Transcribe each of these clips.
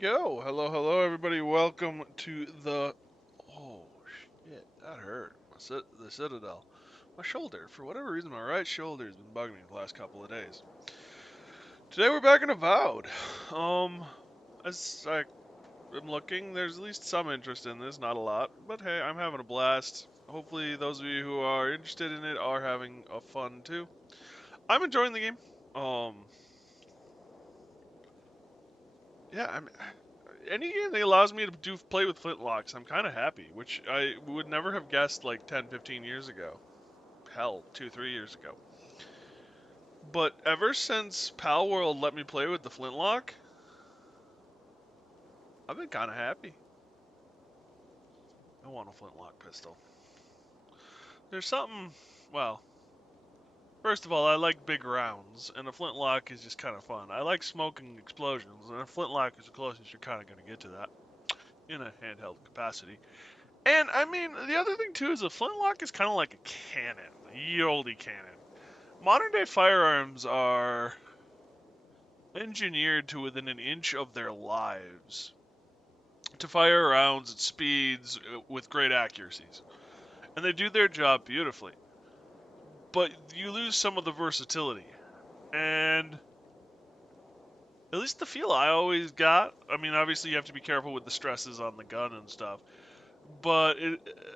go. Hello, hello, everybody. Welcome to the. Oh shit, that hurt. The Citadel. My shoulder. For whatever reason, my right shoulder has been bugging me the last couple of days. Today we're back in Avowed. As I am looking, there's at least some interest in this. Not a lot, but hey, I'm having a blast. Hopefully, those of you who are interested in it are having a fun too. I'm enjoying the game. Yeah, any game that allows me to play with flintlocks, I'm kind of happy, which I would never have guessed like 10, 15 years ago. Hell, 2, 3 years ago. But ever since Pal World let me play with the flintlock, I've been kind of happy. I want a flintlock pistol. There's something, well, first of all, I like big rounds, and a flintlock is just kind of fun. I like smoking explosions, and a flintlock is the closest you're kind of going to get to that in a handheld capacity. And I mean, the other thing too is a flintlock is kind of like a cannon, a ye olde cannon. Modern day firearms are engineered to within an inch of their lives to fire rounds at speeds with great accuracies, and they do their job beautifully. But you lose some of the versatility, and at least the feel I always got. I mean, obviously you have to be careful with the stresses on the gun and stuff. But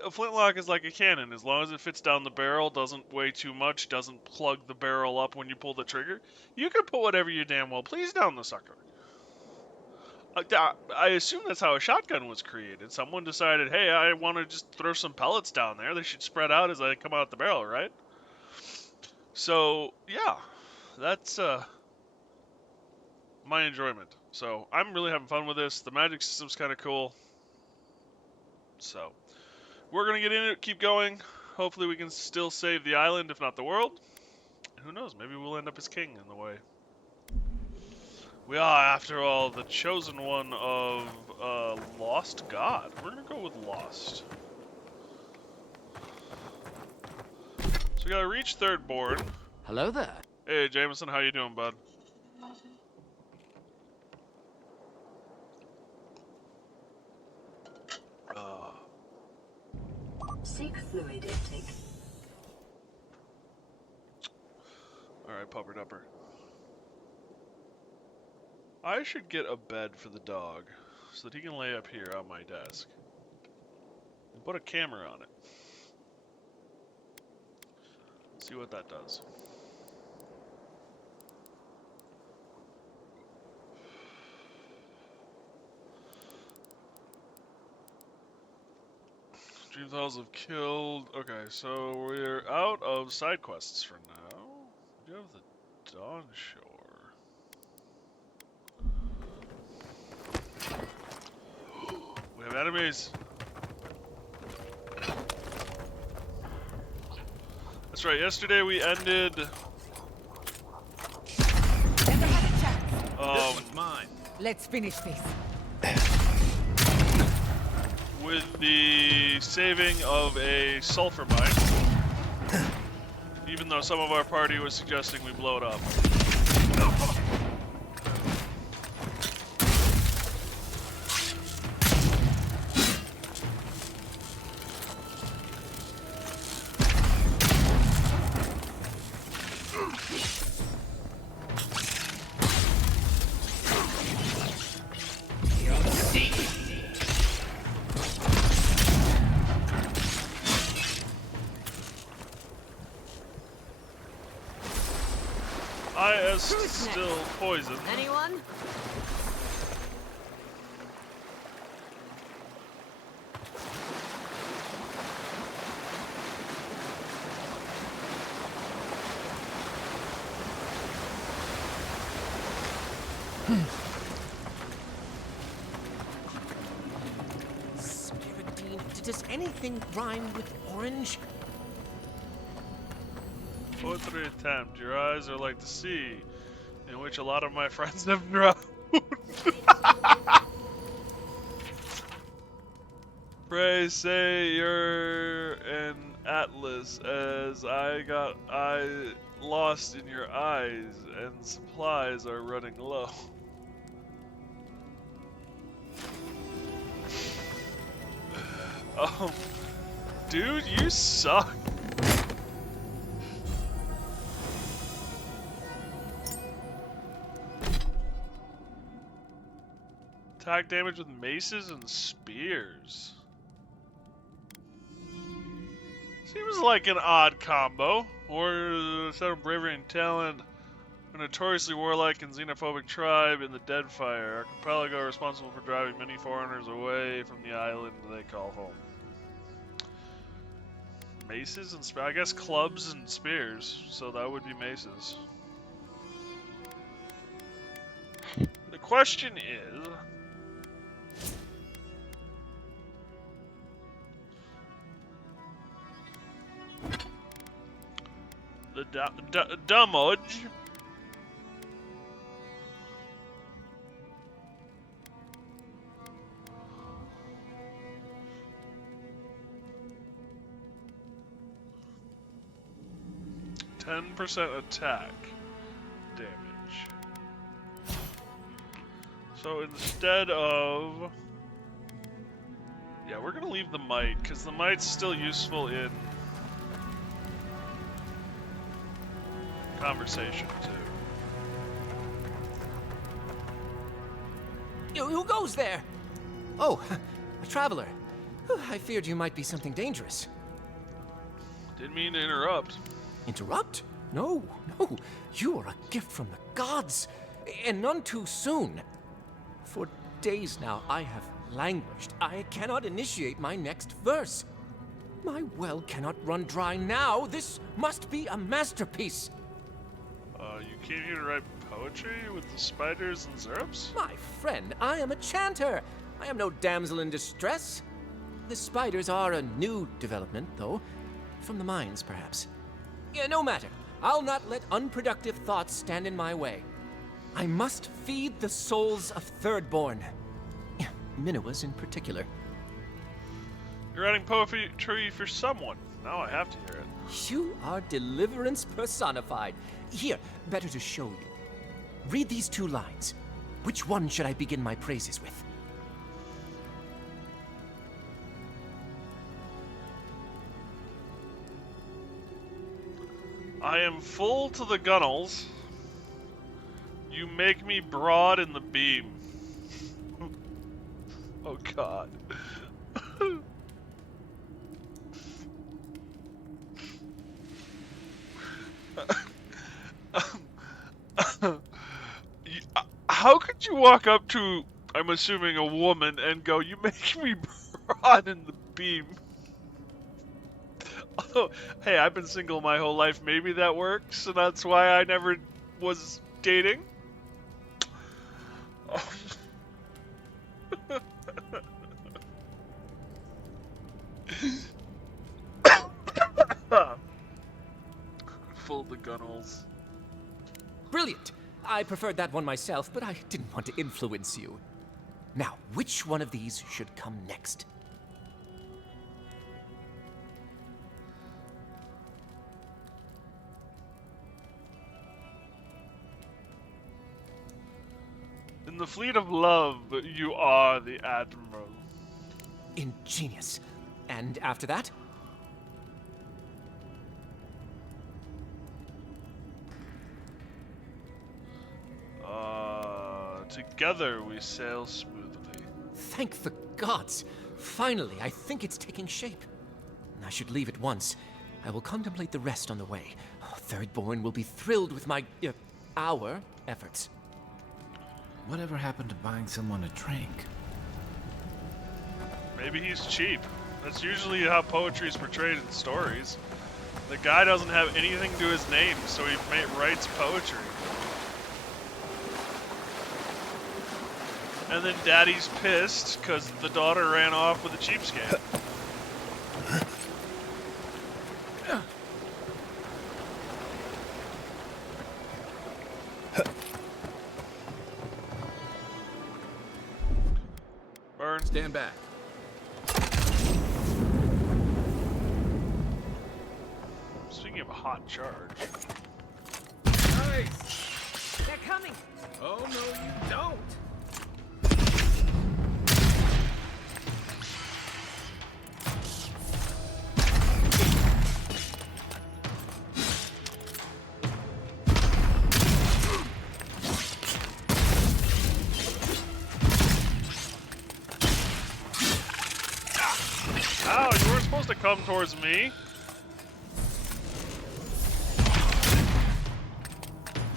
a flintlock is like a cannon. As long as it fits down the barrel, doesn't weigh too much, doesn't plug the barrel up when you pull the trigger, you can put whatever you damn well please down the sucker. I assume that's how a shotgun was created. Someone decided, hey, I want to just throw some pellets down there. They should spread out as they come out the barrel, right? So, yeah, that's my enjoyment. So, I'm really having fun with this. The magic system's kind of cool. So, we're going to get in it, keep going. Hopefully we can still save the island, if not the world. Who knows, maybe we'll end up as king in the way. We are, after all, the chosen one of Lost God. We're going to go with Lost. So we got to reach Thirdborn. Hello there. Hey, Jameson, how you doing, bud? Seek fluid intake. Alright, Pupper Dupper. I should get a bed for the dog so that he can lay up here on my desk and put a camera on it. See what that does. Dreamscourge have killed. Okay, so we're out of side quests for now. We do have the Dawn Shore. We have enemies. That's right. Yesterday we ended. Never had a chance. This one's mine. Let's finish this. With the saving of a sulfur mine, even though some of our party was suggesting we blow it up. Still poison. Anyone? Spiridine, does anything rhyme with orange? Poetry attempt. Your eyes are like the sea, in which a lot of my friends have drowned. Pray say you're an atlas, as I lost in your eyes, and supplies are running low. Um, dude, you suck. Attack damage with maces and spears. Seems like an odd combo. Or set of bravery and talent. A notoriously warlike and xenophobic tribe in the Deadfire. Archipelago responsible for driving many foreigners away from the island they call home. Maces and I guess clubs and spears, so that would be maces. The question is, the damage. %10 attack damage. So instead of... Yeah, we're gonna leave the might, because the might's still useful in conversation, too. Who goes there? Oh, a traveler. I feared you might be something dangerous. Didn't mean to interrupt. Interrupt? No, no. You are a gift from the gods, and none too soon. For days now, I have languished. I cannot initiate my next verse. My well cannot run dry now. This must be a masterpiece. You came here to write poetry with the spiders and zerps? My friend, I am a chanter. I am no damsel in distress. The spiders are a new development, though. From the mines, perhaps. Yeah, no matter. I'll not let unproductive thoughts stand in my way. I must feed the souls of Thirdborn. Minua's in particular. You're writing poetry for someone. Now I have to hear it. You are deliverance personified. Here, better to show you. Read these 2 lines. Which one should I begin my praises with? I am full to the gunnels. You make me broad in the beam. Oh God. How could you walk up to, I'm assuming, a woman and go, "You make me broad in the beam"? Oh, hey, I've been single my whole life. Maybe that works, and that's why I never was dating. Full the gunnels. Brilliant! I preferred that one myself, but I didn't want to influence you. Now, which one of these should come next? In the fleet of love, you are the admiral. Ingenious. And after that? Together we sail smoothly. Thank the gods! Finally, I think it's taking shape. I should leave at once. I will contemplate the rest on the way. Oh, Thirdborn will be thrilled with our efforts. Whatever happened to buying someone a drink? Maybe he's cheap. That's usually how poetry is portrayed in stories. The guy doesn't have anything to his name, so he writes poetry. And then daddy's pissed because the daughter ran off with a cheapskate. Burn. Stand back. Speaking of a hot charge. Nice! They're coming. Oh, no, you don't! supposed to come towards me?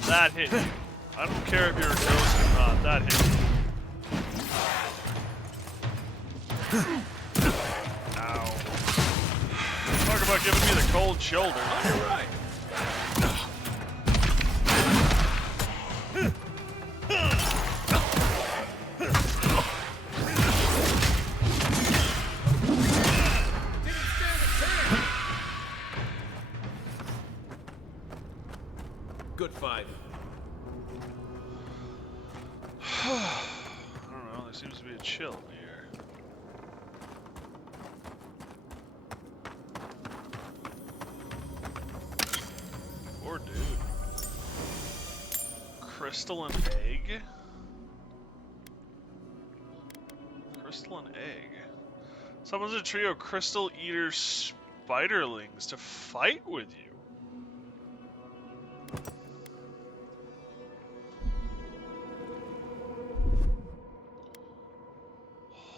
That hit you. I don't care if you're a ghost or not. That hit you. Ow. Talk about giving me the cold shoulder. On your right. Good fight. I don't know, there seems to be a chill here. Poor dude. Crystal and egg? Crystal and egg. Summons a trio of crystal eater spiderlings to fight with you.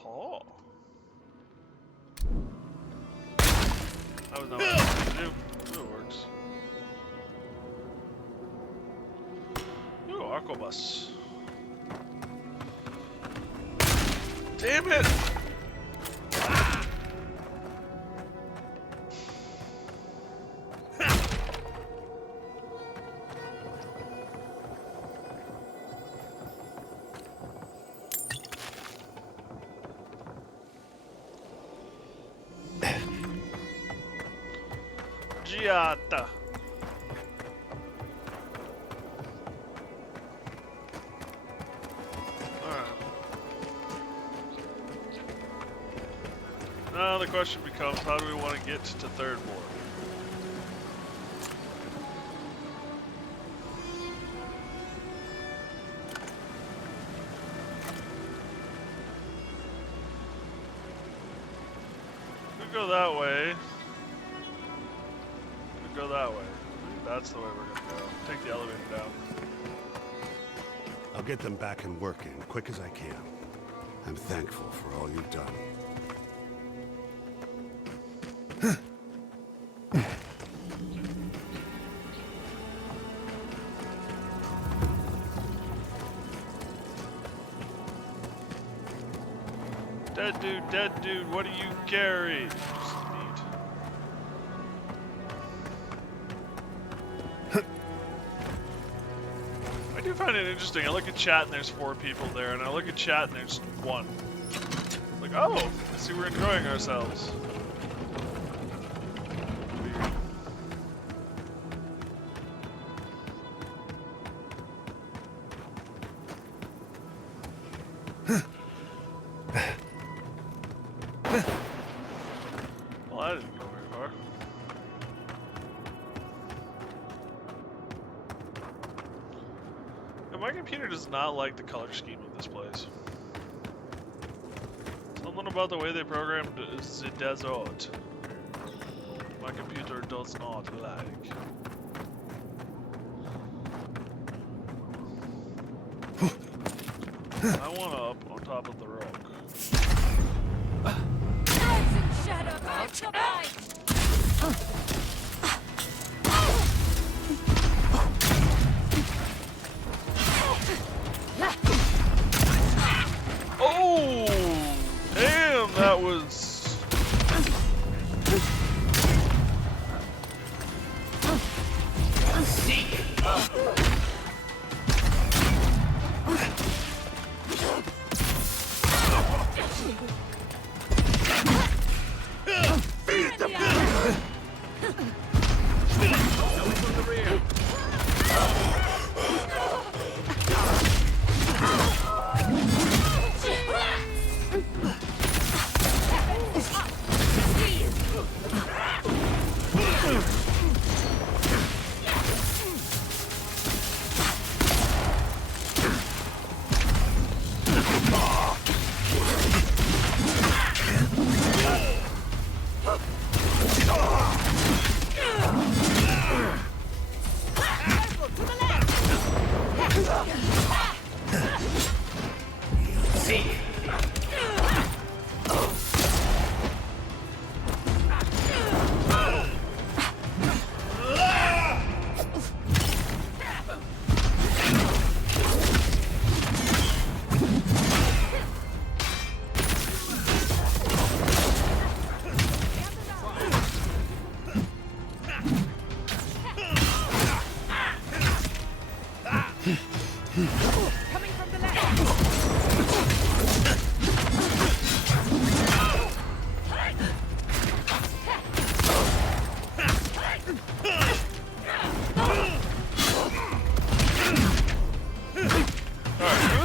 Oh. That was not what I wanted to do. Ooh, it works. Ooh, Aquabus. Damn it! Giata. Alright. Now the question becomes, how do we want to get to third ward? We go that way. Go that way. That's the way we're gonna go. Take the elevator down. I'll get them back and working quick as I can. I'm thankful for all you've done. Dead dude, what do you carry? I do find it interesting. I look at chat and there's 4 people there, and I look at chat and there's 1. Like, oh, I see we're enjoying ourselves. Well, I didn't go very far. Yeah, my computer does not like the color scheme of this place. Something about the way they programmed the desert. My computer does not like. I want up on top of the rock. Shadow, occupied! Oh! Damn, that was...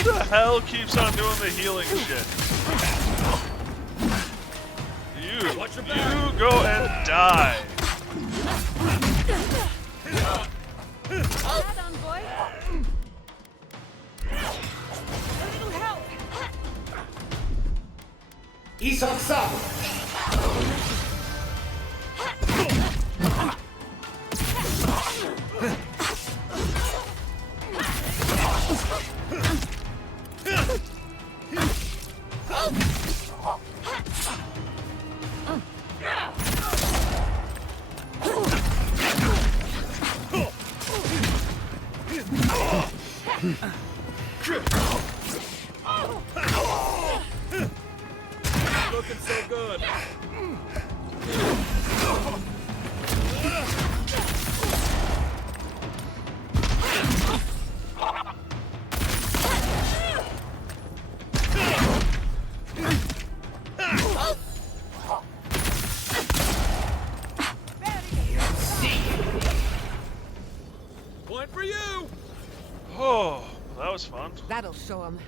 Who the hell keeps on doing the healing shit? You go and die. Hold on, boy. A little help. Looking so good. Point for you. Oh, that was fun. That'll show him.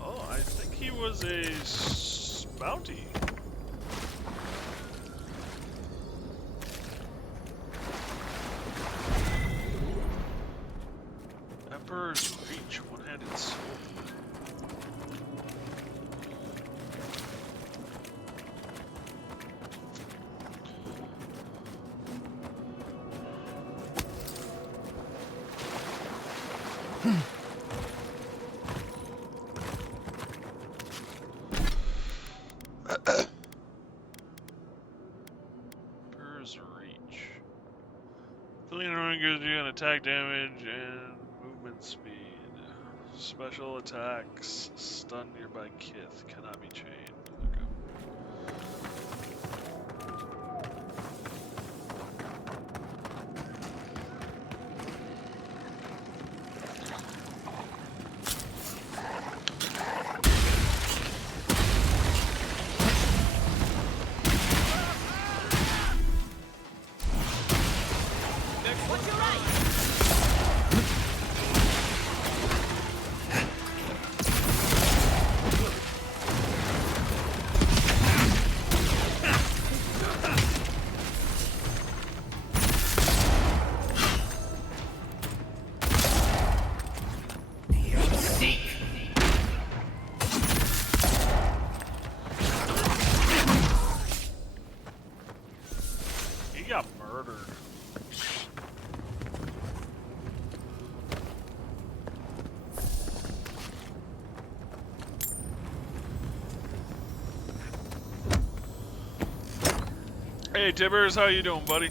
Oh, I think he was a bounty. Emperor's Reach, one-handed sword. Emperor's Reach. Filling around gives you an attack damage and movement speed. Special attacks stun nearby kith, cannot be chained. Okay. What's your right? He got murdered. Hey Tibbers, how you doing, buddy?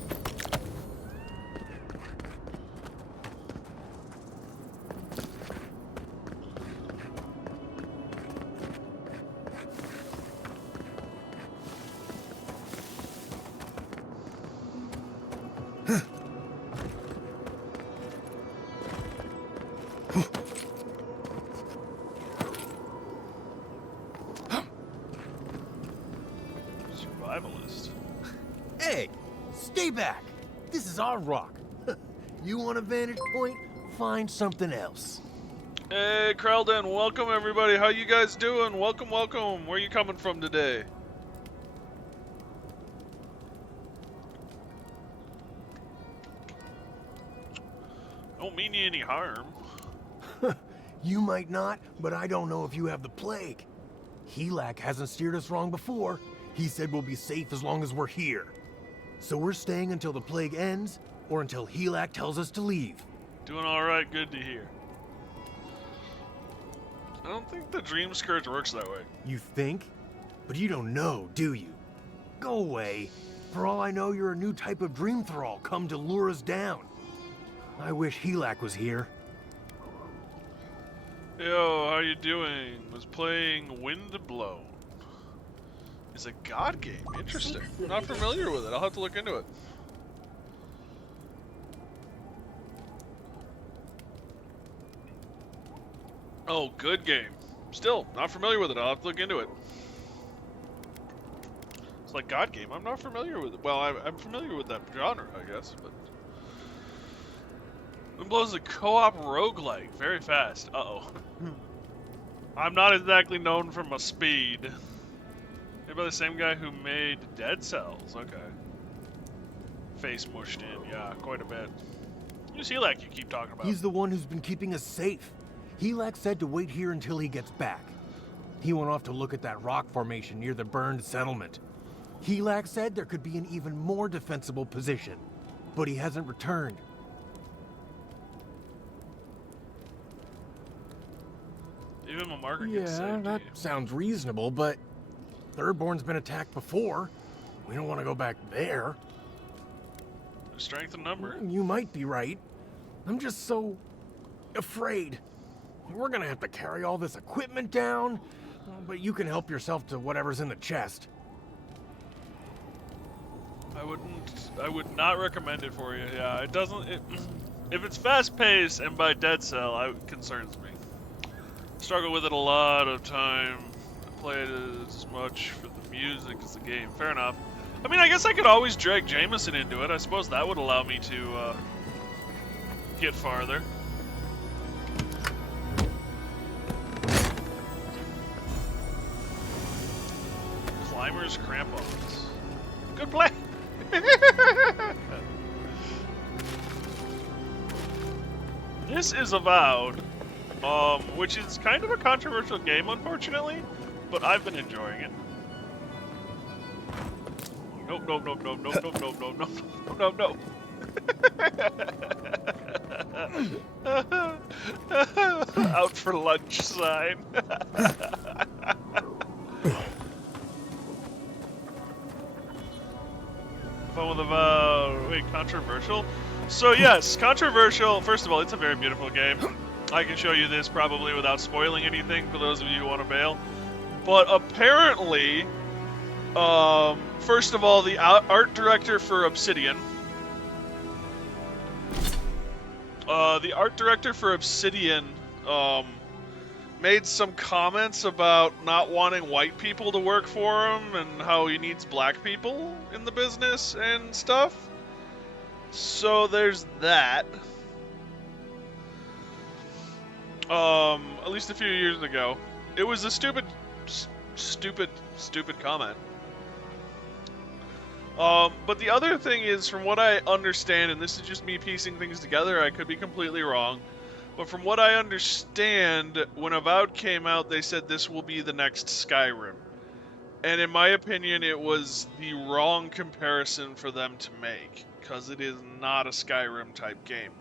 Survivalist. Hey, stay back. This is our rock. You want a vantage point? Find something else. Hey Krelden, welcome everybody. How you guys doing? Welcome, welcome. Where you coming from today? Don't mean you any harm. You might not, but I don't know if you have the plague. Helak hasn't steered us wrong before. He said we'll be safe as long as we're here. So we're staying until the plague ends, or until Helak tells us to leave. Doing alright, good to hear. I don't think the Dreamscourge works that way. You think? But you don't know, do you? Go away. For all I know, you're a new type of dream thrall come to lure us down. I wish Helak was here. Yo, how you doing? Was playing Wind Blown. It's a god game. Interesting. I'm not familiar with it. I'll have to look into it. Oh, good game. Still, not familiar with it. I'll have to look into it. It's like god game. I'm not familiar with it. Well, I'm familiar with that genre, I guess, but Windblow is a co-op roguelike. Very fast. Uh-oh. I'm not exactly known for my speed. Made by the same guy who made Dead Cells. Okay. Face mushed in. Yeah, quite a bit. Who's Helak you keep talking about? He's the one who's been keeping us safe. Helak said to wait here until he gets back. He went off to look at that rock formation near the burned settlement. Helak said there could be an even more defensible position, but he hasn't returned. Even my marker gets Yeah, saved. that sounds reasonable, but Thirdborn's been attacked before. We don't want to go back there. Strength and number. You might be right. I'm just so afraid. We're gonna have to carry all this equipment down, but you can help yourself to whatever's in the chest. I would not recommend it for you. Yeah, it doesn't. If it's fast paced and by Dead Cell, it concerns me. Struggle with it a lot of time. I play it as much for the music as the game. Fair enough. I mean, I guess I could always drag Jameson into it. I suppose that would allow me to get farther. Climbers crampons. Good play. This is Avowed, which is kind of a controversial game, unfortunately, but I've been enjoying it. Nope, nope, nope, nope, nope, nope, nope, nope, nope, nope, nope, nope. Out for lunch sign. Fun with Avowed. Wait, controversial? So yes, controversial. First of all, it's a very beautiful game. I can show you this probably without spoiling anything for those of you who want to bail. But apparently, first of all, the art director for Obsidian. Made some comments about not wanting white people to work for him and how he needs black people in the business and stuff. So there's that. At least a few years ago. It was a stupid comment. But the other thing is, from what I understand, and this is just me piecing things together, I could be completely wrong, but from what I understand, when Avowed came out, they said this will be the next Skyrim. And in my opinion, it was the wrong comparison for them to make, because it is not a Skyrim type game.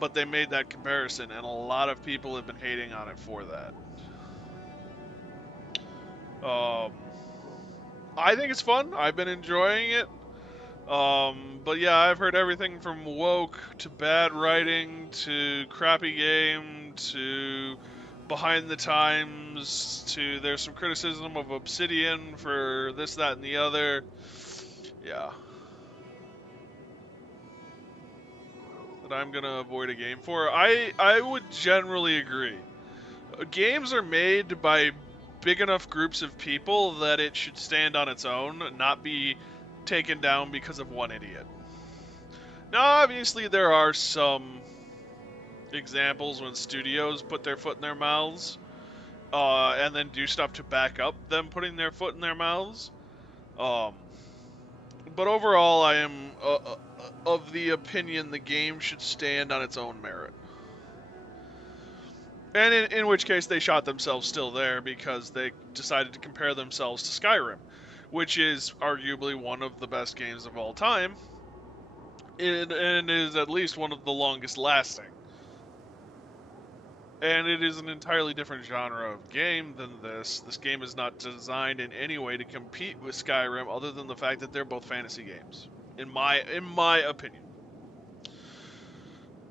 But they made that comparison, and a lot of people have been hating on it for that. I think it's fun. I've been enjoying it. But yeah, I've heard everything from woke to bad writing to crappy game to behind the times to there's some criticism of Obsidian for this, that, and the other. Yeah. That I'm gonna avoid a game for. I would generally agree. Games are made by big enough groups of people that it should stand on its own, not be taken down because of one idiot. Now, obviously, there are some examples when studios put their foot in their mouths, and then do stuff to back up them putting their foot in their mouths. But overall, I am of the opinion the game should stand on its own merit. And in which case, they shot themselves still there because they decided to compare themselves to Skyrim, which is arguably one of the best games of all time, and is at least one of the longest lasting. And it is an entirely different genre of game than this. This game is not designed in any way to compete with Skyrim, other than the fact that they're both fantasy games, in my opinion.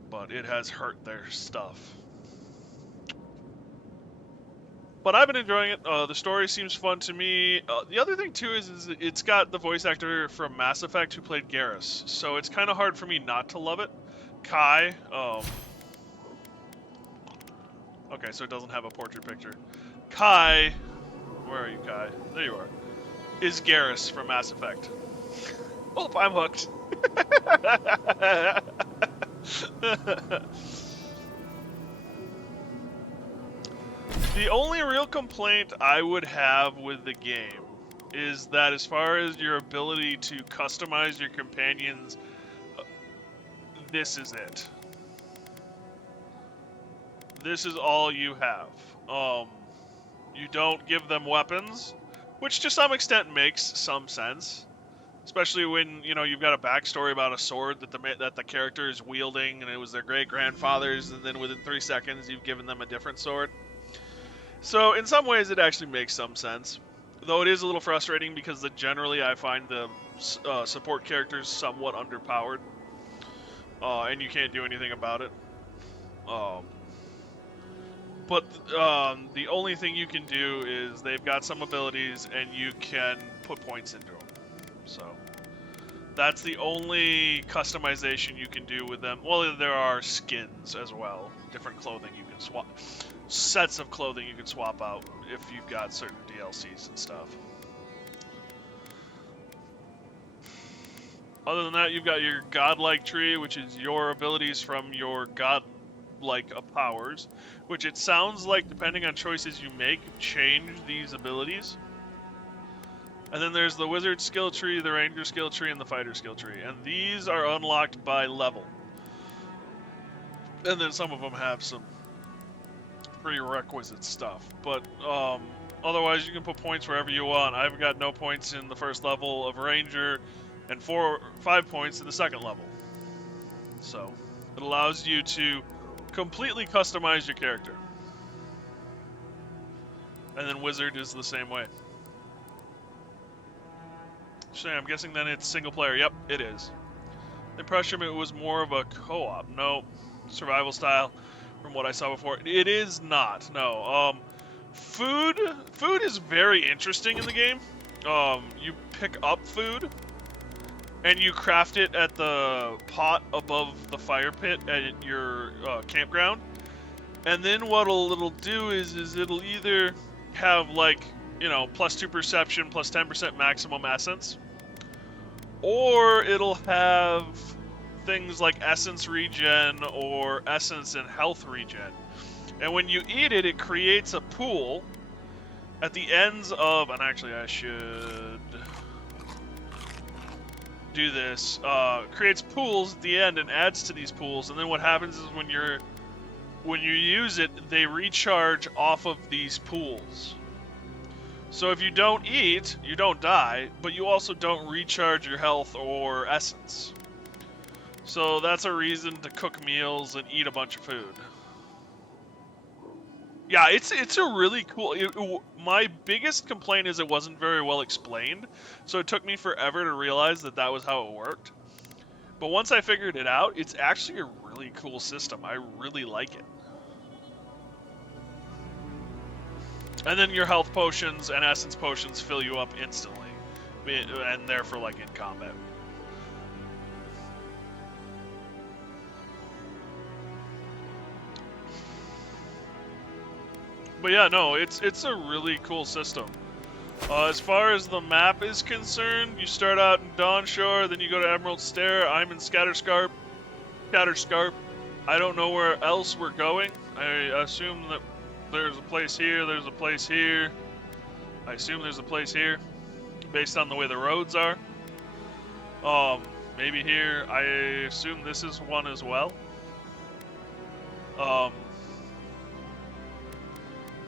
But it has hurt their stuff. But I've been enjoying it. The story seems fun to me. The other thing, too, is it's got the voice actor from Mass Effect who played Garrus. So it's kind of hard for me not to love it. Kai. Okay, so it doesn't have a portrait picture. Kai. Where are you, Kai? There you are. Is Garrus from Mass Effect. Oh, I'm hooked. The only real complaint I would have with the game is that as far as your ability to customize your companions, this is it. This is all you have. You don't give them weapons, which to some extent makes some sense. Especially when, you know, you've got a backstory about a sword that the character is wielding and it was their great-grandfather's, and then within 3 seconds you've given them a different sword. So in some ways it actually makes some sense. Though it is a little frustrating because generally I find the support characters somewhat underpowered. And you can't do anything about it. But the only thing you can do is they've got some abilities and you can put points into them. So that's the only customization you can do with them. Well, there are skins as well. Different clothing you can swap. Sets of clothing you can swap out if you've got certain DLCs and stuff. Other than that, you've got your godlike tree, which is your abilities from your godlike powers, which it sounds like, depending on choices you make, change these abilities. And then there's the wizard skill tree, the ranger skill tree, and the fighter skill tree. And these are unlocked by level. And then some of them have some prerequisite stuff. But otherwise, you can put points wherever you want. I've got no points in the first level of ranger and 5 points in the second level. So it allows you to completely customize your character. And then wizard is the same way. So I'm guessing then it's single player. Yep, it is. The impression it was more of a co-op. No, survival style from what I saw before. It is not. No. Food is very interesting in the game. You pick up food and you craft it at the pot above the fire pit at your campground. And then what it'll do is it'll either have, like, you know, +2 perception, +10% maximum essence, or it'll have things like essence regen or essence and health regen. And when you eat it, it creates a pool at the ends of, and actually I should do this, creates pools at the end and adds to these pools. And then what happens is when you use it, they recharge off of these pools. So if you don't eat, you don't die, but you also don't recharge your health or essence. So that's a reason to cook meals and eat a bunch of food. Yeah, it's a really cool... my biggest complaint is it wasn't very well explained, so it took me forever to realize that was how it worked. But once I figured it out, it's actually a really cool system. I really like it. And then your health potions and essence potions fill you up instantly, and they're for, like, in combat. But yeah, no, it's a really cool system. As far as the map is concerned, you start out in Dawnshore, then you go to Emerald Stair. I'm in Scatterscarp. I don't know where else we're going. I assume that there's a place here, there's a place here. I assume there's a place here, based on the way the roads are. Maybe here. I assume this is one as well.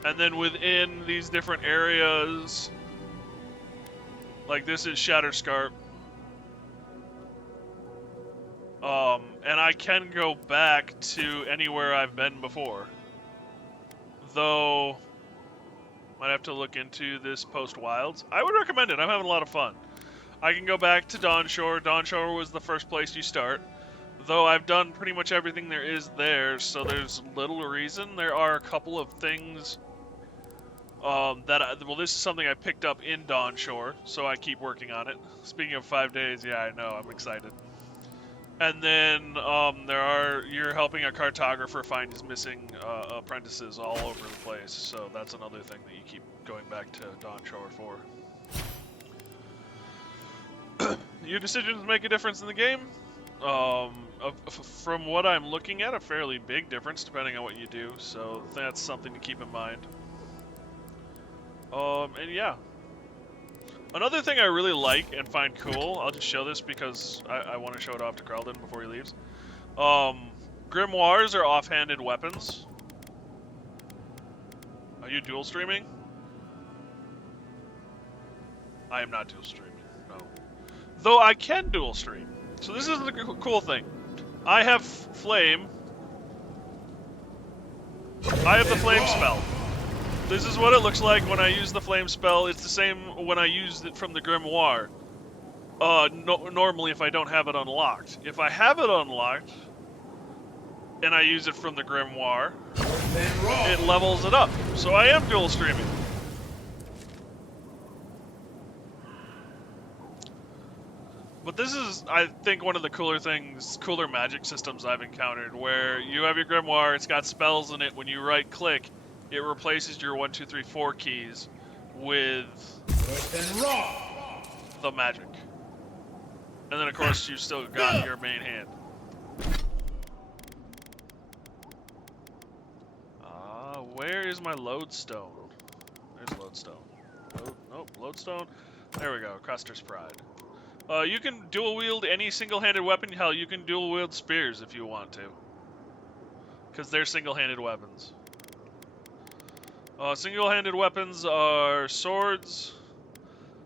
And then within these different areas, like this is Shatterscarp. And I can go back to anywhere I've been before. Though, might have to look into this post-Wilds. I would recommend it. I'm having a lot of fun. I can go back to Dawnshore. Dawnshore was the first place you start. Though I've done pretty much everything there is there, so there's little reason. There are a couple of things well, this is something I picked up in Dawnshore, so I keep working on it. Speaking of 5 days, yeah, I know, I'm excited. And then you're helping a cartographer find his missing apprentices all over the place, so that's another thing that you keep going back to Dawnshore for. Your decisions make a difference in the game. from what I'm looking at, a fairly big difference depending on what you do. So that's something to keep in mind. And yeah. Another thing I really like and find cool, I'll just show this because I want to show it off to Carlton before he leaves. Grimoires are offhanded weapons. Are you dual streaming? I am not dual streaming, no. Though I can dual stream. So this is the cool thing. I have flame. I have the flame spell. This is what it looks like when I use the flame spell. It's the same when I used it from the grimoire. Normally if I don't have it unlocked. If I have it unlocked, and I use it from the grimoire, it levels it up. So I am dual streaming. But this is, I think, one of the cooler magic systems I've encountered, where you have your grimoire, it's got spells in it. When you right-click, it replaces your 1, 2, 3, 4 keys with the magic. And then, of course, you've still got your main hand. Where is my lodestone? There's lodestone. Nope, lodestone. There we go, Custer's Pride. You can dual wield any single-handed weapon. Hell, you can dual wield spears if you want to, because they're single-handed weapons. Single-handed weapons are swords,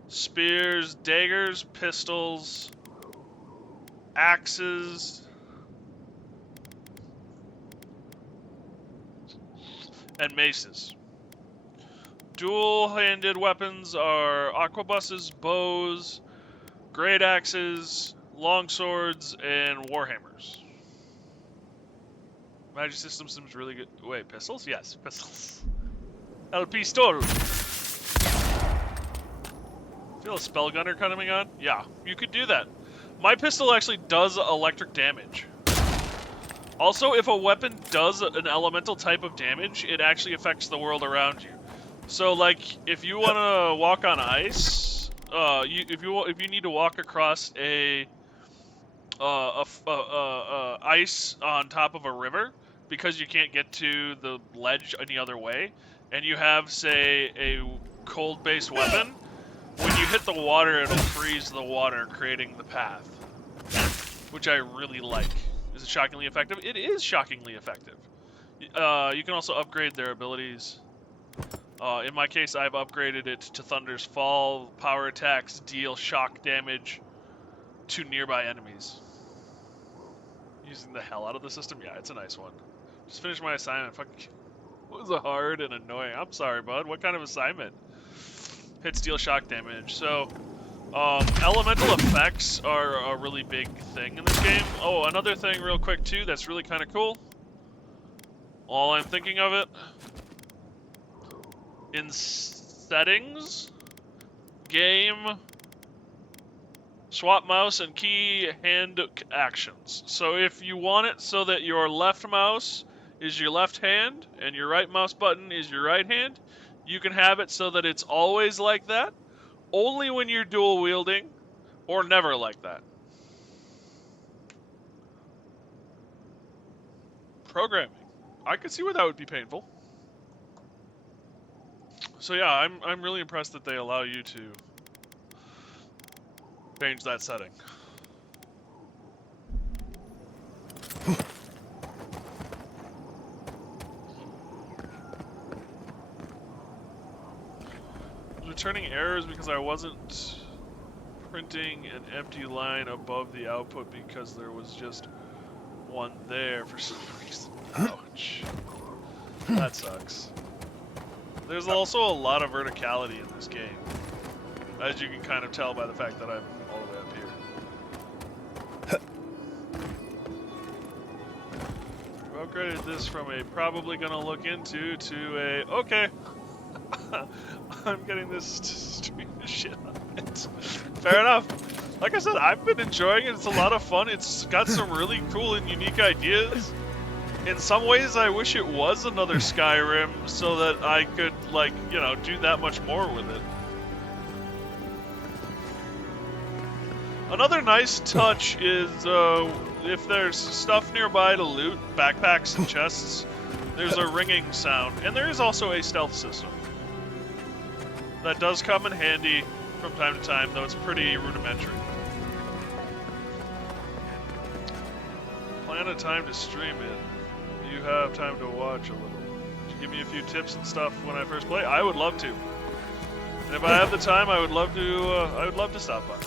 spears, daggers, pistols, axes, and maces. Dual-handed weapons are arquebuses, bows, great axes, long swords, and warhammers. Magic system seems really good. Wait, pistols? Yes, pistols. El pistol. Feel a spell gunner coming on? Yeah, you could do that. My pistol actually does electric damage. Also, if a weapon does an elemental type of damage, it actually affects the world around you. So, like, if you want to walk on ice, if you need to walk across ice on top of a river because you can't get to the ledge any other way, and you have, say, a cold-based weapon, when you hit the water, it'll freeze the water, creating the path, which I really like. Is it shockingly effective? It is shockingly effective. You can also upgrade their abilities. In my case, I've upgraded it to Thunder's Fall. Power attacks deal shock damage to nearby enemies. Using the hell out of the system? Yeah, it's a nice one. Just finished my assignment. Fuck, it was hard and annoying. I'm sorry, bud. What kind of assignment? Hits deal shock damage. So, elemental effects are a really big thing in this game. Oh, another thing real quick too that's really kind of cool. While I'm thinking of it, in settings, game, swap mouse and key hand actions. So if you want it so that your left mouse is your left hand and your right mouse button is your right hand, you can have it so that it's always like that. Only when you're dual wielding, or never like that. Programming. I could see where that would be painful. So yeah, I'm really impressed that they allow you to change that setting. Returning errors because I wasn't printing an empty line above the output because there was just one there for some reason. Ouch. That sucks. There's also a lot of verticality in this game, as you can kind of tell by the fact that I'm all the way up here. I've upgraded this from a probably gonna look into to a okay. I'm getting this to stream the shit on it. Fair enough. Like I said, I've been enjoying it. It's a lot of fun. It's got some really cool and unique ideas. In some ways, I wish it was another Skyrim so that I could, like, you know, do that much more with it. Another nice touch is if there's stuff nearby to loot, backpacks and chests, there's a ringing sound, and there is also a stealth system. That does come in handy from time to time, though it's pretty rudimentary. Plan a time to stream it. Do you have time to watch a little? Could you give me a few tips and stuff when I first play? I would love to. And if I have the time, I would love to stop by.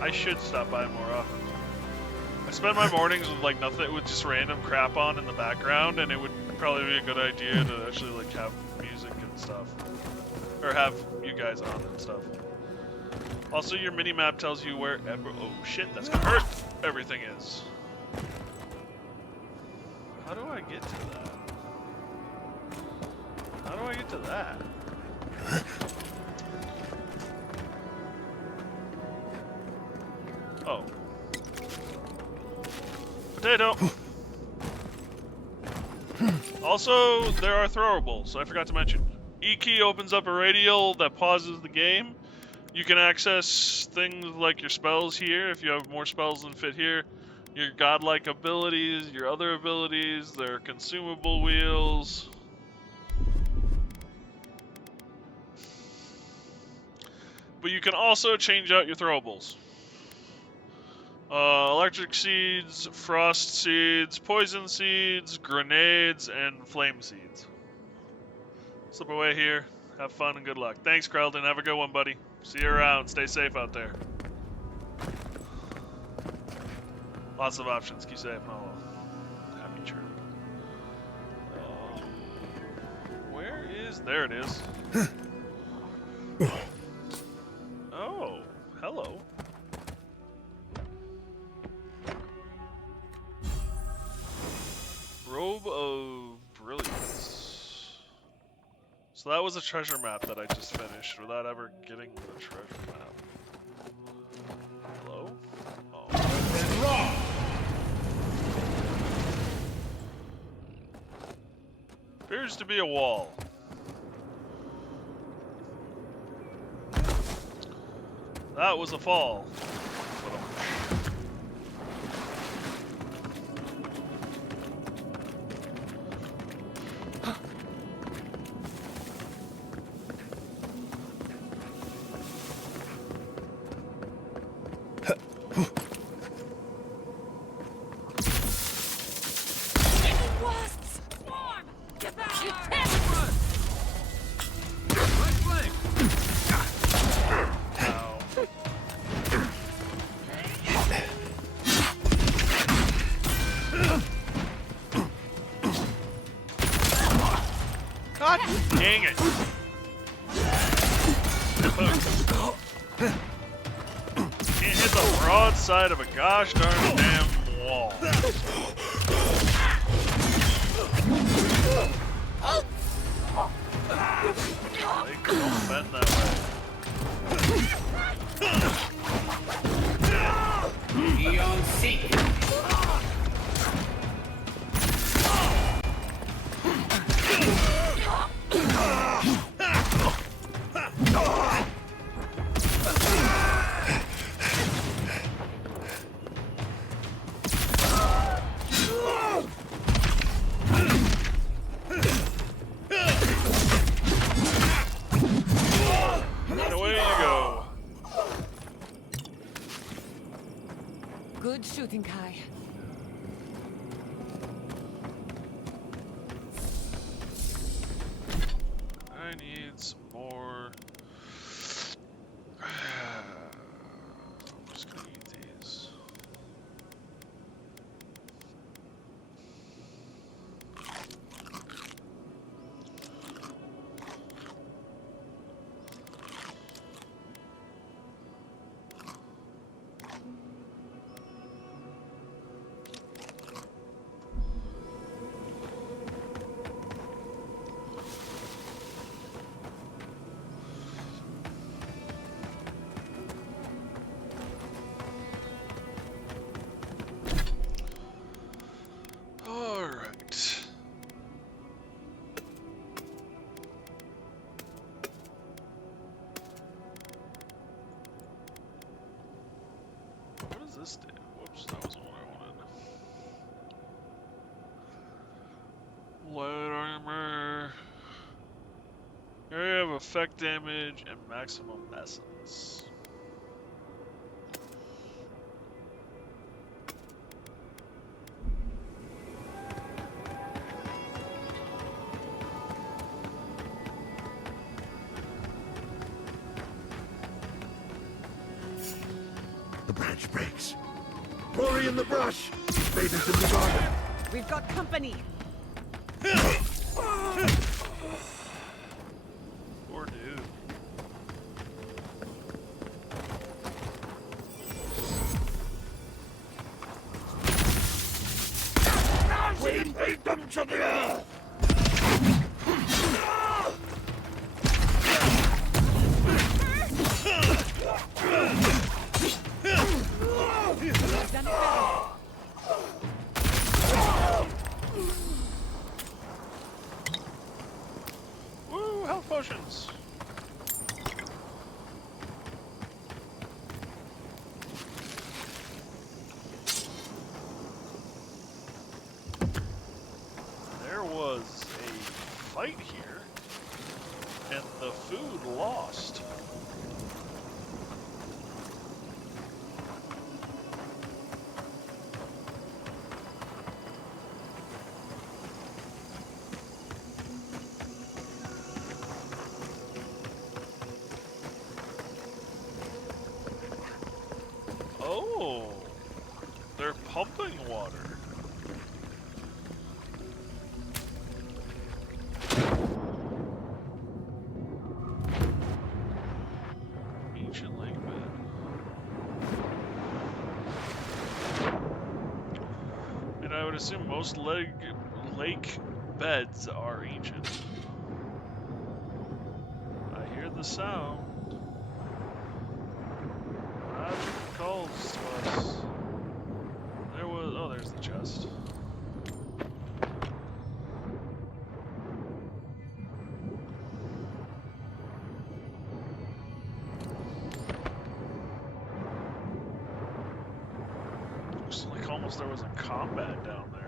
I should stop by more often. I spend my mornings with like nothing, with just random crap on in the background, and it would probably be a good idea to actually like have music and stuff, or have you guys on and stuff. Also, your mini map tells you where oh shit, that's gonna hurt. Everything is. How do I get to that? How do I get to that? Oh. Potato! Also, there are throwables, I forgot to mention. E key opens up a radial that pauses the game. You can access things like your spells here, if you have more spells than fit here. Your godlike abilities, your other abilities, their consumable wheels. But you can also change out your throwables. Electric seeds, frost seeds, poison seeds, grenades, and flame seeds. Slip away here. Have fun and good luck. Thanks, Krelden. Have a good one, buddy. See you around. Stay safe out there. Lots of options. Keep safe. Oh, happy trip. Where is... There it is. Oh, hello. Robe of Brilliance. So that was a treasure map that I just finished without ever getting the treasure map. Hello? Oh. Appears to be a wall. That was a fall. Wasps! Swarm! Get back! God dang it! Can't hit the broadside of a gosh darn damn wall. They don't bend that way. Beyond seek. effect damage, and maximum essence. The branch breaks. Rory in the brush! Fade into the garden. We've got company. Poor dude. We beat them to the earth! I've done it better. Woo, health potions. There was a fight here, and the food lost. Oh, they're pumping water. Ancient lake bed. And I would assume most lake beds are ancient. I hear the sound. Magic calls to us. There was. Oh, there's the chest. Looks like almost there was a combat down there.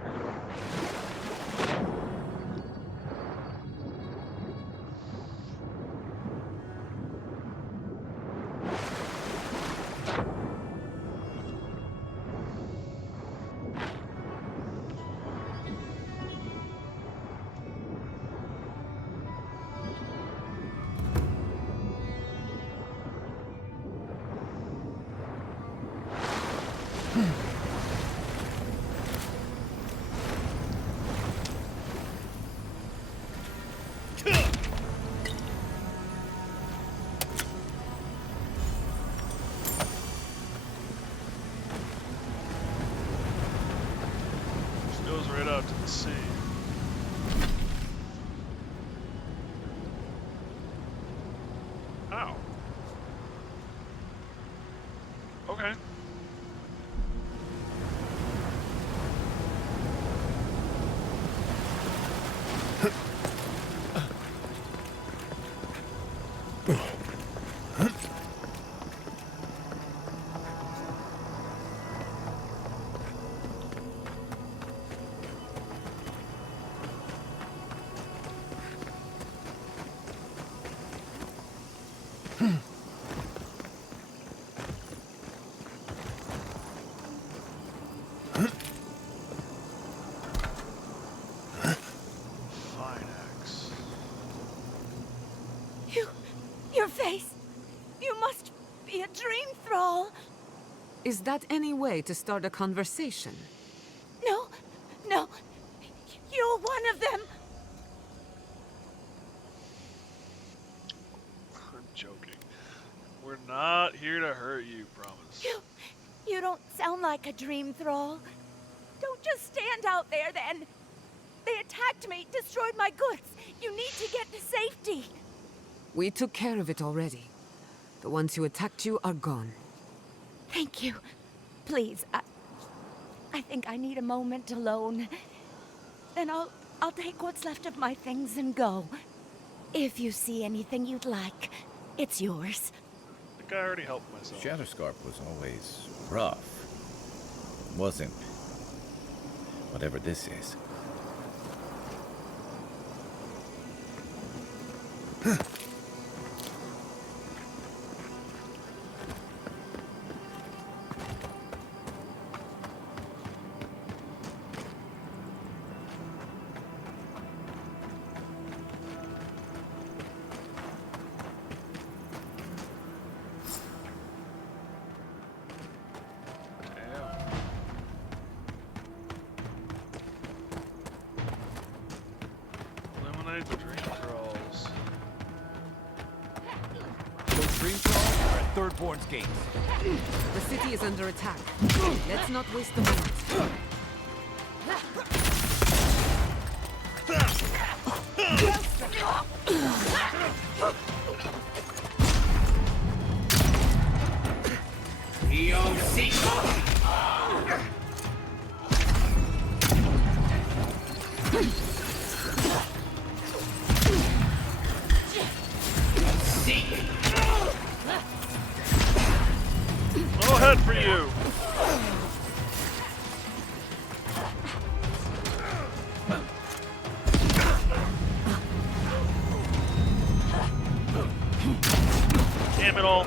Just goes right out to the sea. Ow. Okay. Fine axe. Your face. You must be a dream thrall. Is that any way to start a conversation? No, no. You're one of them. I'm joking. We're not here to hurt you, promise. You don't sound like a dream thrall. Don't just stand out there then. They attacked me, destroyed my goods. You need to get to safety. We took care of it already. The ones who attacked you are gone. Thank you. Please, I think I need a moment alone. Then I'll take what's left of my things and go. If you see anything you'd like, it's yours. I think I already helped myself. Shatterscarp was always rough, wasn't? Whatever this is. Activate the Dreamscourge. Those Dreamscourge are at Thirdborn's gates. The city is under attack. Let's not waste a moment. No head for you. Damn it all.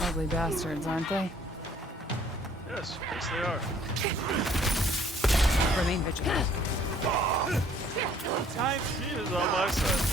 Ugly bastards, aren't they? Yes, yes they are. Remain vigilant. Time she is on my side.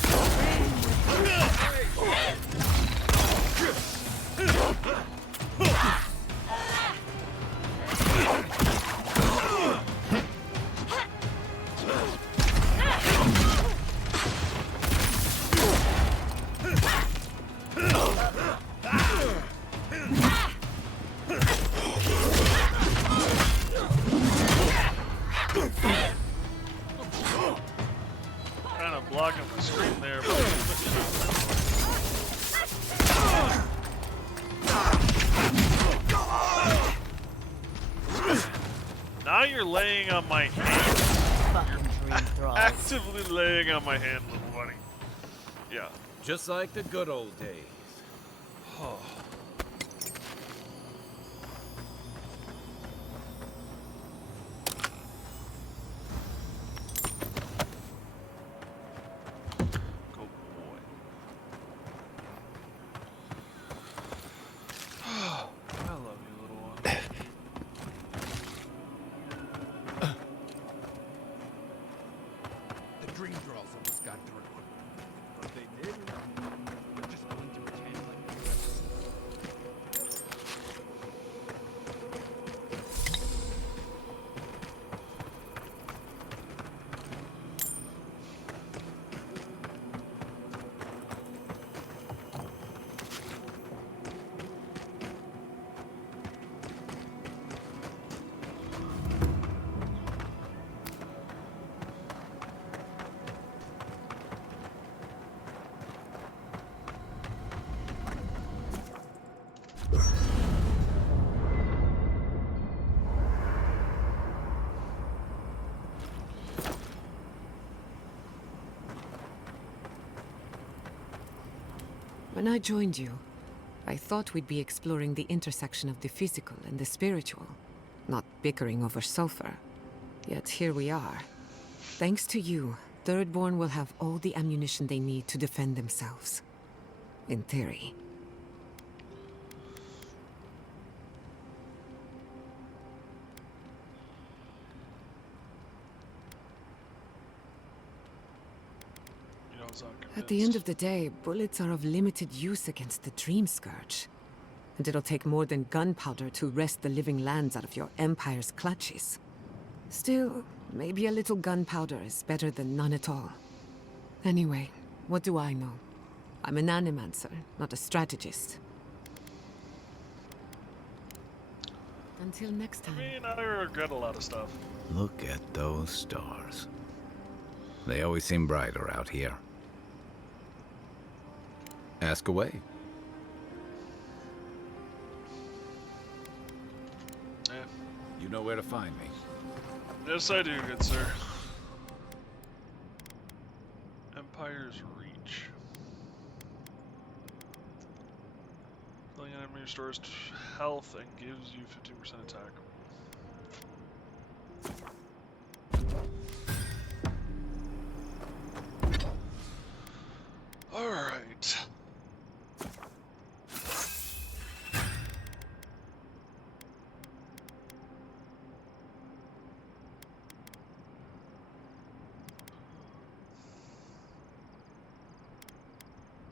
Kind of blocking the screen there. Now you're laying on my hand. Fucking dream thralls. Actively laying on my hand, little buddy. Yeah. Just like the good old days. Oh. Good boy. I love you, little one. The dream draws almost got through. But they did. They're just going to pretend like they When I joined you, I thought we'd be exploring the intersection of the physical and the spiritual, not bickering over sulfur. Yet here we are. Thanks to you, Thirdborn will have all the ammunition they need to defend themselves. In theory. You know, At the end of the day, bullets are of limited use against the Dreamscourge. And it'll take more than gunpowder to wrest the living lands out of your empire's clutches. Still, maybe a little gunpowder is better than none at all. Anyway, what do I know? I'm an animancer, not a strategist. Until next time. I mean, I regret a lot of stuff. Look at those stars. They always seem brighter out here. Ask away. Yeah. You know where to find me. Yes, I do, good sir. Empire's Reach. Killing an enemy restores health and gives you 15% attack. Alright.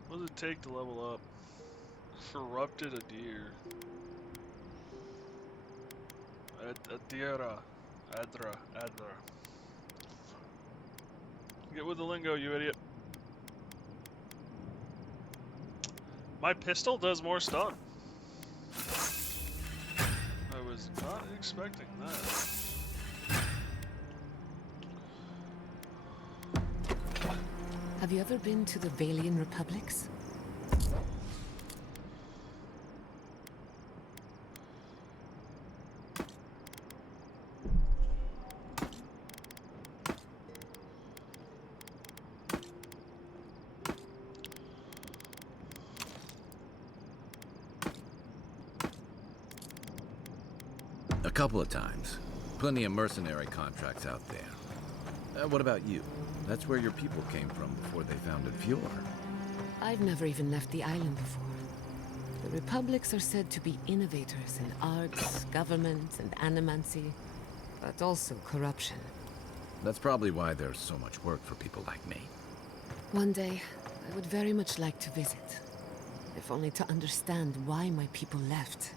What does it take to level up? Corrupted Adir. Adira. Adra. Get with the lingo, you idiot. My pistol does more stun. I was not expecting that. Have you ever been to the Valian Republics? A couple of times. Plenty of mercenary contracts out there. What about you? That's where your people came from before they founded Fjord. I've never even left the island before. The republics are said to be innovators in arts, government, and animancy, but also corruption. That's probably why there's so much work for people like me. One day, I would very much like to visit, if only to understand why my people left.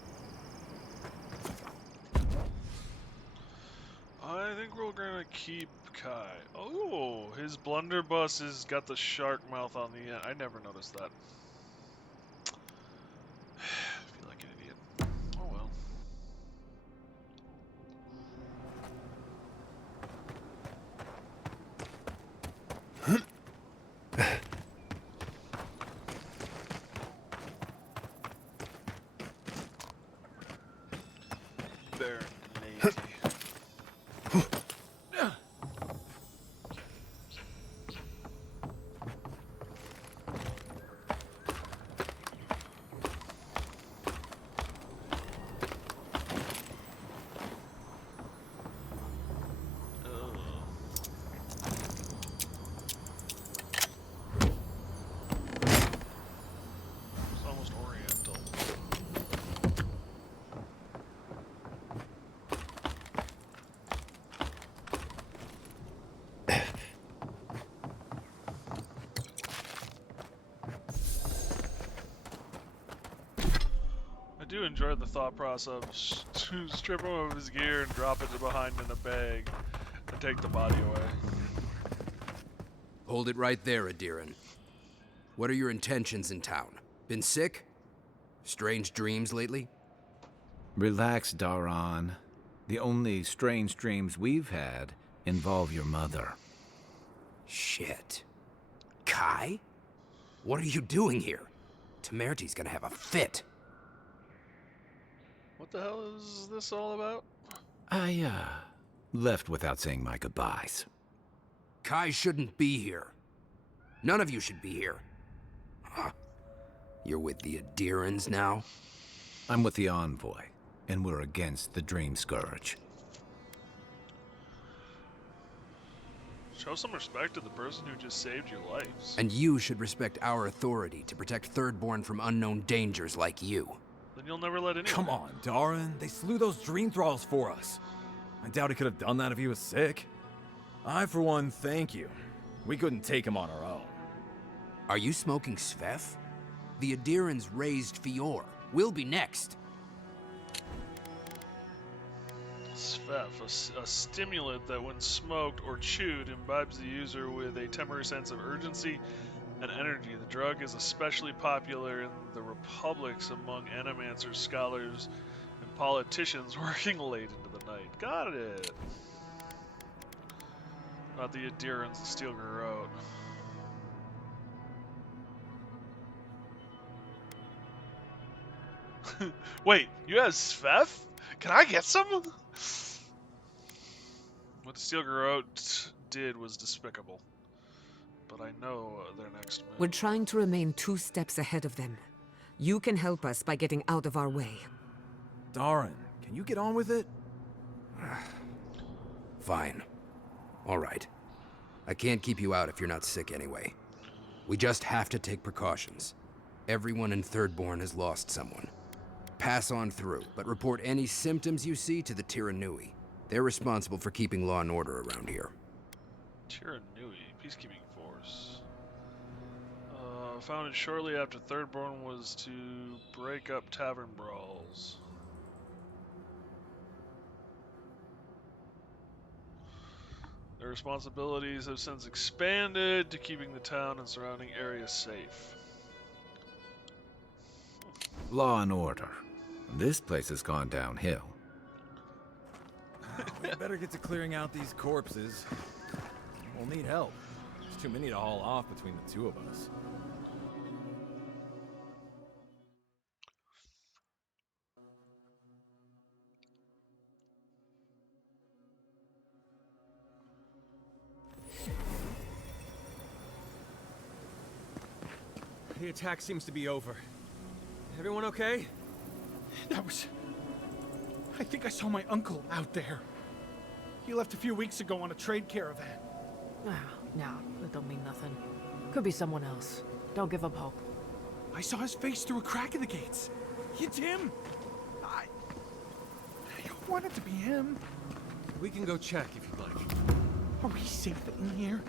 I think we're gonna keep Kai. Oh, his blunderbuss has got the shark mouth on the end. I never noticed that. I feel like an idiot. Oh well. Baron Navy. It's almost oriental. I do enjoy the thought process to strip him of his gear and drop it behind in a bag and take the body away. Hold it right there, Adiran. What are your intentions in town? Been sick? Strange dreams lately? Relax, Daran. The only strange dreams we've had involve your mother. Shit. Kai? What are you doing here? Temerty's gonna have a fit. What the hell is this all about? I, left without saying my goodbyes. Kai shouldn't be here. None of you should be here. Huh. You're with the Adirans now? I'm with the Envoy, and we're against the Dreamscourge. Show some respect to the person who just saved your lives. And you should respect our authority to protect Thirdborn from unknown dangers like you. Then you'll never let anyone. Come on, Darren. They slew those dream thralls for us. I doubt he could have done that if he was sick. I, for one, thank you. We couldn't take him on our own. Are you smoking Svef? The Adirans raised Fior. We'll be next. Sfef, a stimulant that when smoked or chewed imbibes the user with a temporary sense of urgency and energy. The drug is especially popular in the republics among animancers, scholars, and politicians working late into the night. Got it. Not the adherents, the steel garrote. Wait, you have Sfef? Can I get some? What the steel garrote did was despicable. But I know their next move. We're trying to remain 2 steps ahead of them. You can help us by getting out of our way. Darren, can you get on with it? Fine. All right. I can't keep you out if you're not sick anyway. We just have to take precautions. Everyone in Thirdborn has lost someone. Pass on through, but report any symptoms you see to the Tiranui. They're responsible for keeping law and order around here. Tiranui, peacekeeping force. Founded shortly after Thirdborn was to break up tavern brawls. Their responsibilities have since expanded to keeping the town and surrounding areas safe. Law and order. This place has gone downhill. We better get to clearing out these corpses. We'll need help. There's too many to haul off between the 2 of us. The attack seems to be over. Everyone okay? That was... I think I saw my uncle out there. He left a few weeks ago on a trade caravan. No, that don't mean nothing. Could be someone else. Don't give up hope. I saw his face through a crack in the gates. It's him. I don't want it to be him. We can go check if you'd like. Are we safe in here?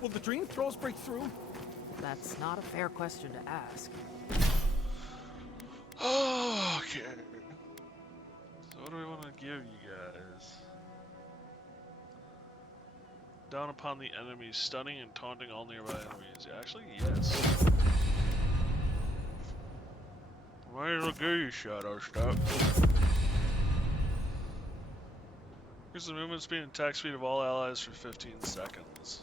Will the dream thralls break through? That's not a fair question to ask. Okay. So what do we want to give you guys? Down upon the enemies, stunning and taunting all nearby enemies. Actually, yes. Might as well give you shadow stuff. Increase the movement speed and attack speed of all allies for 15 seconds.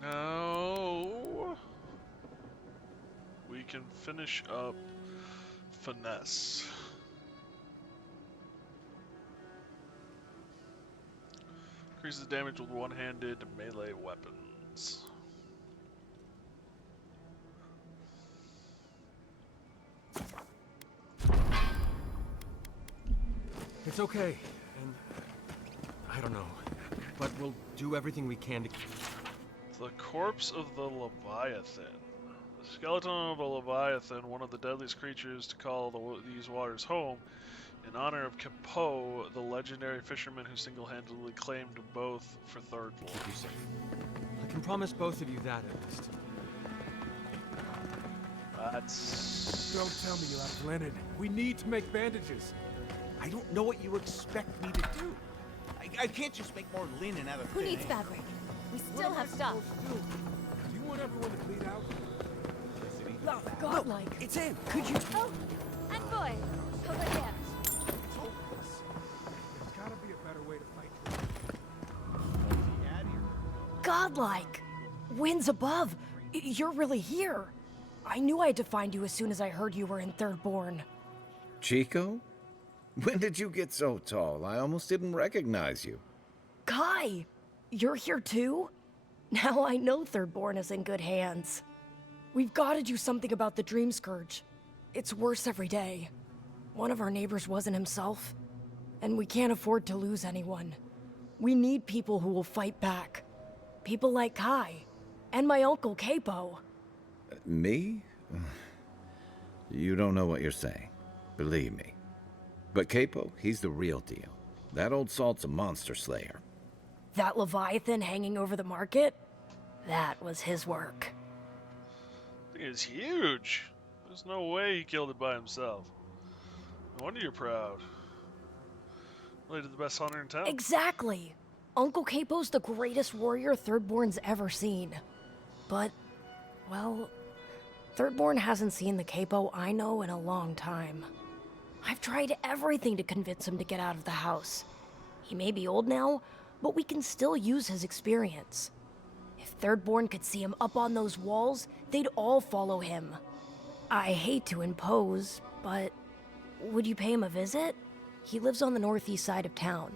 Now we can finish up finesse. Increases damage with one-handed melee weapons. It's okay, and I don't know, but we'll do everything we can to... The corpse of the Leviathan. The skeleton of a Leviathan, one of the deadliest creatures to call these waters home, in honor of Capo, the legendary fisherman who single-handedly claimed both for Thirdborn. Keep you safe. I can promise both of you that at least. That's... Don't tell me you have linen. We need to make bandages. I don't know what you expect me to do. I can't just make more linen out of Who thin needs air. fabric? We still have stuff. Do you want everyone to bleed out? Look, godlike. It's him! Could you... Oh, and boy, over here. There's gotta be a better way to fight. Godlike! Winds above! You're really here! I knew I had to find you as soon as I heard you were in Thirdborn. Chico? When did you get so tall? I almost didn't recognize you. Kai! You're here too? Now I know Thirdborn is in good hands. We've got to do something about the Dreamscourge. It's worse every day. One of our neighbors wasn't himself, and we can't afford to lose anyone. We need people who will fight back. People like Kai, and my uncle Capo. Me? You don't know what you're saying. Believe me. But Capo, he's the real deal. That old salt's a monster slayer. That Leviathan hanging over the market? That was his work. Thing is huge. There's no way he killed it by himself. No wonder you're proud. Really the best hunter in town. Exactly. Uncle Capo's the greatest warrior Thirdborn's ever seen. But, well, Thirdborn hasn't seen the Capo I know in a long time. I've tried everything to convince him to get out of the house. He may be old now, but we can still use his experience. If Thirdborn could see him up on those walls, they'd all follow him. I hate to impose, but would you pay him a visit? He lives on the northeast side of town.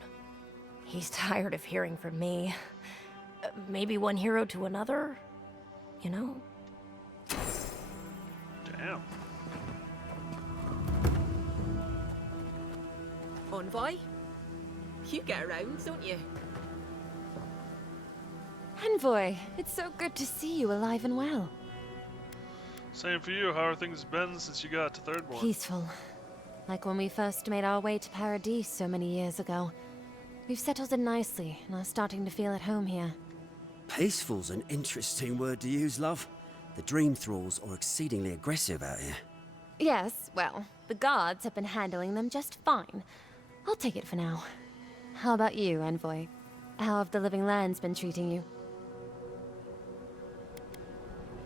He's tired of hearing from me. Maybe one hero to another? You know? Damn. Envoy? You get around, don't you? Envoy, it's so good to see you alive and well. Same for you. How are things been since you got to Thirdborn? Peaceful. Like when we first made our way to Paradise so many years ago. We've settled in nicely and are starting to feel at home here. Peaceful's an interesting word to use, love. The dream thralls are exceedingly aggressive out here. Yes, well, the guards have been handling them just fine. I'll take it for now. How about you, Envoy? How have the living lands been treating you?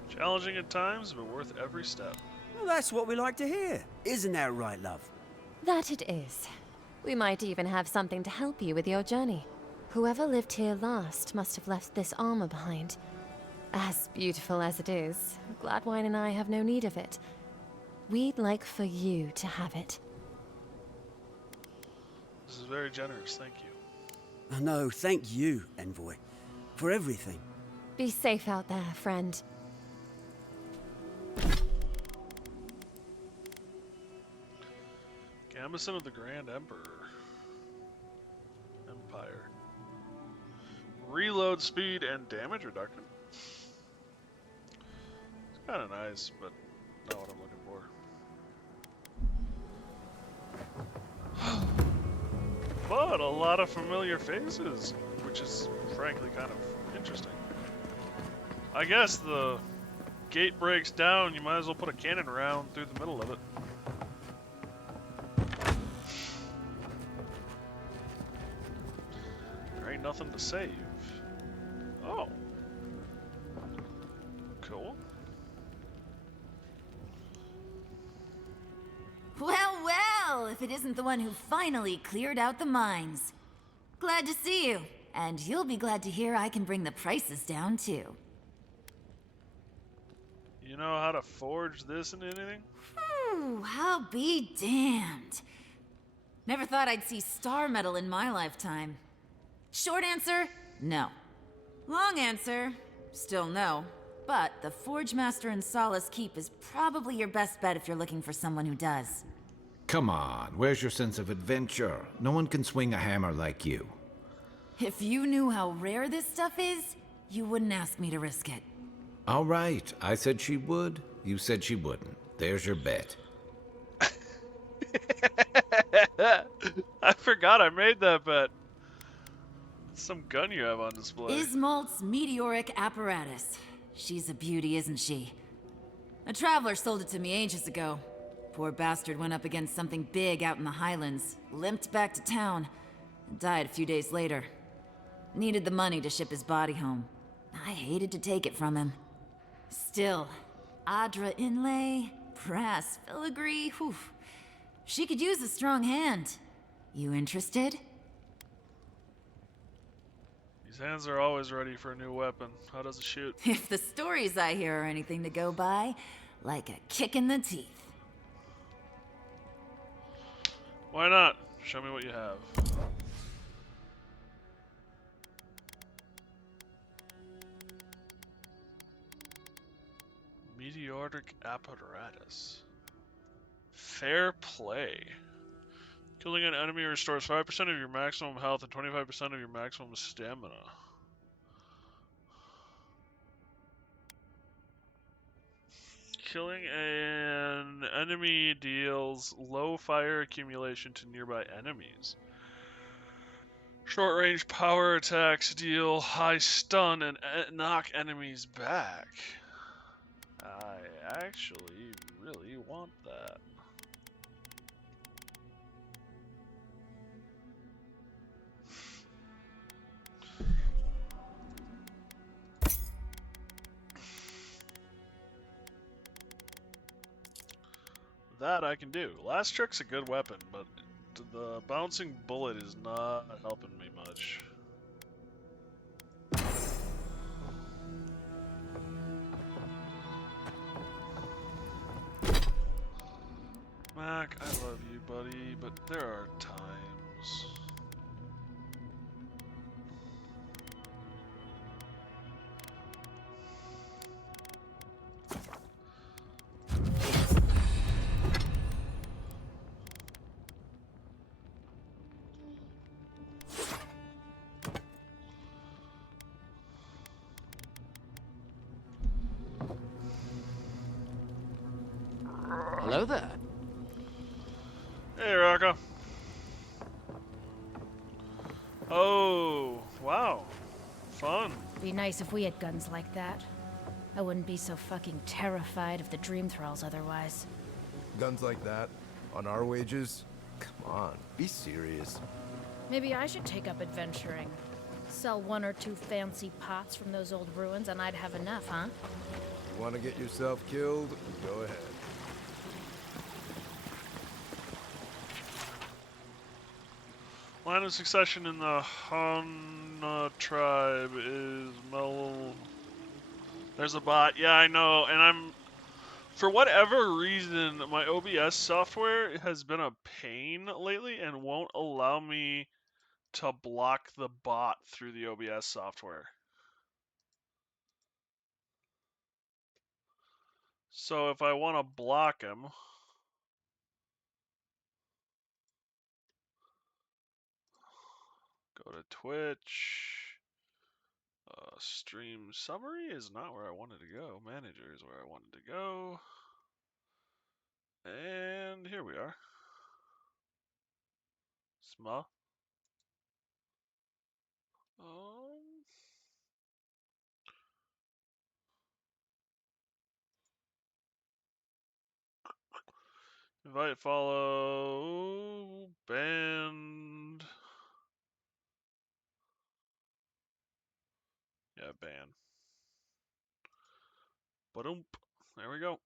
Challenging at times, but worth every step. Well, that's what we like to hear. Isn't that right, love? That it is. We might even have something to help you with your journey. Whoever lived here last must have left this armor behind. As beautiful as it is, Gladwine and I have no need of it. We'd like for you to have it. This is very generous, thank you. No, thank you, Envoy, for everything. Be safe out there, friend. Gambeson of the Grand Emperor. Empire. Reload speed and damage reduction. It's kind of nice, but not what I'm looking for. But a lot of familiar faces, which is frankly kind of interesting. I guess the gate breaks down, you might as well put a cannon round through the middle of it. There ain't nothing to save. Oh. Cool. Well, well, if it isn't the one who finally cleared out the mines. Glad to see you. And you'll be glad to hear I can bring the prices down, too. You know how to forge this into anything? Whew, I'll be damned. Never thought I'd see star metal in my lifetime. Short answer, no. Long answer, still no. But the Forge Master in Solace Keep is probably your best bet if you're looking for someone who does. Come on, where's your sense of adventure? No one can swing a hammer like you. If you knew how rare this stuff is, you wouldn't ask me to risk it. All right, I said she would. You said she wouldn't. There's your bet. I forgot I made that bet. Some gun you have on display. Ismalt's meteoric apparatus. She's a beauty, isn't she? A traveler sold it to me ages ago. Poor bastard went up against something big out in the Highlands, limped back to town, and died a few days later. Needed the money to ship his body home. I hated to take it from him. Still, Adra inlay, brass filigree, whew. She could use a strong hand. You interested? These hands are always ready for a new weapon. How does it shoot? If the stories I hear are anything to go by, like a kick in the teeth. Why not? Show me what you have. Meteoric apparatus. Fair play. Killing an enemy restores 5% of your maximum health and 25% of your maximum stamina. Killing an enemy deals low fire accumulation to nearby enemies. Short range power attacks deal high stun and knock enemies back. I actually really want that. That I can do. Last Trick's a good weapon, but the bouncing bullet is not helping me much. Mac, I love you, buddy, but there are times. Hello there. Hey, Rocco. Oh, wow. Fun. Be nice if we had guns like that. I wouldn't be so fucking terrified of the dream thralls otherwise. Guns like that? On our wages? Come on, be serious. Maybe I should take up adventuring. Sell 1 or 2 fancy pots from those old ruins and I'd have enough, huh? You want to get yourself killed? Go ahead. Line of succession in the Hanna tribe is Mel. There's a bot. Yeah, I know. And for whatever reason, my OBS software has been a pain lately and won't allow me to block the bot through the OBS software. So if I want to block him, go to Twitch. Stream summary is not where I wanted to go. Manager is where I wanted to go. And here we are. Small. Invite, follow, band. Yeah, ban. Ba-doomp. There we go.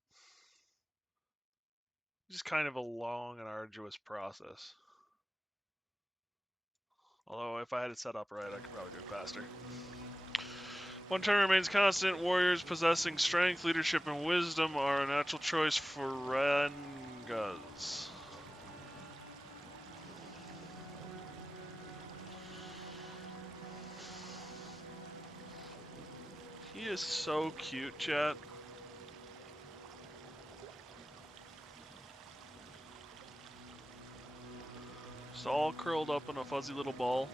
Just kind of a long and arduous process. Although, if I had it set up right, I could probably do it faster. One term remains constant. Warriors possessing strength, leadership, and wisdom are a natural choice for Rengas. He is so cute, chat. Just all curled up in a fuzzy little ball.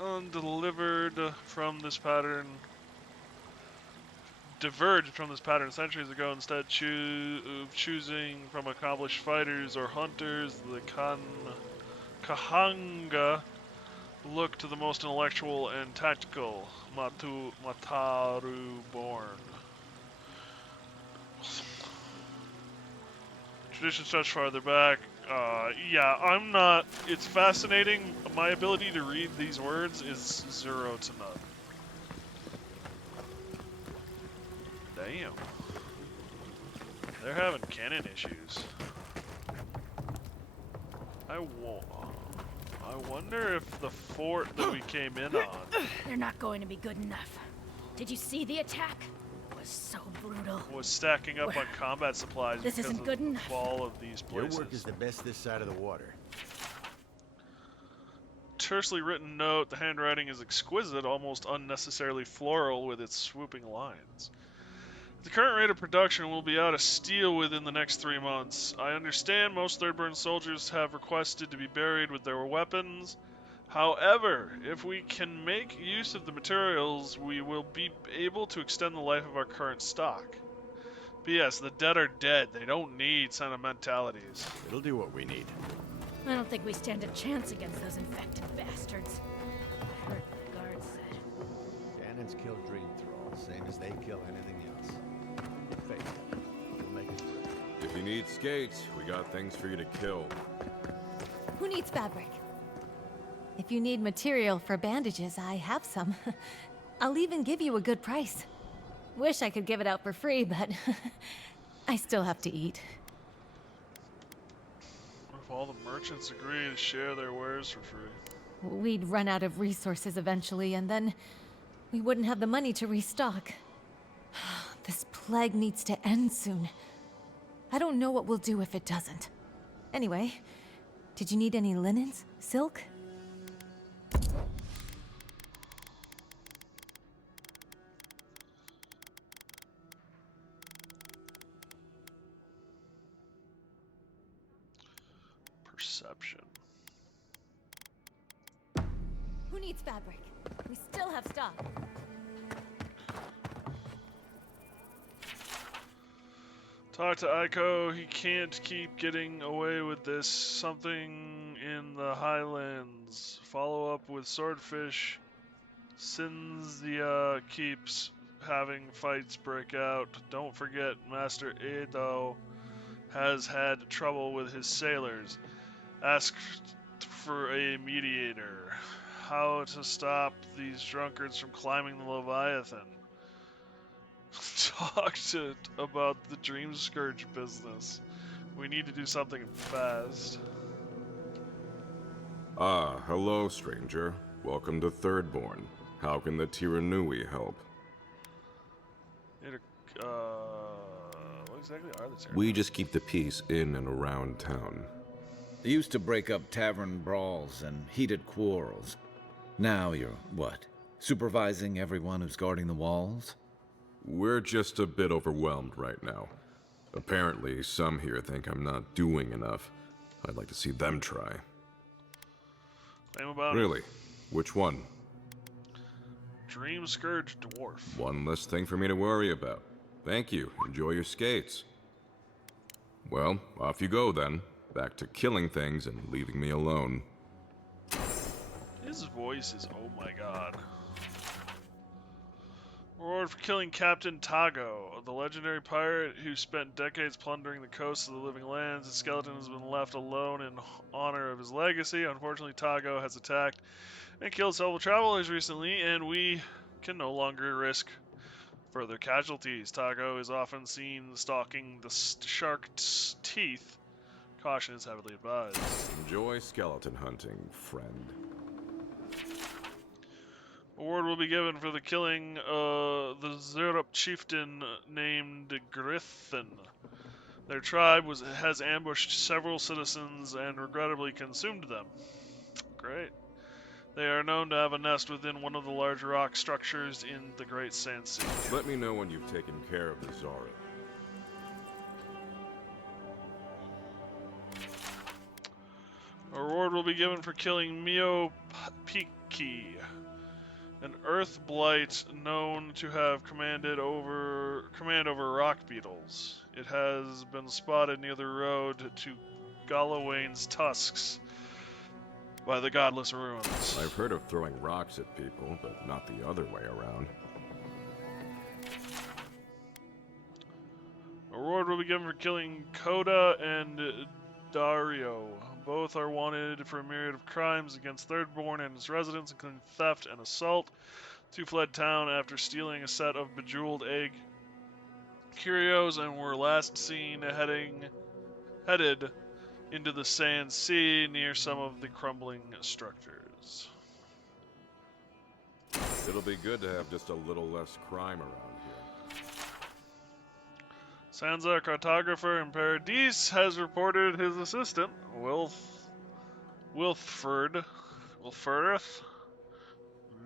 Undelivered from this pattern. Diverged from this pattern centuries ago, instead choosing from accomplished fighters or hunters. The Kahanga look to the most intellectual and tactical, Mataru born. Tradition stretch farther back. Yeah, I'm not. It's fascinating. My ability to read these words is 0 to none. Damn. They're having cannon issues. I wonder if the fort that we came in on... They're not going to be good enough. Did you see the attack? It was so brutal. ...was stacking up on combat supplies This because isn't of good the enough. fall of these places. Your work is the best this side of the water. Tersely written note, the handwriting is exquisite, almost unnecessarily floral with its swooping lines. The current rate of production will be out of steel within the next 3 months. I understand most Thirdburn soldiers have requested to be buried with their weapons. However, if we can make use of the materials, we will be able to extend the life of our current stock. P.S. The dead are dead. They don't need sentimentalities. It'll do what we need. I don't think we stand a chance against those infected bastards. I heard what the guard said. Cannons kill dream thralls, same as they kill anything else. Face it, we'll make it through. If you need skates, we got things for you to kill. Who needs fabric? If you need material for bandages, I have some. I'll even give you a good price. Wish I could give it out for free, but I still have to eat. What if all the merchants agree to share their wares for free? We'd run out of resources eventually, and then we wouldn't have the money to restock. This plague needs to end soon. I don't know what we'll do if it doesn't. Anyway, did you need any linens? Silk? Perception. Who needs fabric? We still have stock. Talk to Aiko. He can't keep getting away with this. Something in the Highlands. Follow up with Swordfish. Cinzia keeps having fights break out. Don't forget, Master Edo has had trouble with his sailors. Ask for a mediator. How to stop these drunkards from climbing the Leviathan. Talk about the Dreamscourge business. We need to do something fast. Ah, hello, stranger. Welcome to Thirdborn. How can the Tiranui help? What exactly are the Tiranui? We just keep the peace in and around town. They used to break up tavern brawls and heated quarrels. Now you're, what, supervising everyone who's guarding the walls? We're just a bit overwhelmed right now. Apparently, some here think I'm not doing enough. I'd like to see them try. Name about Really? it. Which one? Dreamscourge Dwarf. One less thing for me to worry about. Thank you. Enjoy your skates. Well, off you go then. Back to killing things and leaving me alone. His voice is, oh my god. Reward for killing Captain Tago, the legendary pirate who spent decades plundering the coasts of the living lands. His skeleton has been left alone in honor of his legacy. Unfortunately, Tago has attacked and killed several travelers recently, and we can no longer risk further casualties. Tago is often seen stalking the shark's teeth. Caution is heavily advised. Enjoy skeleton hunting, friend. Award will be given for the killing the Zerup chieftain named Grithin. Their tribe has ambushed several citizens and regrettably consumed them. Great. They are known to have a nest within one of the large rock structures in the Great Sand Sea. Let me know when you've taken care of the Zara. A reward will be given for killing Mio Piki, an earth blight known to have command over rock beetles. It has been spotted near the road to Galawain's tusks by the godless ruins. I've heard of throwing rocks at people, but not the other way around. A reward will be given for killing Koda and Dario. Both are wanted for a myriad of crimes against Thirdborn and its residents, including theft and assault. Two fled town after stealing a set of bejeweled egg curios and were last seen headed into the Sand Sea near some of the crumbling structures. It'll be good to have just a little less crime around here. Sansa, cartographer in Paradise, has reported his assistant, Wilfurth,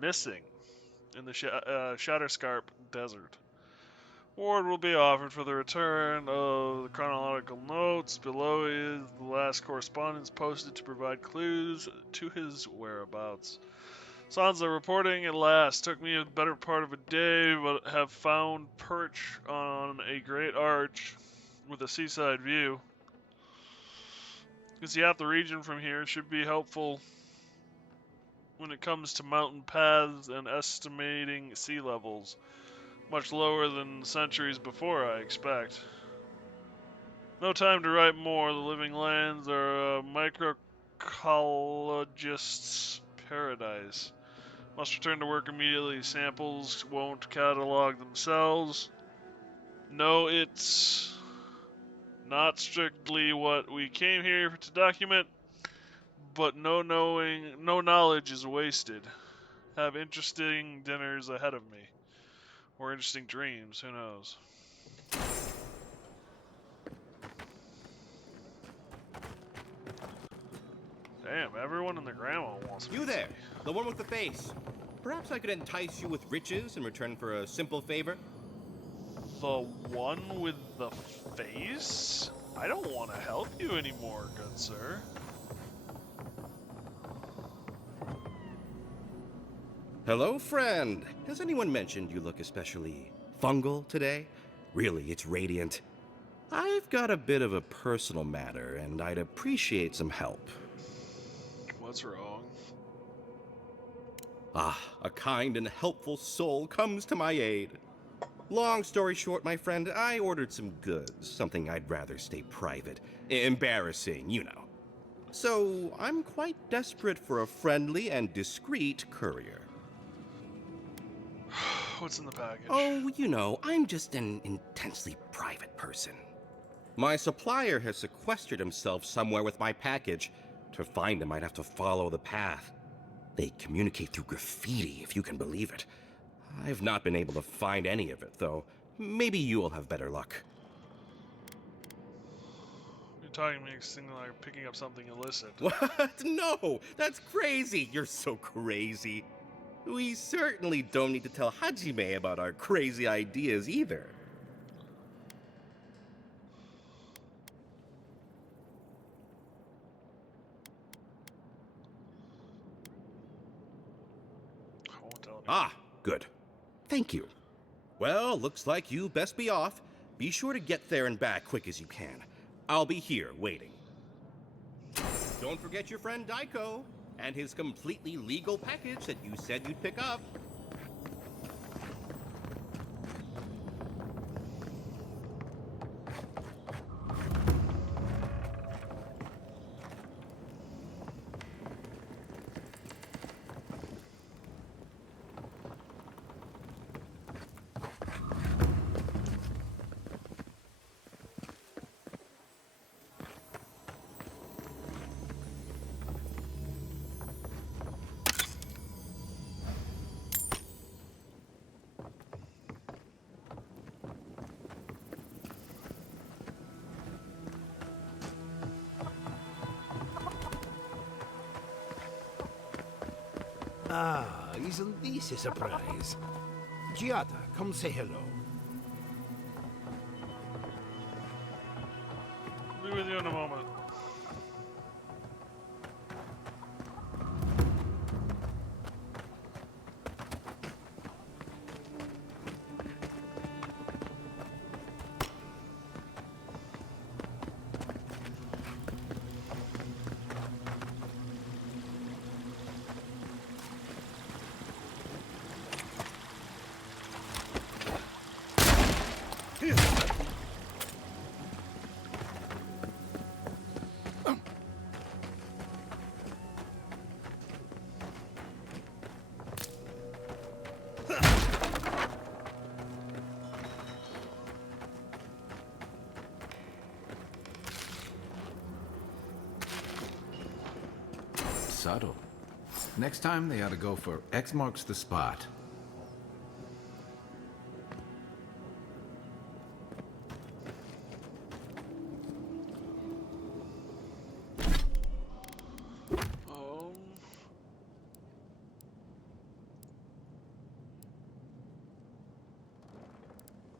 missing in the Shatterscarp Desert. Reward will be offered for the return of the chronological notes. Below is the last correspondence posted to provide clues to his whereabouts. Sansa reporting at last. Took me a better part of a day, but have found perch on a great arch with a seaside view. You can see half the region from here. Should be helpful when it comes to mountain paths and estimating sea levels. Much lower than centuries before, I expect. No time to write more. The living lands are a microcologist's paradise. Must return to work immediately. Samples won't catalog themselves. No, it's not strictly what we came here to document, but no knowledge is wasted. Have interesting dinners ahead of me. Or interesting dreams, who knows. Damn, everyone and their grandma wants me. You there, the one with the face. Perhaps I could entice you with riches in return for a simple favor? The one with the face? I don't want to help you anymore, good sir. Hello, friend. Has anyone mentioned you look especially fungal today? Really, it's radiant. I've got a bit of a personal matter, and I'd appreciate some help. What's wrong? Ah, a kind and helpful soul comes to my aid. Long story short, my friend, I ordered some goods, something I'd rather stay private. Embarrassing, you know. So, I'm quite desperate for a friendly and discreet courier. What's in the package? Oh, you know, I'm just an intensely private person. My supplier has sequestered himself somewhere with my package. To find him, I'd have to follow the path. They communicate through graffiti, if you can believe it. I've not been able to find any of it, though. Maybe you'll have better luck. You're talking to me thinking like picking up something illicit. What? No! That's crazy! You're so crazy. We certainly don't need to tell Hajime about our crazy ideas either. Ah, good. Thank you. Well, looks like you best be off. Be sure to get there and back quick as you can. I'll be here waiting. Don't forget your friend Daiko and his completely legal package that you said you'd pick up. Ah, isn't this a surprise? Giada, come say hello. I'll be with you in a moment. Subtle. Next time they ought to go for X marks the spot.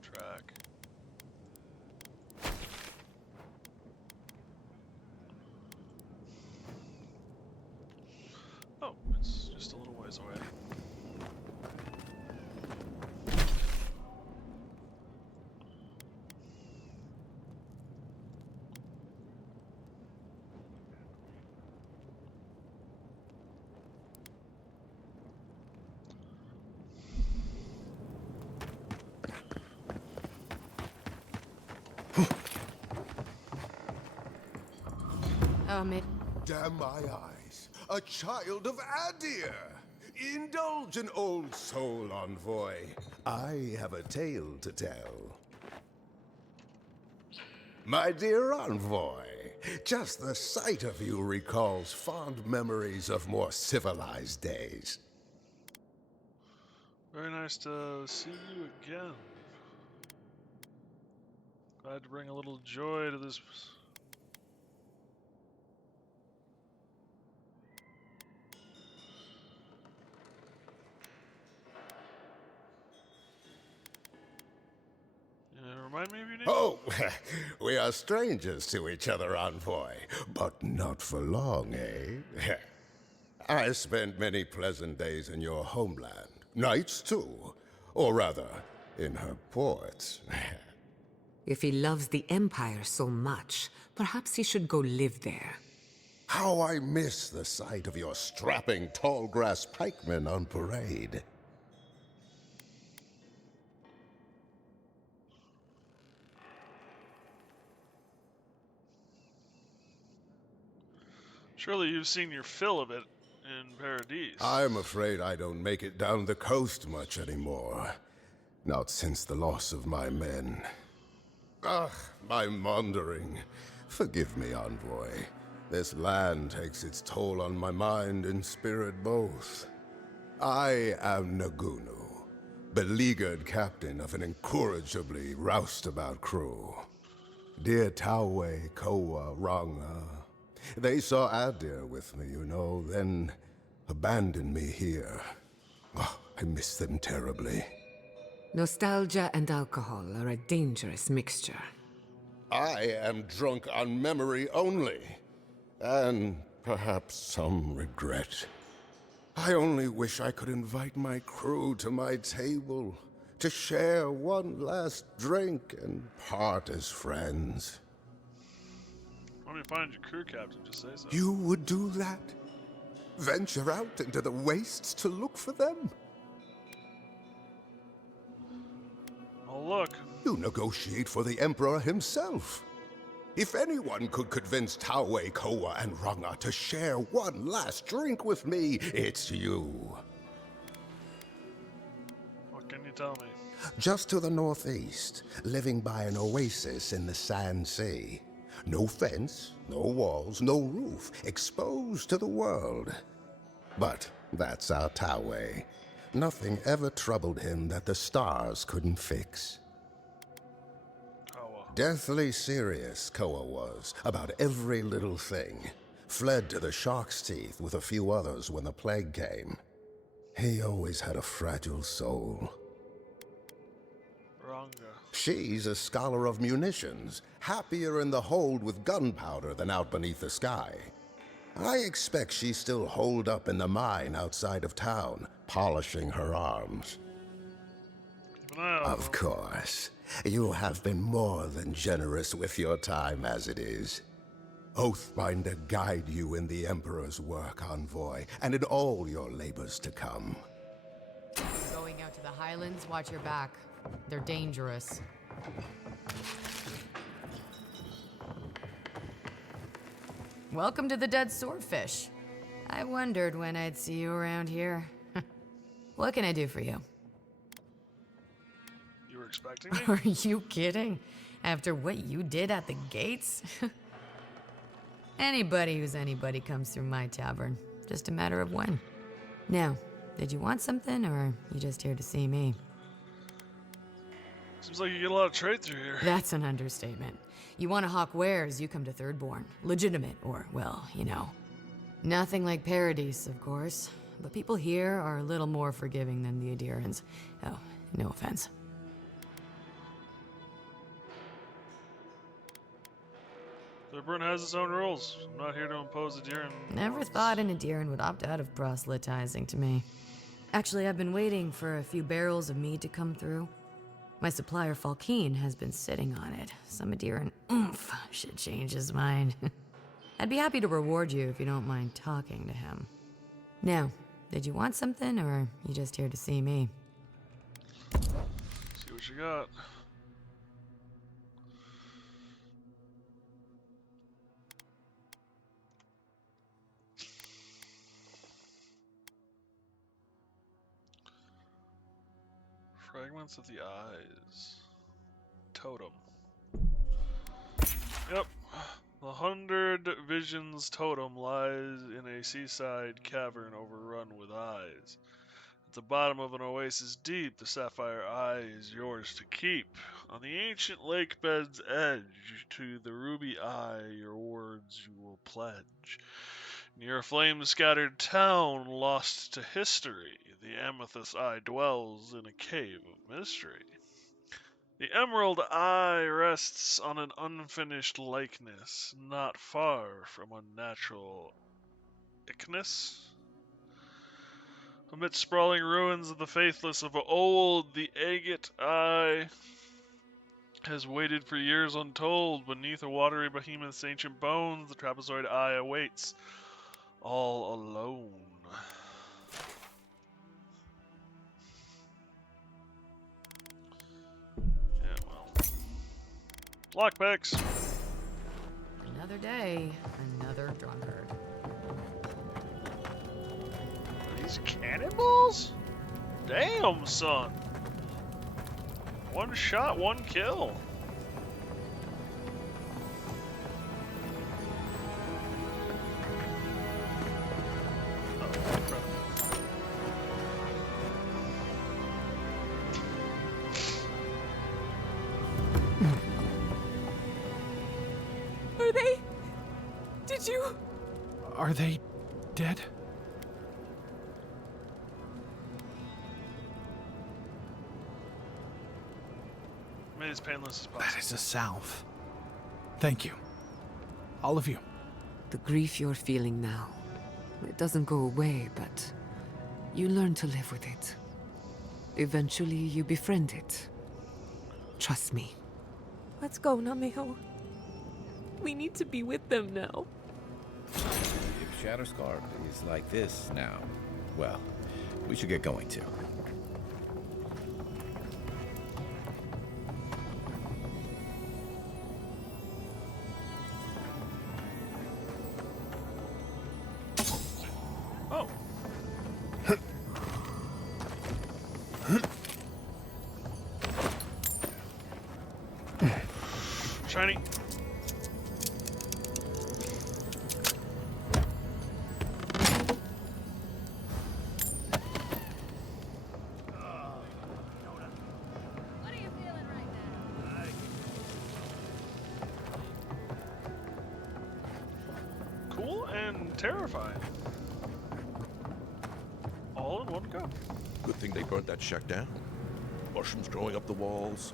Track. Damn my eyes. A child of Adir! Indulge an old soul, envoy. I have a tale to tell. My dear envoy, just the sight of you recalls fond memories of more civilized days. Very nice to see you again. Glad to bring a little joy to this. Remind me of your name? Oh, we are strangers to each other, envoy, but not for long, eh? I spent many pleasant days in your homeland. Nights, too. Or rather, in her ports. If he loves the Empire so much, perhaps he should go live there. How I miss the sight of your strapping tall grass pikemen on parade. Surely you've seen your fill of it in Paradise. I'm afraid I don't make it down the coast much anymore. Not since the loss of my men. Ah, my wandering. Forgive me, envoy. This land takes its toll on my mind and spirit both. I am Nagunu, beleaguered captain of an incorrigibly roustabout crew. Dear Tawe, Koa, Ranga. They saw Adir with me, you know, then abandoned me here. Oh, I miss them terribly. Nostalgia and alcohol are a dangerous mixture. I am drunk on memory only, and perhaps some regret. I only wish I could invite my crew to my table, to share one last drink and part as friends. Let me find your crew captain, just say so. You would do that? Venture out into the wastes to look for them? Oh, look. You negotiate for the Emperor himself. If anyone could convince Tawe, Koa, and Ranga to share one last drink with me, it's you. What can you tell me? Just to the northeast, living by an oasis in the Sand Sea. No fence, no walls, no roof, exposed to the world. But that's our Tawe. Nothing ever troubled him that the stars couldn't fix. Deathly serious, Koa was, about every little thing. Fled to the shark's teeth with a few others when the plague came. He always had a fragile soul. Ranga. She's a scholar of munitions, happier in the hold with gunpowder than out beneath the sky. I expect she's still holed up in the mine outside of town, polishing her arms. Of course. You have been more than generous with your time as it is. Oathbinder guide you in the Emperor's work, envoy, and in all your labors to come. Going out to the Highlands, watch your back. They're dangerous. Welcome to the Dead Swordfish. I wondered when I'd see you around here. What can I do for you? You were expecting me? Are you kidding? After what you did at the gates? Anybody who's anybody comes through my tavern. Just a matter of when. Now, did you want something, or are you just here to see me? Seems like you get a lot of trade through here. That's an understatement. You want to hawk wares, you come to Thirdborn. Legitimate, or, well, you know. Nothing like Paradise, of course. But people here are a little more forgiving than the Adirans. Oh, no offense. Thirdborn has its own rules. I'm not here to impose Adiran. Never thought an Adiran would opt out of proselytizing to me. Actually, I've been waiting for a few barrels of mead to come through. My supplier, Falkeen, has been sitting on it. Some Adiran oomph should change his mind. I'd be happy to reward you if you don't mind talking to him. Now, did you want something, or are you just here to see me? See what you got. Fragments of the eyes. Totem. Yep. The 100 Visions totem lies in a seaside cavern overrun with eyes. At the bottom of an oasis deep, the sapphire eye is yours to keep. On the ancient lake bed's edge, to the ruby eye your words you will pledge. Near a flame-scattered town lost to history, the amethyst eye dwells in a cave of mystery. The emerald eye rests on an unfinished likeness, not far from unnatural ickness. Amidst sprawling ruins of the faithless of old, the agate eye has waited for years untold. Beneath a watery behemoth's ancient bones, the trapezoid eye awaits, all alone. Yeah, well. Lockpicks! Another day, another drunkard. Are these cannonballs? Damn, son! One shot, one kill. Are they? Did you? Are they dead? Made as painless as possible. That is a salve. Thank you. All of you. The grief you're feeling now, it doesn't go away, but you learn to live with it. Eventually, you befriend it. Trust me. Let's go, Nameho. We need to be with them now. If Shatterscarp is like this now, well, we should get going too. Oh. Shiny. Cool and terrifying. All in one go. Good thing they burnt that shack down. Mushrooms growing up the walls.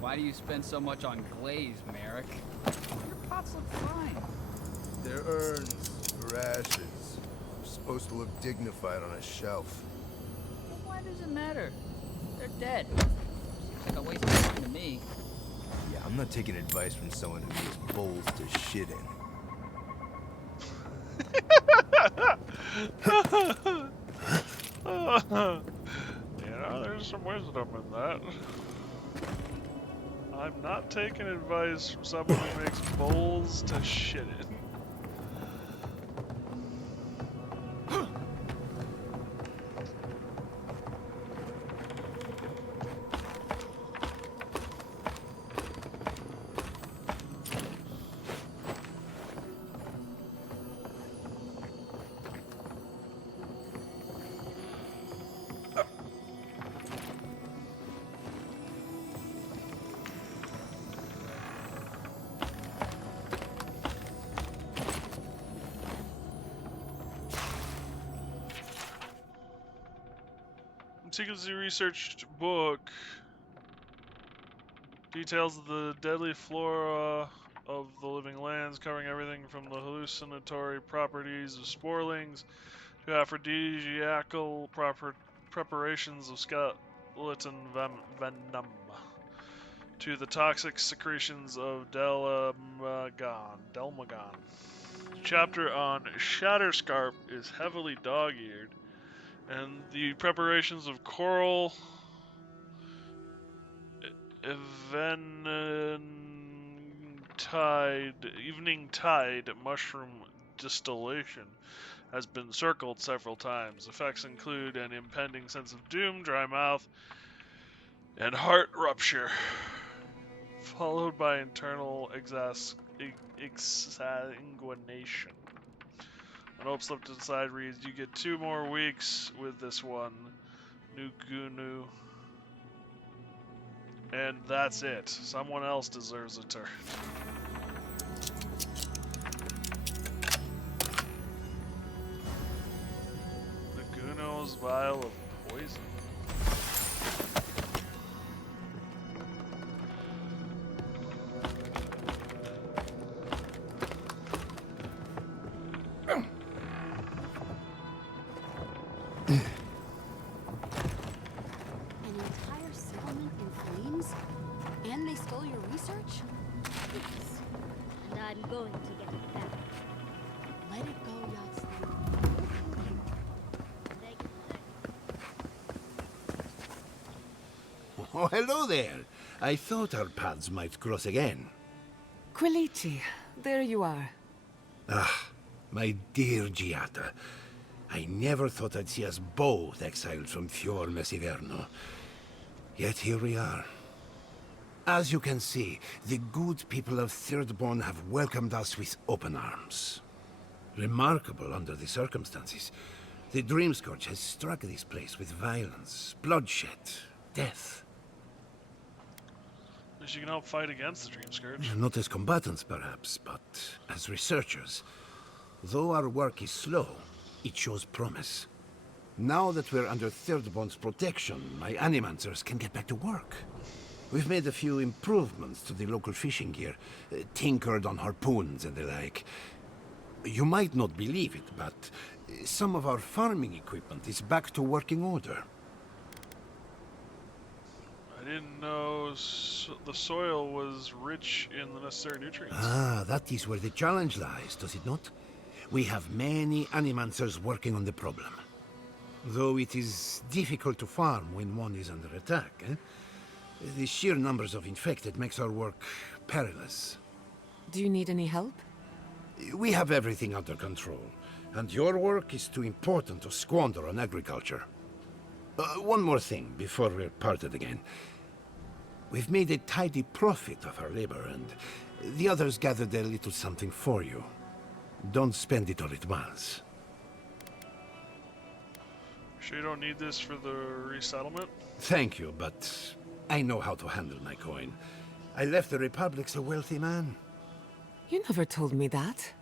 Why do you spend so much on glaze, Merrick? Your pots look fine. They're urns for ashes. They're supposed to look dignified on a shelf. Well, why does it matter? They're dead. Seems like a waste of time to me. Yeah, I'm not taking advice from someone who needs bowls to shit in. There's some wisdom in that. I'm not taking advice from someone who makes bowls to shit in. Meticulously researched book details the deadly flora of the living lands, covering everything from the hallucinatory properties of sporelings to aphrodisiacal preparations of skeleton venom to the toxic secretions of Delmagon. The chapter on Shatterscarp is heavily dog-eared, and the preparations of coral evening tide mushroom distillation has been circled several times. Effects include an impending sense of doom, dry mouth, and heart rupture, followed by internal exsanguination. A note slipped inside reads, "You get 2 more weeks with this one, Nugunu." And that's it. Someone else deserves a turn. Naguno's vial of poison. An entire settlement in flames? And they stole your research? Yes. And I'm going to get it back. Let it go, Yatsli. Oh, hello there. I thought our paths might cross again. Quilici, there you are. Ah, my dear Giata. I never thought I'd see us both exiled from Fior Messiverno. Yet here we are. As you can see, the good people of Thirdborn have welcomed us with open arms. Remarkable under the circumstances. The Dreamscourge has struck this place with violence, bloodshed, death. At least you can help fight against the Dreamscourge. Not as combatants, perhaps, but as researchers. Though our work is slow, it shows promise. Now that we're under Thirdborn's protection, my animancers can get back to work. We've made a few improvements to the local fishing gear, tinkered on harpoons and the like. You might not believe it, but some of our farming equipment is back to working order. I didn't know the soil was rich in the necessary nutrients. Ah, that is where the challenge lies, does it not? We have many animancers working on the problem. Though it is difficult to farm when one is under attack, eh? The sheer numbers of infected makes our work perilous. Do you need any help? We have everything under control, and your work is too important to squander on agriculture. One more thing before we're parted again. We've made a tidy profit of our labor, and the others gathered a little something for you. Don't spend it all at once. Sure you don't need this for the resettlement? Thank you, but I know how to handle my coin. I left the Republic a wealthy man. You never told me that.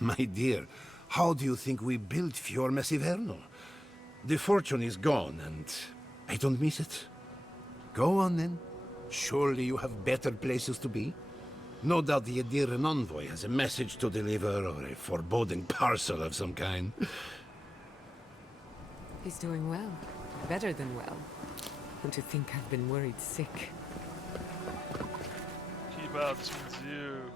My dear, how do you think we built Fior Messiverno? The fortune is gone, and I don't miss it. Go on, then. Surely you have better places to be. No doubt the Adiran envoy has a message to deliver, or a foreboding parcel of some kind. He's doing well. Better than well. And to think I've been worried sick. Keep out with you.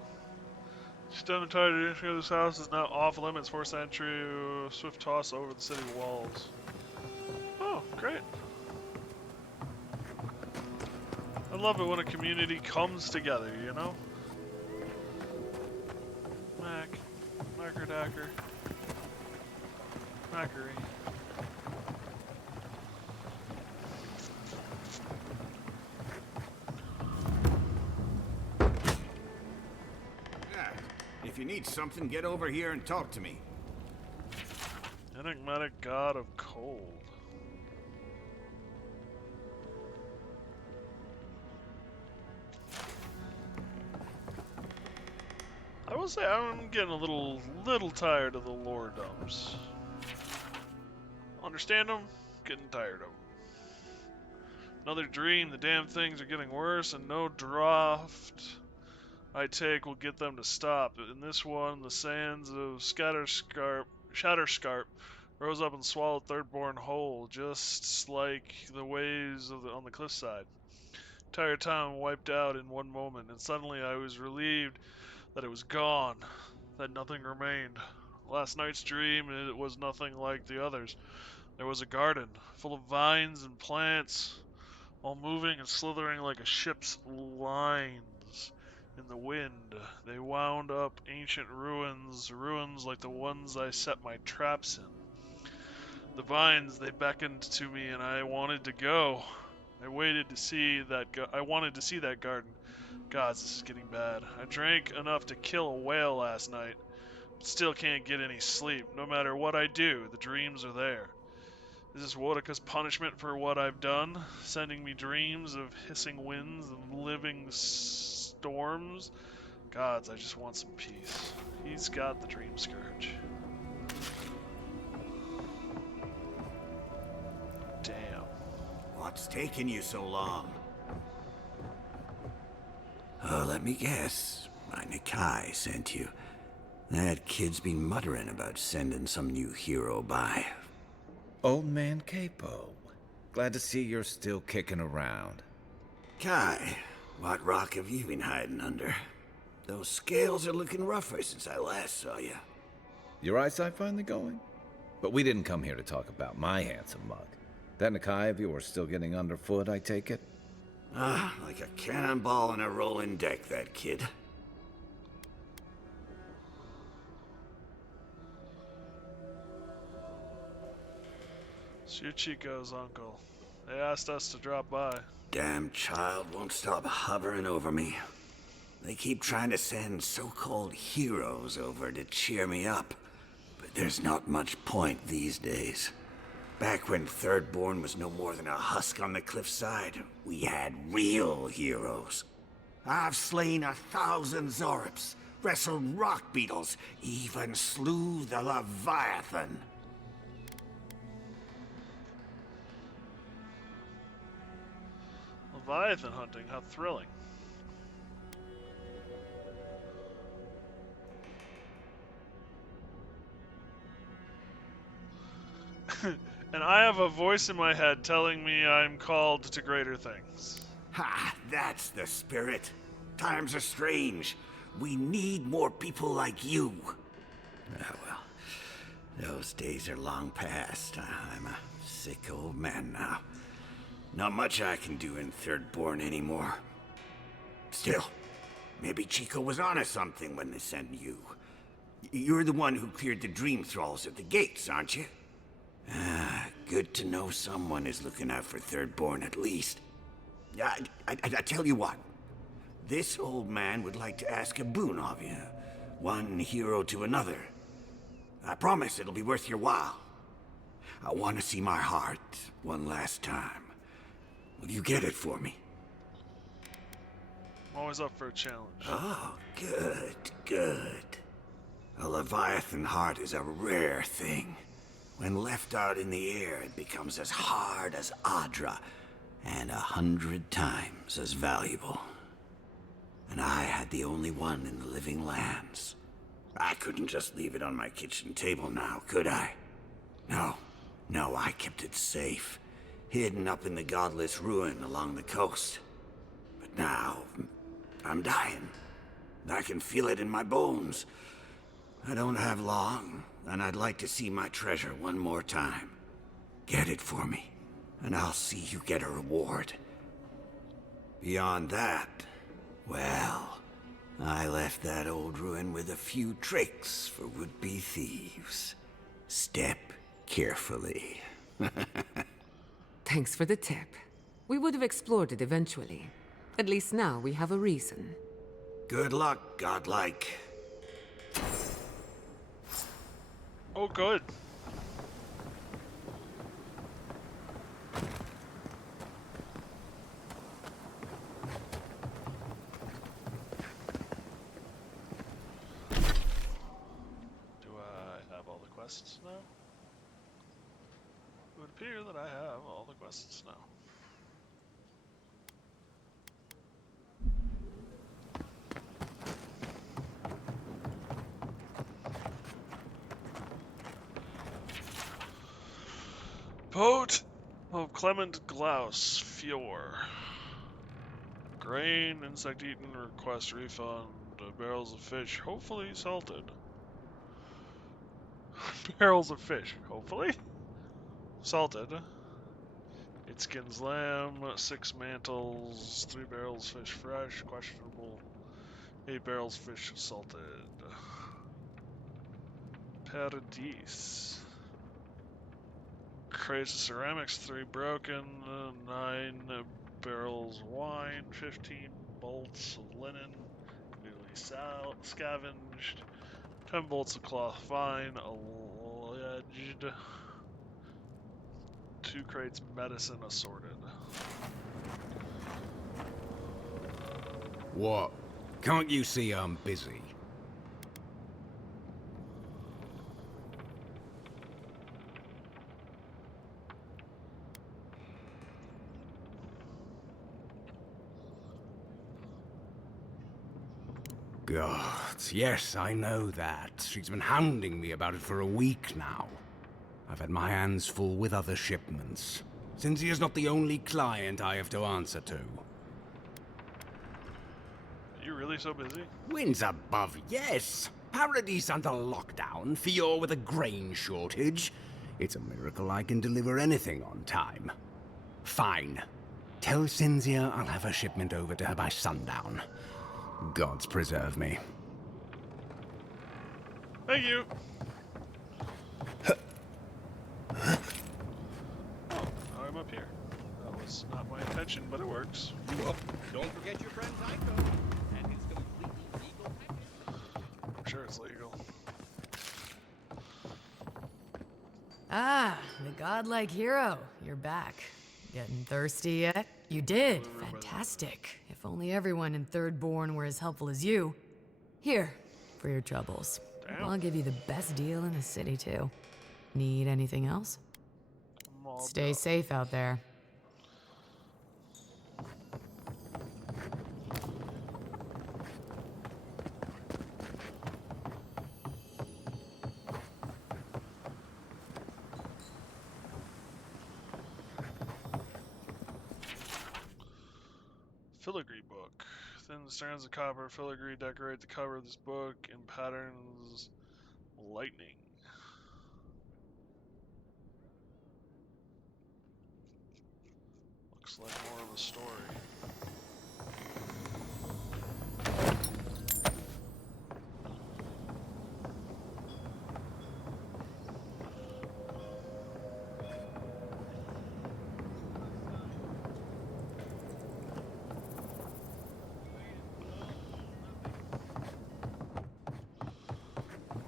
Stone and tired of entering this house is now off limits. Forced entry, swift toss over the city walls. Oh, great. I love it when a community comes together, you know? Macker, Mackery. Yeah. If you need something, get over here and talk to me. Enigmatic god of cold. I will say I'm getting a little tired of the lore dumps. Understand them, getting tired of them. Another dream, the damn things are getting worse, and no draft I take will get them to stop. In this one, the sands of Shatterscarp rose up and swallowed Thirdborn whole, just like the waves on the cliffside. Entire town wiped out in one moment, and suddenly I was relieved that it was gone, that nothing remained. Last night's dream, it was nothing like the others. There was a garden, full of vines and plants, all moving and slithering like a ship's lines. in the wind. They wound up ancient ruins, ruins like the ones I set my traps in. The vines, they beckoned to me and I wanted to go. I waited to see that I wanted to see that garden. Gods, this is getting bad. I drank enough to kill a whale last night, but still can't get any sleep. No matter what I do, the dreams are there. Is this Wodaka's punishment for what I've done? Sending me dreams of hissing winds and living storms? Gods, I just want some peace. He's got the Dreamscourge. Damn. What's taking you so long? Oh, let me guess. My Nikai sent you. That kid's been muttering about sending some new hero by. Old man Capo. Glad to see you're still kicking around. Kai, what rock have you been hiding under? Those scales are looking rougher since I last saw you. Your eyesight finally going? But we didn't come here to talk about my handsome mug. That Nikai of yours still getting underfoot, I take it? Ah, like a cannonball in a rolling deck, that kid. It's your Chico's uncle. They asked us to drop by. Damn child won't stop hovering over me. They keep trying to send so-called heroes over to cheer me up. But there's not much point these days. Back when Thirdborn was no more than a husk on the cliffside, we had real heroes. I've slain 1,000 Zorops, wrestled rock beetles, even slew the Leviathan. Leviathan hunting, how thrilling. And I have a voice in my head telling me I'm called to greater things. Ha! That's the spirit. Times are strange. We need more people like you. Ah, well, those days are long past. I'm a sick old man now. Not much I can do in Thirdborn anymore. Still, maybe Chico was onto something when they sent you. You're the one who cleared the dream thralls at the gates, aren't you? Ah, good to know someone is looking out for Thirdborn at least. I tell you what. This old man would like to ask a boon of you. One hero to another. I promise it'll be worth your while. I want to see my heart one last time. Will you get it for me? I'm always up for a challenge. Oh, good, good. A Leviathan heart is a rare thing. When left out in the air, it becomes as hard as Adra, and 100 times as valuable. And I had the only one in the living lands. I couldn't just leave it on my kitchen table now, could I? No, I kept it safe, hidden up in the godless ruin along the coast. But now, I'm dying. I can feel it in my bones. I don't have long, and I'd like to see my treasure one more time. Get it for me, and I'll see you get a reward. Beyond that, well, I left that old ruin with a few tricks for would-be thieves. Step carefully. Thanks for the tip. We would have explored it eventually. At least now we have a reason. Good luck, godlike. Oh, good. Do I have all the quests now? It would appear that I have all the quests now. Boat of Clement Glaus, Fjord. Grain, insect eaten, request refund, barrels of fish, hopefully salted. Barrels of fish, hopefully? Salted. 8 skins lamb, 6 mantles, 3 barrels fish fresh, questionable. 8 barrels fish salted. Paradis. Crates of ceramics, 3 broken, 9 barrels wine, 15 bolts of linen, newly scavenged, 10 bolts of cloth fine, alleged, 2 crates medicine assorted. What? Can't you see I'm busy? God, yes, I know that. She's been hounding me about it for a week now. I've had my hands full with other shipments. Cynthia's not the only client I have to answer to. Are you really so busy? Winds above, yes. Paradise under lockdown, Fior with a grain shortage. It's a miracle I can deliver anything on time. Fine. Tell Cynthia I'll have her shipment over to her by sundown. Gods preserve me. Thank you. Oh, I'm up here. That was not my intention, but it works. Don't forget your friend Tycho and his completely legal package. I'm sure it's legal. Ah, the godlike hero. You're back. Getting thirsty yet? You did. Fantastic. If only everyone in Third Born were as helpful as you. Here, for your troubles. Damn. I'll give you the best deal in the city, too. Need anything else? Stay safe out there. Filigree book. Thin strands of copper filigree decorate the cover of this book in patterns lightning. Looks like more of a story.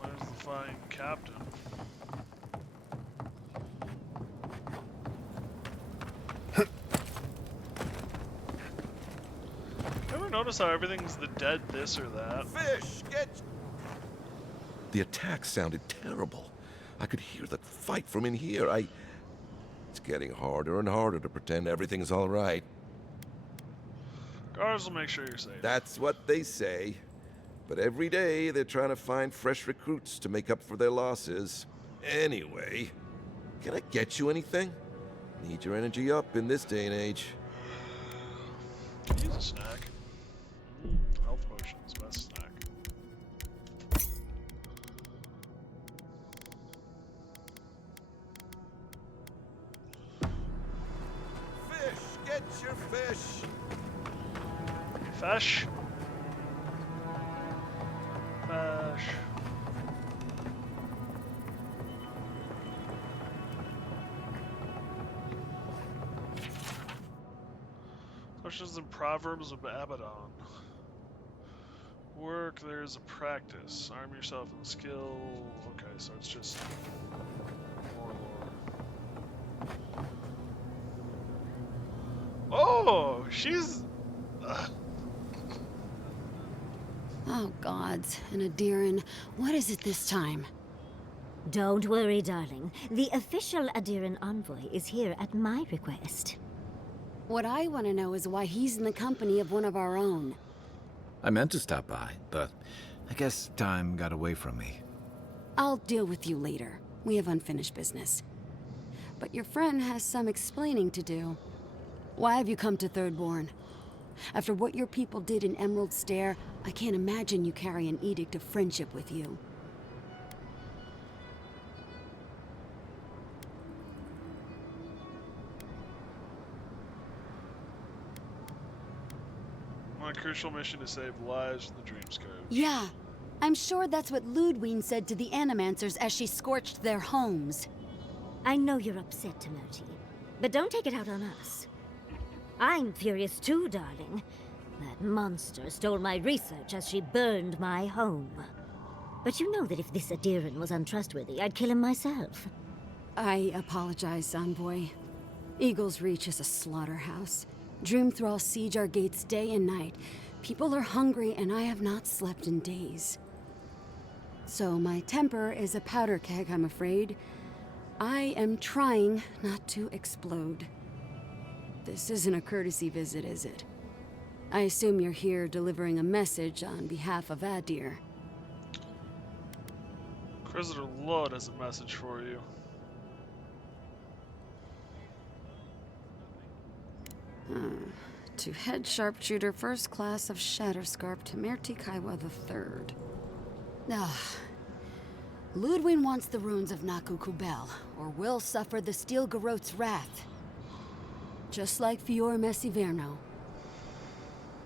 Where's the fine captain? Ever notice how everything's the dead this or that? Fish, get... The attack sounded terrible. I could hear the fight from in here. It's getting harder and harder to pretend everything's all right. Guards will make sure you're safe. That's what they say. But every day they're trying to find fresh recruits to make up for their losses. Anyway, can I get you anything? Need your energy up in this day and age. Use a snack. Health potions, best snack. Fish, get your fish. Fish. Fish. Questions and Proverbs of Abaddon. Work, there's a practice. Arm yourself in skill. Okay, so it's just more lore. Oh, she's... Oh, gods. And Adiran, what is it this time? Don't worry, darling. The official Adiran envoy is here at my request. What I want to know is why he's in the company of one of our own. I meant to stop by, but I guess time got away from me. I'll deal with you later. We have unfinished business. But your friend has some explaining to do. Why have you come to Thirdborn? After what your people did in Emerald Stair, I can't imagine you carry an edict of friendship with you. My crew crucial mission to save lives in the Dreamscourge. Yeah. I'm sure that's what Ludwig said to the Animancers as she scorched their homes. I know you're upset, Timothy, but don't take it out on us. I'm furious too, darling. That monster stole my research as she burned my home. But you know that if this Adiran was untrustworthy, I'd kill him myself. I apologize, Envoy. Eagle's Reach is a slaughterhouse. Dreamthralls siege our gates day and night. People are hungry, and I have not slept in days. So my temper is a powder keg, I'm afraid. I am trying not to explode. This isn't a courtesy visit, is it? I assume you're here delivering a message on behalf of Adir. Inquisitor Lud has a message for you. To Head Sharpshooter, First Class of Shatterscarp, Temerti Kaiwa III. Ludwig wants the ruins of Naku Kubel, or will suffer the Steel Garrote's wrath. Just like Fior Messiverno.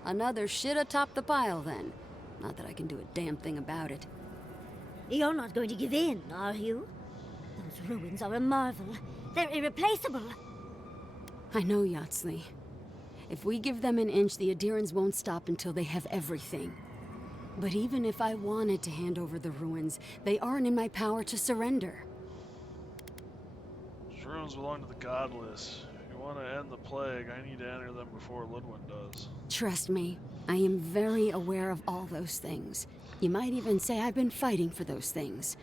Another shit atop the pile, then. Not that I can do a damn thing about it. You're not going to give in, are you? Those ruins are a marvel. They're irreplaceable. I know, Yatsley. If we give them an inch, the Adirans won't stop until they have everything. But even if I wanted to hand over the ruins, they aren't in my power to surrender. Those ruins belong to the godless. If you want to end the plague, I need to enter them before Ludwig does. Trust me, I am very aware of all those things. You might even say I've been fighting for those things.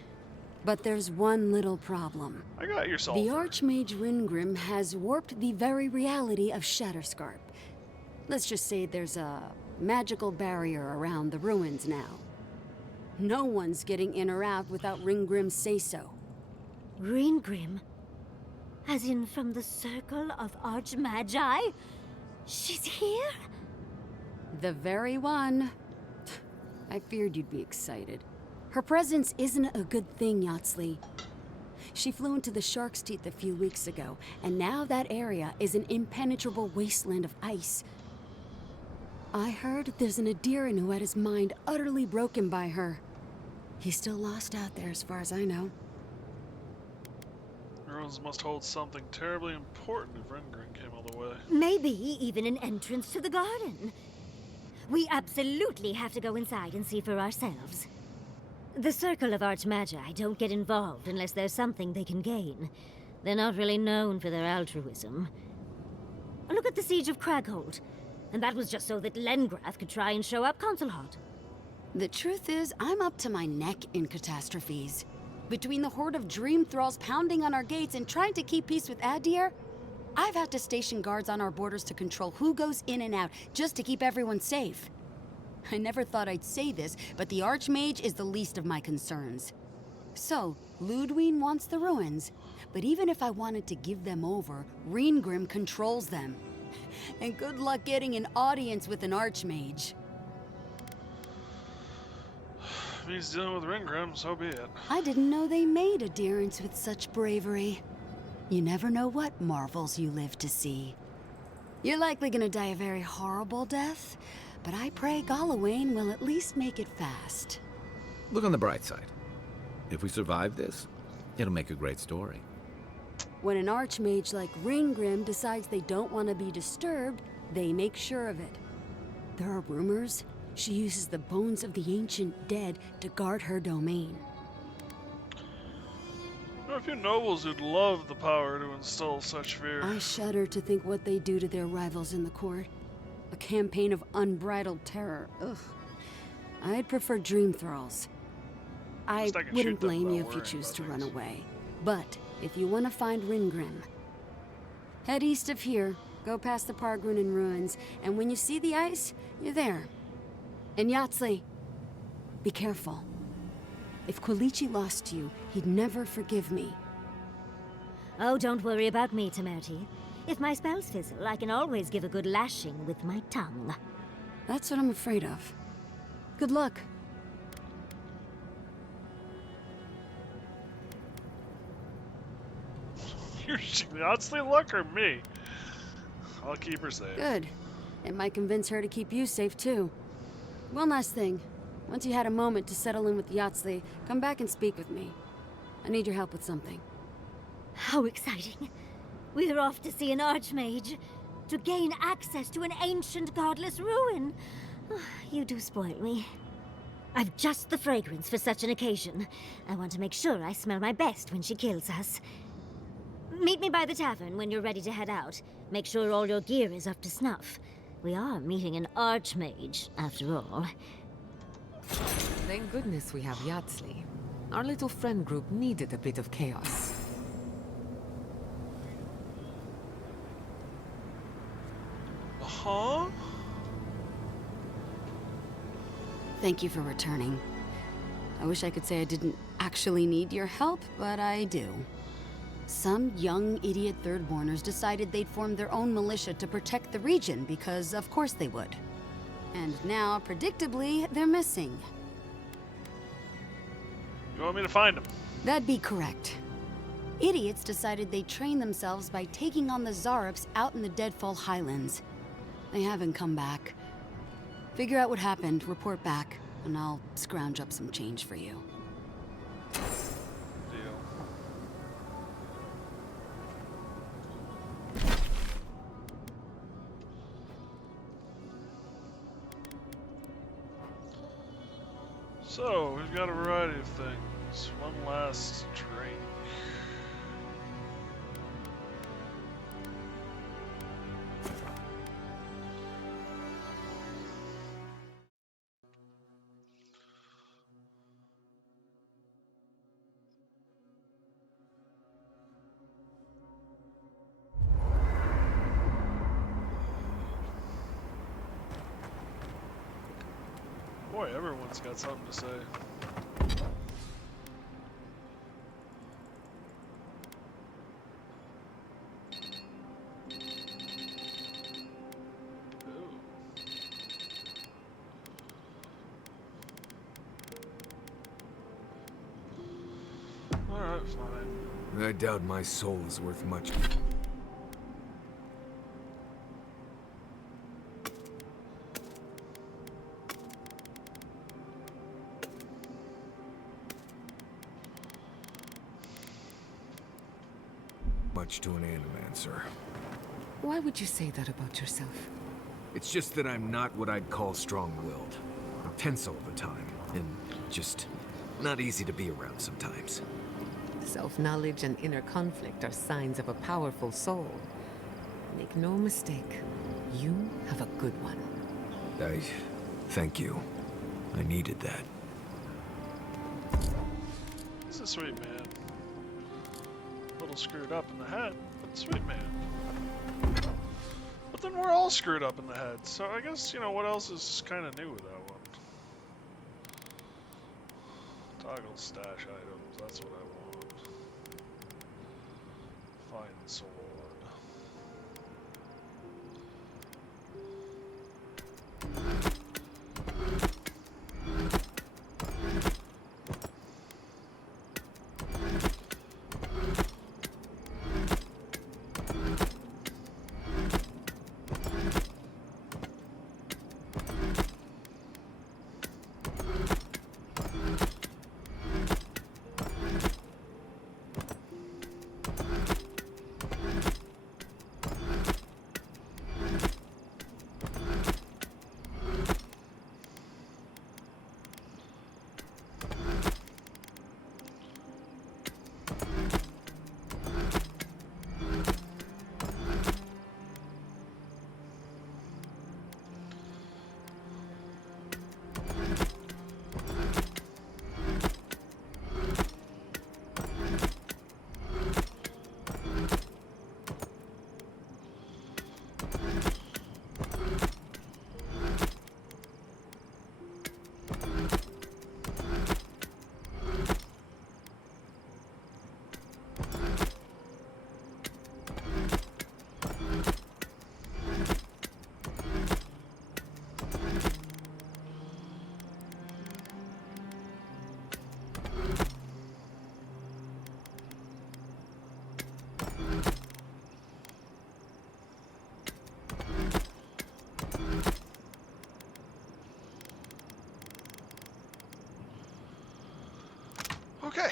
But there's one little problem. I got your sulfur. The Archmage Ringrim has warped the very reality of Shatterscarp. Let's just say there's a magical barrier around the ruins now. No one's getting in or out without Ringgrim's say-so. Ringgrim? As in from the Circle of Archmagi? She's here? The very one. I feared you'd be excited. Her presence isn't a good thing, Yatsley. She flew into the Shark's Teeth a few weeks ago, and now that area is an impenetrable wasteland of ice. I heard there's an Adiran who had his mind utterly broken by her. He's still lost out there as far as I know. Ruins must hold something terribly important if Ringrim came all the way. Maybe even an entrance to the garden. We absolutely have to go inside and see for ourselves. The Circle of Archmagi don't get involved unless there's something they can gain. They're not really known for their altruism. Look at the Siege of Craghold. And that was just so that Lengrath could try and show up Consulhot. The truth is, I'm up to my neck in catastrophes. Between the horde of dream thralls pounding on our gates and trying to keep peace with Adir, I've had to station guards on our borders to control who goes in and out, just to keep everyone safe. I never thought I'd say this, but the Archmage is the least of my concerns. So, Ludwig wants the ruins, but even if I wanted to give them over, Ringrim controls them. And good luck getting an audience with an Archmage. If he's dealing with Ringrim, so be it. I didn't know they made adherents with such bravery. You never know what marvels you live to see. You're likely gonna die a very horrible death, but I pray Galawain will at least make it fast. Look on the bright side. If we survive this, it'll make a great story. When an Archmage like Ringgrim decides they don't want to be disturbed, they make sure of it. There are rumors she uses the bones of the ancient dead to guard her domain. There are a few nobles who'd love the power to instill such fear. I shudder to think what they do to their rivals in the court. A campaign of unbridled terror. Ugh. I'd prefer dream thralls. I wouldn't blame you if you choose to run away. But if you want to find Ringrim, head east of here, go past the Pargrunen ruins, and when you see the ice, you're there. And Yatsley, be careful. If Quilichi lost you, he'd never forgive me. Oh, don't worry about me, Temerti. If my spells fizzle, I can always give a good lashing with my tongue. That's what I'm afraid of. Good luck. You're honestly luck or me? I'll keep her safe. Good. It might convince her to keep you safe, too. One last thing. Once you had a moment to settle in with Yatsley, come back and speak with me. I need your help with something. How exciting. We're off to see an archmage. To gain access to an ancient godless ruin. You do spoil me. I've just the fragrance for such an occasion. I want to make sure I smell my best when she kills us. Meet me by the tavern when you're ready to head out. Make sure all your gear is up to snuff. We are meeting an archmage, after all. Thank goodness we have Yatsley. Our little friend group needed a bit of chaos. Huh? Thank you for returning. I wish I could say I didn't actually need your help, but I do. Some young idiot Thirdborners decided they'd form their own militia to protect the region because of course they would. And now, predictably, they're missing. You want me to find them? That'd be correct. Idiots decided they'd train themselves by taking on the Zarups out in the Deadfall Highlands. They haven't come back. Figure out what happened, report back, and I'll scrounge up some change for you. Deal. So, we've got a variety of things. One last drink. Boy, everyone's got something to say. Alright, fine. I doubt my soul is worth much. Much to an animancer. Why would you say that about yourself? It's just that I'm not what I'd call strong-willed. I'm tense all the time, and just not easy to be around sometimes. Self-knowledge and inner conflict are signs of a powerful soul. Make no mistake, you have a good one. Thank you. I needed that. He's a sweet man. A little screwed up in the head, but sweet man. But then we're all screwed up in the head, so I guess, you know, what else is kind of new with that one? Toggle stash items, that's what I want. Find sword. Okay.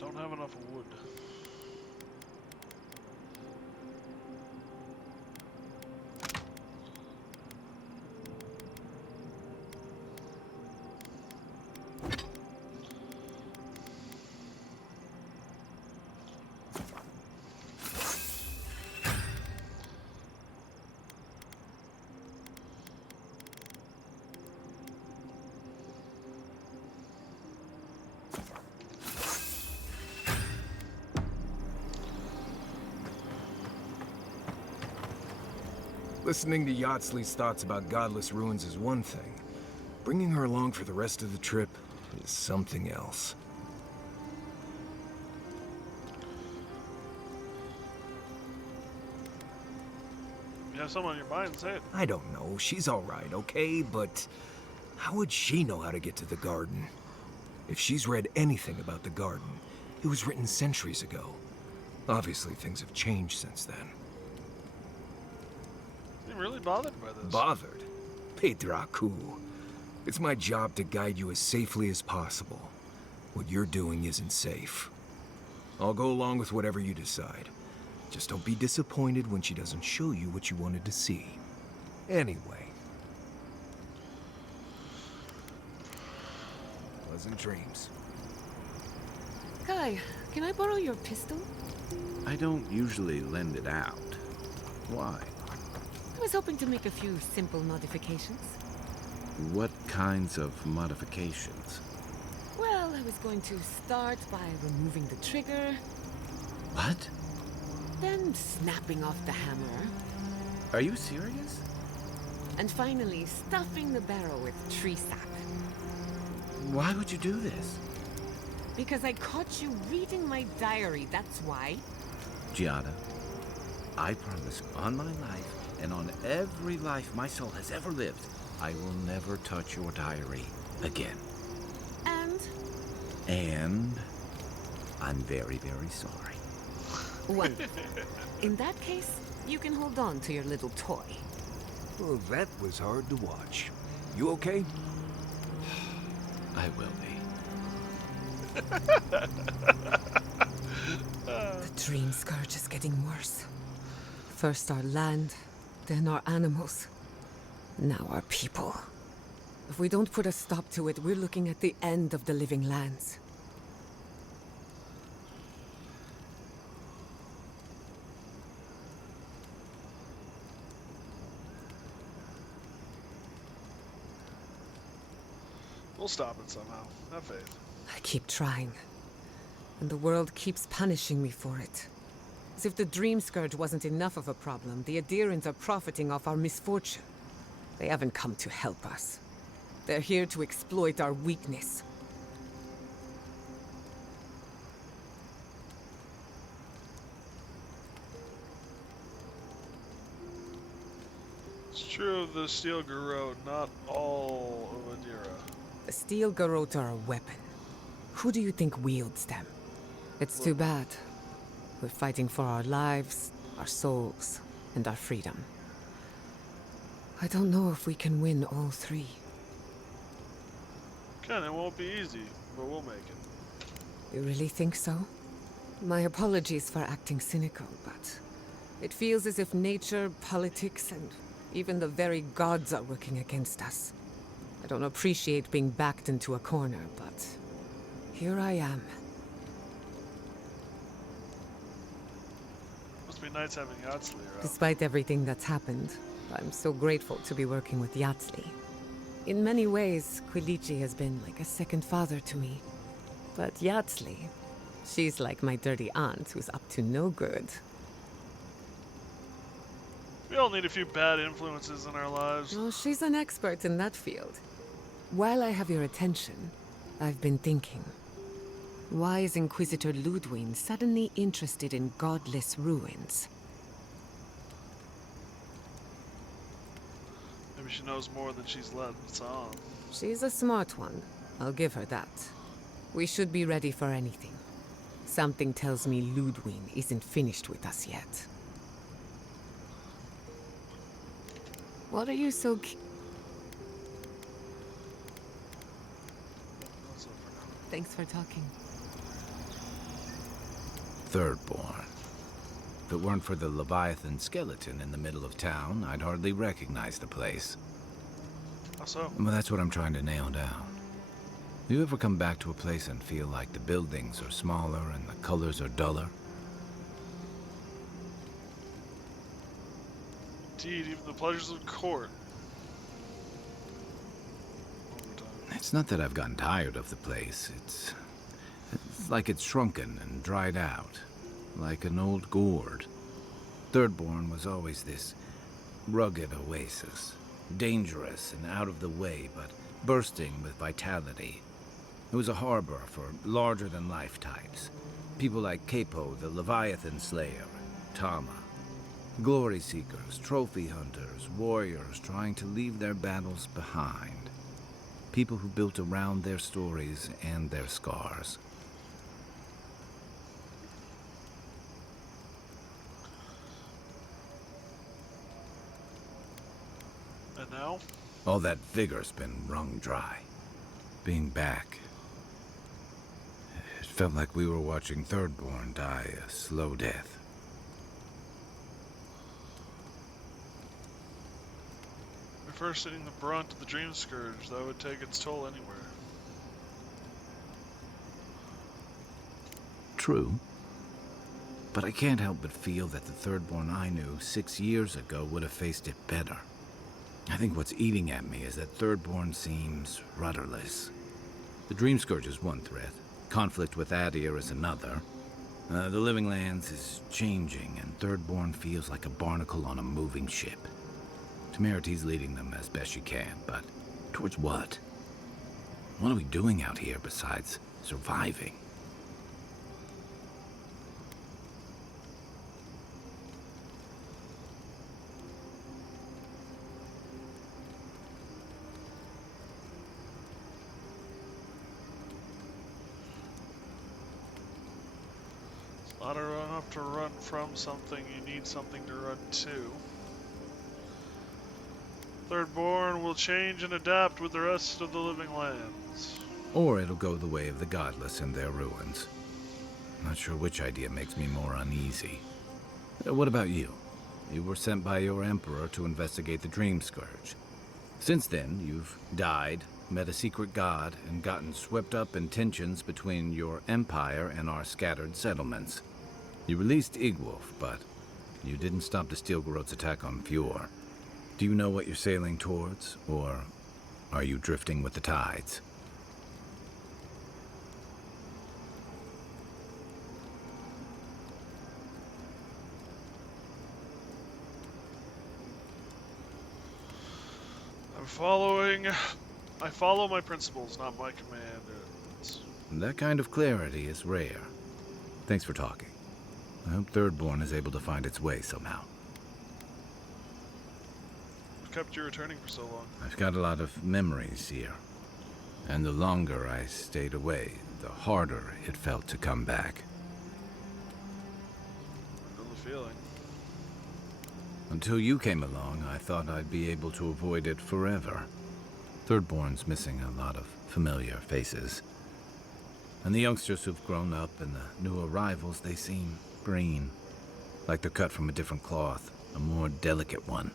Don't have enough wood. Listening to Yatsley's thoughts about godless ruins is one thing. Bringing her along for the rest of the trip is something else. You have something on your mind, say it. I don't know. She's all right, okay? But how would she know how to get to the garden? If she's read anything about the garden, it was written centuries ago. Obviously, things have changed since then. I'm really bothered by this. Bothered? Pedraku. It's my job to guide you as safely as possible. What you're doing isn't safe. I'll go along with whatever you decide. Just don't be disappointed when she doesn't show you what you wanted to see. Anyway. Pleasant dreams. Kai, can I borrow your pistol? I don't usually lend it out. Why? I was hoping to make a few simple modifications. What kinds of modifications? Well, I was going to start by removing the trigger, What? then snapping off the hammer, Are you serious? and finally stuffing the barrel with tree sap. Why would you do this? Because I caught you reading my diary, that's why. Giada, I promise on my life and on every life my soul has ever lived, I will never touch your diary again. And? And I'm very, very sorry. Wonderful. In that case, you can hold on to your little toy. Well, that was hard to watch. You okay? I will be. The Dreamscourge is getting worse. First our land, then our animals. Now our people. If we don't put a stop to it, we're looking at the end of the living lands. We'll stop it somehow. Have faith. I keep trying. And the world keeps punishing me for it. As if the Dreamscourge wasn't enough of a problem, the Adherents are profiting off our misfortune. They haven't come to help us. They're here to exploit our weakness. It's true of the Steel Garrote, not all of Adira. The Steel Garrote are a weapon. Who do you think wields them? It's too bad. We're fighting for our lives, our souls, and our freedom. I don't know if we can win all three. Ken, it won't be easy, but we'll make it. You really think so? My apologies for acting cynical, but it feels as if nature, politics, and even the very gods are working against us. I don't appreciate being backed into a corner, but here I am. Must be nice having Yatsley around. Despite everything that's happened, I'm so grateful to be working with Yatsley. In many ways, Quilichi has been like a second father to me. But Yatsley, she's like my dirty aunt who's up to no good. We all need a few bad influences in our lives. Oh, she's an expert in that field. While I have your attention, I've been thinking. Why is Inquisitor Ludwig suddenly interested in godless ruins? Maybe she knows more than she's letting on. She's a smart one. I'll give her that. We should be ready for anything. Something tells me Ludwig isn't finished with us yet. What are you so... Thanks for talking. Thirdborn. If it weren't for the Leviathan skeleton in the middle of town, I'd hardly recognize the place. How so? Well, that's what I'm trying to nail down. You ever come back to a place and feel like the buildings are smaller and the colors are duller? Indeed, even the pleasures of court. It's not that I've gotten tired of the place. It's like it's shrunken and dried out, like an old gourd. Thirdborn was always this rugged oasis, dangerous and out of the way, but bursting with vitality. It was a harbor for larger-than-life types. People like Capo, the Leviathan Slayer, Tama. Glory seekers, trophy hunters, warriors trying to leave their battles behind. People who built around their stories and their scars. And now? All that vigor's been wrung dry. Being back, it felt like we were watching Thirdborn die a slow death. First hitting the brunt of the Dreamscourge, that would take its toll anywhere. True. But I can't help but feel that the Thirdborn I knew 6 years ago would have faced it better. I think what's eating at me is that Thirdborn seems rudderless. The Dreamscourge is one threat. Conflict with Adir is another. The Living Lands is changing, and Thirdborn feels like a barnacle on a moving ship. Temerity's leading them as best she can, but towards what? What are we doing out here besides surviving? It's not enough to run from something, you need something to run to. Thirdborn will change and adapt with the rest of the Living Lands. Or it'll go the way of the godless and their ruins. Not sure which idea makes me more uneasy. What about you? You were sent by your emperor to investigate the Dreamscourge. Since then, you've died, met a secret god, and gotten swept up in tensions between your empire and our scattered settlements. You released Igwolf, but you didn't stop the Steelgrowth's attack on Fjord. Do you know what you're sailing towards, or are you drifting with the tides? I follow my principles, not my commands. That kind of clarity is rare. Thanks for talking. I hope Thirdborn is able to find its way somehow. What kept you returning for so long? I've got a lot of memories here. And the longer I stayed away, the harder it felt to come back. I know the feeling. Until you came along, I thought I'd be able to avoid it forever. Thirdborn's missing a lot of familiar faces. And the youngsters who've grown up and the new arrivals, they seem green. Like they're cut from a different cloth, a more delicate one.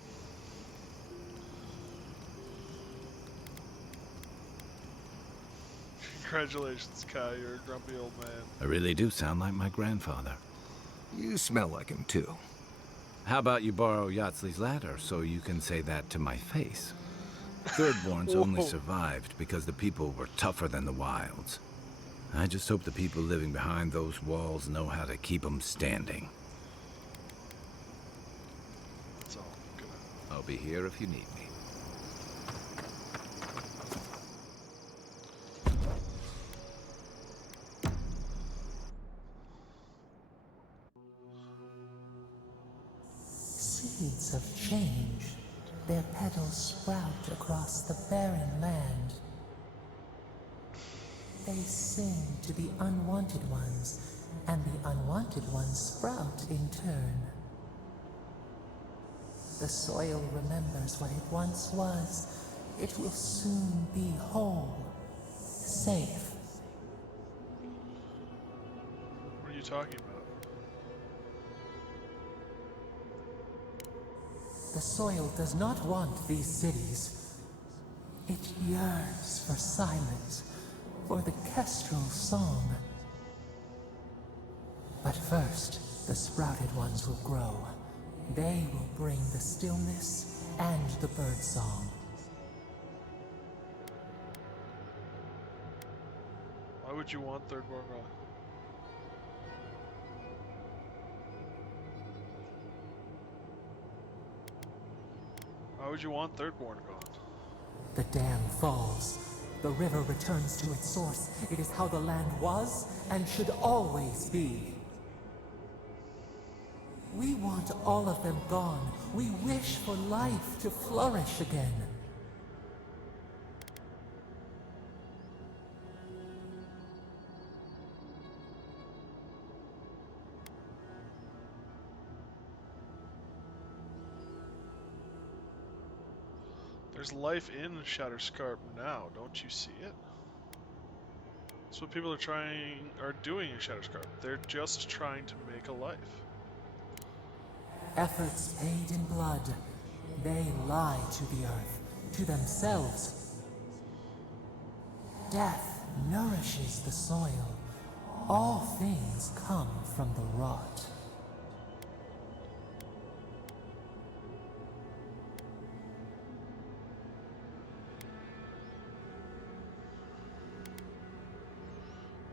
Congratulations, Kai, you're a grumpy old man. I really do sound like my grandfather. You smell like him, too. How about you borrow Yatsley's ladder so you can say that to my face? Thirdborn's only survived because the people were tougher than the wilds. I just hope the people living behind those walls know how to keep them standing. That's all. I'll be here if you need me. Seeds of change, their petals sprout across the barren land. They sing to the unwanted ones, and the unwanted ones sprout in turn. The soil remembers what it once was. It will soon be whole, safe. What are you talking about? The soil does not want these cities. It yearns for silence, for the kestrel song. But first, the sprouted ones will grow. They will bring the stillness and the bird song. Why would you want Thirdborn gone? Why would you want Thirdborn gone? The dam falls. The river returns to its source. It is how the land was and should always be. We want all of them gone. We wish for life to flourish again. There's life in Shatterscarp now, don't you see it? That's what people are doing in Shatterscarp. They're just trying to make a life. Efforts paid in blood. They lie to the earth, to themselves. Death nourishes the soil. All things come from the rot.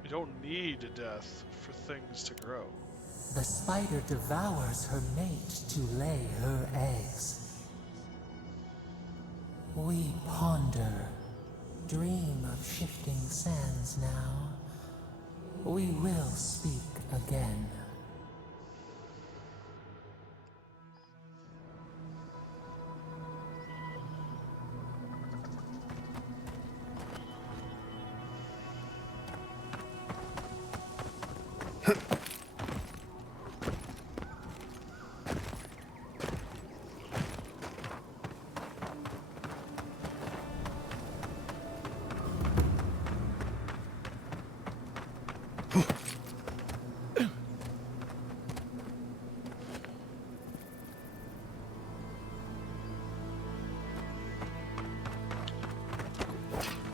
You don't need death for things to grow. The spider devours her mate to lay her eggs. We ponder, dream of shifting sands now. We will speak again.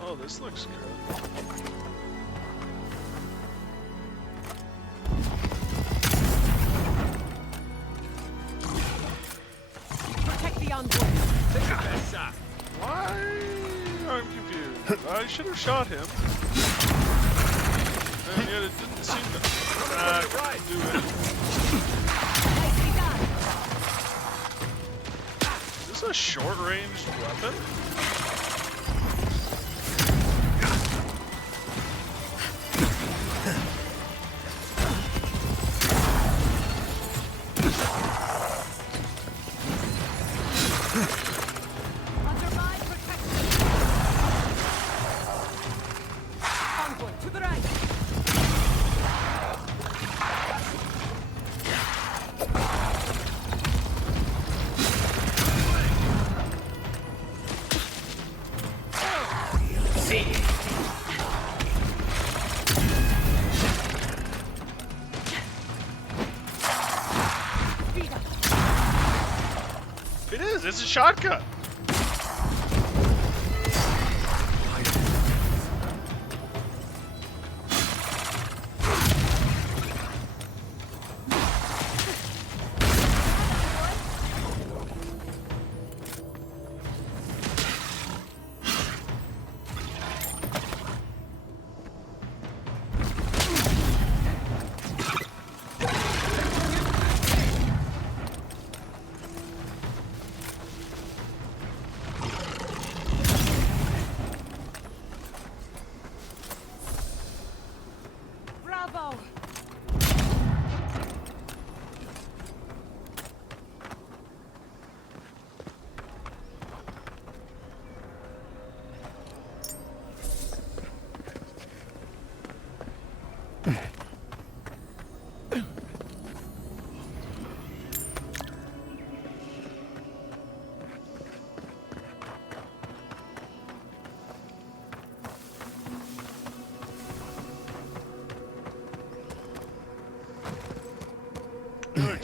Oh, this looks good. Protect the envoy. Take your best shot. Why? I'm confused. I should have shot him. And yet it didn't seem to do it. Is this a short-ranged weapon? It is. It's a shotgun.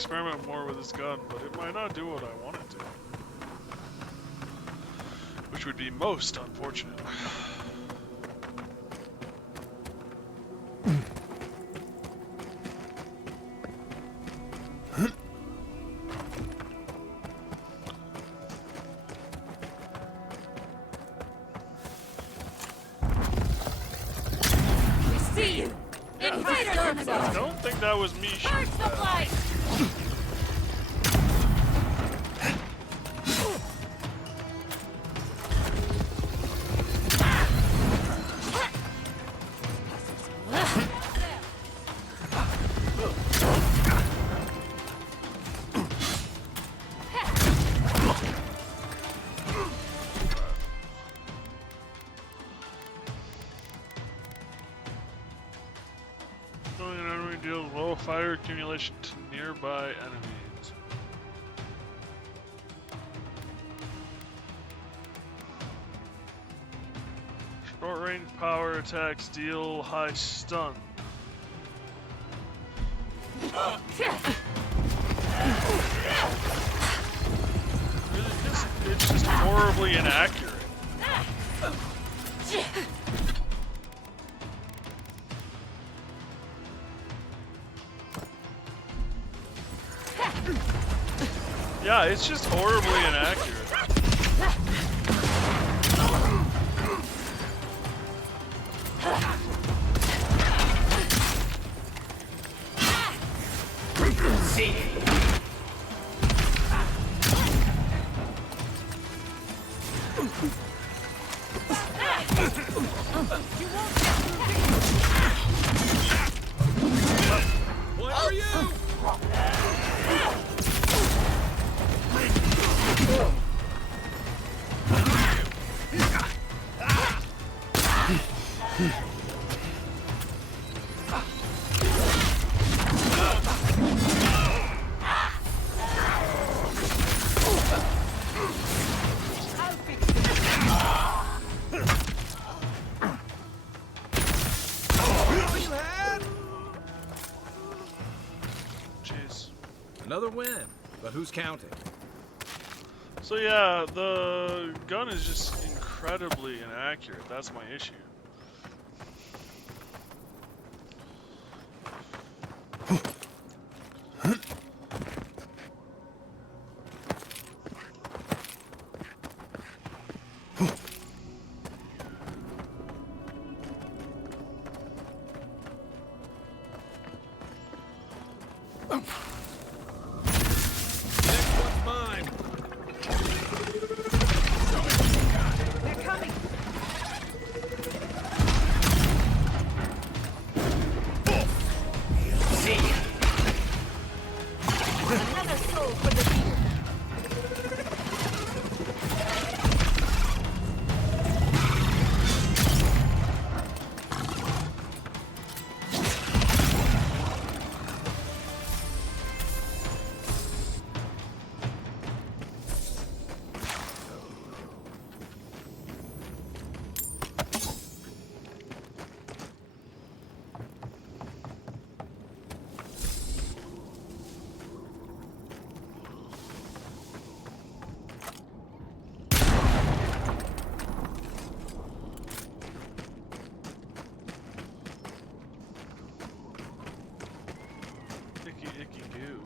experiment more with this gun, but it might not do what I want it to. Which would be most unfortunate. See you! Invader! I don't think that was me shooting. Burst of light! An enemy deals low fire accumulation to nearby enemies. Short range power attacks deal high stun. It's just horribly inaccurate. Yeah, it's just horribly inaccurate. What are you? Jeez. Another win, but who's counting? So yeah, the gun is just incredibly inaccurate. That's my issue. They're coming! Another soul for the leader! Icky, icky goo.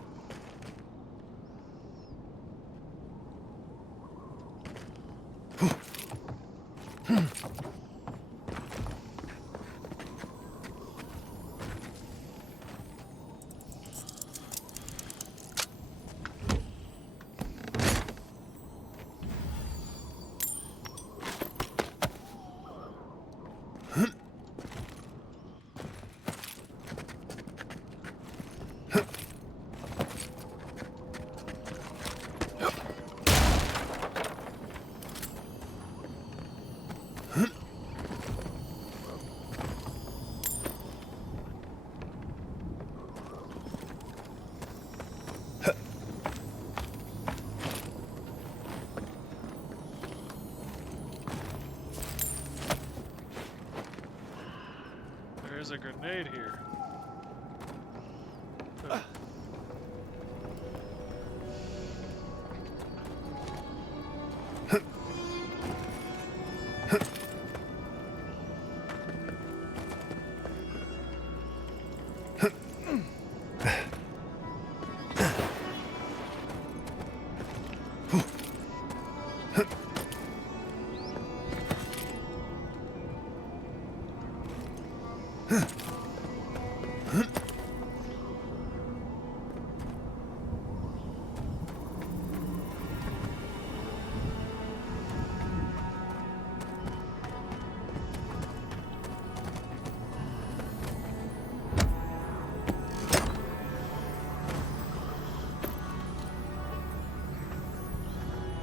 There's a grenade here.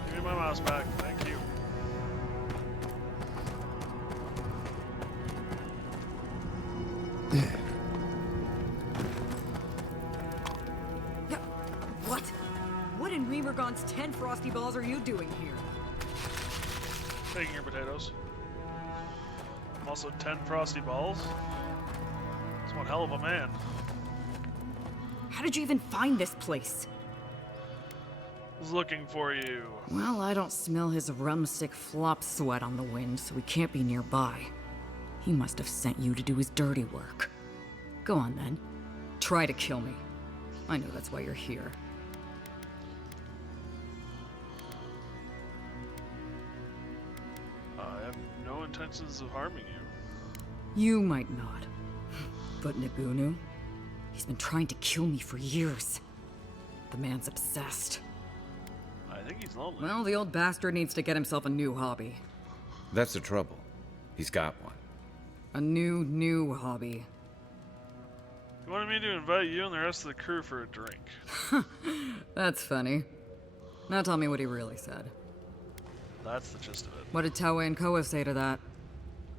Give me my mouse back, thank you. What? What in Remergon's 10 frosty balls are you doing here? Taking your potatoes. Also 10 frosty balls. That's one hell of a man. How did you even find this place? Was looking for you. Well, I don't smell his rumsick flop sweat on the wind, so he can't be nearby. He must have sent you to do his dirty work. Go on then. Try to kill me. I know that's why you're here. I have no intentions of harming you. You might not. But Nibunu? He's been trying to kill me for years. The man's obsessed. I think he's lonely. Well, the old bastard needs to get himself a new hobby. That's the trouble. He's got one. A new hobby. He wanted me to invite you and the rest of the crew for a drink. That's funny. Now tell me what he really said. That's the gist of it. What did Taue and Koa say to that?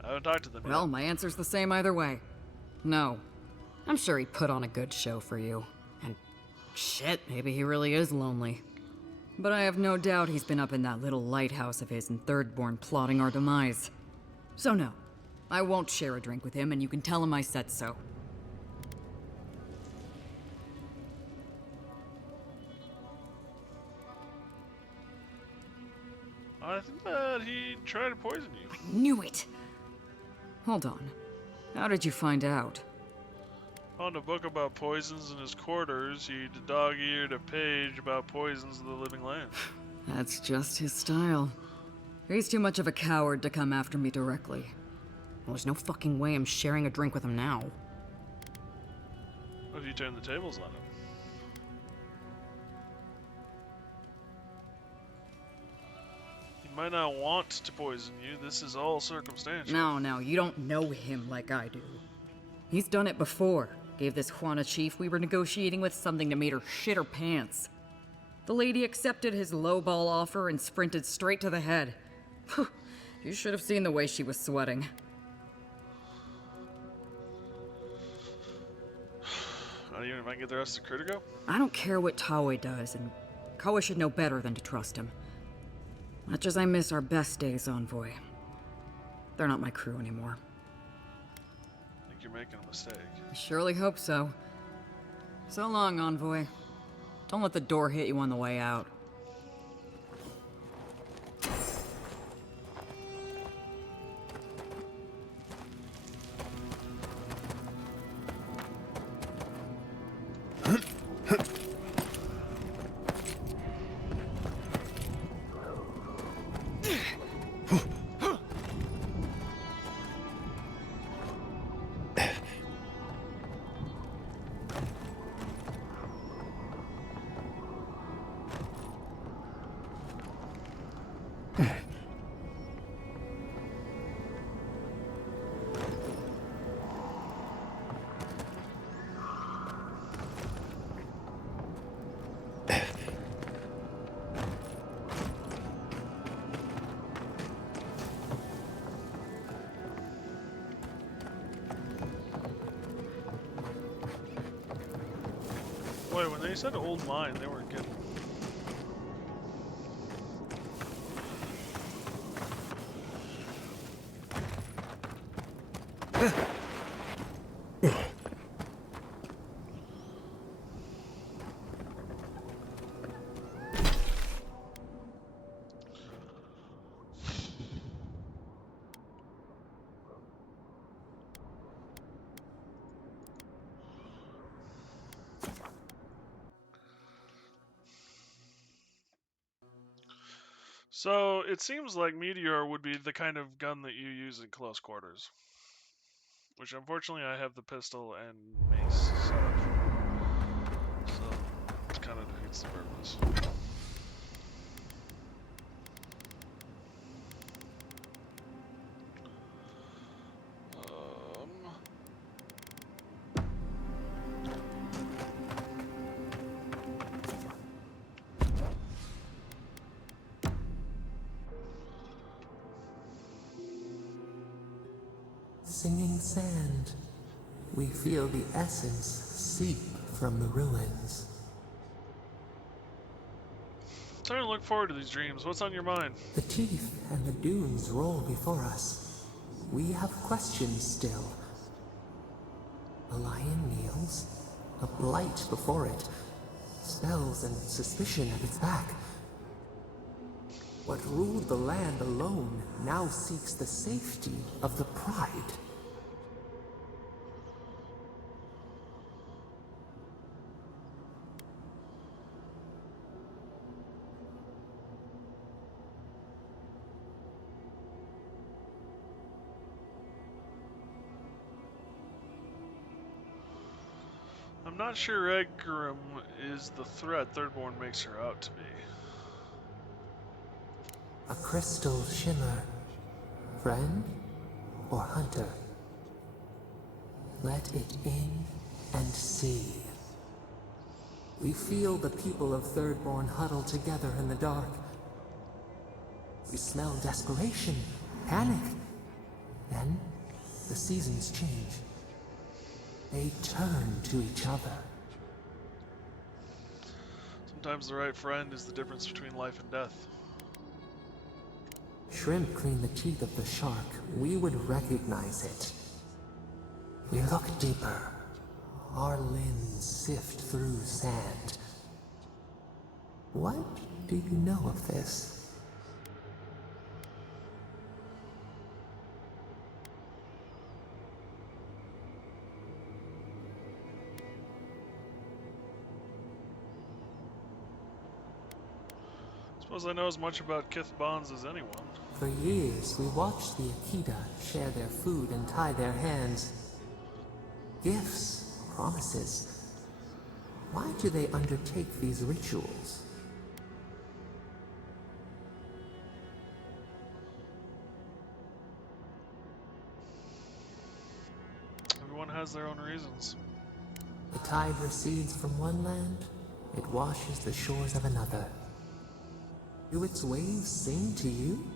I haven't talked to them Well, yet. my answer's the same either way. No. I'm sure he put on a good show for you. And shit, maybe he really is lonely. But I have no doubt he's been up in that little lighthouse of his in Thirdborn plotting our demise. So no, I won't share a drink with him, and you can tell him I said so. I think that he tried to poison you. I knew it! Hold on. How did you find out? Found a book about poisons in his quarters. He dog-eared a page about poisons of the living land. That's just his style. He's too much of a coward to come after me directly. Well, there's no fucking way I'm sharing a drink with him now. What if you turn the tables on him? He might not want to poison you. This is all circumstantial. No, you don't know him like I do. He's done it before. Gave this Juana chief we were negotiating with something that made her shit her pants. The lady accepted his lowball offer and sprinted straight to the head. You should have seen the way she was sweating. Not even if I can get the rest of the crew to go? I don't care what Taue does, and Koa should know better than to trust him. Much as I miss our best days, Envoy. They're not my crew anymore. I think you're making a mistake. I surely hope so. So long, Envoy. Don't let the door hit you on the way out. Boy, when they said old mine, they weren't kidding. So it seems like Meteor would be the kind of gun that you use in close quarters. Which unfortunately I have the pistol and mace set up for. So it kind of defeats the purpose. Singing sand. We feel the essence seep from the ruins. Starting to look forward to these dreams. What's on your mind? The teeth and the dunes roll before us. We have questions still. A lion kneels, a blight before it, spells and suspicion at its back. What ruled the land alone now seeks the safety of the pride. I'm not sure Egrim is the threat Thirdborn makes her out to be. A crystal shimmer. Friend or hunter? Let it in and see. We feel the people of Thirdborn huddle together in the dark. We smell desperation, panic. Then the seasons change. They turn to each other. Sometimes the right friend is the difference between life and death. Shrimp clean the teeth of the shark, we would recognize it. We look deeper. Our limbs sift through sand. What do you know of this? Suppose I know as much about Kith bonds as anyone. For years, we watched the Akita share their food and tie their hands. Gifts, promises. Why do they undertake these rituals? Everyone has their own reasons. The tide recedes from one land, it washes the shores of another. Do its waves sing to you?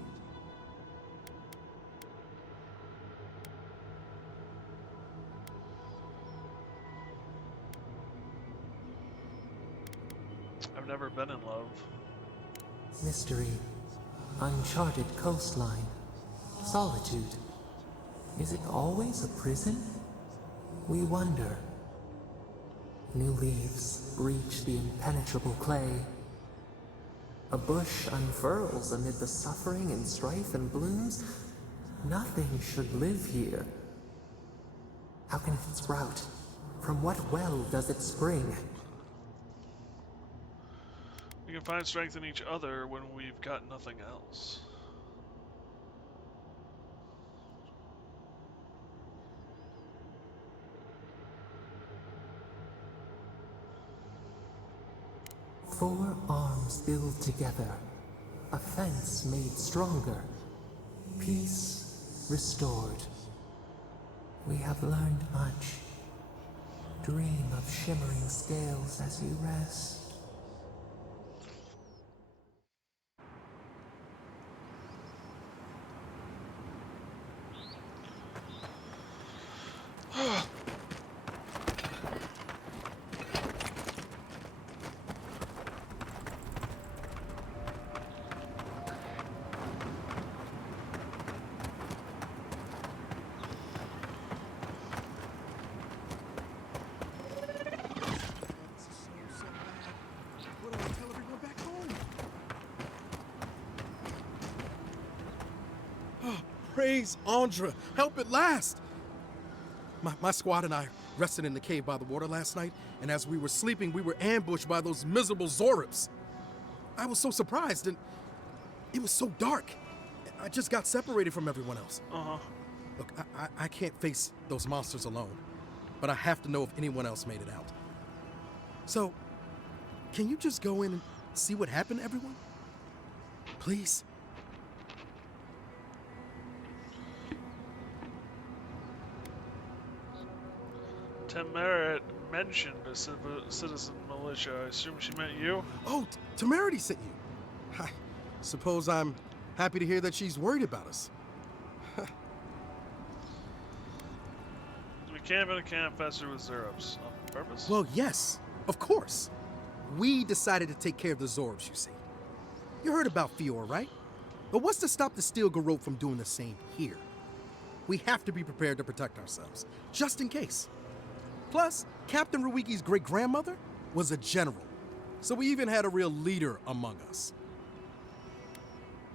I've never been in love. Mystery, uncharted coastline, solitude. Is it always a prison? We wonder. New leaves reach the impenetrable clay. A bush unfurls amid the suffering and strife and blooms. Nothing should live here. How can it sprout? From what well does it spring? We can find strength in each other when we've got nothing else. Four arms build together, a fence made stronger, peace restored. We have learned much. Dream of shimmering scales as you rest. Praise Andra! Help at last! My squad and I rested in the cave by the water last night, and as we were sleeping, we were ambushed by those miserable Zorips. I was so surprised, and It was so dark. I just got separated from everyone else. Uh-huh. Look, I can't face those monsters alone, but I have to know if anyone else made it out. So, can you just go in and see what happened to everyone? Please? Temerit mentioned a citizen militia. I assume she meant you? Oh, Temerity sent you. I suppose I'm happy to hear that she's worried about us. We camp in a campfester with Zerops on purpose? Well, yes, of course. We decided to take care of the Zorbs, you see. You heard about Fior, right? But what's to stop the Steel Garrote from doing the same here? We have to be prepared to protect ourselves, just in case. Plus, Captain Ruiki's great-grandmother was a general, so we even had a real leader among us.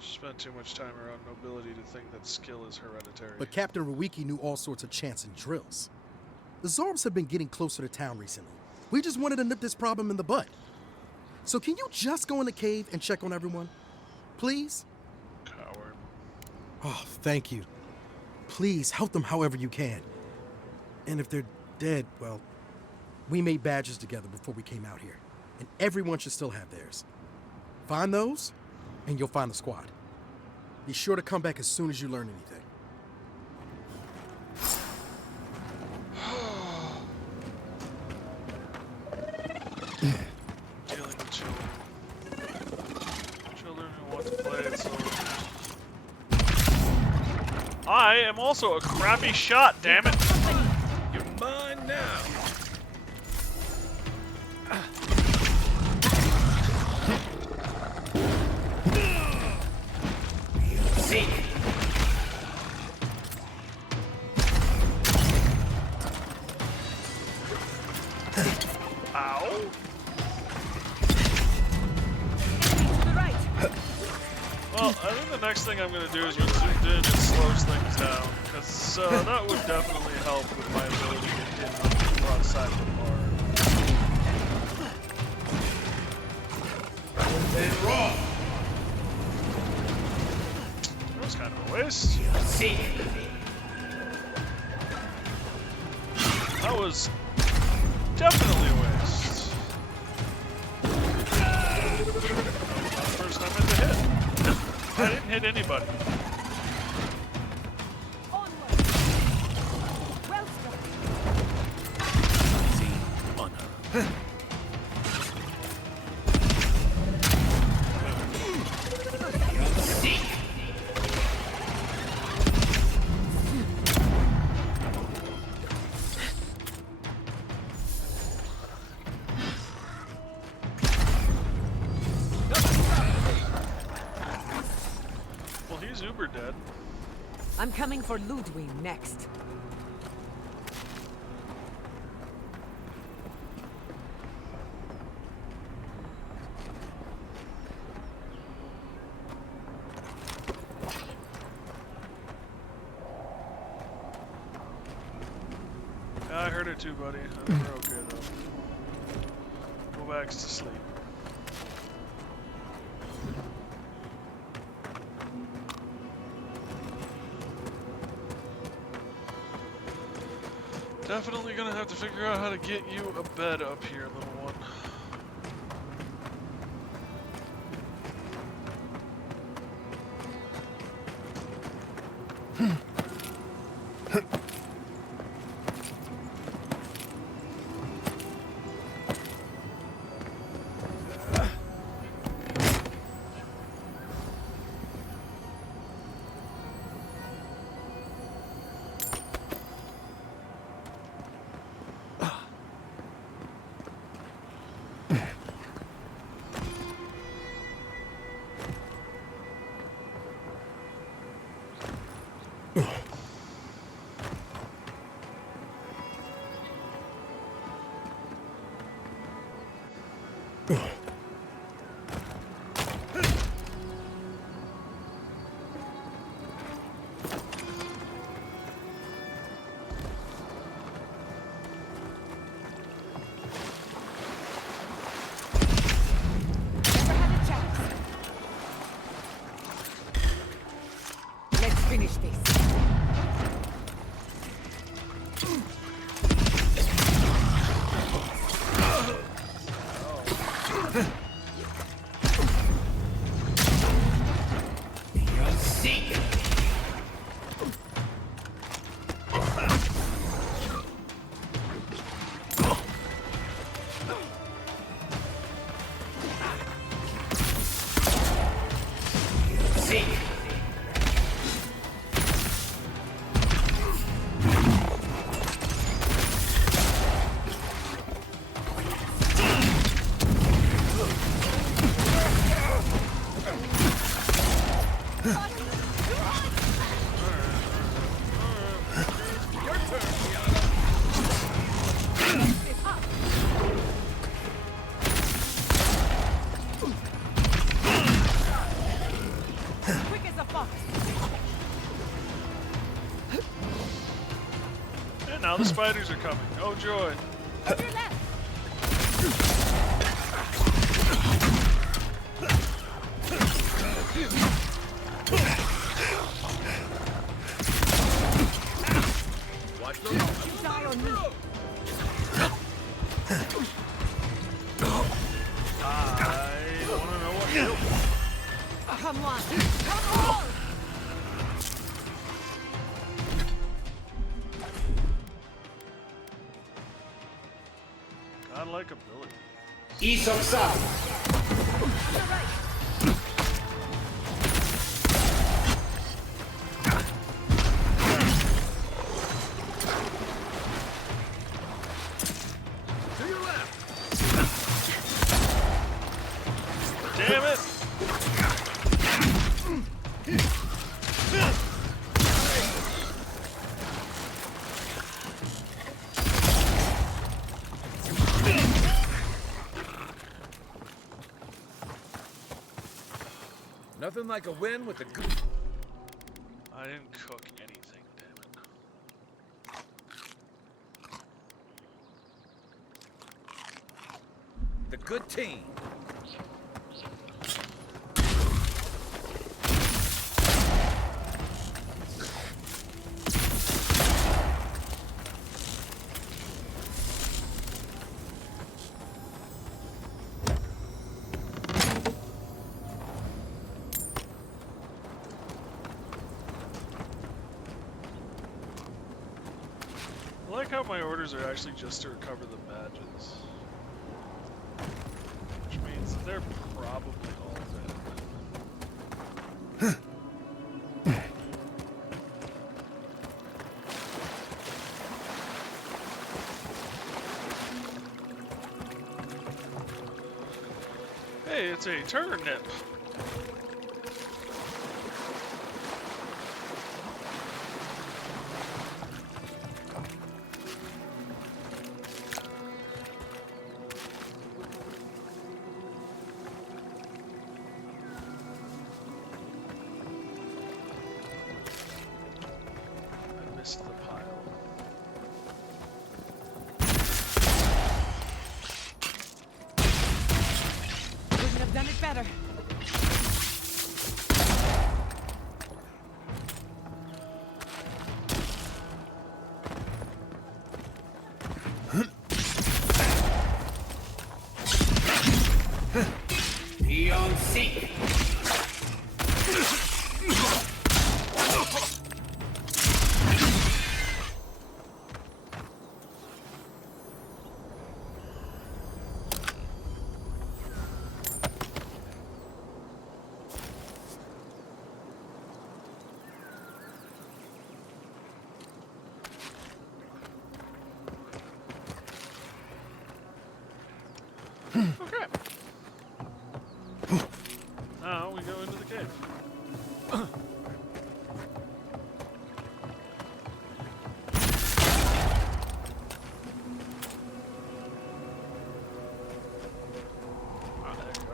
Spent too much time around nobility to think that skill is hereditary. But Captain Ruiki knew all sorts of chants and drills. The Zorbs have been getting closer to town recently. We just wanted to nip this problem in the bud. So can you just go in the cave and check on everyone? Please? Coward. Oh, thank you. Please help them however you can. And if they're dead, well, we made badges together before we came out here. And everyone should still have theirs. Find those, and you'll find the squad. Be sure to come back as soon as you learn anything. Dealing with children. Children who want to play it, so... I am also a crappy shot, damn it! You're mine now. See. Ow! Well, I think the next thing I'm going to do is when zoomed in, it slows things down, because that would definitely help with my ability to hit on the broad side of the bar. That was kind of a waste. That was definitely a waste. That was not the first time I meant to hit. I didn't hit anybody. Well, he's uber dead. I'm coming for Ludwig next. Yeah, I heard it too, buddy. We're okay, though. Go back to sleep. Definitely gonna have to figure out how to get you a bed up here, little one. finish this. And now the spiders are coming. Oh joy. Watch the road. Die on me. I want to know what killed him. Come on. Come on. Godlike ability. Isoksa. To your left. Damn it! Nothing like a win with the good. I didn't cook anything, damn it. The good team. I like how my orders are actually just to recover the badges. Which means that they're probably all dead. Hey, it's a turnip. I missed the pile. Couldn't have done it better. Beyond seek. Okay. Now we go into the cave. Ah, there you go.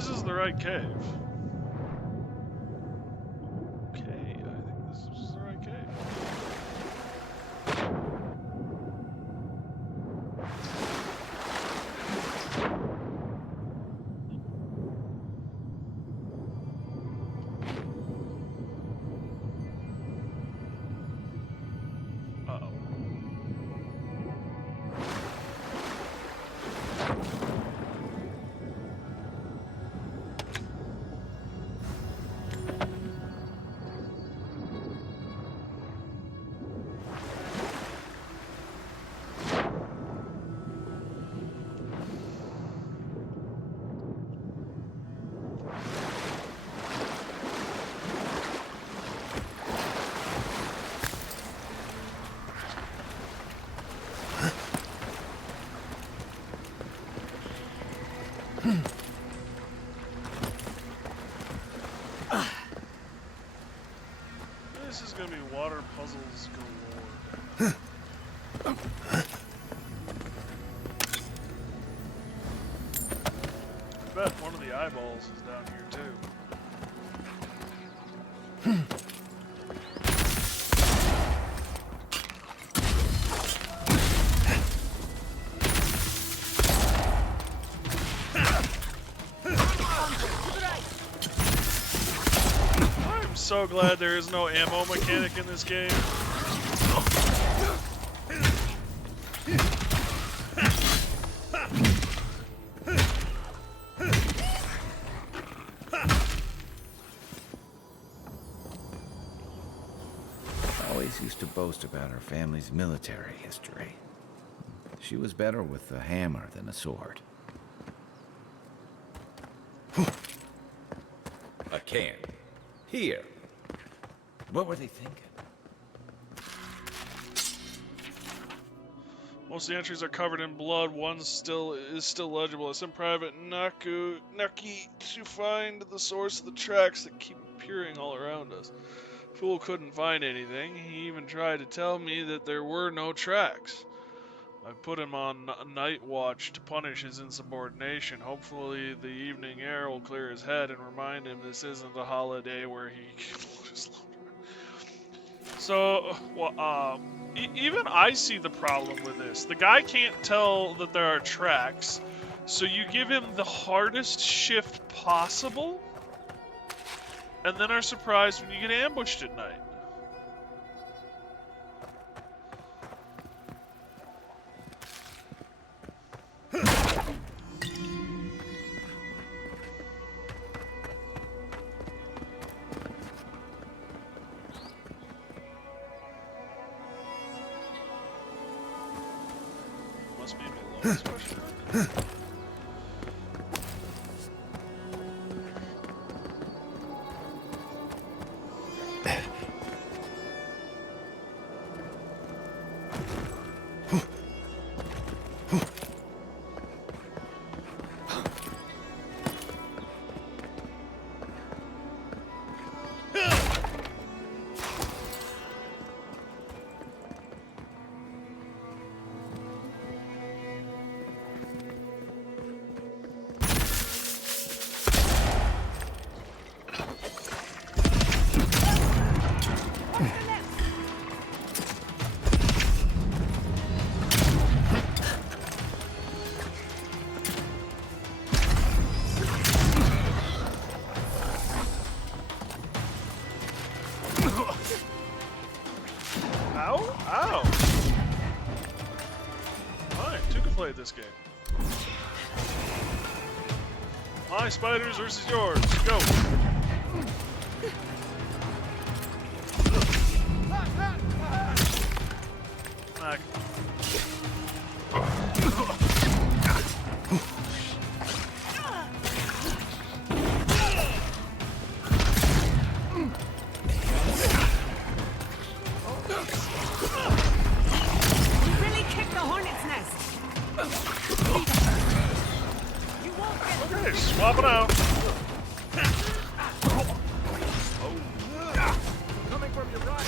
this is the right cave. Okay, I think this is the right cave. Uh-oh. This is gonna be water puzzles galore. I bet one of the eyeballs is down here too. I'm so glad there is no ammo mechanic in this game. Always used to boast about her family's military history. She was better with a hammer than a sword. A can. Here. What were they thinking? Most of the entries are covered in blood. One is still legible. I sent Private Nucky to find the source of the tracks that keep appearing all around us. Fool couldn't find anything. He even tried to tell me that there were no tracks. I put him on night watch to punish his insubordination. Hopefully the evening air will clear his head and remind him this isn't a holiday where he can lose loader. So, even I see the problem with this. The guy can't tell that there are tracks, so you give him the hardest shift possible, and then are surprised when you get ambushed at night. Must be below this question. Ow! Alright, two can play this game. My spiders versus yours. Go! Back. Okay, swap it out. Coming from your right.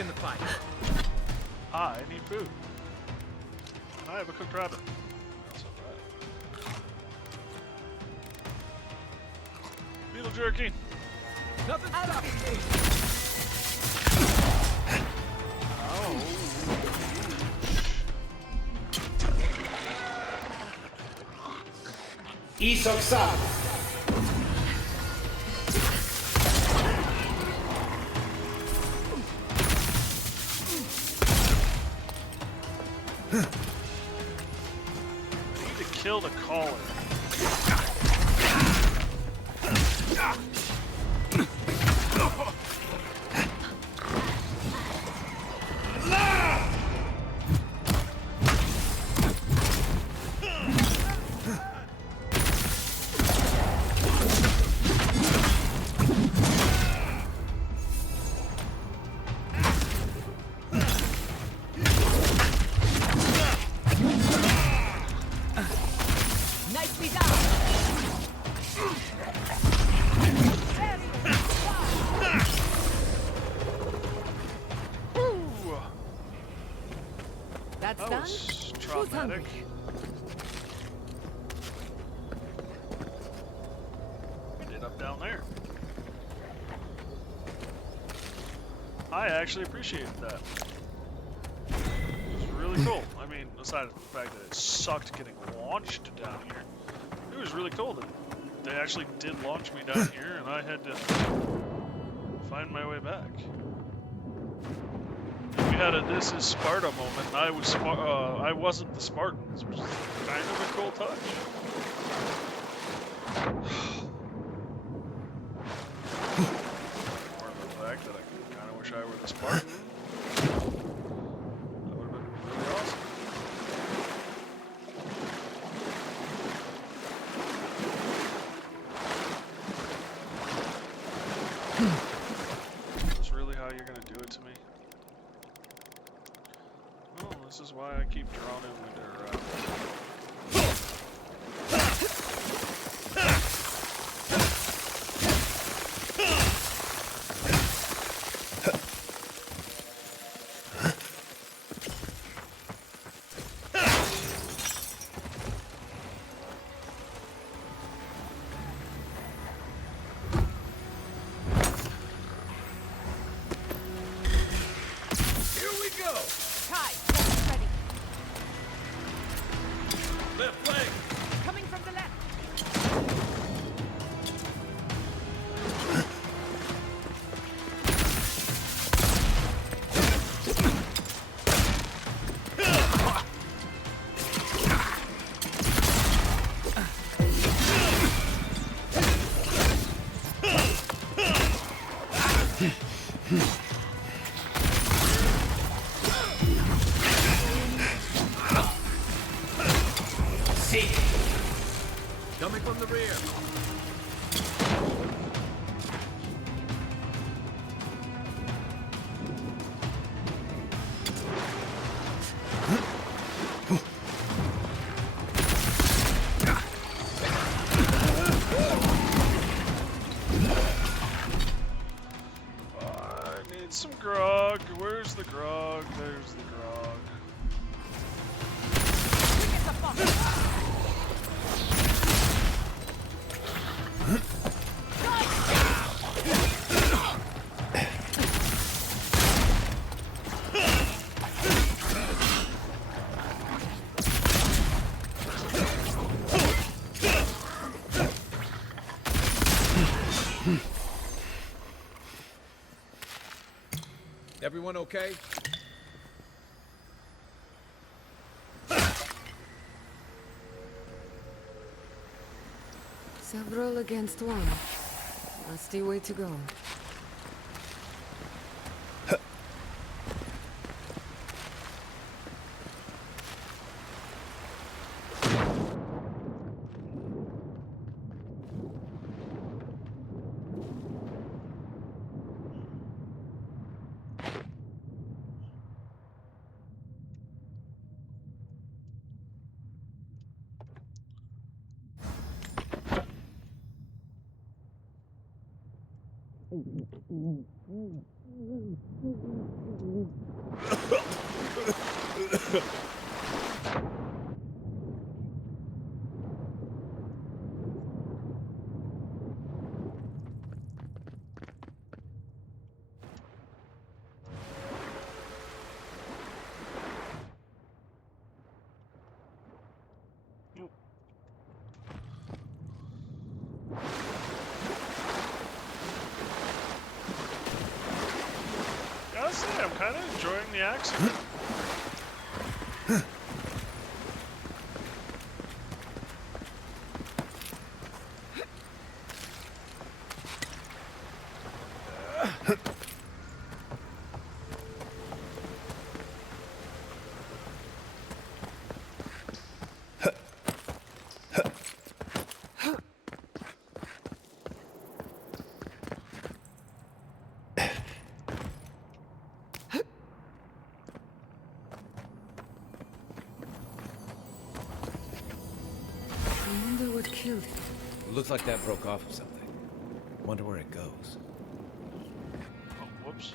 in the fight. I need food. I have a cooked rabbit. That's not bad. Beetle jerky. Nothing stopping me. Oh. Isoksan! I need to kill the caller. Nicely done. That's That done? was Who's traumatic. hungry? Ended up down there. I actually appreciated that. It was really cool. I mean, aside from the fact that it sucked getting launched down here, it was really cool that they actually did launch me down here and I had to find my way back. We had a "This is Sparta" moment, and I wasn't the Spartans, which is kind of a cool touch. More of the fact that I kind of wish I were the Spartan. That would have been really awesome. Is this really how you're gonna do it to me? Well, this is why I keep droning Winter around. Here we go. Kai, get ready. Left leg. Coming from the left. Coming from the rear. I need some grog. Where's the grog? There's the grog. Everyone okay? Several against one. Nasty way to go. say, I'm kind of enjoying the action. I wonder what killed him. Looks like that broke off of something. Wonder where it goes. Oh, whoops.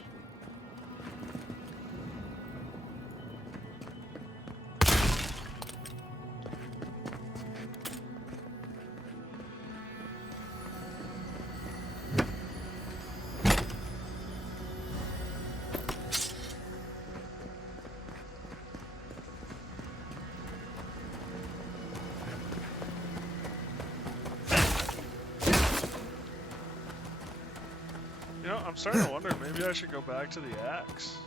You know, I'm starting to wonder, maybe I should go back to the axe.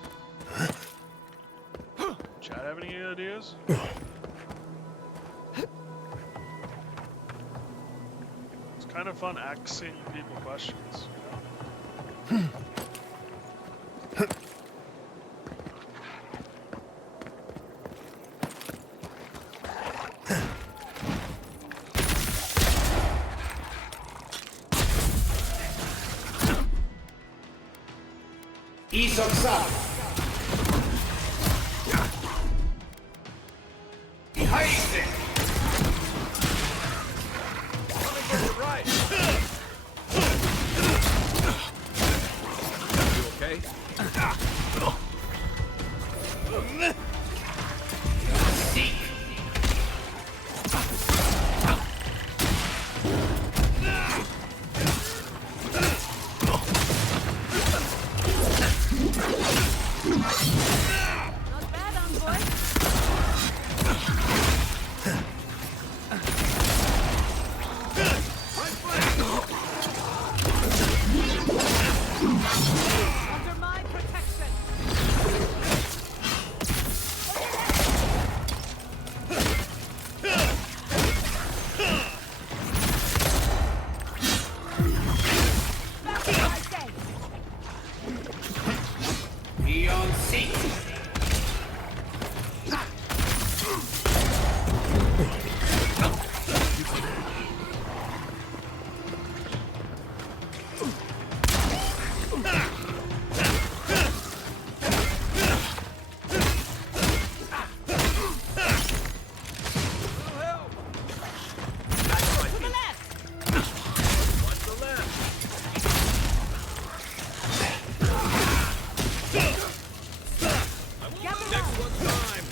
Chad, have any ideas? It's kind of fun asking people questions, you know? Isoksa! Behind it! Coming from the right! You okay? Not bad, envoy. Under my protection. That's what I say. Be on seat! To the left. Watch the left! Next one's mine!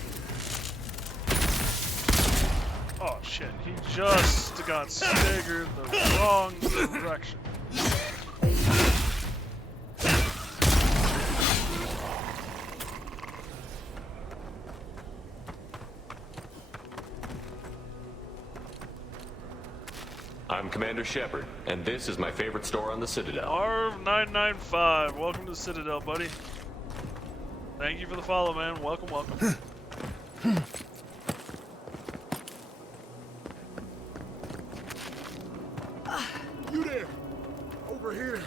Oh shit, he just got staggered the wrong direction. I'm Commander Shepard, and this is my favorite store on the Citadel. R995, welcome to the Citadel, buddy. Thank you for the follow, man. Welcome, welcome. You there! Over here!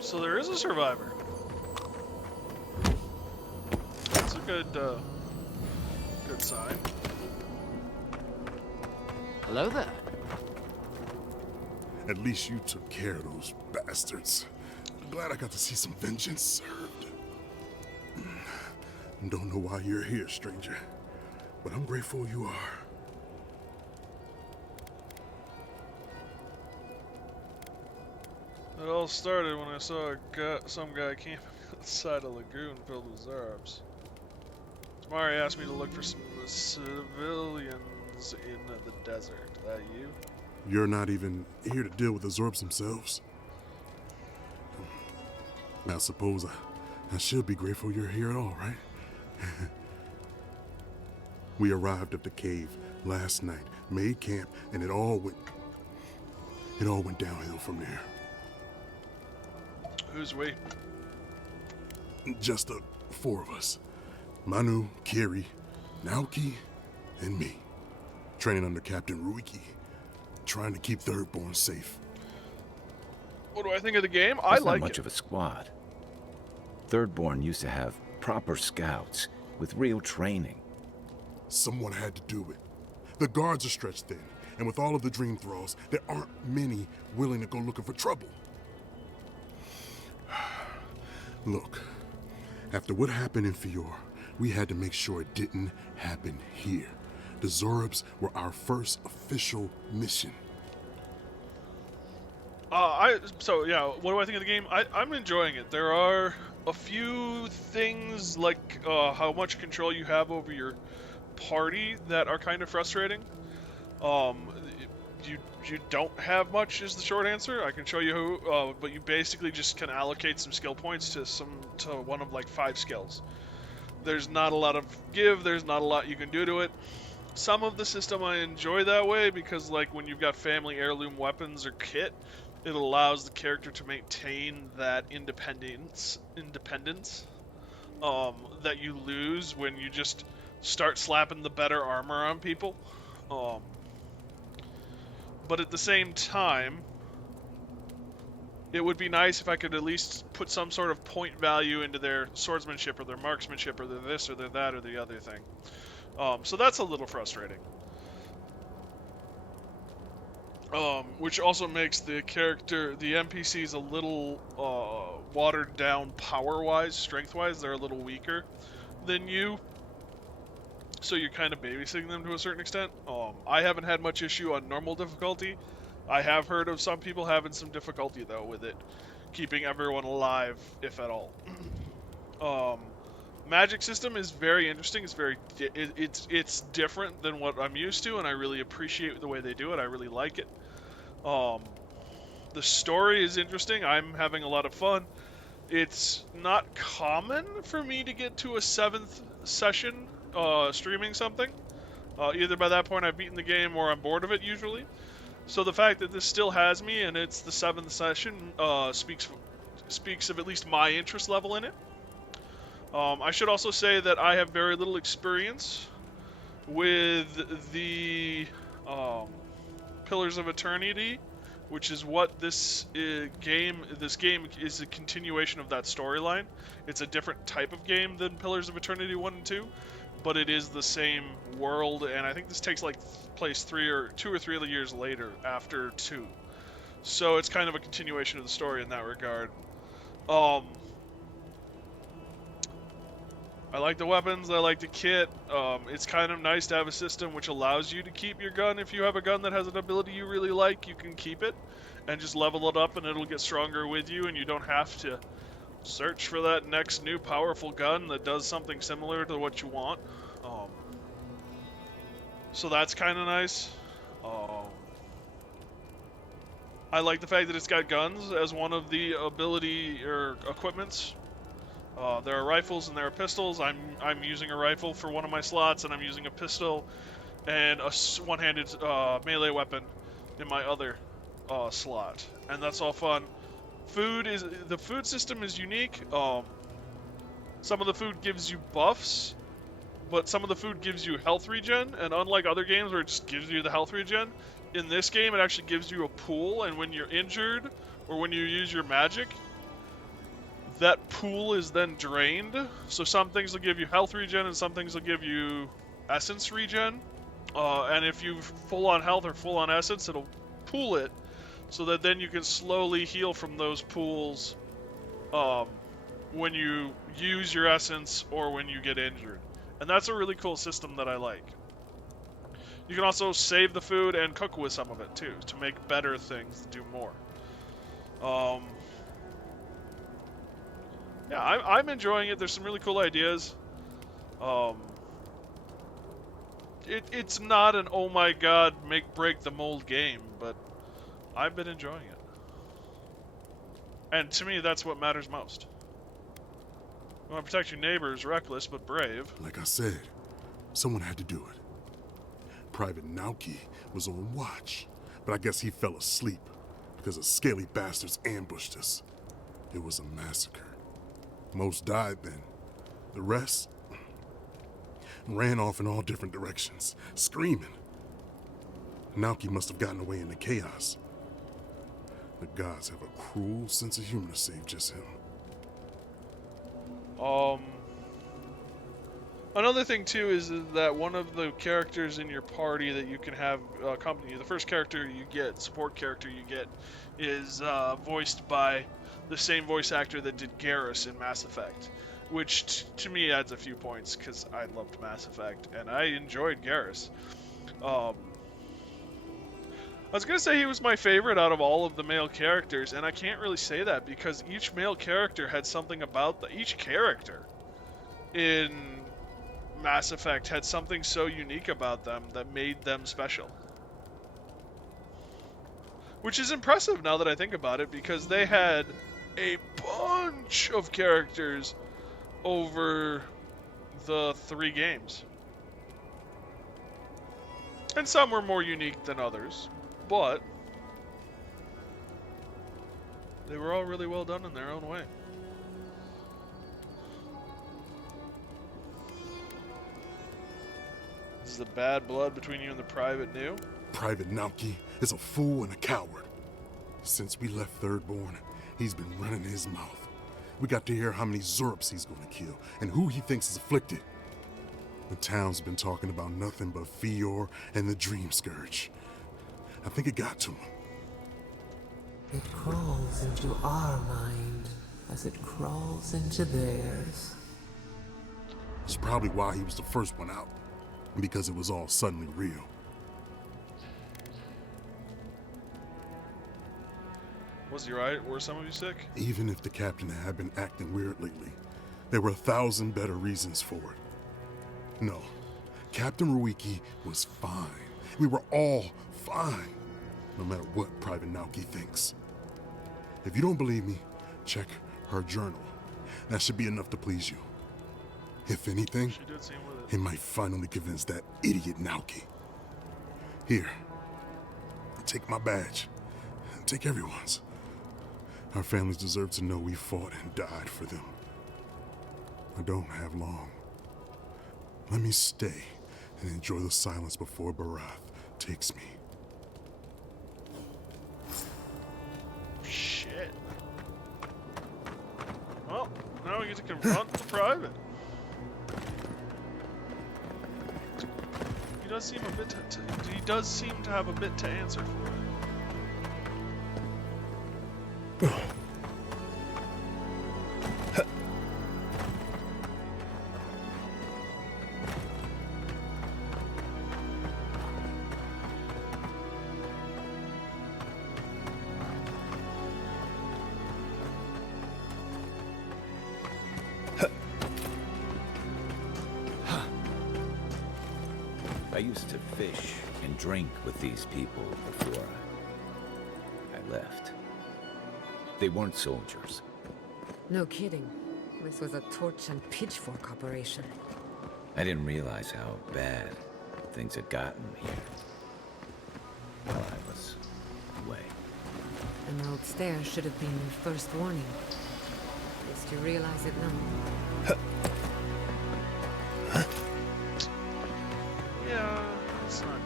So there is a survivor. That's a good sign. Hello there. At least you took care of those bastards. Glad I got to see some vengeance served. Don't know why you're here, stranger, but I'm grateful you are. It all started when I saw some guy camping outside a lagoon filled with Zarbs. Tamari asked me to look for some civilians in the desert. That you? You're not even here to deal with the Zorbs themselves. I suppose I should be grateful you're here at all, right? We arrived at the cave last night, made camp, and it all went downhill from there. Who's we? Just the 4 of us. Manu, Kiri, Naoki, and me. Training under Captain Ruiki, trying to keep Thirdborn safe. What do I think of the game? I That's like not much it. of a squad. Thirdborn used to have proper scouts with real training. Someone had to do it. The guards are stretched thin, and with all of the dream thralls, there aren't many willing to go looking for trouble. Look, after what happened in Fior, we had to make sure it didn't happen here. The Zorobs were our first official mission. So yeah, what do I think of the game? I'm enjoying it. There are a few things like how much control you have over your party that are kind of frustrating. You don't have much is the short answer. I can show you who, but you basically just can allocate some skill points to one of like 5 skills. There's not a lot of give. There's not a lot you can do to it. Some of the system I enjoy that way because like when you've got family heirloom weapons or kit, it allows the character to maintain that independence that you lose when you just start slapping the better armor on people. But at the same time, it would be nice if I could at least put some sort of point value into their swordsmanship or their marksmanship or their this or their that or the other thing. So that's a little frustrating. Which also makes the NPCs a little watered down power-wise, strength-wise. They're a little weaker than you. So you're kind of babysitting them to a certain extent. I haven't had much issue on normal difficulty. I have heard of some people having some difficulty, though, with it. Keeping everyone alive, if at all. Magic system is very interesting. It's different than what I'm used to, and I really appreciate the way they do it. I really like it. The story is interesting. I'm having a lot of fun. It's not common for me to get to a 7th session streaming something. Either by that point I've beaten the game or I'm bored of it usually. So the fact that this still has me and it's the 7th session speaks of at least my interest level in it. I should also say that I have very little experience with the Pillars of Eternity, which is what this game is a continuation of that storyline. It's a different type of game than Pillars of Eternity 1 and 2, but it is the same world, and I think this takes like place 2 or 3 years later after 2. So it's kind of a continuation of the story in that regard. I like the weapons, I like the kit. It's kind of nice to have a system which allows you to keep your gun. If you have a gun that has an ability you really like, you can keep it and just level it up and it'll get stronger with you, and you don't have to search for that next new powerful gun that does something similar to what you want. So that's kind of nice. I like the fact that it's got guns as one of the ability or equipments. There are rifles and there are pistols. I'm using a rifle for one of my slots, and I'm using a pistol and a one-handed melee weapon in my other slot, and that's all fun. The food system is unique. Some of the food gives you buffs, but some of the food gives you health regen, and unlike other games where it just gives you the health regen, in this game it actually gives you a pool, and when you're injured or when you use your magic, that pool is then drained. So some things will give you health regen and some things will give you essence regen. And if you full on health or full on essence, it'll pool it so that then you can slowly heal from those pools when you use your essence or when you get injured. And that's a really cool system that I like. You can also save the food and cook with some of it too to make better things, to do more. Yeah, I'm enjoying it. There's some really cool ideas. It's not an oh my god break the mold game, but I've been enjoying it. And to me, that's what matters most. You want to protect your neighbors, reckless but brave. Like I said, Someone had to do it. Private Nauki was on watch, but I guess he fell asleep because the scaly bastards ambushed us. It was a massacre. Most died then. The rest ran off in all different directions, screaming. Nauki must have gotten away in the chaos. The gods have a cruel sense of humor to save just him. Another thing too is that one of the characters in your party that you can have accompany you, the first character you get, support character you get, is voiced by the same voice actor that did Garrus in Mass Effect, which to me adds a few points because I loved Mass Effect and I enjoyed Garrus. I was gonna say he was my favorite out of all of the male characters, and I can't really say that because each male character had something about each character in Mass Effect had something so unique about them that made them special. Which is impressive now that I think about it, because they had a bunch of characters over the 3 games. And some were more unique than others, but they were all really well done in their own way. Is the bad blood between you and the Private new? Private Nauki is a fool and a coward. Since we left Thirdborn, he's been running his mouth. We got to hear how many Zorps he's gonna kill and who he thinks is afflicted. The town's been talking about nothing but Fior and the Dreamscourge. I think it got to him. It crawls into our mind as it crawls into theirs. It's probably why he was the first one out, because it was all suddenly real. Was he right? Were some of you sick? Even if the captain had been acting weird lately, there were 1,000 better reasons for it. No, Captain Ruiki was fine. We were all fine, no matter what Private Nauki thinks. If you don't believe me, check her journal. That should be enough to please you. If anything, She did seem with it. it might finally convince that idiot Nauki. Here, take my badge. Take everyone's. Our families deserve to know we fought and died for them. I don't have long. Let me stay and enjoy the silence before Barath takes me. Shit. Well, now we get to confront the Private. He does seem a bit he does seem to have a bit to answer for. I used to fish and drink with these people before I left. They weren't soldiers. No kidding. This was a torch and pitchfork operation. I didn't realize how bad things had gotten here while I was away. An old stare should have been your first warning. At least you realize it now. Yeah, it's not good.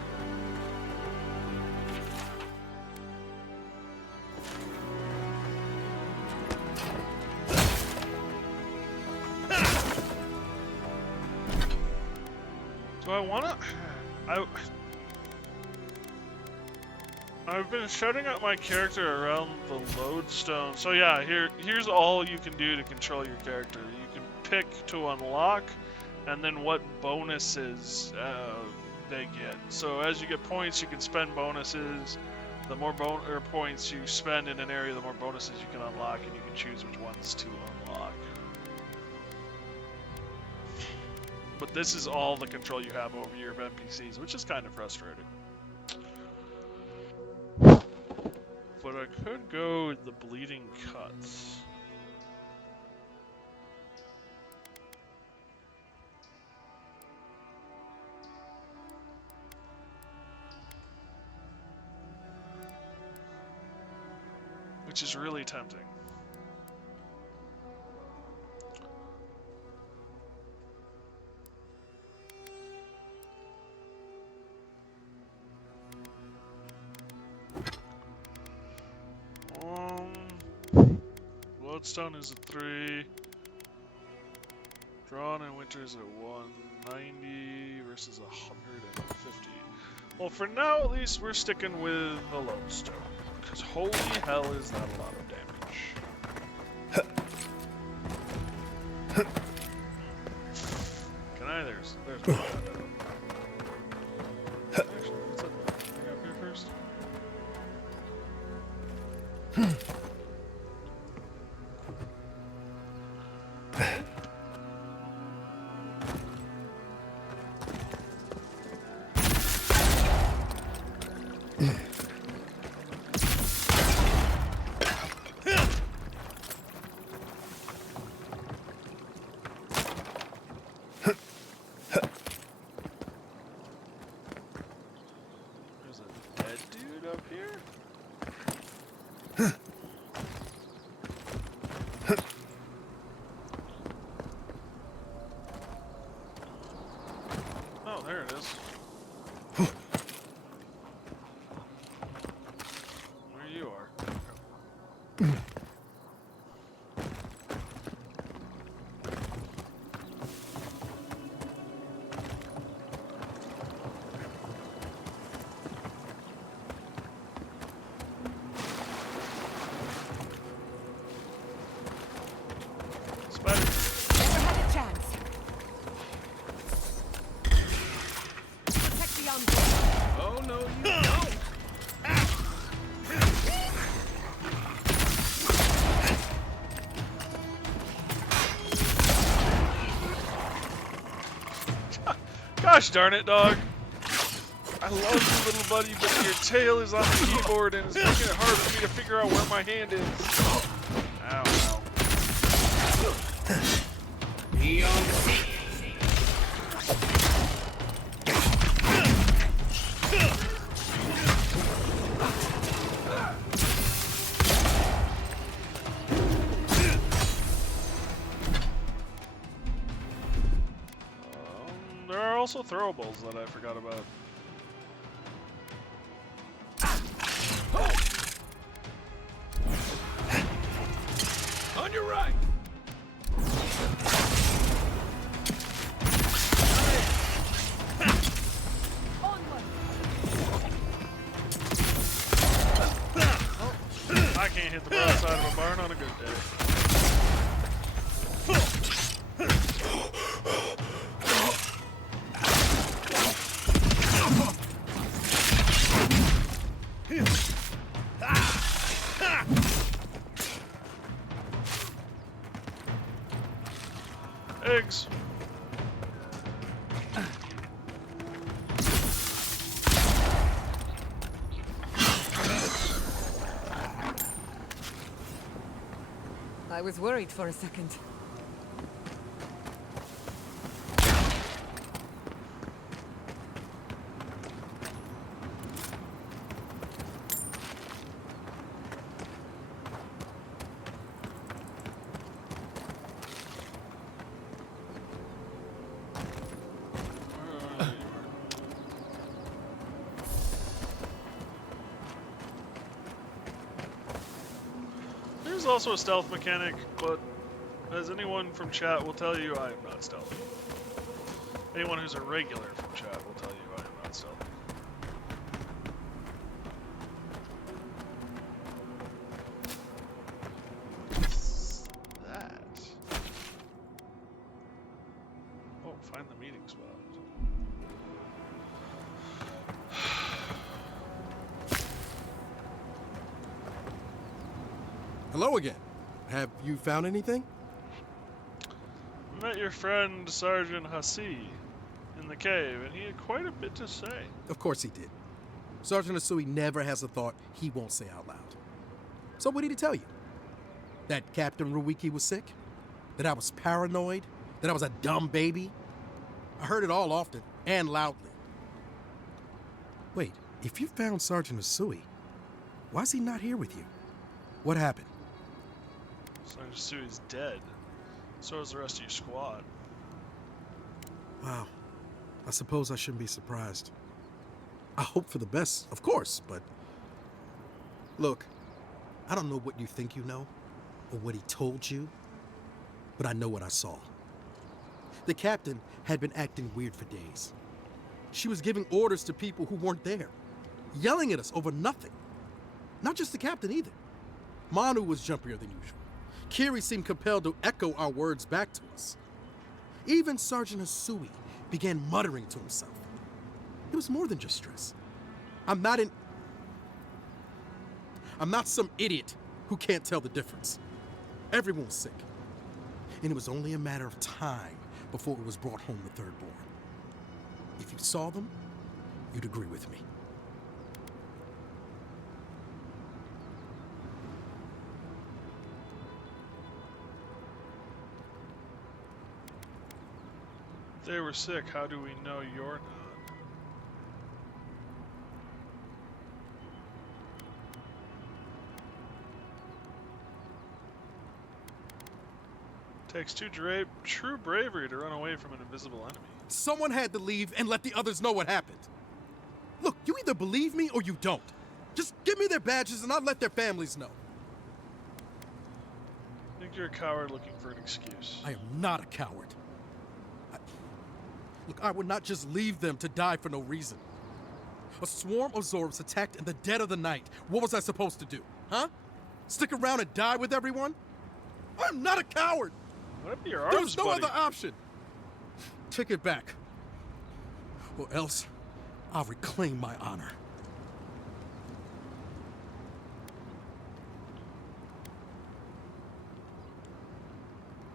Do I wanna? I've been shutting up my character around the lodestone. So yeah, here's all you can do to control your character. You can pick to unlock, and then what bonuses they get. So as you get points, you can spend bonuses. The more points you spend in an area, the more bonuses you can unlock, and you can choose which ones to unlock. But this is all the control you have over your NPCs, which is kind of frustrating. But I could go with the bleeding cuts. which is really tempting. Bloodstone is a 3. Drawn in winter is at 190 versus 150. Well, for now at least we're sticking with the lodestone, because holy hell is that a lot of damage. Can I? There's one. Actually, what's up? Hang up here first. There it is. Where you are. Spider. Never had a chance. Oh, no, you don't! Gosh darn it, dog. I love you, little buddy, but your tail is on the keyboard and it's making it hard for me to figure out where my hand is. Ow, ow. Beyond the sea. There are also throwables that I forgot about. On your right! I can't hit the broadside of a barn on a good day. Eggs. I was worried for a second. There's also a stealth mechanic, but as anyone from chat will tell you, I am not stealthy. Anyone who's a regular from chat will tell you I am not stealthy. What's that? Oh, find the meeting spot. Hello again. Have you found anything? Met your friend Sergeant Hassi in the cave, and he had quite a bit to say. Of course he did. Sergeant Asui never has a thought he won't say out loud. So what did he tell you? That Captain Ruiki was sick? That I was paranoid? That I was a dumb baby? I heard it all often and loudly. Wait, if you found Sergeant Asui, why is he not here with you? What happened? Sergeant Suey's dead. So is the rest of your squad. Wow. I suppose I shouldn't be surprised. I hope for the best, of course, but... Look, I don't know what you think you know, or what he told you, but I know what I saw. The captain had been acting weird for days. She was giving orders to people who weren't there, yelling at us over nothing. Not just the captain either. Manu was jumpier than usual. Kiri seemed compelled to echo our words back to us. Even Sergeant Hasui began muttering to himself. It was more than just stress. I'm not some idiot who can't tell the difference. Everyone was sick. And it was only a matter of time before it was brought home to Third Born. If you saw them, you'd agree with me. They were sick. How do we know you're not? Takes true bravery to run away from an invisible enemy. Someone had to leave and let the others know what happened. Look, you either believe me or you don't. Just give me their badges and I'll let their families know. I think you're a coward looking for an excuse. I am not a coward. Look, I would not just leave them to die for no reason. A swarm of Zorbs attacked in the dead of the night. What was I supposed to do? Huh? Stick around and die with everyone? I'm not a coward! What up your arms, There was no buddy? other option. Take it back. Or else, I'll reclaim my honor.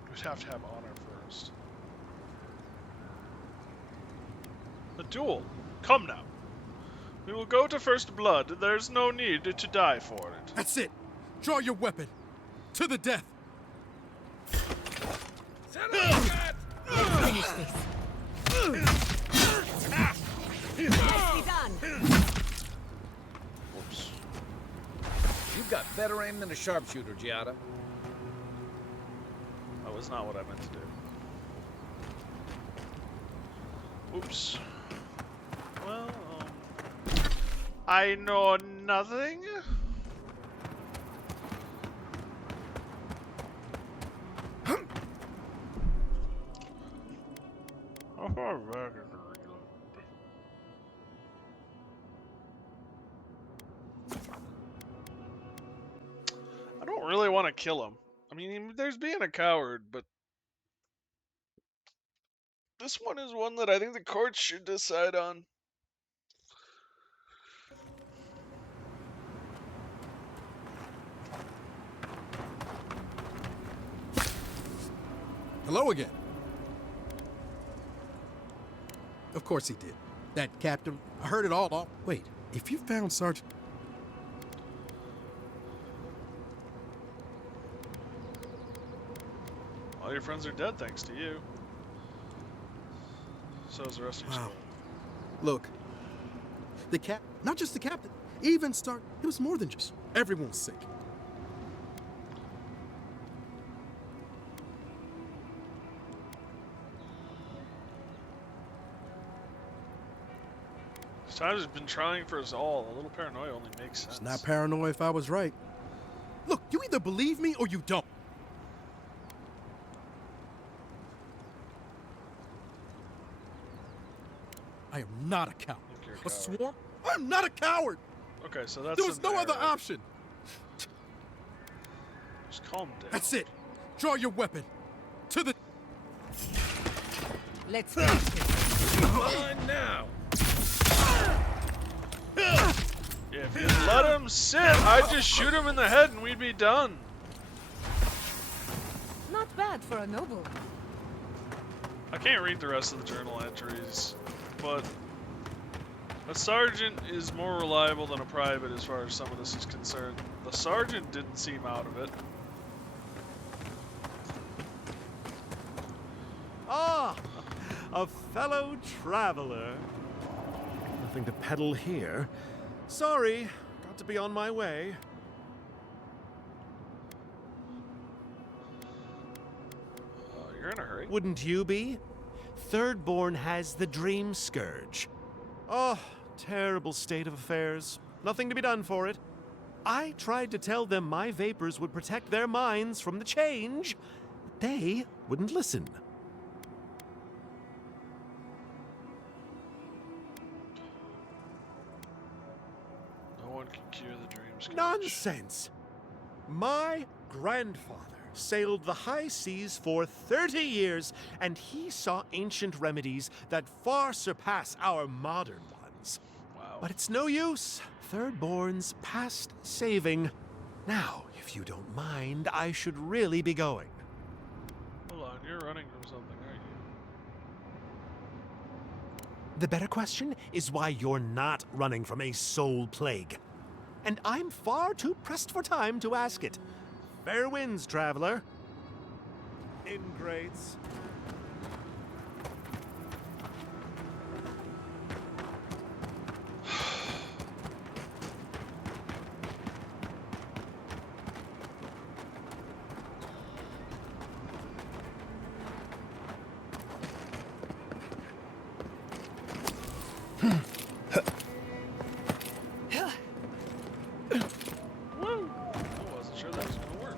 We'd have to have honor first. A duel. Come now. We will go to first blood. There's no need to die for it. That's it. Draw your weapon. To the death. Finish this. Nicely done. Whoops. You've got better aim than a sharpshooter, Giada. That was not what I meant to do. Oops. Well, I know nothing. How far back is the reload? I don't really want to kill him. I mean, there's being a coward, but this one is one that I think the courts should decide on. Hello again. Of course he did. That captain, I heard it all. Wait, if you found Sergeant... All your friends are dead thanks to you. So is the rest of your squad. Look, not just the captain, even Stark, it was more than just, everyone was sick. Times has been trying for us all. A little paranoia only makes sense. It's not paranoia if I was right. Look, you either believe me or you don't. I am not a coward. A swarm? I'm not a coward! Okay, so that's There was no other option. Just calm down. That's it. Draw your weapon. To the... Let's finish this. On now. Yeah, if you let him sit, I'd just shoot him in the head and we'd be done. Not bad for a noble. I can't read the rest of the journal entries, but a sergeant is more reliable than a private as far as some of this is concerned. The sergeant didn't seem out of it. Ah, a fellow traveler. Nothing to peddle here. Sorry, got to be on my way. You're in a hurry. Wouldn't you be? Thirdborn has the Dreamscourge. Oh, terrible state of affairs. Nothing to be done for it. I tried to tell them my vapors would protect their minds from the change. They wouldn't listen. No one can cure the Dreamscourge. Nonsense! My grandfather sailed the high seas for 30 years, and he saw ancient remedies that far surpass our modern ones. Wow. But it's no use. Thirdborn's past saving. Now, if you don't mind, I should really be going. Hold on, you're running from something, aren't you? The better question is why you're not running from a soul plague. And I'm far too pressed for time to ask it. Fair winds, traveler. Ingrates. Woo! I wasn't sure that was gonna work.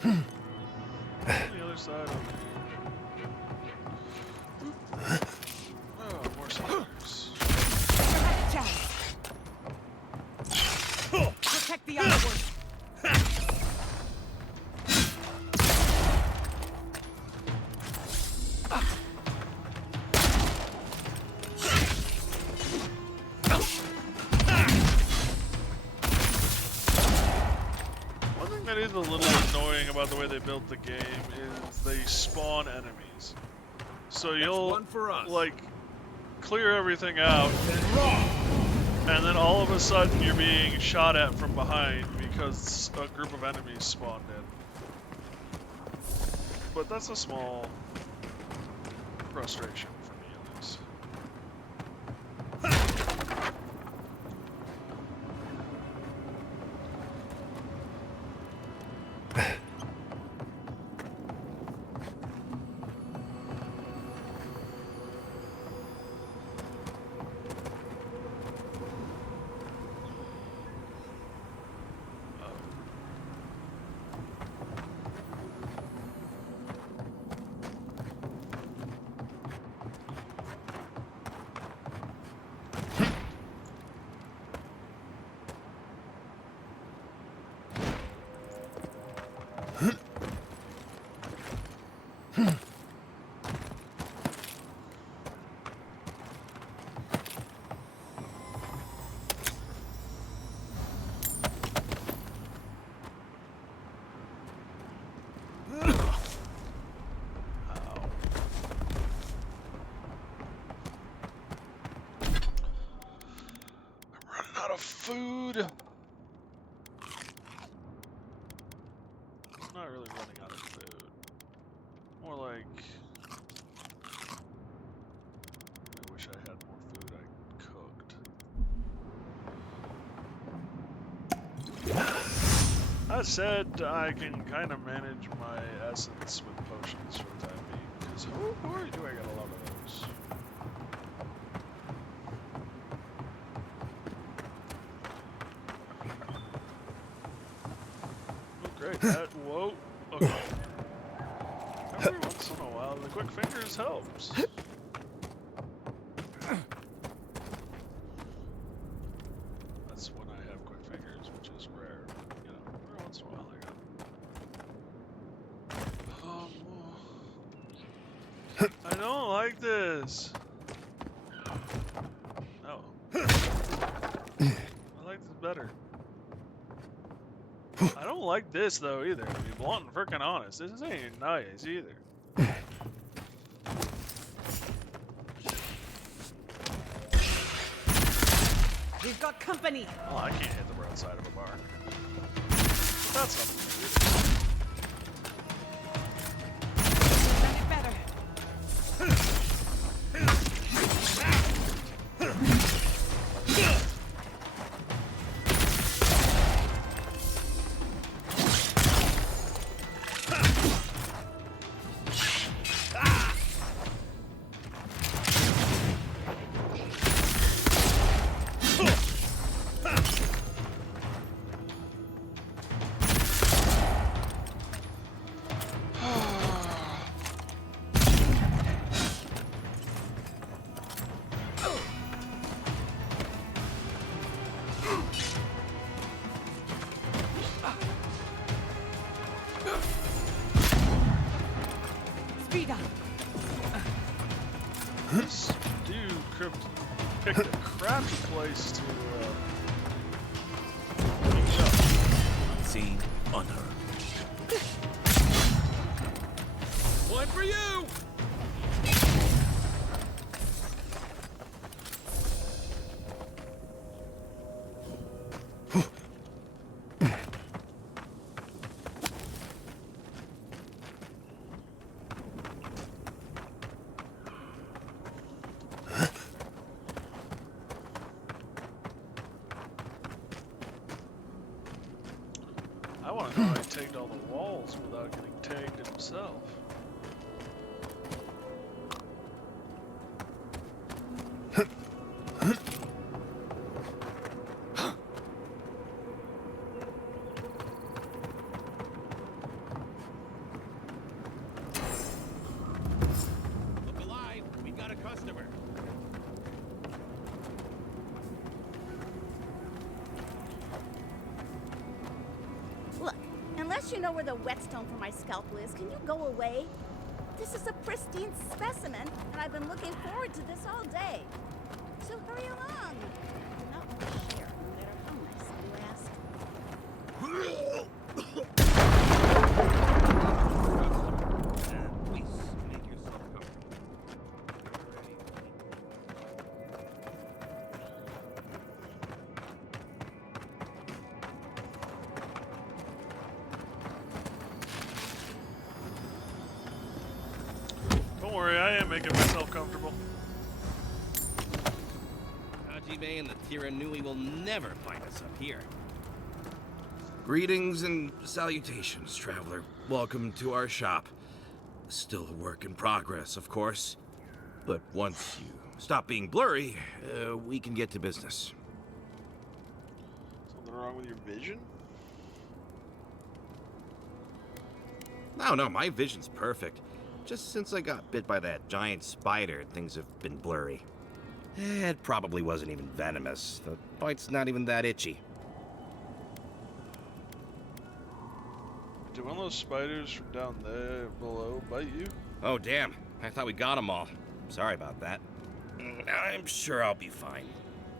On the other side of oh, more spiders. Protect the outward. One thing that is a little annoying about the way they built the game is they spawn enemies. So you'll one for us. like clear everything out, and then all of a sudden you're being shot at from behind because a group of enemies spawned in. But that's a small frustration for me at least. Out of food. I'm not really running out of food. More like I wish I had more food I cooked. That said, I can kind of manage my essence with potions for the time being. Because oh boy, do I got a lot of those. Great, that, whoa, okay. Every once in a while, the quick fingers helps. That's when I have quick fingers, which is rare. You know, every once in a while I got I don't like this. I don't like this though either, to be blunt and freaking honest. This ain't nice either. We've got company. Oh, I can't hit the broadside of a bar. But that's something. Better. Speed up. This dude picked a crappy place to pick up. Unseen, unheard. One for you! I want to know how he tagged all the walls without getting tagged himself. Look alive, we got a customer. Look, unless you know where the whetstone for my scalpel is, can you go away? This is a pristine specimen, and I've been looking forward to this all day. So hurry along. Not much share, no matter how nice you ask. Please make yourself comfortable. Don't worry, I am making myself comfortable. Hajime and the Tiranui will never find us up here. Greetings and salutations, traveler. Welcome to our shop. Still a work in progress, of course. But once you stop being blurry, we can get to business. Something wrong with your vision? No, my vision's perfect. Just since I got bit by that giant spider, things have been blurry. It probably wasn't even venomous. The bite's not even that itchy. Did one of those spiders from down there below bite you? Oh, damn. I thought we got them all. Sorry about that. I'm sure I'll be fine.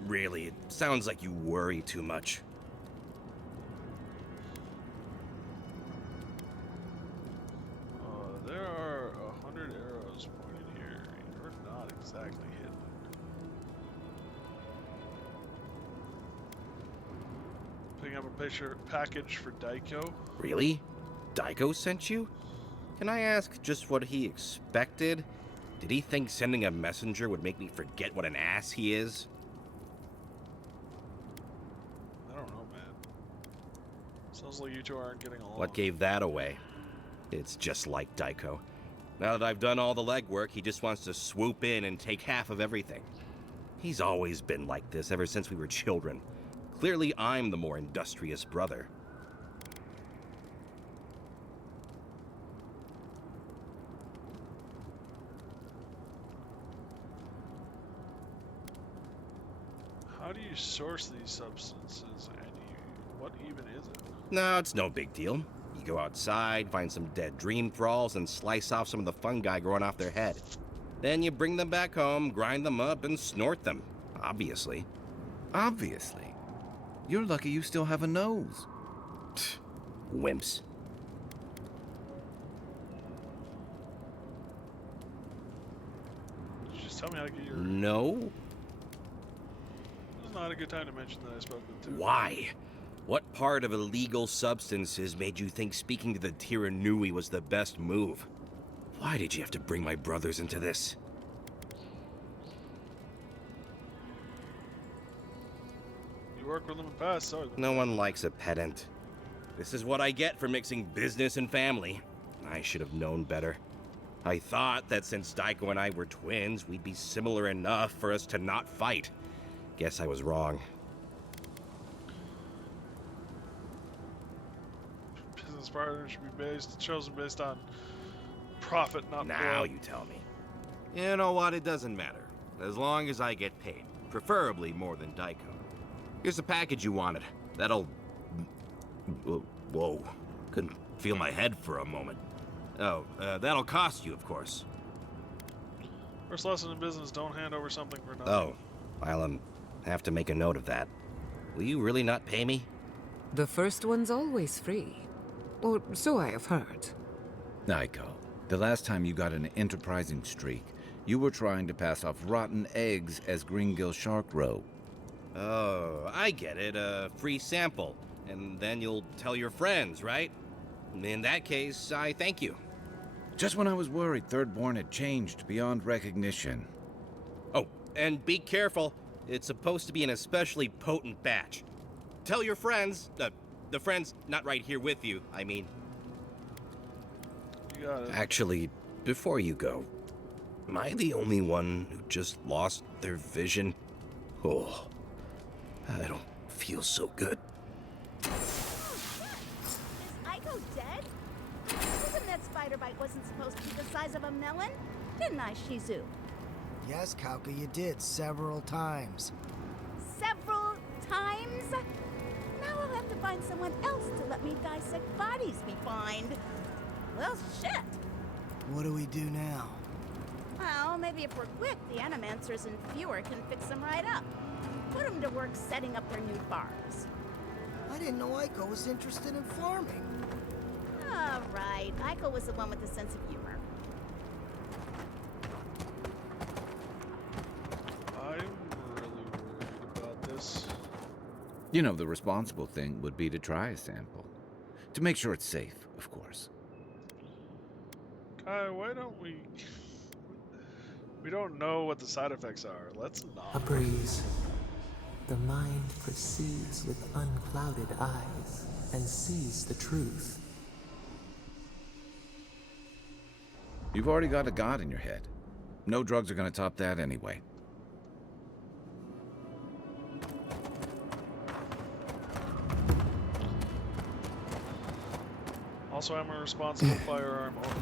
Really, it sounds like you worry too much. There are 100 arrows pointed here. You're not exactly hidden. Picking up a package for Daiko. Really? Daiko sent you? Can I ask just what he expected? Did he think sending a messenger would make me forget what an ass he is? I don't know, man. Sounds like you two aren't getting along. What gave that away? It's just like Daiko. Now that I've done all the legwork, he just wants to swoop in and take half of everything. He's always been like this ever since we were children. Clearly, I'm the more industrious brother. How do you source these substances, and what even is it? No, it's no big deal. You go outside, find some dead dream thralls, and slice off some of the fungi growing off their head. Then you bring them back home, grind them up, and snort them. Obviously. Obviously. You're lucky you still have a nose. Wimps. Did you just tell me how to get your... No? This is not a good time to mention that I spoke with two. Why? What part of illegal substances made you think speaking to the Tiranui was the best move? Why did you have to bring my brothers into this? You work with them in the past, sorry. No one likes a pedant. This is what I get for mixing business and family. I should have known better. I thought that since Daiko and I were twins, we'd be similar enough for us to not fight. Guess I was wrong. Business partners should be chosen based on profit, not Now blood. you tell me. You know what? It doesn't matter. As long as I get paid. Preferably more than Daiko. Here's the package you wanted. That'll... Whoa. Couldn't feel my head for a moment. Oh, that'll cost you, of course. First lesson in business, don't hand over something for nothing. Oh, I'll have to make a note of that. Will you really not pay me? The first one's always free. Or so I have heard. Daiko, the last time you got an enterprising streak, you were trying to pass off rotten eggs as Greengill Shark Row. Oh, I get it. A free sample. And then you'll tell your friends, right? In that case, I thank you. Just when I was worried Thirdborn had changed beyond recognition. Oh, and be careful. It's supposed to be an especially potent batch. Tell your friends, the friends not right here with you, I mean. You got it. Actually, before you go, am I the only one who just lost their vision? Oh, I don't feel so good. Is Aiko dead? Even that spider bite wasn't supposed to be the size of a melon, didn't I, Shizu? Yes, Kauka, you did several times. Several times? Now I'll have to find someone else to let me dissect bodies we find. Well, shit. What do we do now? Well, maybe if we're quick, the Animancers and Fewer can fix them right up. Put them to work setting up their new farms. I didn't know Aiko was interested in farming. All right, Aiko was the one with the sense of humor. I'm really worried about this. You know, the responsible thing would be to try a sample. To make sure it's safe, of course. Kai, why don't we... We don't know what the side effects are. Let's not. A breeze. The mind perceives with unclouded eyes and sees the truth. You've already got a god in your head. No drugs are going to top that anyway. Also, I'm a responsible firearm owner.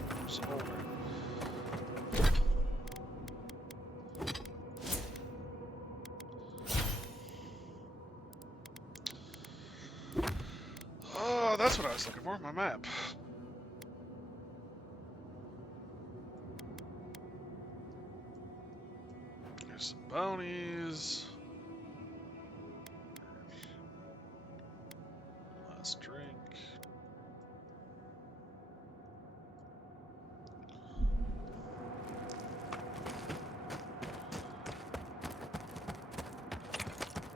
Oh, that's what I was looking for, my map. There's some bounties. Last drink.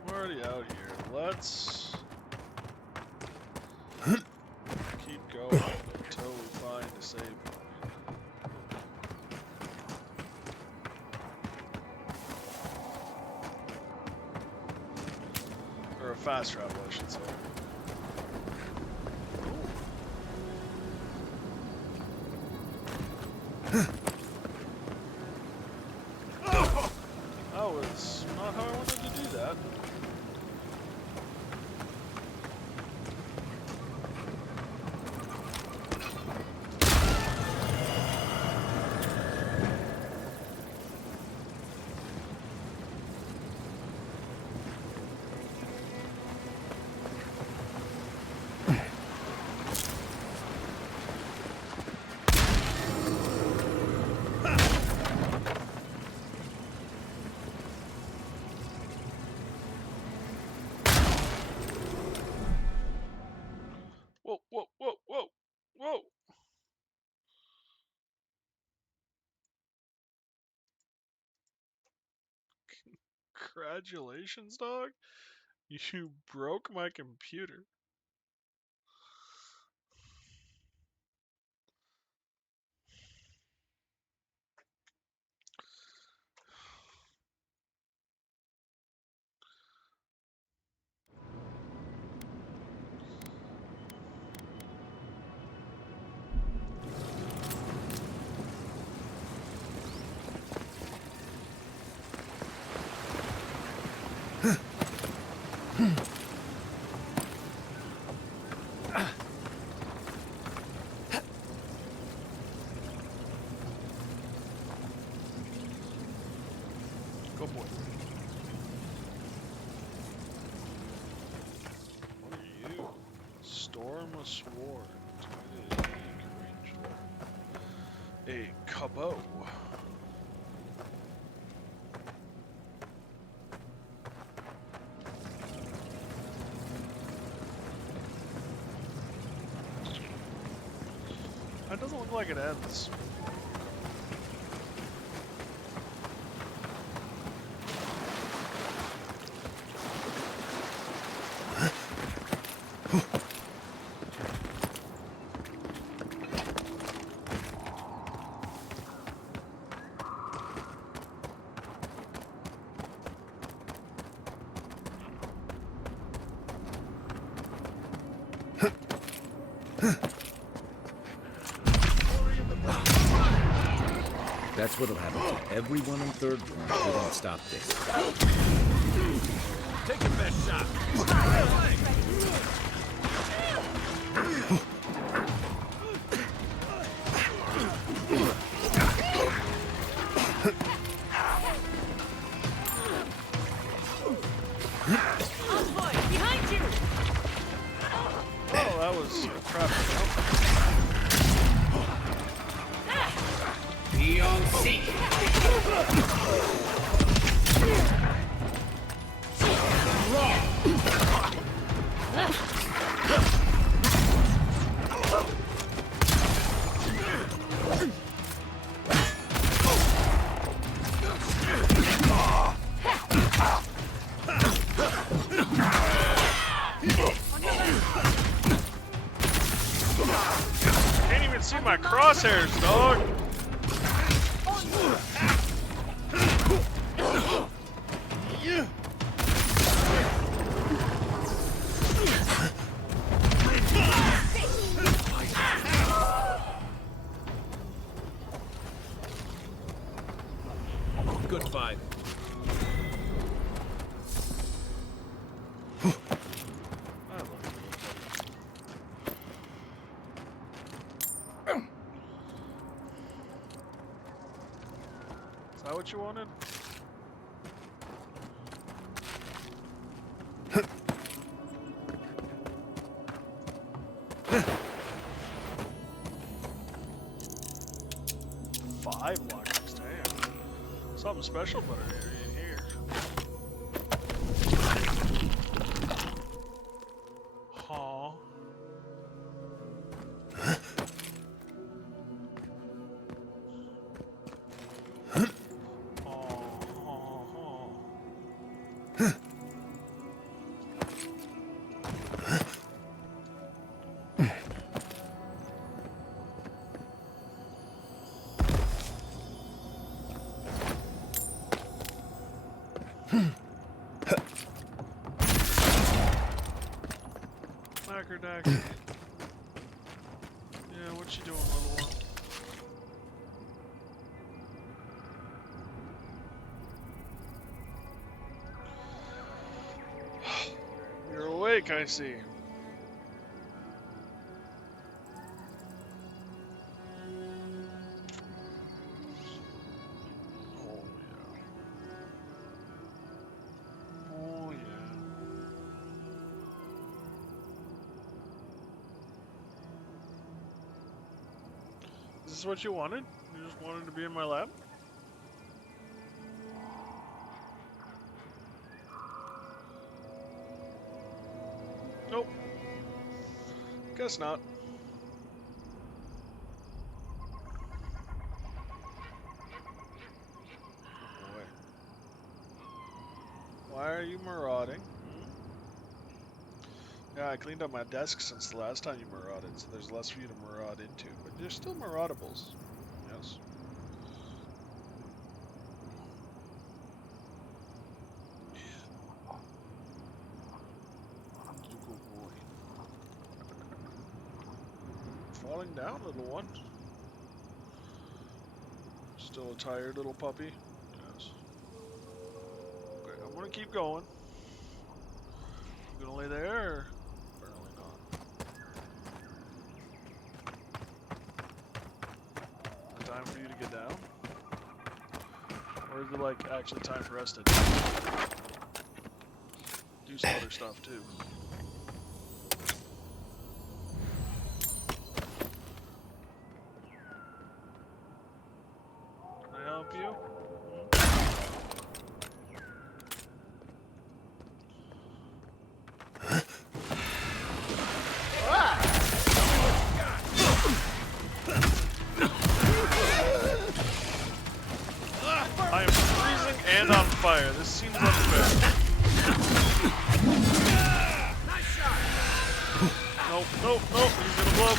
I'm already out here. Let's keep going until we find a save point. Or a fast travel, I should say. That was not how I wanted to do that. Congratulations, dog. You broke my computer. Go boy. What are you? Storm a sword. A cabot. That doesn't look like it ends. That's what'll happen to everyone in Third Born if we don't stop this. Take your best shot. Behind you! Oh, that was crap. Beyond seek. Can't even see my crosshairs, dog. Good fight. Is that what you wanted? Five lockers, damn. Something special better in here. Huh. Dacker. Yeah, what you doing, little one? You're awake, I see. Oh, yeah. Is this what you wanted? You just wanted to be in my lab? Nope. Guess not. Why are you marauding? Yeah, I cleaned up my desk since the last time you marauded, so there's less for you to maraud into. But there's still maraudables. Yes. Good boy. Falling down, little one. Still a tired little puppy? Yes. Okay, I'm gonna keep going. You gonna lay there, or apparently not? Time for you to get down? Or is it like actually time for us to do some other stuff too? Can I help you? I am freezing and on fire. This seems unfair. Nope, nope, nope. He's gonna blow.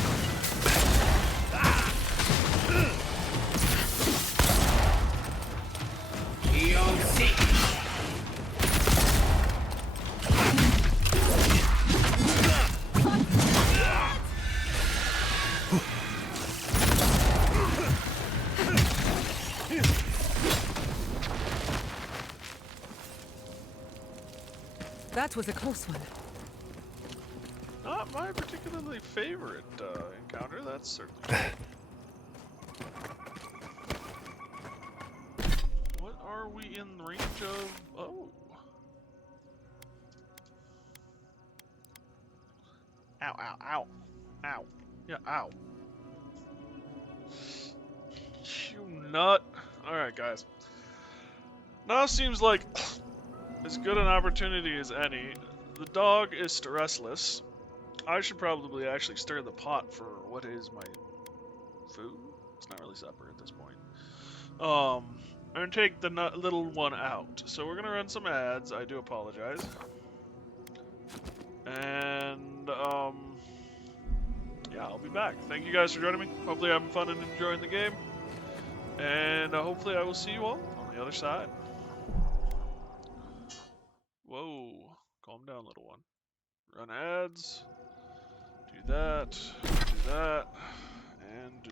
That was a close one. Not my particularly favorite encounter, that's certainly true. What are we in range of? Oh. Ow, ow, ow. Ow. Yeah, ow. You nut. Alright, guys. Now seems like as good an opportunity as any. The dog is restless. I should probably actually stir the pot for what is my food. It's not really supper at this point. And take the little one out. So we're gonna run some ads. I do apologize. And yeah, I'll be back. Thank you guys for joining me. Hopefully you're having fun and enjoying the game. And hopefully I will see you all on the other side. Whoa. Calm down, little one. Run ads. Do that. Do that. And do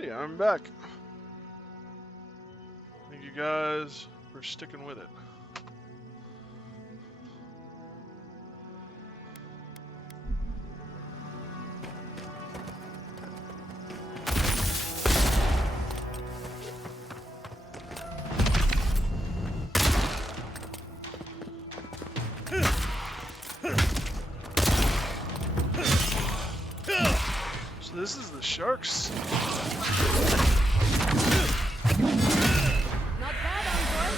Alrighty, I'm back. Thank you guys for sticking with it. So this is the sharks. Not bad, Envoy.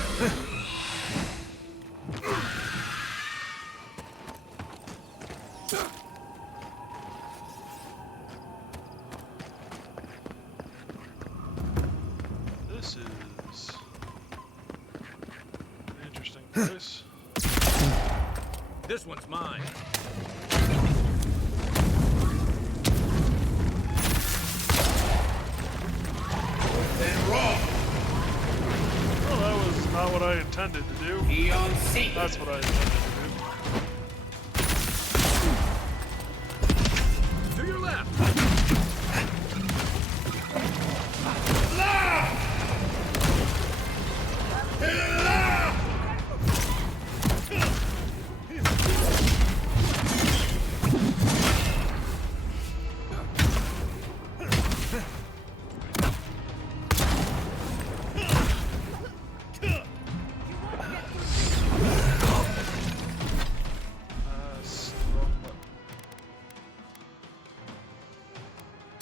This is an interesting place. This one's mine. Well, that was not what I intended to do. That's what I intended to do. To your left.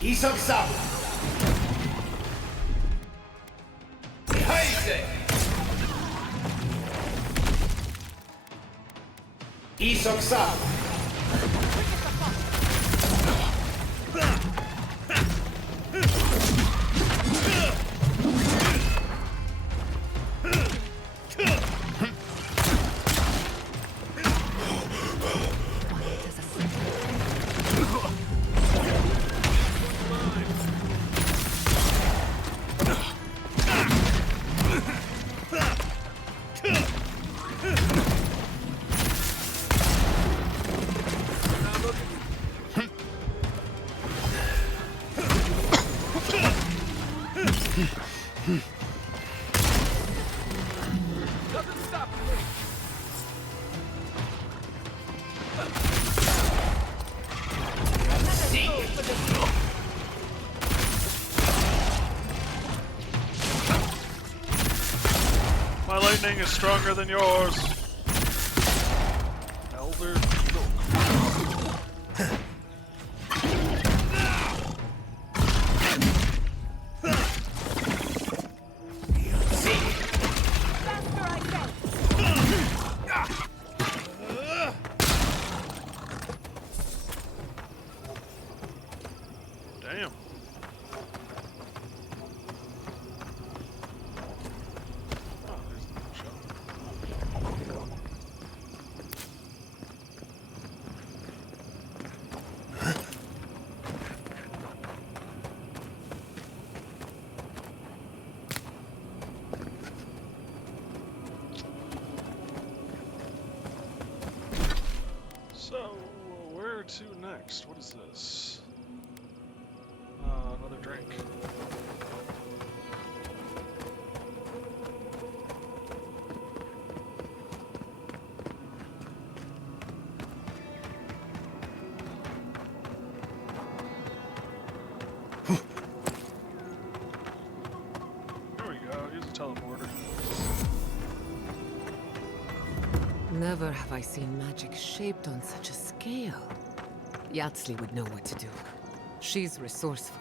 Isok-san! Heise! Isok-san! My lightning is stronger than yours. Elder Eagle. Damn. So, where to next? What is this? Another drink. There we go, use a teleporter. Never have I seen magic shaped on such a scale. Yatsley would know what to do. She's resourceful.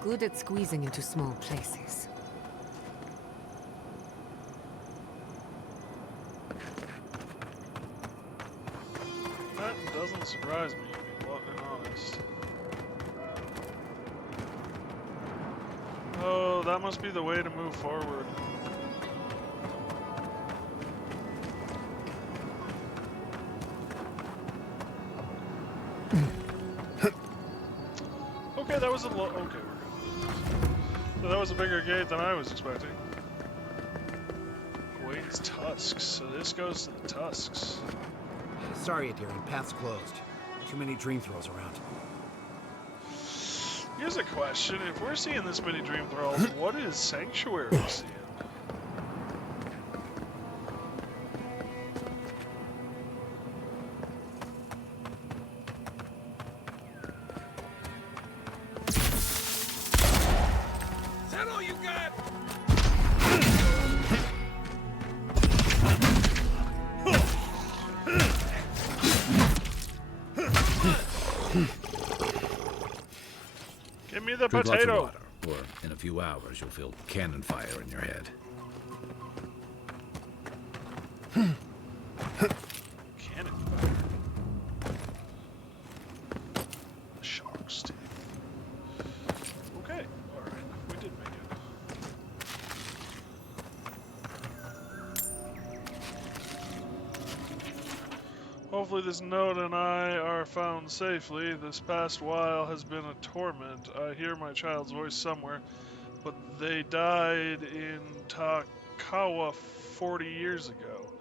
Good at squeezing into small places. That doesn't surprise me, to be honest. Oh, that must be the way to move forward. Okay, that was a okay, we're good. So that was a bigger gate than I was expecting. Quaid's tusks. So this goes to the tusks. Sorry, Adirian. Path's closed. Too many dream throws around. Here's a question. If we're seeing this many dream thralls, what is Sanctuary seeing? Is that all you got? Give me the Drink lots of potato. water, or in a few hours you'll feel cannon fire in your head. Cannon fire. Shark's teeth. Okay, alright, we did make it. Hopefully this note and I are found safely. This past while has been a torment. I hear my child's voice somewhere, but they died in Takawa 40 years ago.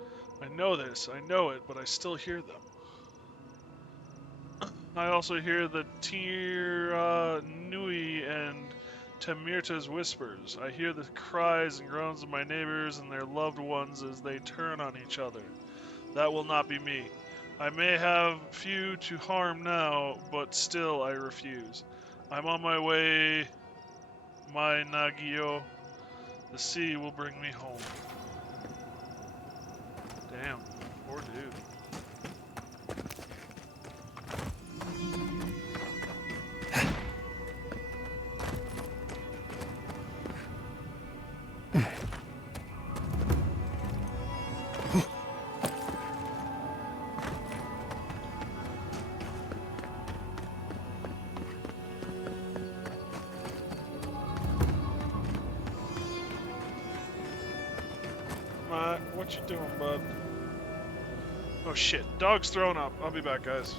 I know this, I know it, but I still hear them. I also hear the Tira Nui and Tamirta's whispers. I hear the cries and groans of my neighbors and their loved ones as they turn on each other. That will not be me. I may have few to harm now, but still I refuse. I'm on my way, my Nagio. The sea will bring me home. Damn, poor dude. What you doing, bud? Oh shit, dog's thrown up. I'll be back, guys.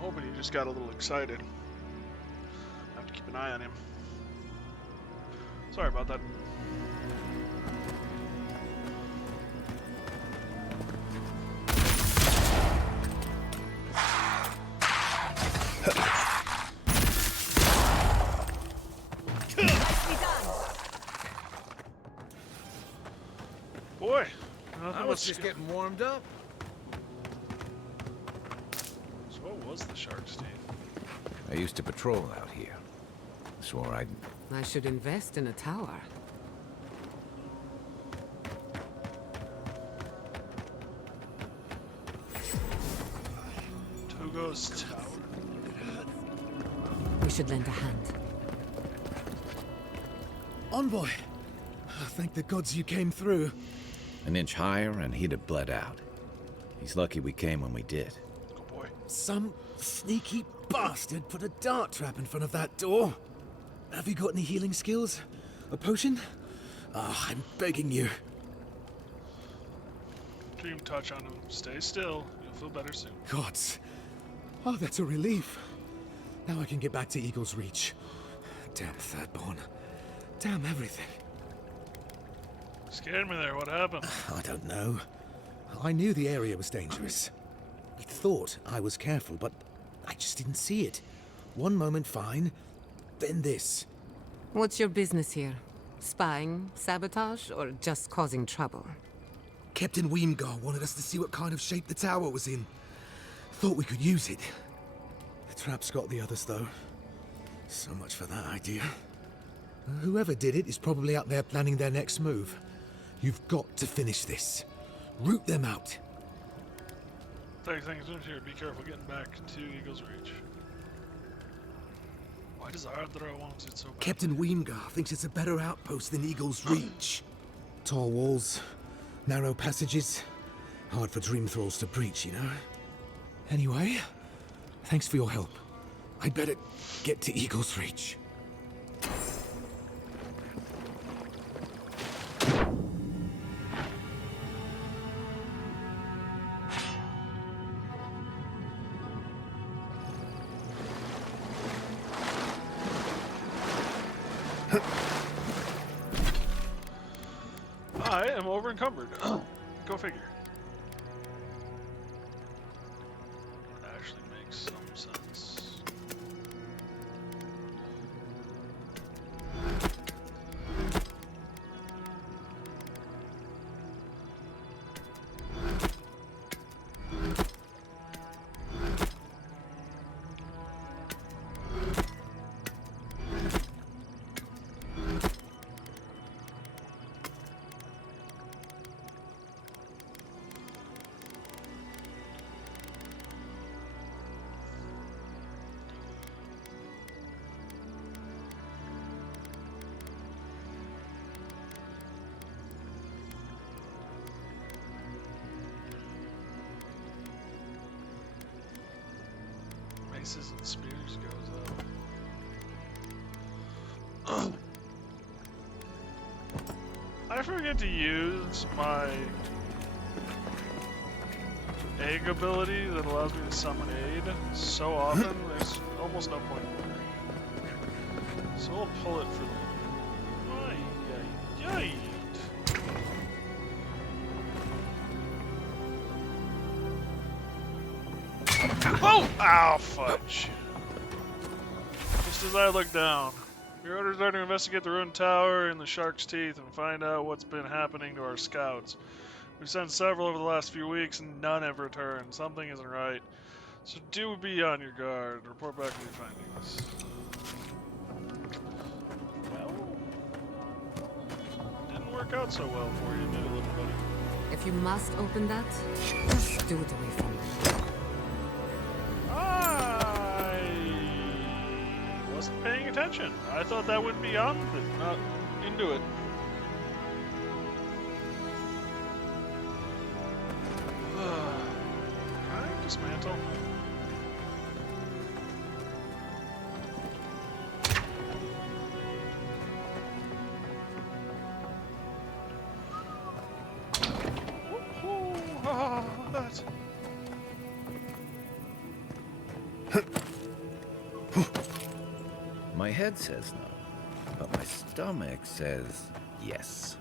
Hoping he just got a little excited. I have to keep an eye on him. Sorry about that. Boy, I was just getting warmed up. So what was the shark's teeth? I used to patrol out here. Swore I'd... I should invest in a tower. Togo's tower. We should lend a hand. Envoy! Thank the gods you came through. An inch higher and he'd have bled out. He's lucky we came when we did. Good boy. Some sneaky bastard put a dart trap in front of that door. Have you got any healing skills? A potion? Ah, I'm begging you. Dream touch on him. Stay still. You'll feel better soon. Gods. Oh, that's a relief. Now I can get back to Eagle's Reach. Damn Thirdborn. Damn everything. Scared me there. What happened? I don't know. I knew the area was dangerous. I thought I was careful, but I just didn't see it. One moment fine, then this. What's your business here? Spying, sabotage, or just causing trouble? Captain Weemgar wanted us to see what kind of shape the tower was in. Thought we could use it. The trap's got the others, though. So much for that idea. Whoever did it is probably out there planning their next move. You've got to finish this. Root them out. Take things in here. Be careful getting back to Eagle's Reach. Why does Ardra want it so bad? Captain Weemgar thinks it's a better outpost than Eagle's Reach. Tall walls, narrow passages. Hard for dream thralls to breach, you know? Anyway, thanks for your help. I'd better get to Eagle's Reach. I am over encumbered. Go figure. Actually makes some sense. Maces and spears goes up. I forget to use my egg ability that allows me to summon aid so often, there's almost no point in it. So we'll pull it for the... Ay, ay, ay. Oh! Ow, fudge. Just as I look down. Your orders are to investigate the ruined tower and the Shark's Teeth and find out what's been happening to our scouts. We've sent several over the last few weeks and none have returned. Something isn't right. So do be on your guard. Report back to your findings. Well, didn't work out so well for you, did it, little buddy? If you must open that, just do it away from me. I wasn't paying attention. I thought that would be on it, not into it. Can I dismantle? That. My head says no, but my stomach says yes.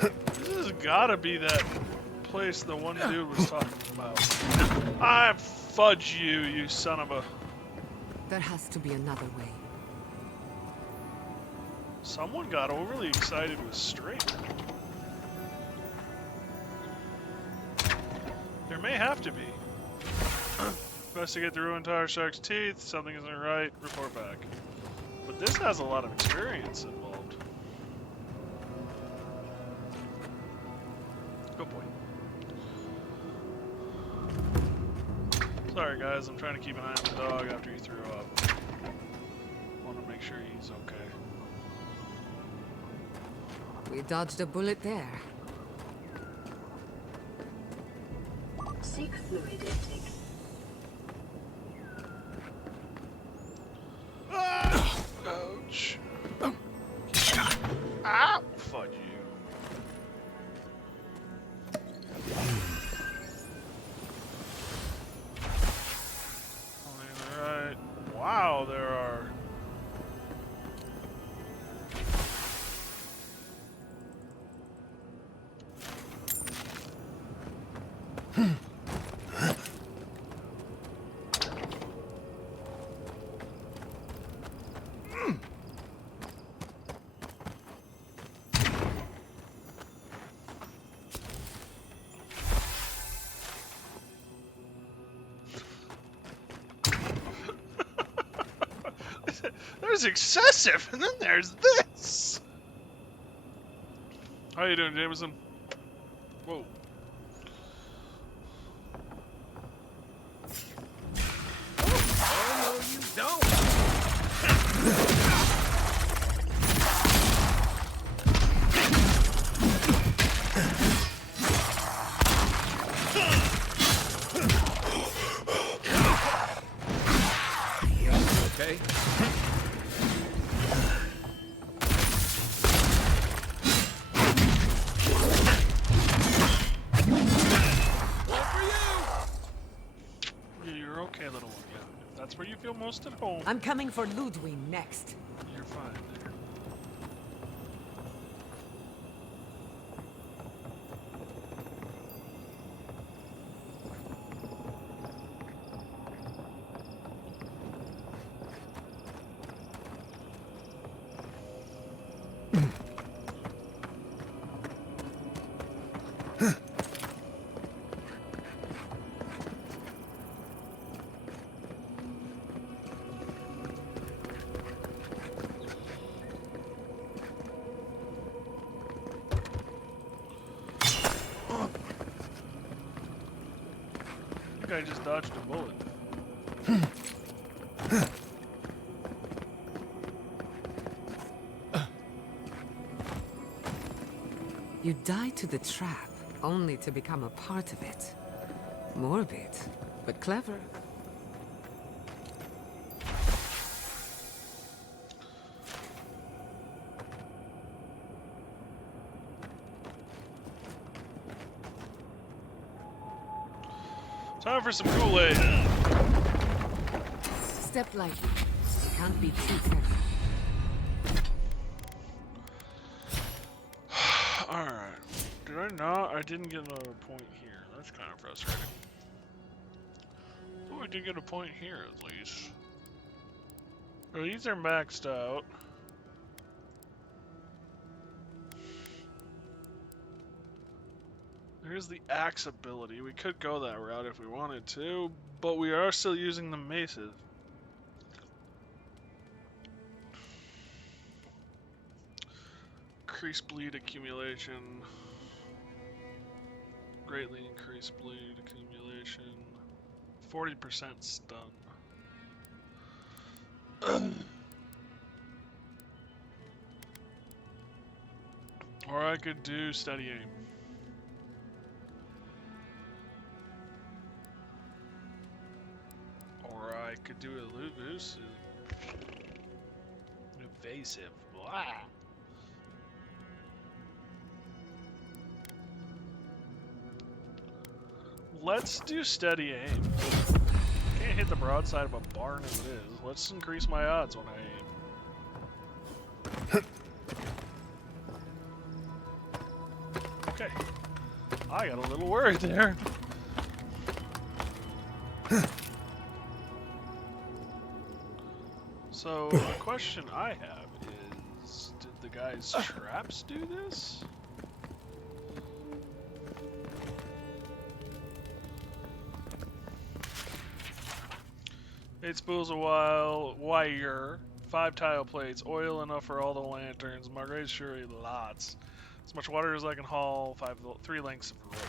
This has gotta be that place the one dude was talking about. I fudge you, you son of a... There has to be another way. Someone got overly excited with string. There may have to be. Investigate the ruined tower Shark's Teeth. Something isn't right. Report back. But this has a lot of experience involved. Good boy. Sorry guys, I'm trying to keep an eye on the dog after he threw up. Want to make sure he's okay. We dodged a bullet there. Seek fluid intake. Ouch. Ah! Fudge you. Alright. Wow, there are... is excessive. And then there's this. How you doing, Jameson? Whoa. Oh, no, you don't! Okay. Yeah, you're okay, little one. Yeah, if that's where you feel most at home. I'm coming for Ludwig next. You're fine there. I just dodged a bullet. You die to the trap, only to become a part of it. Morbid, but clever. Time for some Kool-Aid. Step lightly. You can't be too careful. Alright. Did I not? I didn't get another point here. That's kind of frustrating. Oh, I did get a point here at least. Well, these are maxed out. Here's the axe ability. We could go that route if we wanted to, but we are still using the maces. Increase bleed accumulation. Greatly increase bleed accumulation. 40% stun. Or I could do steady aim. Or I could do elusive. Evasive. Blah. Let's do steady aim. Can't hit the broadside of a barn as it is. Let's increase my odds when I aim. Okay. I got a little worried there. So, the question I have is, did the guy's traps do this? Eight spools a wire, 5 tile plates, oil enough for all the lanterns, Margaret's sure lots. As much water as I can haul, 3 lengths of rope.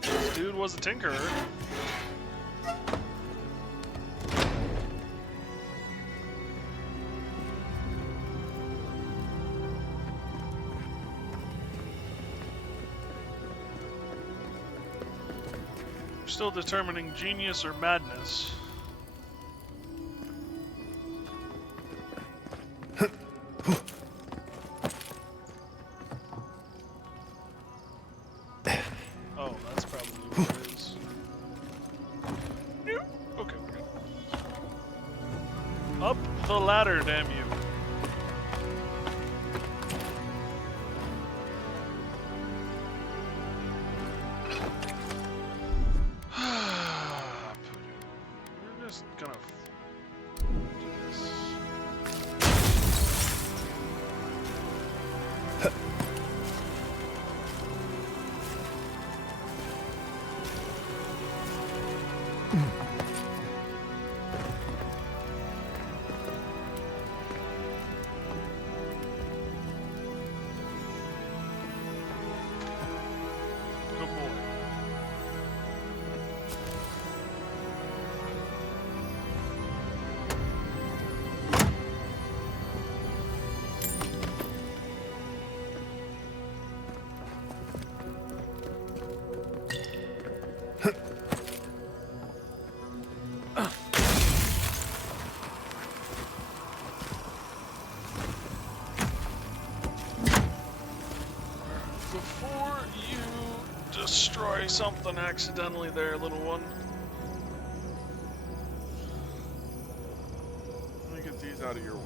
This dude was a tinkerer. Still determining genius or madness. Oh, that's probably what it is. Nope. Okay, we're good. Up the ladder, damn you. We're just gonna do this. something accidentally there, little one. Let me get these out of your way.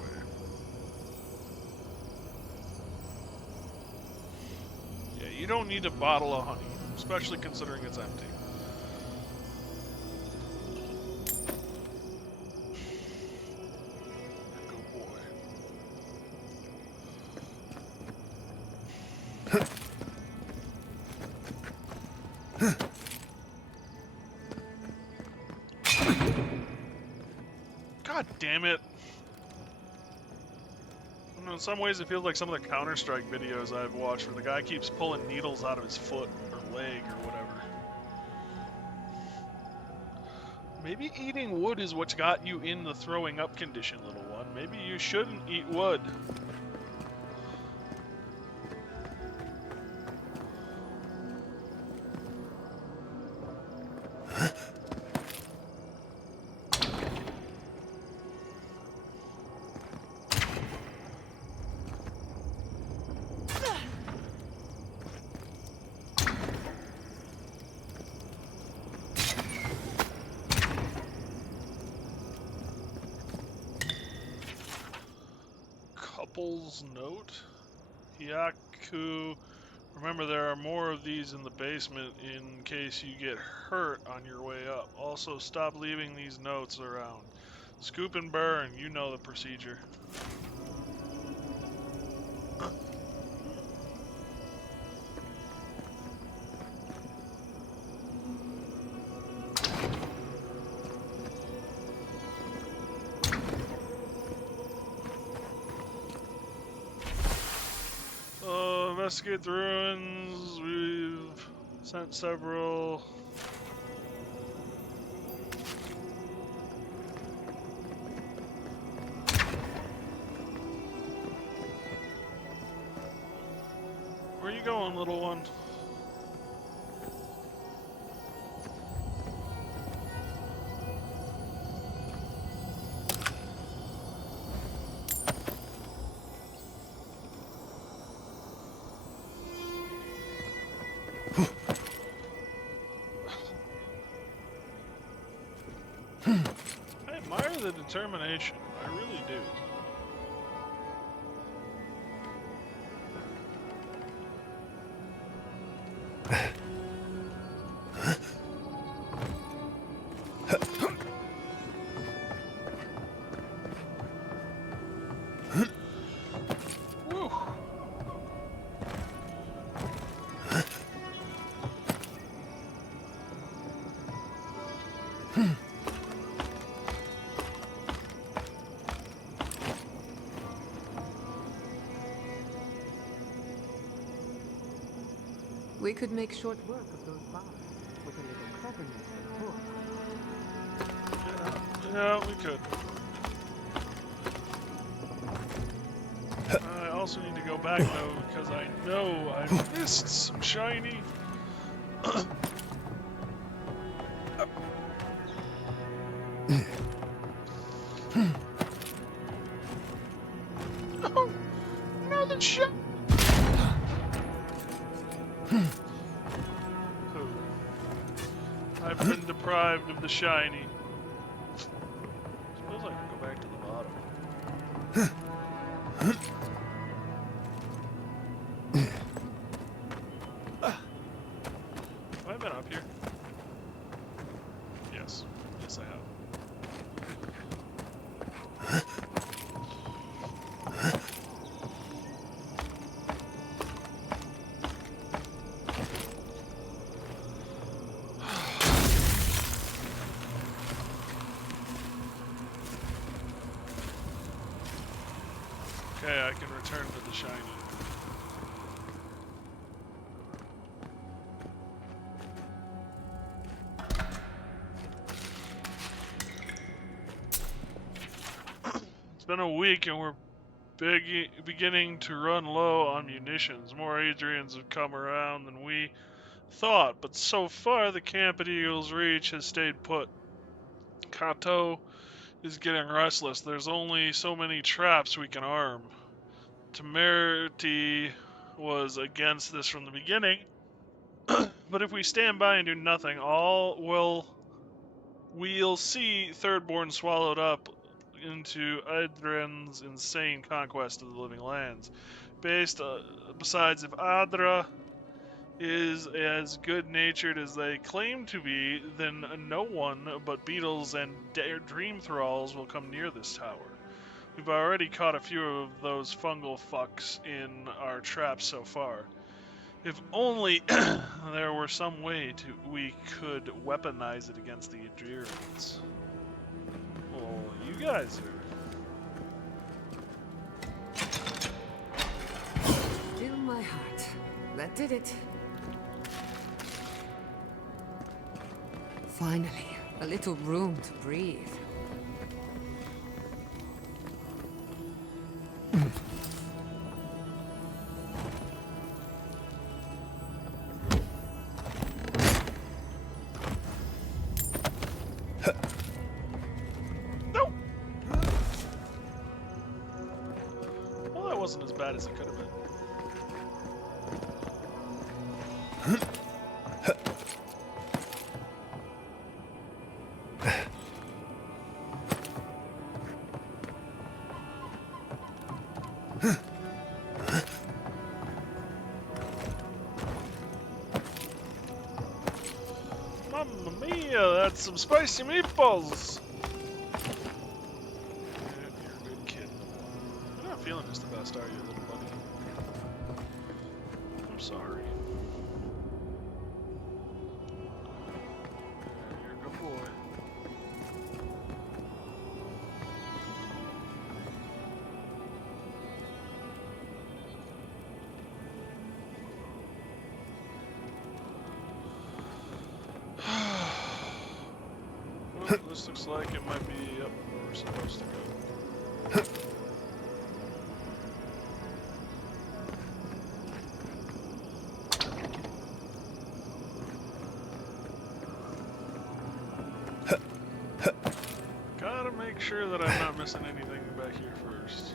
Yeah, you don't need a bottle of honey, especially considering it's empty. God damn it. I don't know, in some ways it feels like some of the Counter-Strike videos I've watched where the guy keeps pulling needles out of his foot or leg or whatever. Maybe eating wood is what's got you in the throwing up condition, little one. Maybe you shouldn't eat wood. Couple's note? Yaku, remember there are more of these in the basement in case you get hurt on your way up. Also, stop leaving these notes around. Scoop and burn, you know the procedure. Investigate the ruins. We've sent several. Where you going, little one? I admire the determination. I really do. Woo. We could make short work of those bars with a little cleverness and Yeah, we could. I also need to go back though because I know I missed some shiny. Oh, another shot. I've been deprived of the shiny. Suppose I can go back to the bottom. Have I been up here? Yes. Yes, I have. Okay, I can return to the shiny. It's been a week and we're beginning to run low on munitions. More Adrians have come around than we thought, but so far the camp at Eagle's Reach has stayed put. Kato is getting restless. There's only so many traps we can arm. Temerity was against this from the beginning, But if we stand by and do nothing, we'll see Thirdborn swallowed up into Adren's insane conquest of the living lands. Besides, if Adra is as good-natured as they claim to be, then no one but beetles and dream thralls will come near this tower. We've already caught a few of those fungal fucks in our traps so far. If only there were some way we could weaponize it against the Adrians. Well, you guys are... Still my heart. That did it. Finally, a little room to breathe. No! Well, that wasn't as bad as it could have been. Mamma mia, that's some spicy meatballs! You're a good kid. You're not feeling just the best, are you, little buddy? I'm sorry. You're a good boy. Well, this looks like it might be up where we're supposed to go. Gotta make sure that I'm not missing anything back here first.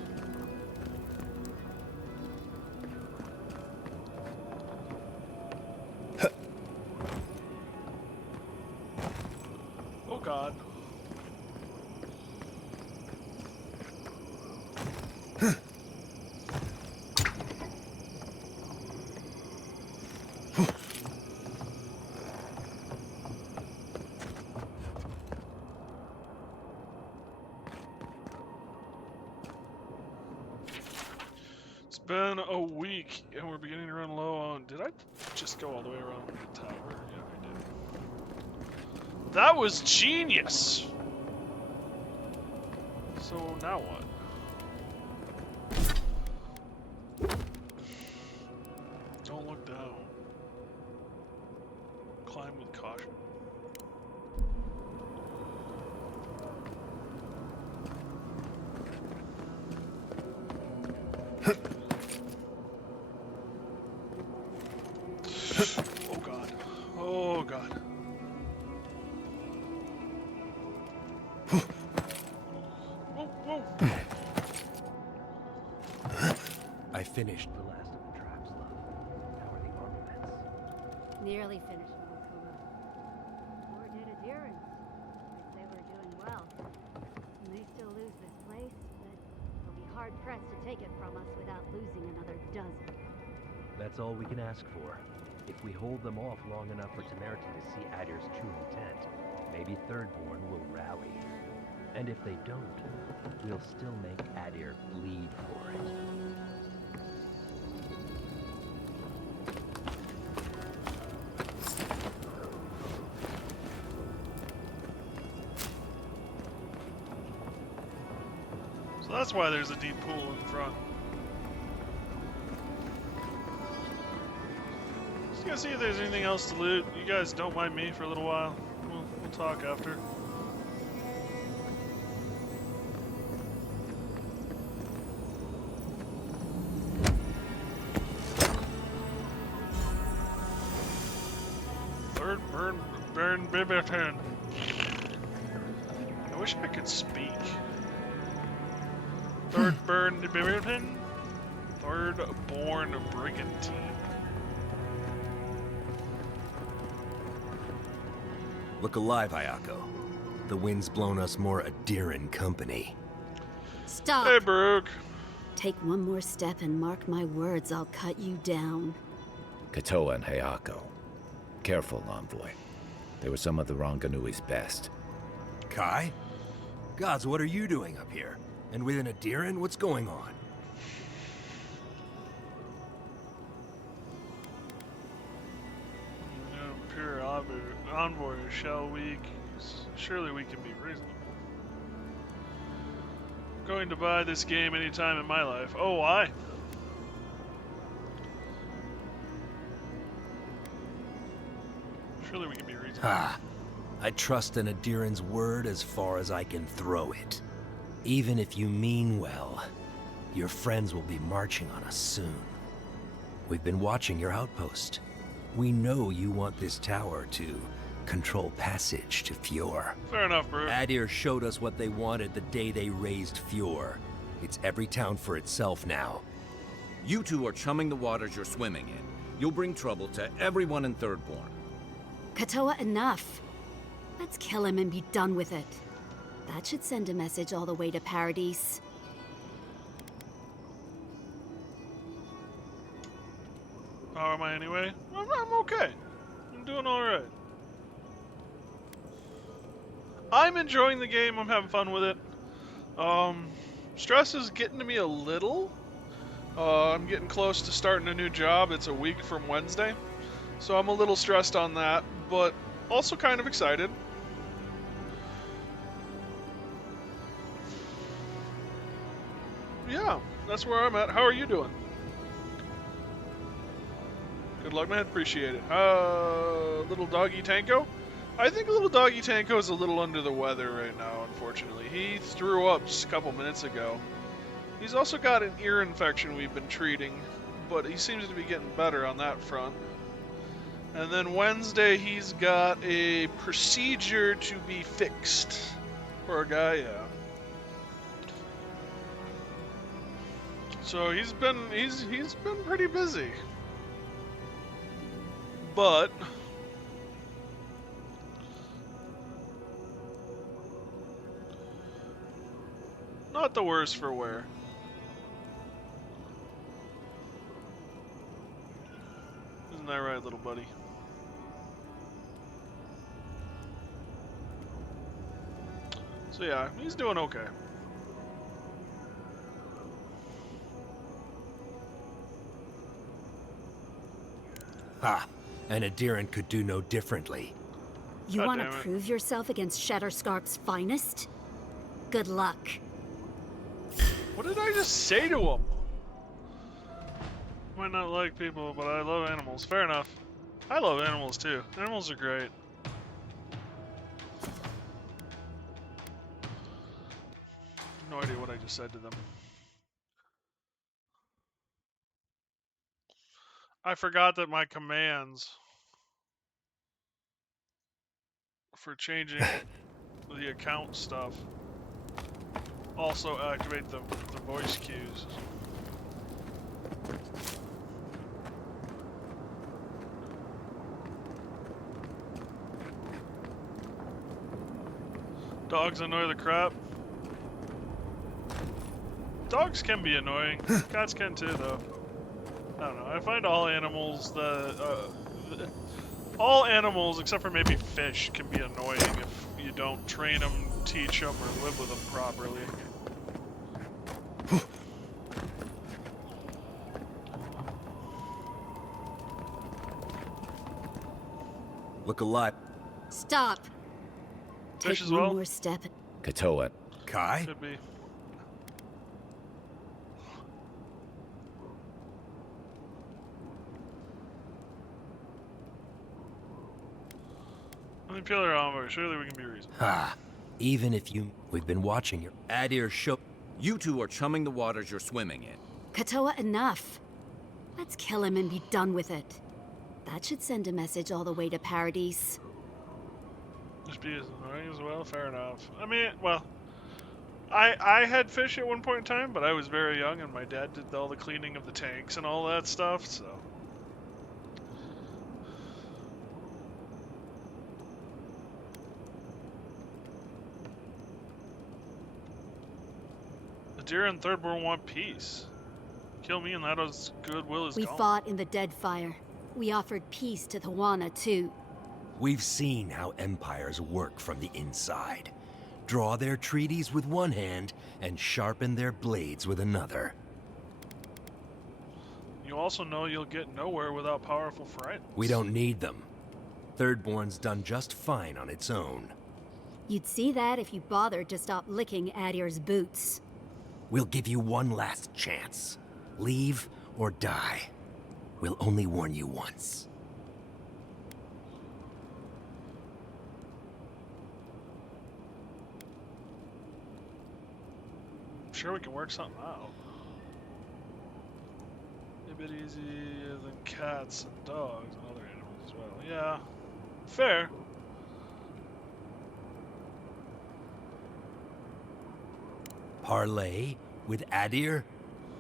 Oh God. It's been a week and we're beginning to run low on... Did I just go all the way around the tower? Yeah, I did. That was genius! So now what? Don't look down. Climb with caution. Oh God. Oh God. Whoa, whoa. I finished the last of the traps, love. How are the armaments? Nearly finished, Malakuma. Poor did adherents. They were doing well. We may still lose this place, but they'll be hard-pressed to take it from us without losing another dozen. That's all we can ask for. If we hold them off long enough for Temerity to see Adir's true intent, maybe Thirdborn will rally. And if they don't, we'll still make Adir bleed for it. So that's why there's a deep pool in front. Just gonna see if there's anything else to loot. You guys don't mind me for a little while. We'll talk after. Burn Biberton. I wish I could speak. Thirdborn Biberton? Thirdborn Brigantine. Look alive, Hayako. The wind's blown us more Adiran company. Stop! Hey, Baruch. Take one more step and mark my words, I'll cut you down. Katoa and Hayako. Careful, Envoy. They were some of the Ronganui's best. Kai? Gods, what are you doing up here? And with an Adiran, what's going on? Pure envoy, shall we? Surely we can be reasonable. I'm going to buy this game anytime in my life. Oh, why? Surely we can be reasonable. Ha! I trust an Adiran's word as far as I can throw it. Even if you mean well, your friends will be marching on us soon. We've been watching your outpost. We know you want this tower to control passage to Fjord. Fair enough, bro. Adir showed us what they wanted the day they raised Fjord. It's every town for itself now. You two are chumming the waters you're swimming in. You'll bring trouble to everyone in Thirdborn. Katoa, enough. Let's kill him and be done with it. That should send a message all the way to Paradise. How am I anyway? I'm okay. I'm doing alright. I'm enjoying the game. I'm having fun with it. Stress is getting to me a little. I'm getting close to starting a new job. It's a week from Wednesday. So I'm a little stressed on that, but also kind of excited. Yeah, that's where I'm at. How are you doing? Good luck, man. Appreciate it. Little Doggy Tanko? I think little Doggy Tanko is a little under the weather right now, unfortunately. He threw up just a couple minutes ago. He's also got an ear infection we've been treating, but he seems to be getting better on that front. And then Wednesday, he's got a procedure to be fixed. Poor guy, yeah. So he's been pretty busy. But not the worse for wear. Isn't that right, little buddy? So yeah, he's doing okay. Ha! An Adiran could do no differently. You want to prove yourself against Shatterscarp's finest? Good luck. What did I just say to him? Might not like people, but I love animals. Fair enough. I love animals too. Animals are great. No idea what I just said to them. I forgot that my commands for changing the account stuff also activate the voice cues. Dogs annoy the crap. Dogs can be annoying. Cats can too, though. I don't know. I find all animals all animals except for maybe fish can be annoying if you don't train them, teach them, or live with them properly. Look alive. Stop. Fish Take as one well? more step. Katoa. Kai? Could be. Imperial Envoy, surely we can be reasonable. Ha! Even if you... We've been watching your Adir show... You two are chumming the waters you're swimming in. Katoa, enough. Let's kill him and be done with it. That should send a message all the way to Paradise. Just be as annoying as well, fair enough. I mean, well, I had fish at one point in time, but I was very young and my dad did all the cleaning of the tanks and all that stuff, so... Adira and Thirdborn want peace. Kill me and that goodwill is We gone. fought in the Deadfire. We offered peace to the Wana, too. We've seen how empires work from the inside. Draw their treaties with one hand and sharpen their blades with another. You also know you'll get nowhere without powerful friends. We don't need them. Thirdborn's done just fine on its own. You'd see that if you bothered to stop licking Adir's boots. We'll give you one last chance. Leave or die. We'll only warn you once. I'm sure we can work something out. A bit easier than cats and dogs and other animals as well. Yeah, fair. Parley with Adir?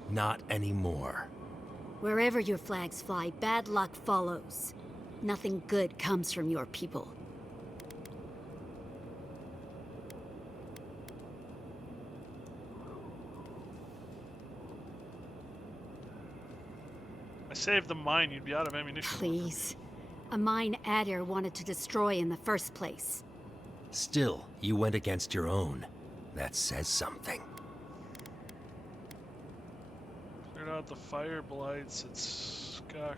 Not anymore. Wherever your flags fly, bad luck follows. Nothing good comes from your people. I saved the mine, you'd be out of ammunition. Please. A mine Adir wanted to destroy in the first place. Still, you went against your own. That says something. Cleared out the fire blights at Skak.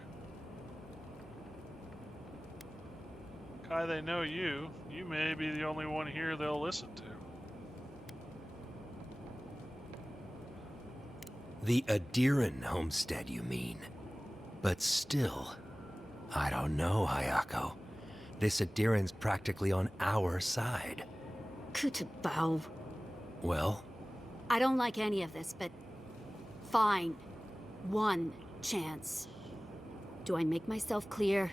Kai, they know you. You may be the only one here they'll listen to. The Adiran homestead, you mean? But still, I don't know, Hayako. This Adiran's practically on our side. Kutabao. Well? I don't like any of this, but fine. One chance. Do I make myself clear?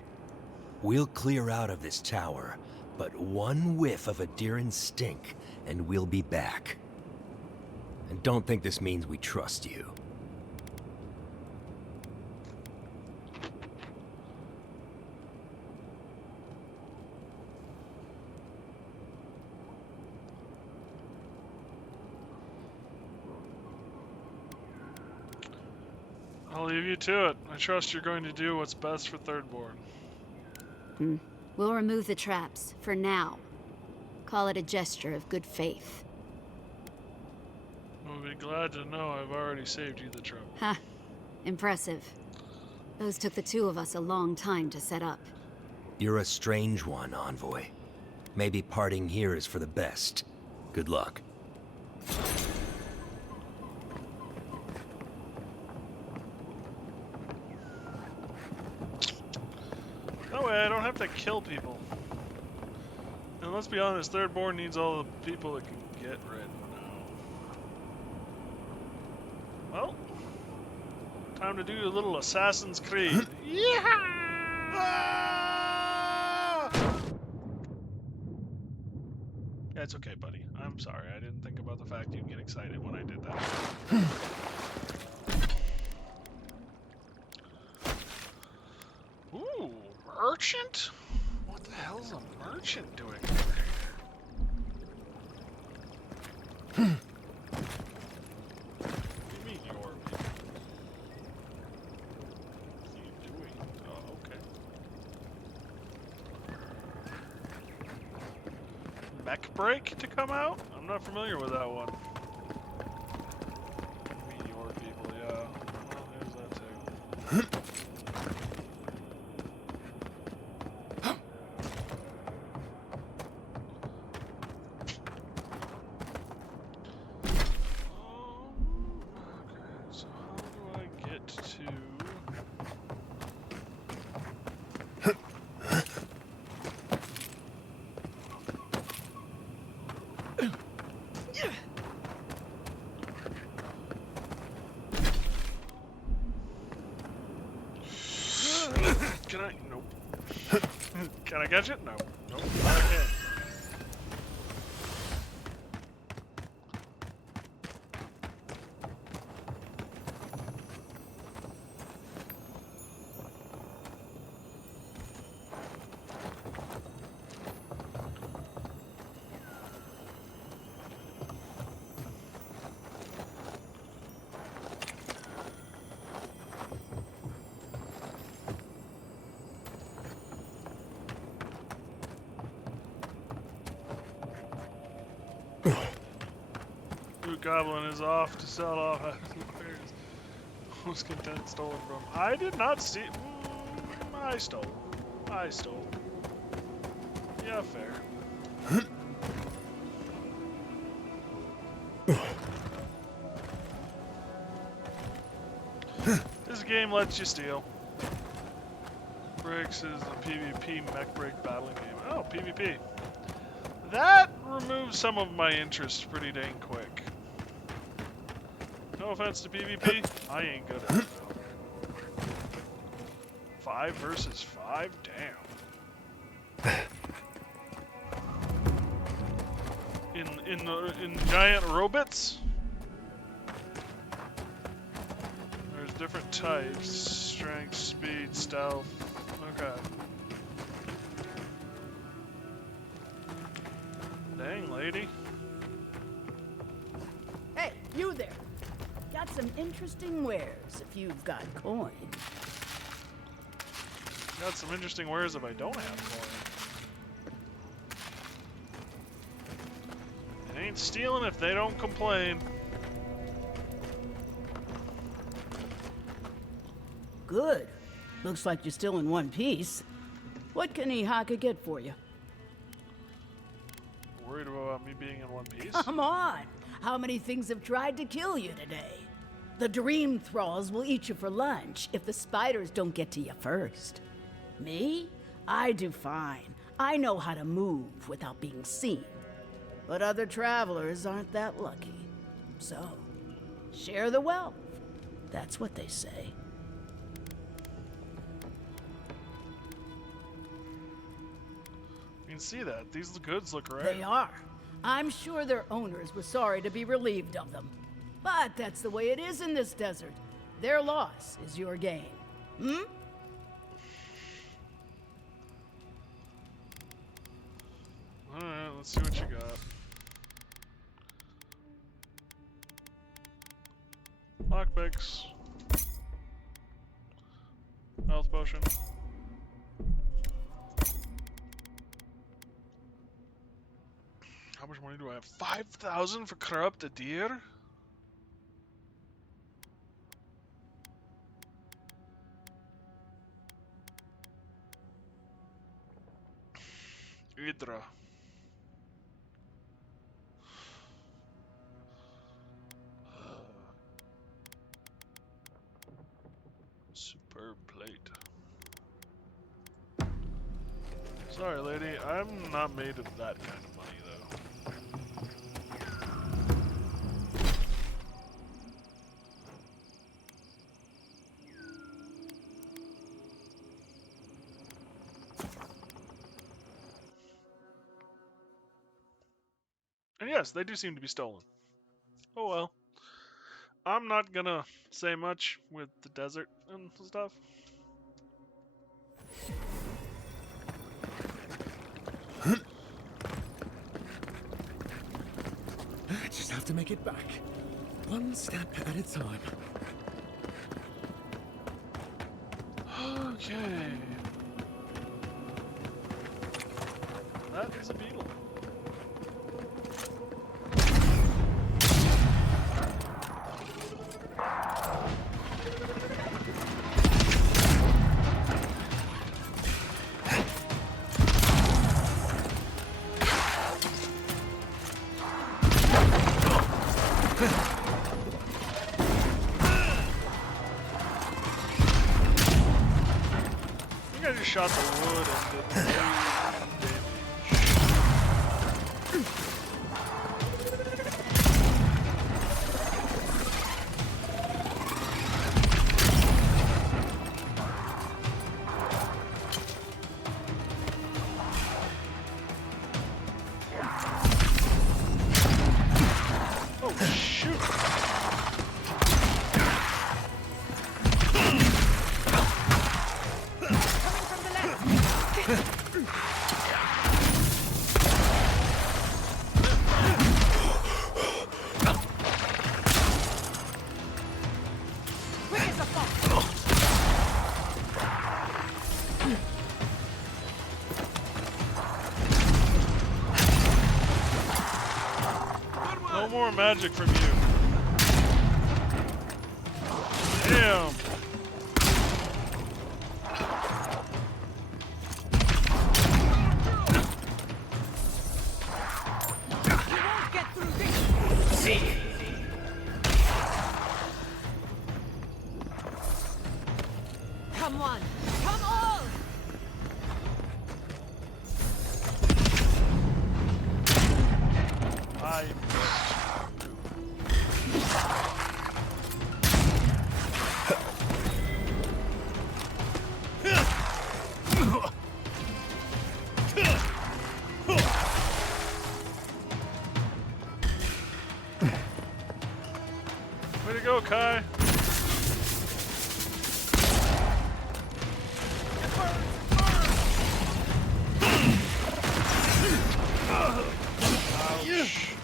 We'll clear out of this tower, but one whiff of Adiran stink, and we'll be back. And don't think this means we trust you. I'll leave you to it. I trust you're going to do what's best for Thirdborn. We'll remove the traps, for now. Call it a gesture of good faith. We'll be glad to know I've already saved you the trouble. Ha! Impressive. Those took the two of us a long time to set up. You're a strange one, Envoy. Maybe parting here is for the best. Good luck. That way I don't have to kill people. And let's be honest, Thirdborn needs all the people it can get right now. Well, time to do a little Assassin's Creed. Yeah, it's okay, buddy. I'm sorry. I didn't think about the fact you'd get excited when I did that. Ooh, merchant? What the hell's a merchant doing over here? What do you mean, your people? What are you doing? Oh, okay. Mech break to come out? I'm not familiar with that one. What do you mean, your people? Yeah. Well, there's that too. Can I? Nope. Can I catch it? No. Nope. Not again. Fruit Goblin is off to sell off wares. Who's content stolen from? I did not steal. I stole. I stole. Yeah, fair. This game lets you steal. Bricks is a PvP mech break battling game. Oh, PvP. That removes some of my interest pretty dang quick. No offense to PvP, I ain't good at it though. 5 versus 5? Damn. In giant robots? There's different types. Strength, speed, stealth. Okay. Dang, lady. Hey, you there. Got some interesting wares if you've got coin. Got some interesting wares if I don't have coin. It ain't stealing if they don't complain. Good. Looks like you're still in one piece. What can Ihaka get for you? Worried about me being in one piece? Come on! How many things have tried to kill you today? The dream thralls will eat you for lunch if the spiders don't get to you first. Me? I do fine. I know how to move without being seen. But other travelers aren't that lucky. So, share the wealth. That's what they say. You can see that. These goods look right. They are. I'm sure their owners were sorry to be relieved of them. But that's the way it is in this desert. Their loss is your gain. Hmm? Alright, let's see what you got. Lockpicks. Health potion. How much money do I have? 5,000 for corrupted deer? Hydra. Superb plate. Sorry, lady. I'm not made of that kind of money, though. And yes, they do seem to be stolen. Oh well. I'm not gonna say much with the desert and stuff. I just have to make it back. One step at a time. Okay. That is a beetle. I just shot the wood and did oh shoot! more magic from you. Damn. Come on! Come on! I Way to go, Kai. Ouch.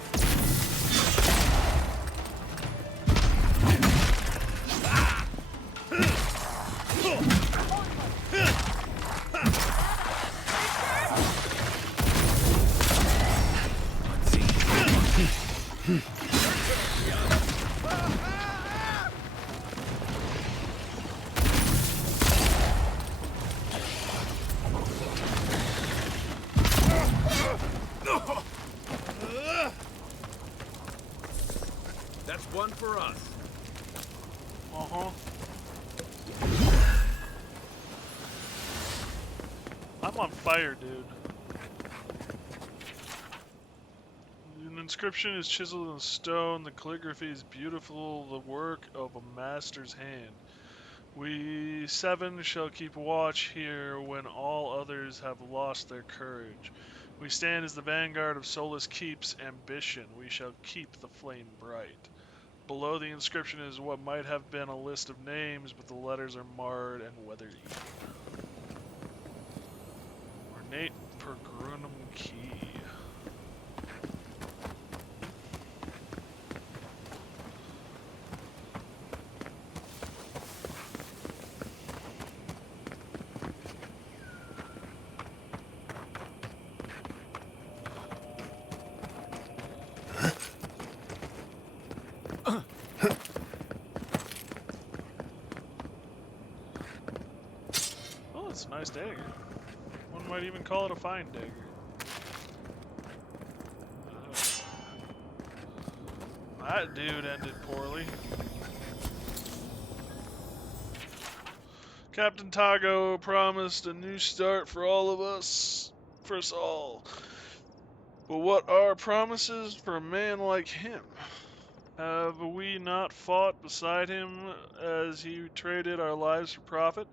That's one for us. Uh-huh. I'm on fire, dude. An inscription is chiseled in stone. The calligraphy is beautiful, the work of a master's hand. We 7 shall keep watch here when all others have lost their courage. We stand as the vanguard of Solus Keep's ambition. We shall keep the flame bright. Below the inscription is what might have been a list of names, but the letters are marred and weather-eaten. Ornate Pergrunum Key. Oh, it's a nice dagger. One might even call it a fine dagger. That dude ended poorly. Captain Tago promised a new start for all of us, for us all. But what are promises for a man like him? Have we not fought beside him as he traded our lives for profit?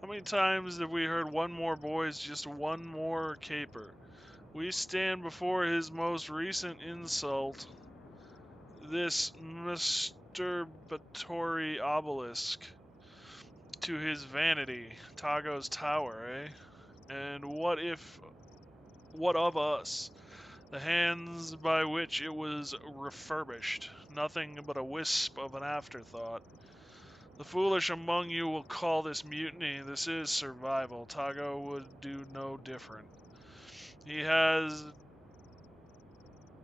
How many times have we heard one more boy's just one more caper? We stand before his most recent insult, this masturbatory obelisk to his vanity, Tago's tower, eh? And what of us? The hands by which it was refurbished, nothing but a wisp of an afterthought. The foolish among you will call this mutiny. This is survival. Tago would do no different. He has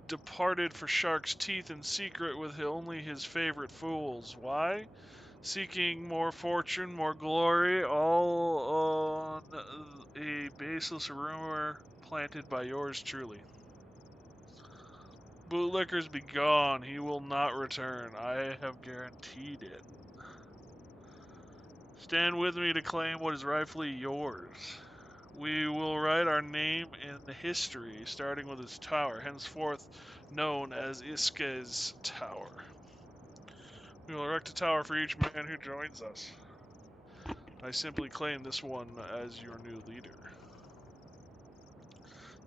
departed for Shark's Teeth in secret with only his favorite fools. Why? Seeking more fortune, more glory, all on a baseless rumor planted by yours truly. Bootlickers be gone. He will not return. I have guaranteed it. Stand with me to claim what is rightfully yours. We will write our name in the history, starting with its tower, henceforth known as Iske's Tower. We will erect a tower for each man who joins us. I simply claim this one as your new leader.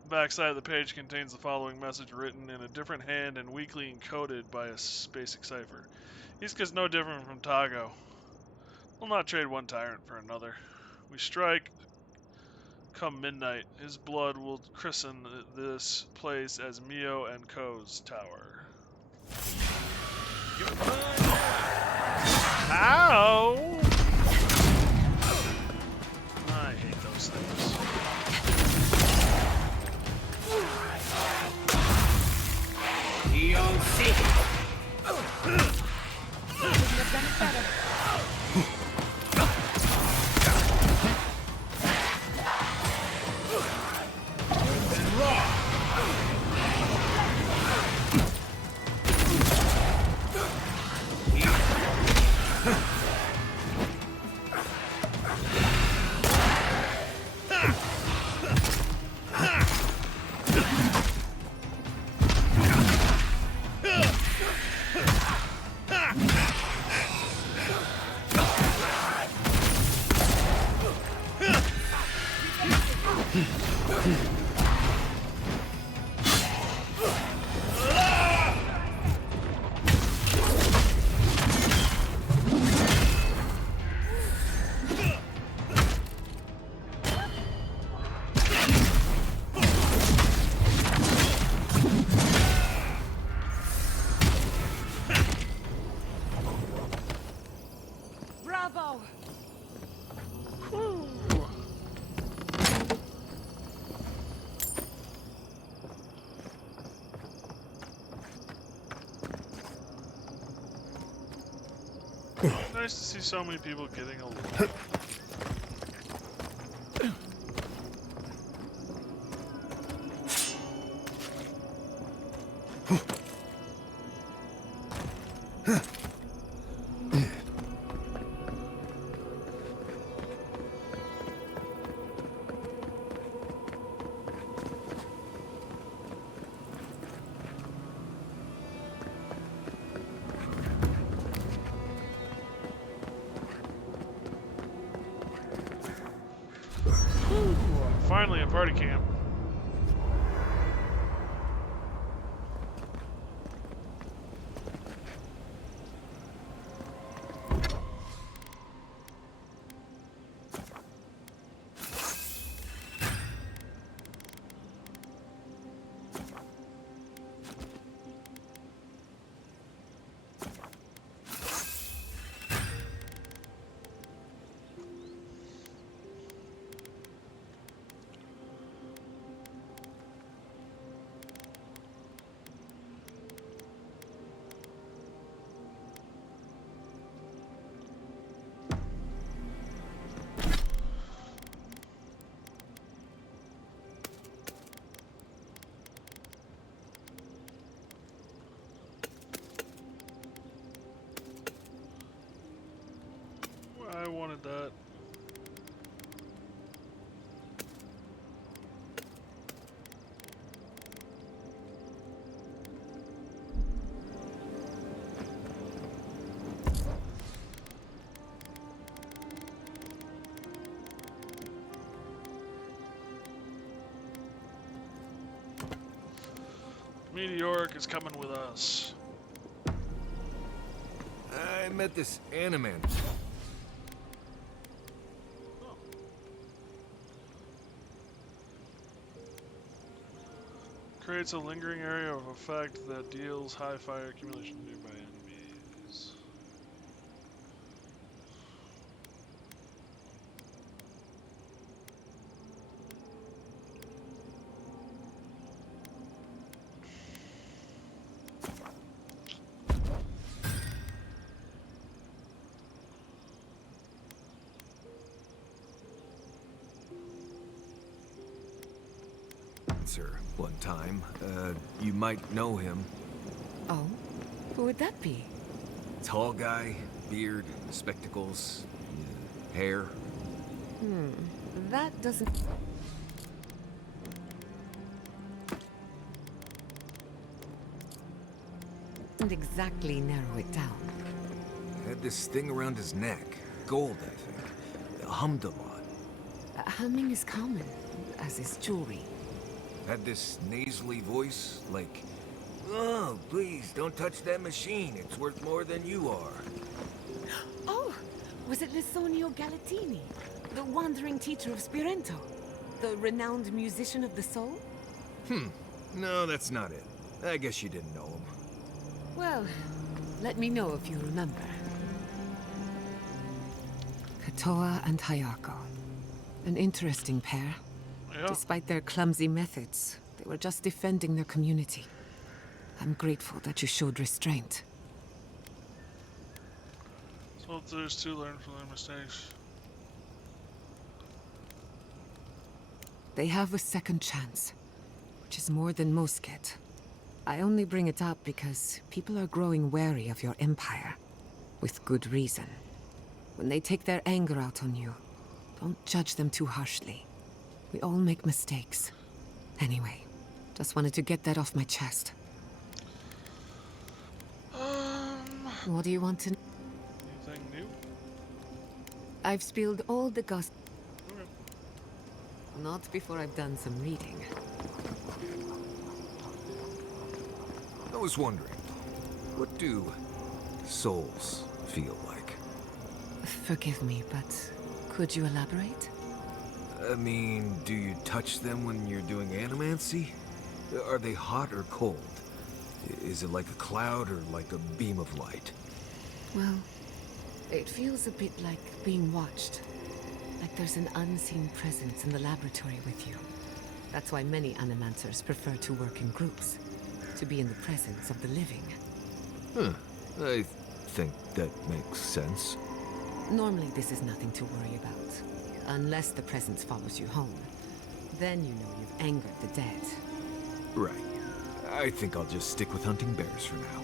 The backside of the page contains the following message written in a different hand and weakly encoded by a basic cipher. Iske's no different from Tago. We'll not trade one tyrant for another. We strike come midnight. His blood will christen this place as Mio and Ko's tower. Ow! I hate those things. You'll see. Bravo! Nice to see so many people getting along. Finally, a party camp. I wanted that. Meteoric is coming with us. I met this Animan. Creates a lingering area of effect that deals high fire accumulation to nearby enemies. Sir, one time. You might know him. Oh? Who would that be? Tall guy, beard, spectacles, hair. That doesn't... Doesn't exactly narrow it down. Had this thing around his neck. Gold, I think. Hummed a lot. Humming is common, as is jewelry. Had this nasally voice, like, "Oh, please, don't touch that machine. It's worth more than you are." Oh! Was it Lissonio Galatini, the wandering teacher of Spirento? The renowned musician of the soul? No, that's not it. I guess you didn't know him. Well, let me know if you remember. Katoa and Hayako. An interesting pair. Yeah. Despite their clumsy methods, they were just defending their community. I'm grateful that you showed restraint. Hope there's to learn from their mistakes. They have a second chance, which is more than most get. I only bring it up because people are growing wary of your empire, with good reason. When they take their anger out on you, don't judge them too harshly. We all make mistakes. Anyway, just wanted to get that off my chest. What do you want to know? Anything new? I've spilled all the gossip. Not before I've done some reading. I was wondering, what do souls feel like? Forgive me, but could you elaborate? I mean, do you touch them when you're doing animancy? Are they hot or cold? Is it like a cloud or like a beam of light? Well, it feels a bit like being watched. Like there's an unseen presence in the laboratory with you. That's why many animancers prefer to work in groups. To be in the presence of the living. Huh. I think that makes sense. Normally this is nothing to worry about. Unless the presence follows you home. Then you know you've angered the dead. Right. I think I'll just stick with hunting bears for now.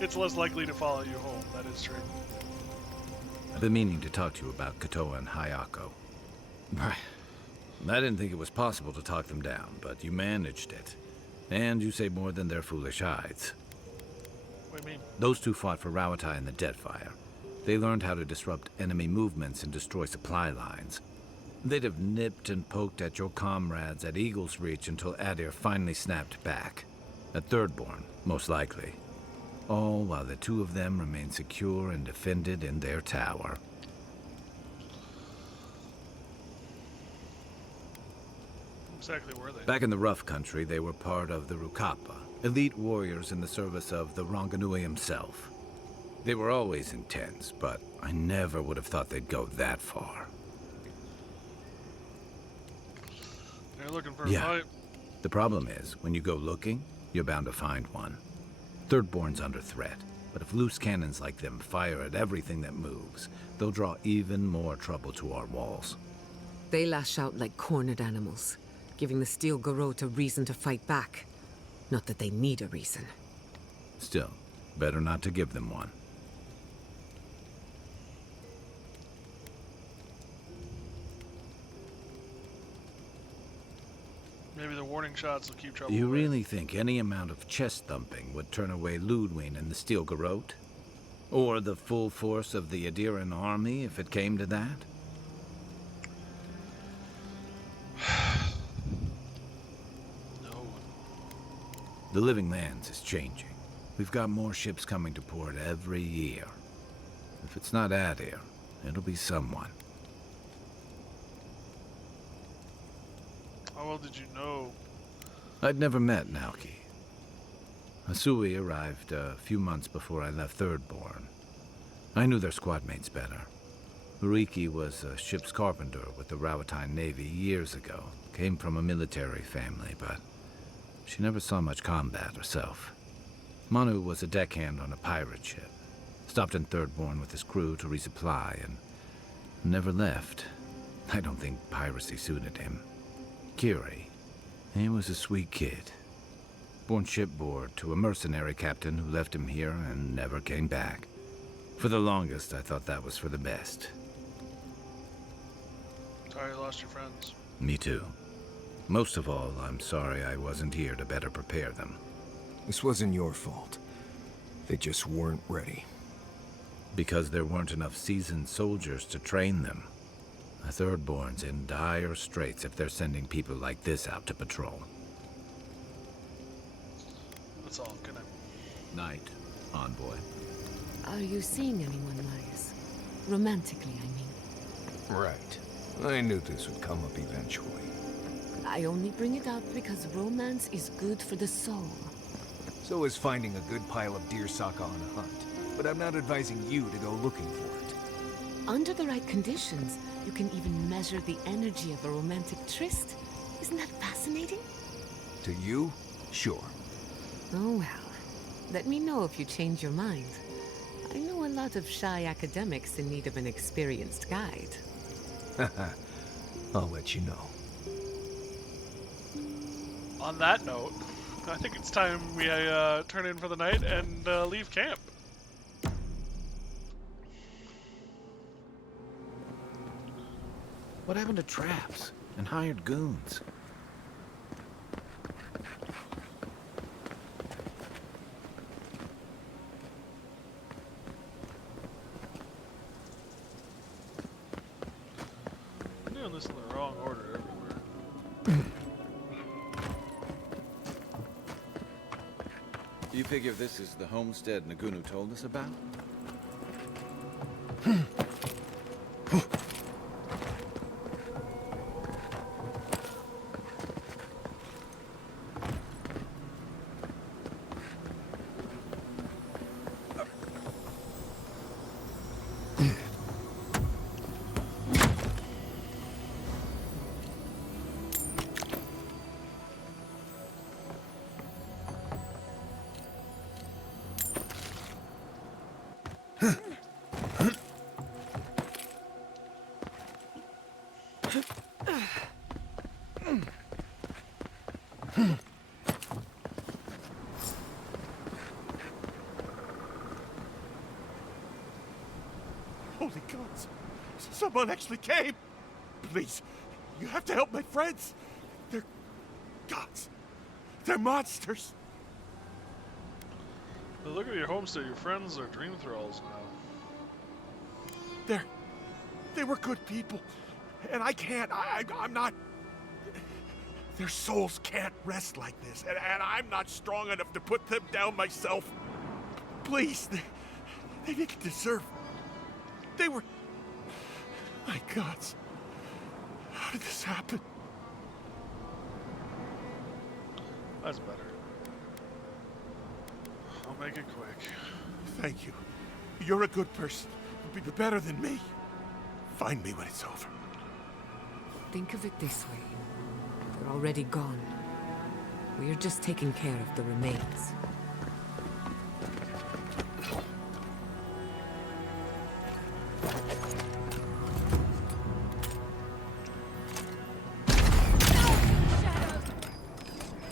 It's less likely to follow you home, that is true. I've been meaning to talk to you about Kotoa and Hayako. I didn't think it was possible to talk them down, but you managed it. And you say more than their foolish hides. What do you mean? Those two fought for Rawatai in the Deadfire. They learned how to disrupt enemy movements and destroy supply lines. They'd have nipped and poked at your comrades at Eagle's Reach until Adir finally snapped back. At Thirdborn, most likely. All while the two of them remained secure and defended in their tower. Exactly were they? Back in the rough country, they were part of the Rukapa, elite warriors in the service of the Ronganui himself. They were always intense, but I never would have thought they'd go that far. They're looking for a Yeah. fight. The problem is, when you go looking, you're bound to find one. Thirdborn's under threat, but if loose cannons like them fire at everything that moves, they'll draw even more trouble to our walls. They lash out like cornered animals, giving the Steel Garrote a reason to fight back. Not that they need a reason. Still, better not to give them one. Maybe the warning shots will keep trouble You away. really think any amount of chest thumping would turn away Ludwig and the Steel Garrote? Or the full force of the Adiran army, if it came to that? No. The Living Lands is changing. We've got more ships coming to port every year. If it's not Adir, it'll be someone. How well did you know? I'd never met Naoki. Asui arrived a few months before I left Thirdborn. I knew their squad mates better. Uriki was a ship's carpenter with the Rawatai Navy years ago. Came from a military family, but she never saw much combat herself. Manu was a deckhand on a pirate ship. Stopped in Thirdborn with his crew to resupply and never left. I don't think piracy suited him. Kiri, he was a sweet kid. Born shipboard to a mercenary captain who left him here and never came back. For the longest, I thought that was for the best. Sorry you lost your friends. Me too. Most of all, I'm sorry I wasn't here to better prepare them. This wasn't your fault. They just weren't ready. Because there weren't enough seasoned soldiers to train them. The Thirdborn's in dire straits if they're sending people like this out to patrol. That's all. Good night. Night, envoy. Are you seeing anyone, Marius? Romantically, I mean. Right. I knew this would come up eventually. I only bring it up because romance is good for the soul. So is finding a good pile of deer saka on a hunt. But I'm not advising you to go looking for it. Under the right conditions, you can even measure the energy of a romantic tryst. Isn't that fascinating? To you? Sure. Oh well. Let me know if you change your mind. I know a lot of shy academics in need of an experienced guide. I'll let you know. On that note, I think it's time we turn in for the night and leave camp. What happened to traps and hired goons? I'm doing this in the wrong order everywhere. You figure this is the homestead Nagunu told us about? Holy gods! Someone actually came! Please, you have to help my friends! They're gods! They're monsters! But look at your homestead, your friends are dream thralls now. They were good people. And I can't, I'm not... Their souls can't rest like this, and I'm not strong enough to put them down myself. Please, they didn't deserve... They were... My gods. How did this happen? That's better. I'll make it quick. Thank you. You're a good person. You'll be better than me. Find me when it's over. Think of it this way. They're already gone. We're just taking care of the remains.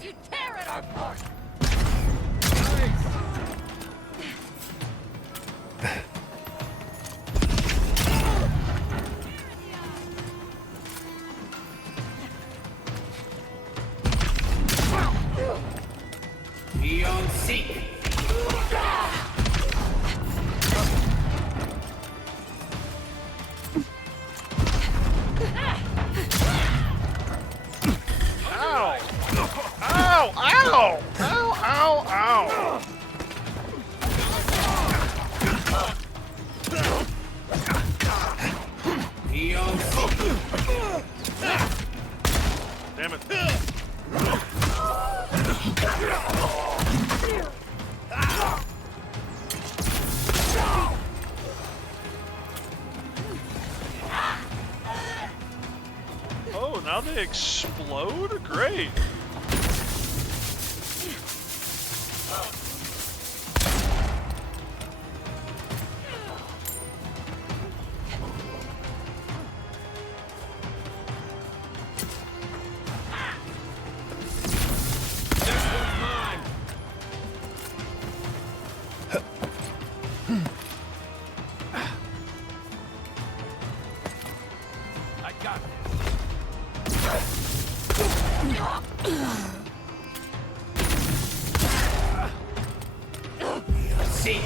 You tear it apart! Beyond seek. Ow! Ow! Ow! Ow! Ow! Ow! Beyond Damn it. Oh, now they explode? Great. I got this. Seek.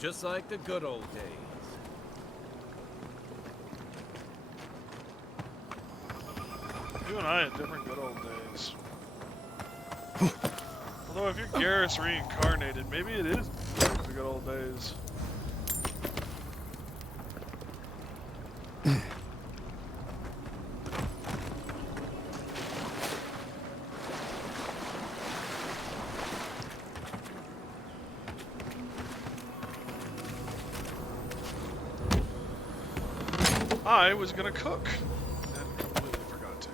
Just like the good old days. and I had different good old days. Although if you're Garrus reincarnated, maybe it is like the good old days. I was gonna cook and completely forgot to.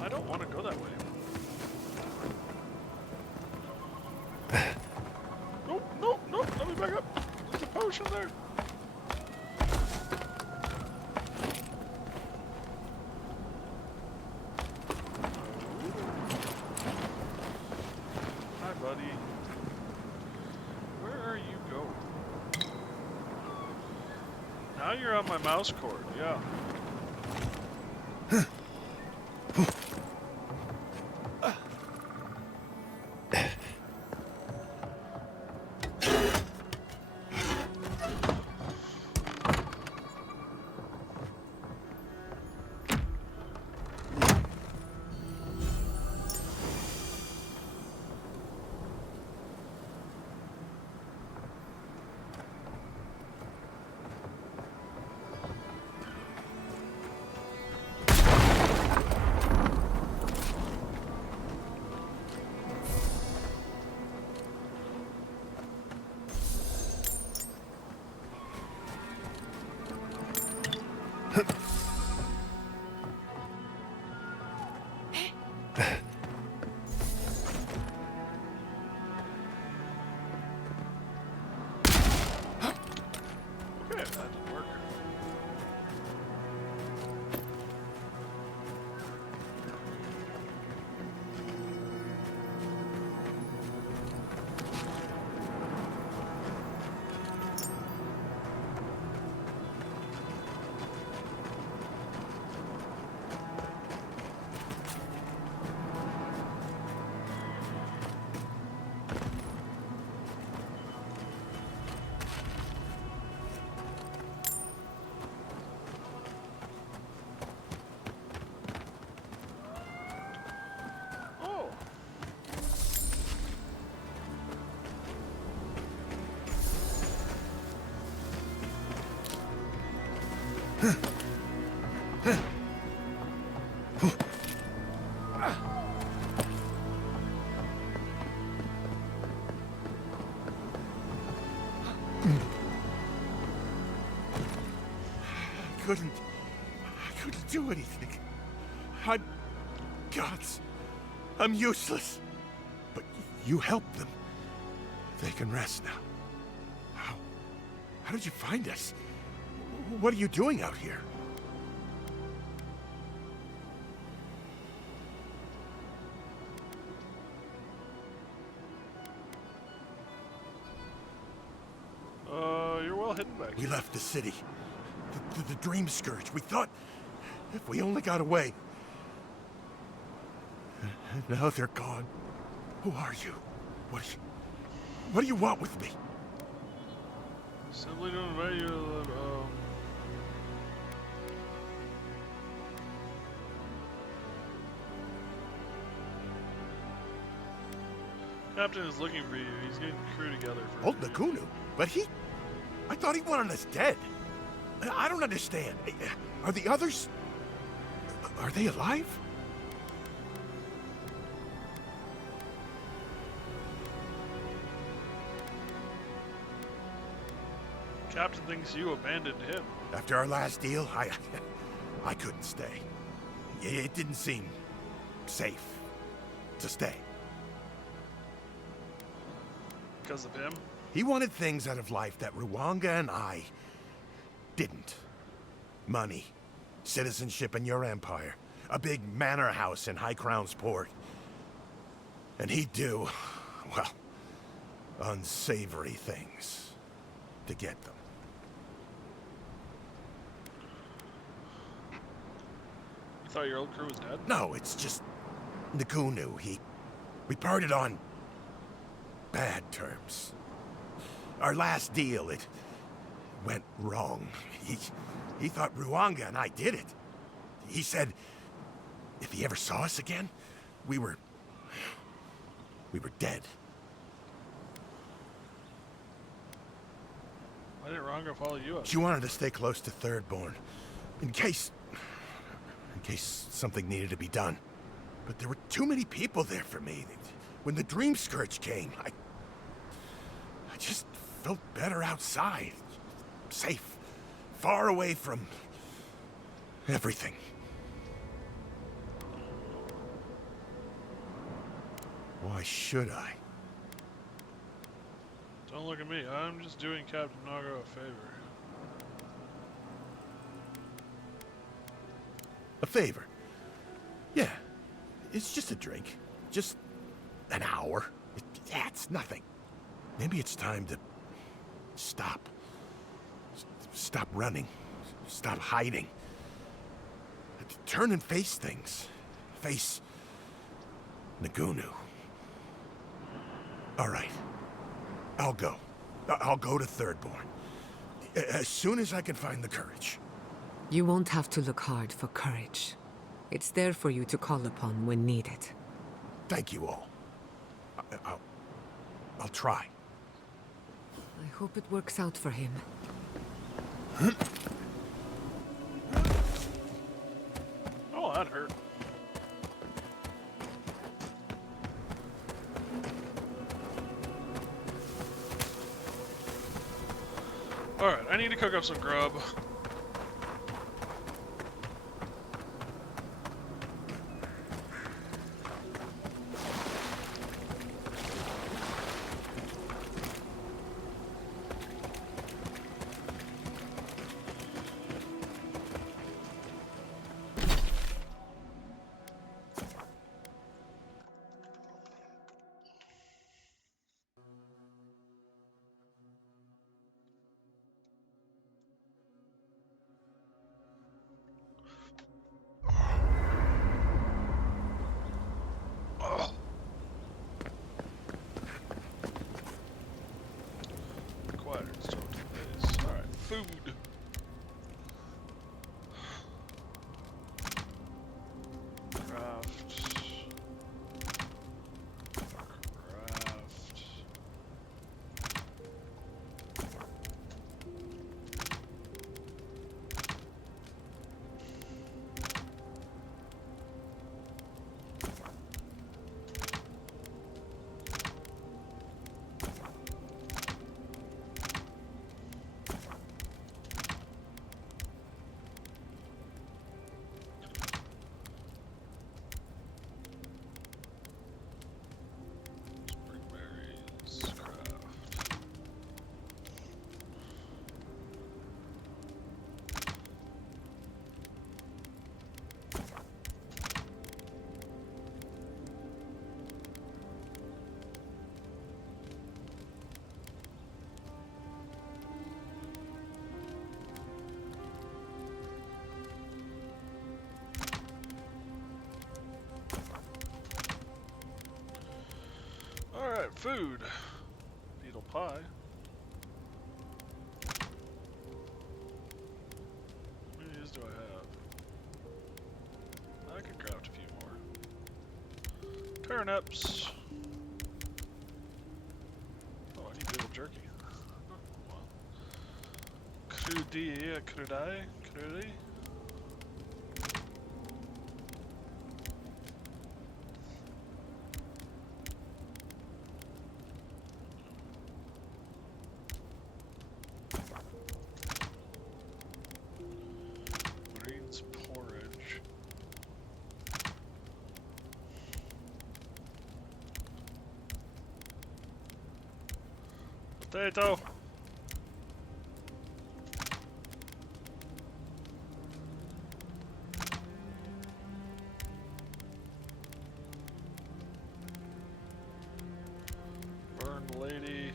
I don't want to go that way. Nope, nope, nope, let me back up. There's a potion there. Hi, buddy. Where are you going? Now you're on my mouse cord, yeah. Okay, that didn't work. Oh. I couldn't do anything. I'm gods. I'm useless. But you helped them. They can rest now. How did you find us? What are you doing out here? You're well hidden back We here. left the city. The Dreamscourge. We thought if we only got away. And now they're gone. Who are you? What do you want with me? Simply to invite you to Captain is looking for you. He's getting the crew together for Old Nakunu? But I thought he wanted us dead. I don't understand. Are the others... Are they alive? Captain thinks you abandoned him. After our last deal, I couldn't stay. It didn't seem safe to stay. Because of him? He wanted things out of life that Ruanga and I didn't. Money, citizenship in your empire, a big manor house in High Crown's port. And he'd do, well, unsavory things to get them. You thought your old crew was dead? No, it's just Nakunu. We parted on bad terms. Our last deal, it went wrong. He thought Ruanga and I did it. He said if he ever saw us again, we were dead. Why didn't Ranga follow you up? She wanted to stay close to Thirdborn, in case something needed to be done. But there were too many people there for me. When the Dreamscourge came, I just felt better outside. Safe. Far away from everything. Why should I? Don't look at me. I'm just doing Captain Nago a favor. A favor? Yeah. It's just a drink. Just an hour. Yeah, it's nothing. Maybe it's time to stop. Stop running. Stop hiding. Turn and face things. Face Nagunu. All right. I'll go. I'll go to Thirdborn. As soon as I can find the courage. You won't have to look hard for courage. It's there for you to call upon when needed. Thank you all. I'll try. I hope it works out for him. Oh, that hurt. Alright, I need to cook up some grub. Food. Craft. Alright, food. Beetle pie. How many of these do I have? I could craft a few more. Turnips. Oh, I need beetle jerky. Well. Crudie. Potato. Burn lady.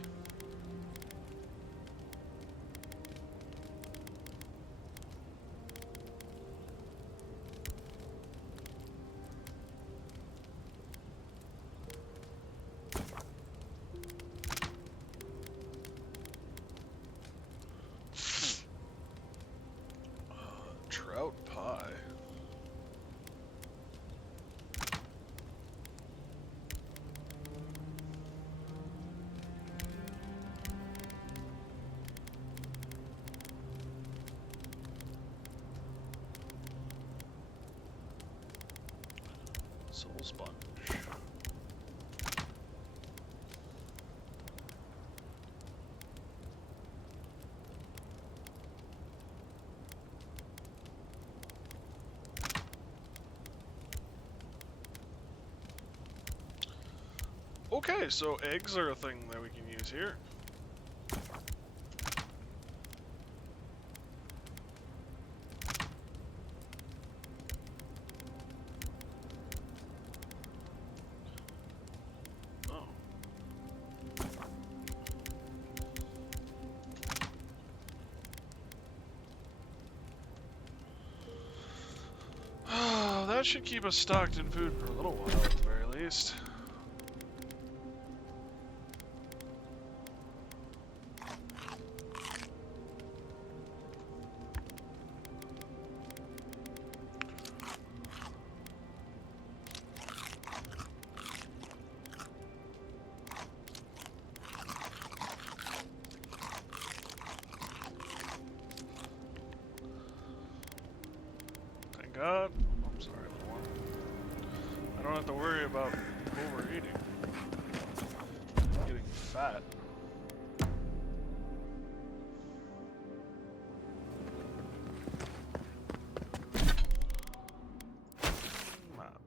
Soul sponge. Okay, so eggs are a thing that we can use here. Oh, that should keep us stocked in food for a little while at the very least. Thank God. I'm sorry, little one. I don't have to worry about overeating. Getting fat. Map.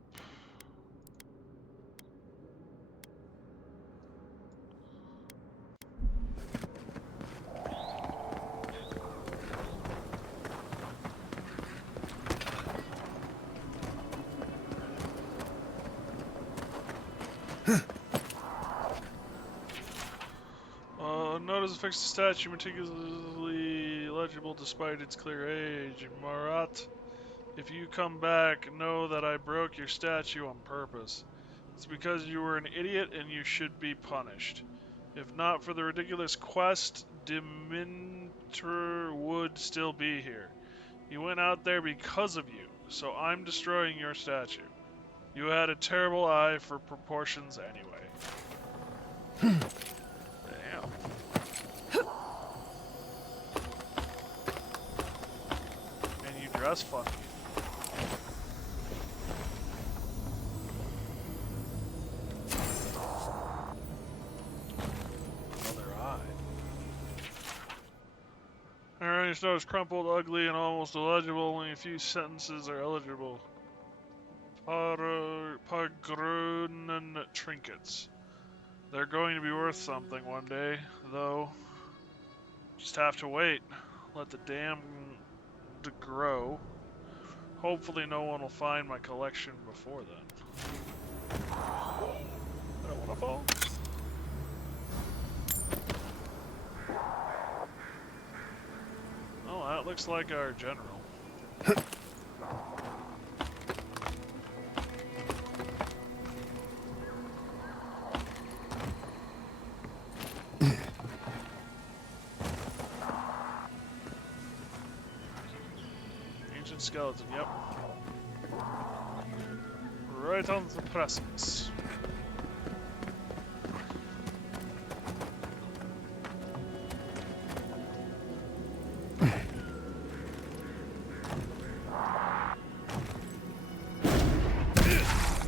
Notice affixed statue meticulously legible despite its clear age. Marat, if you come back, know that I broke your statue on purpose. It's because you were an idiot and you should be punished. If not for the ridiculous quest, Dementor would still be here. He went out there because of you, so I'm destroying your statue. You had a terrible eye for proportions anyway. Damn. And you dress funny. Another eye. Alright, your snow is crumpled, ugly, and almost illegible. Only a few sentences are eligible. Pagrunen trinkets. They're going to be worth something one day, though. Just have to wait. Let the dam grow. Hopefully no one will find my collection before then. I don't want to fall. Oh, that looks like our general. Ancient skeleton, yep. Right on the precipice.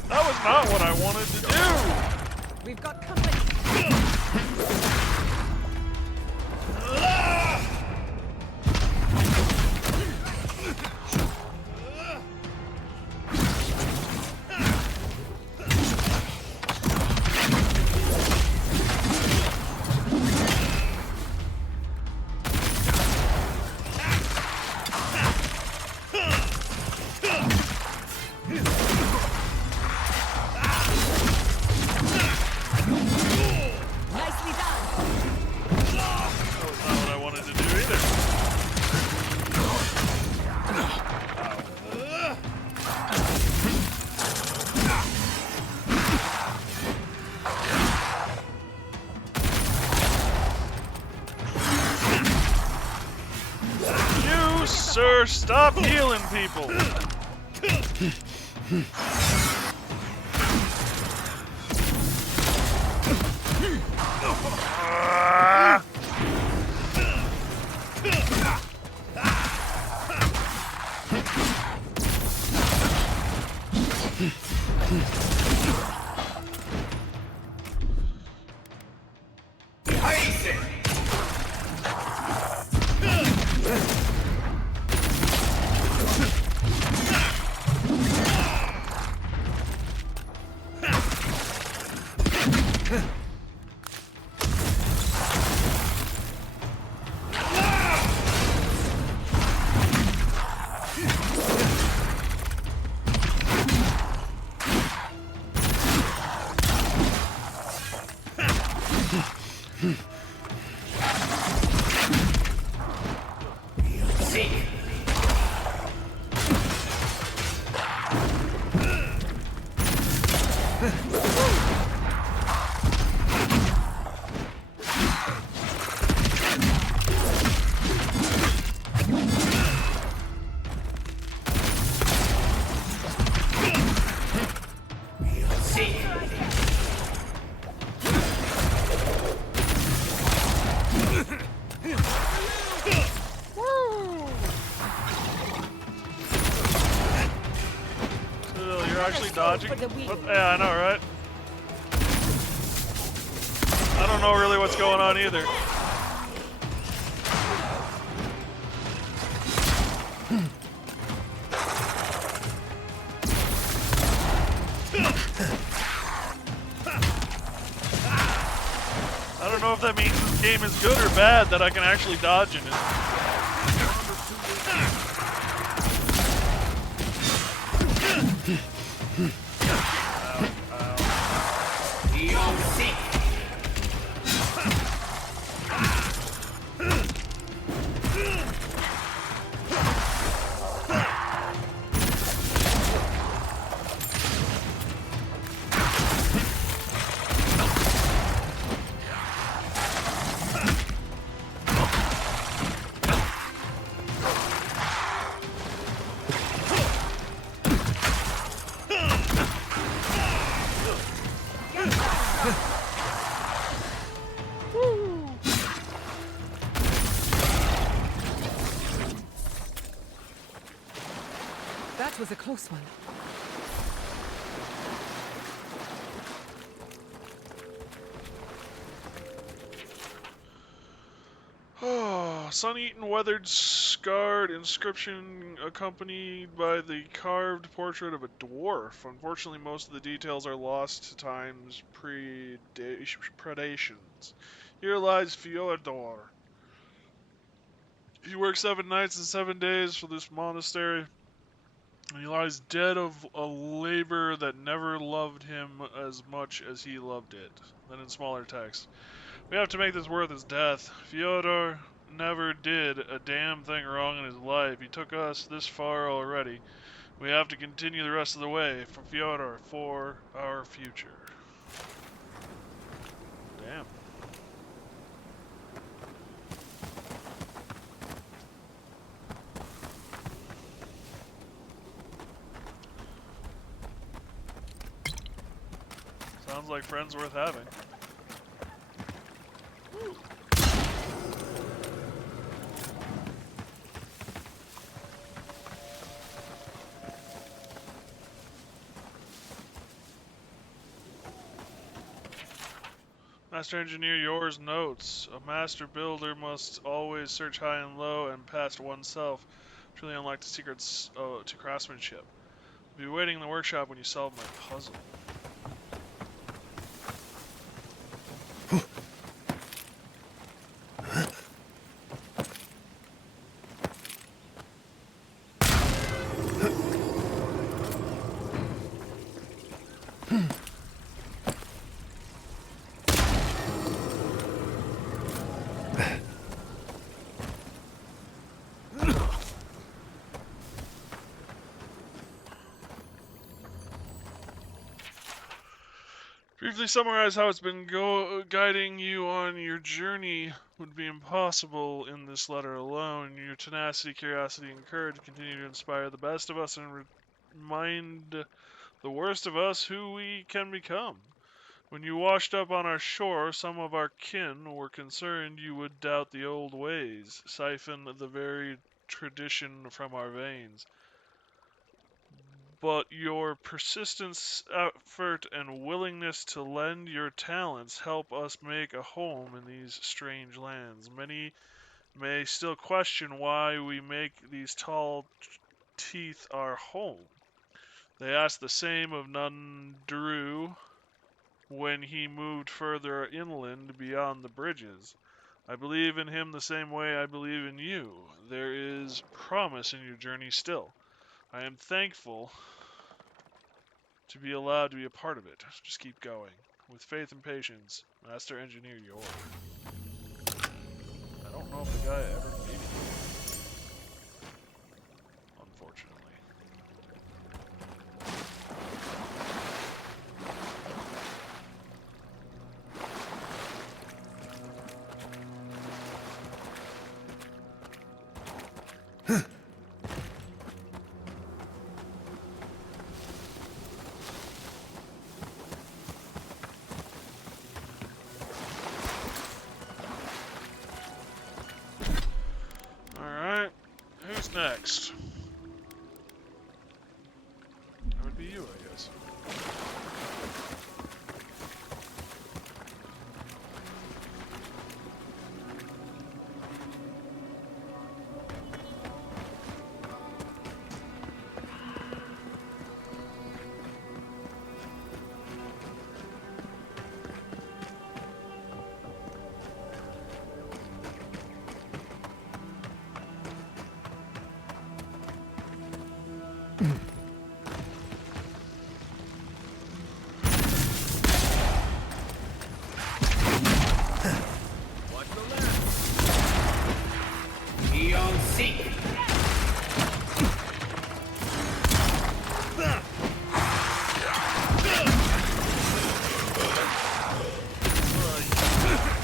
That was not what I wanted to do! We've got company. Sir, stop healing people! You're actually dodging? Yeah, I know, right? I don't know really what's going on either. I don't know if that means this game is good or bad that I can actually dodge in it. That was a close one. Oh, sun-eaten, weathered, scarred inscription accompanied by the carved portrait of a dwarf. Unfortunately, most of the details are lost to time's predations. Here lies Fyodor. He worked 7 nights and 7 days for this monastery, and he lies dead of a labor that never loved him as much as he loved it. Then in smaller text. We have to make this worth his death. Fyodor never did a damn thing wrong in his life. He took us this far already. We have to continue the rest of the way for Fyodor, for our future. Damn. Sounds like friends worth having. Master Engineer, yours notes. A master builder must always search high and low and past oneself. Truly unlock the secrets to craftsmanship. I'll be waiting in the workshop when you solve my puzzle. Briefly summarize how it's been guiding you on your journey would be impossible in this letter alone. Your tenacity, curiosity, and courage continue to inspire the best of us and remind the worst of us who we can become. When you washed up on our shore, some of our kin were concerned you would doubt the old ways, siphon the very tradition from our veins. But your persistence, effort, and willingness to lend your talents help us make a home in these strange lands. Many may still question why we make these tall teeth our home. They ask the same of Nundru, when he moved further inland beyond the bridges. I believe in him the same way I believe in you. There is promise in your journey still. I am thankful to be allowed to be a part of it. Just keep going. With faith and patience, Master Engineer Yor. I don't know if the guy ever made it. Unfortunately. Alright, who's next? That would be you, I guess.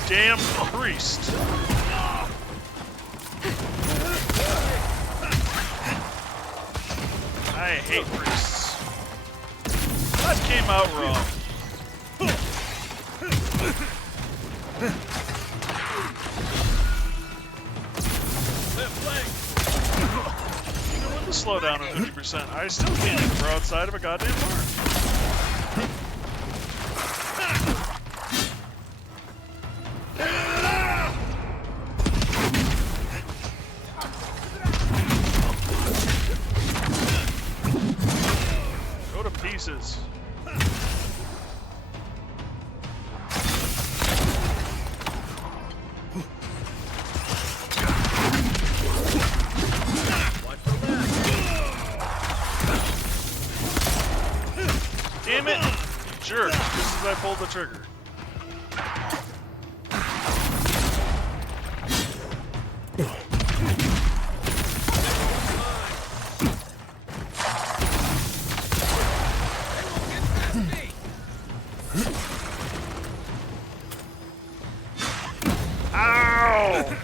Damn priest! I hate priests. That came out wrong. Even with the slowdown of 50%, I still can't even throw outside of a goddamn barn. Go to pieces. Damn it! You jerk, just as I pulled the trigger. Ow!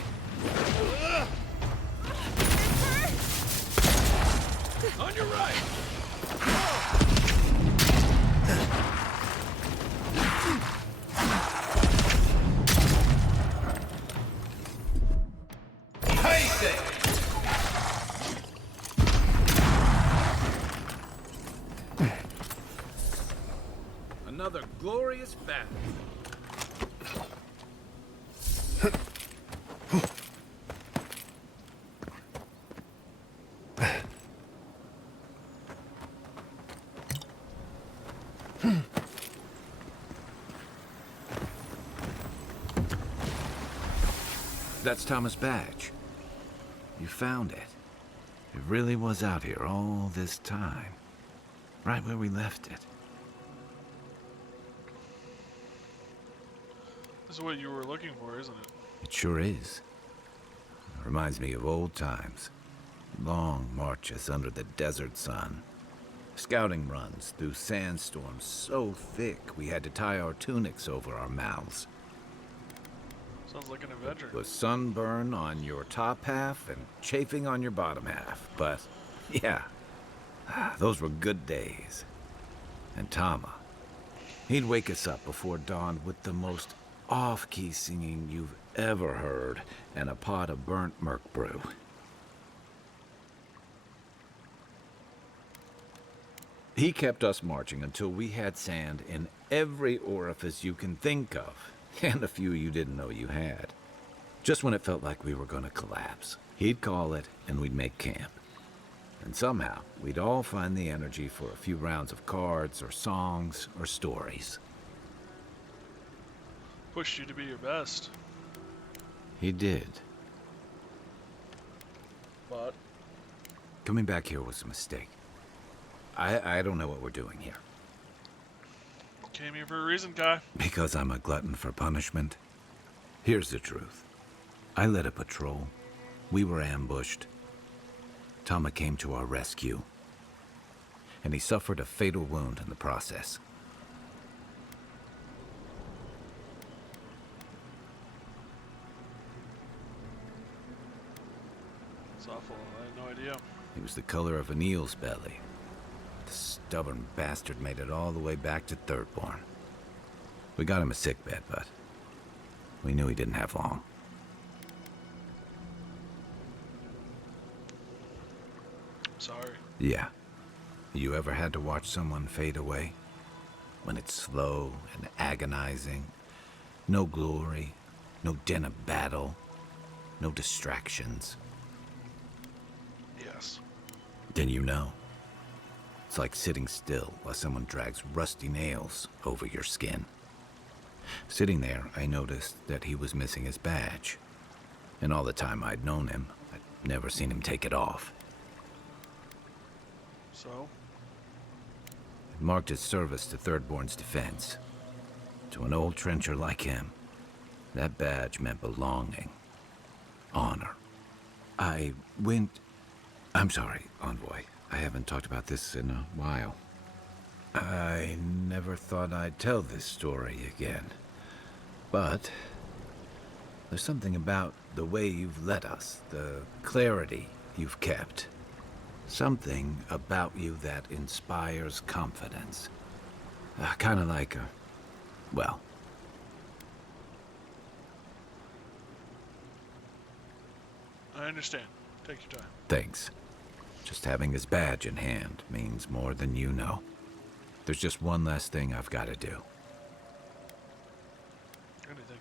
On your right! Another glorious battle. That's Thomas' badge. You found it. It really was out here all this time. Right where we left it. This is what you were looking for, isn't it? It sure is. It reminds me of old times. Long marches under the desert sun. Scouting runs through sandstorms so thick we had to tie our tunics over our mouths. Sounds like an adventure. With sunburn on your top half and chafing on your bottom half. But, yeah, those were good days. And Tama, he'd wake us up before dawn with the most off-key singing you've ever heard and a pot of burnt merc brew. He kept us marching until we had sand in every orifice you can think of, and a few you didn't know you had. Just when it felt like we were gonna collapse, he'd call it and we'd make camp. And somehow, we'd all find the energy for a few rounds of cards or songs or stories. Pushed you to be your best. He did. But Coming back here was a mistake. I don't know what we're doing here. came here for a reason, Kai. Because I'm a glutton for punishment? Here's the truth. I led a patrol. We were ambushed. Tama came to our rescue. And he suffered a fatal wound in the process. It's awful. I had no idea. He was the color of an eel's belly. The stubborn bastard made it all the way back to Thirdborn. We got him a sickbed, but we knew he didn't have long. Sorry. Yeah. You ever had to watch someone fade away? When it's slow and agonizing. No glory, no din of battle, no distractions. Yes. Then you know. It's like sitting still while someone drags rusty nails over your skin. Sitting there, I noticed that he was missing his badge. And all the time I'd known him, I'd never seen him take it off. So? It marked his service to Thirdborn's defense. To an old trencher like him, that badge meant belonging. Honor. I'm sorry, Envoy. I haven't talked about this in a while. I never thought I'd tell this story again. But there's something about the way you've led us, the clarity you've kept. Something about you that inspires confidence. Kind of like well. I understand. Take your time. Thanks. Just having his badge in hand means more than you know. There's just one last thing I've got to do. Anything.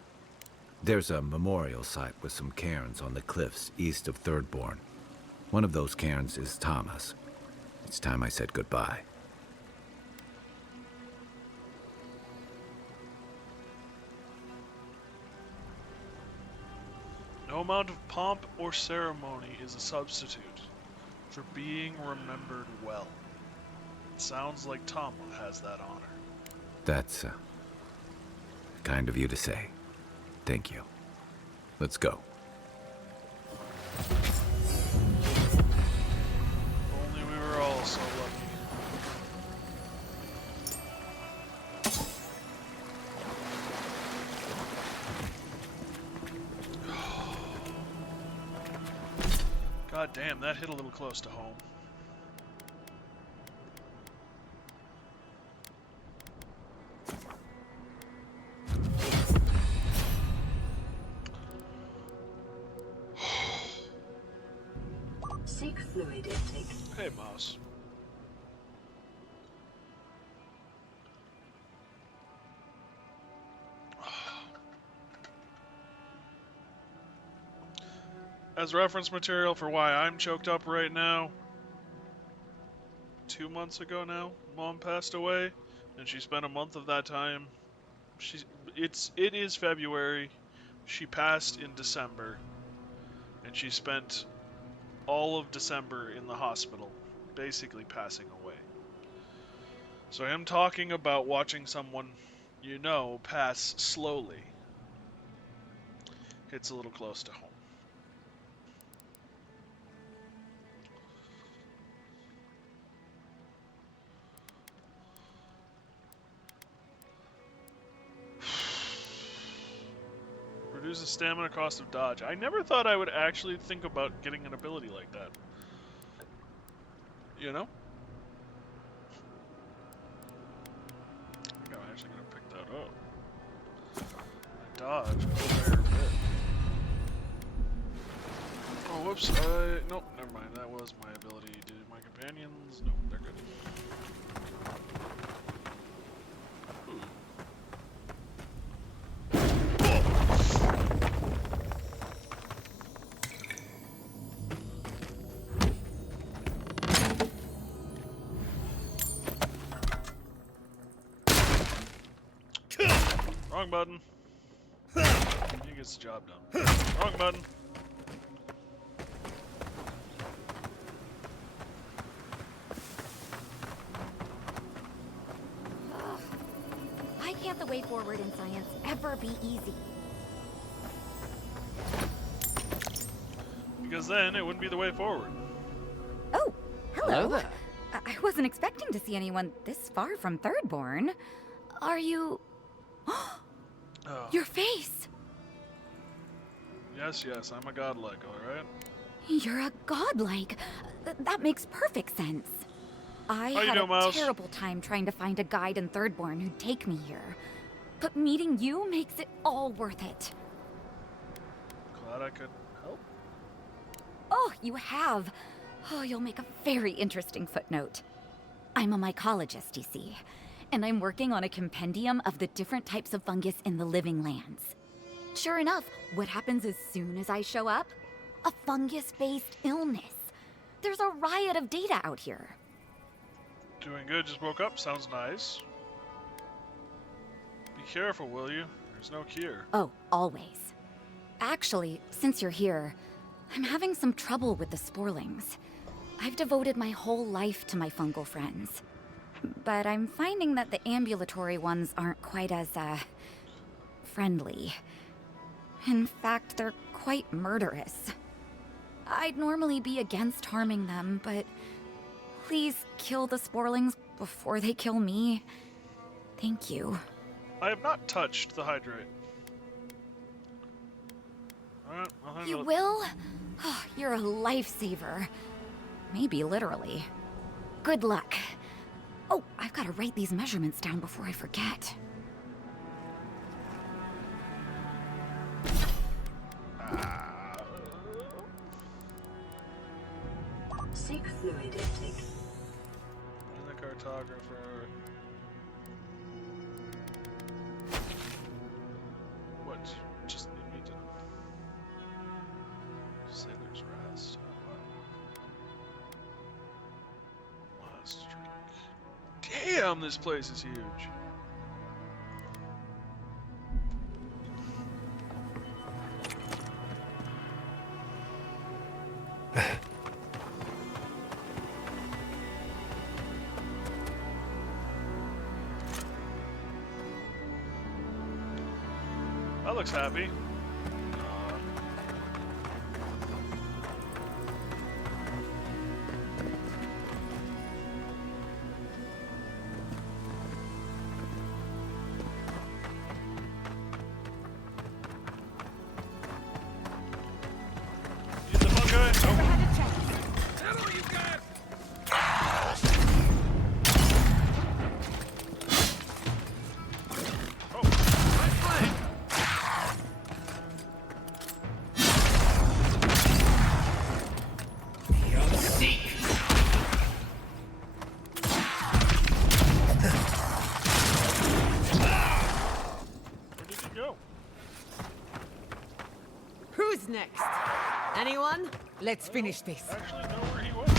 There's a memorial site with some cairns on the cliffs east of Thirdborn. One of those cairns is Tama's. It's time I said goodbye. No amount of pomp or ceremony is a substitute for being remembered well. It sounds like Tama has that honor. That's kind of you to say. Thank you. Let's go. Only we were all so lucky. God damn, that hit a little close to home. Seek fluid intake. Hey, mouse. As reference material for why I'm choked up right now, 2 months ago now, Mom passed away, and she spent a month of that time. It is February. She passed in December, and she spent all of December in the hospital, basically passing away. So him talking about watching someone you know pass slowly hits a little close to home. Reduce the stamina cost of dodge. I never thought I would actually think about getting an ability like that. You know? I think I'm actually going to pick that up. Dodge a fair bit. Oh, whoops. Nope, never mind. That was my ability. Did my companions? Nope, they're good. Wrong button. gets the job done. Wrong button. Why can't the way forward in science ever be easy? Because then it wouldn't be the way forward. Oh, hello. Hello there. I wasn't expecting to see anyone this far from Thirdborn. Are you... Oh. Your face! Yes, I'm a godlike, alright? You're a godlike. That makes perfect sense. I How you had doing, a Miles? terrible time trying to find a guide in Thirdborn who'd take me here. But meeting you makes it all worth it. Glad I could help. Oh, you have. Oh, you'll make a very interesting footnote. I'm a mycologist, you see, and I'm working on a compendium of the different types of fungus in the living lands. Sure enough, what happens as soon as I show up? A fungus-based illness. There's a riot of data out here. Doing good, just woke up, sounds nice. Be careful, will you? There's no cure. Oh, always. Actually, since you're here, I'm having some trouble with the sporlings. I've devoted my whole life to my fungal friends. But I'm finding that the ambulatory ones aren't quite as, friendly. In fact, they're quite murderous. I'd normally be against harming them, but please kill the sporlings before they kill me. Thank you. I have not touched the hydrate. Alright, I'll handle You it. will? Oh, you're a lifesaver. Maybe literally. Good luck. Oh, I've got to write these measurements down before I forget. Seek fluid intake. And the cartographer. What? Just need me to say there's rest. Last drink. Damn, this place is huge. That looks happy. Use the fungi. Ammo you got! Where did he go? Who's next? Anyone? Let's finish this. Actually, know where he was.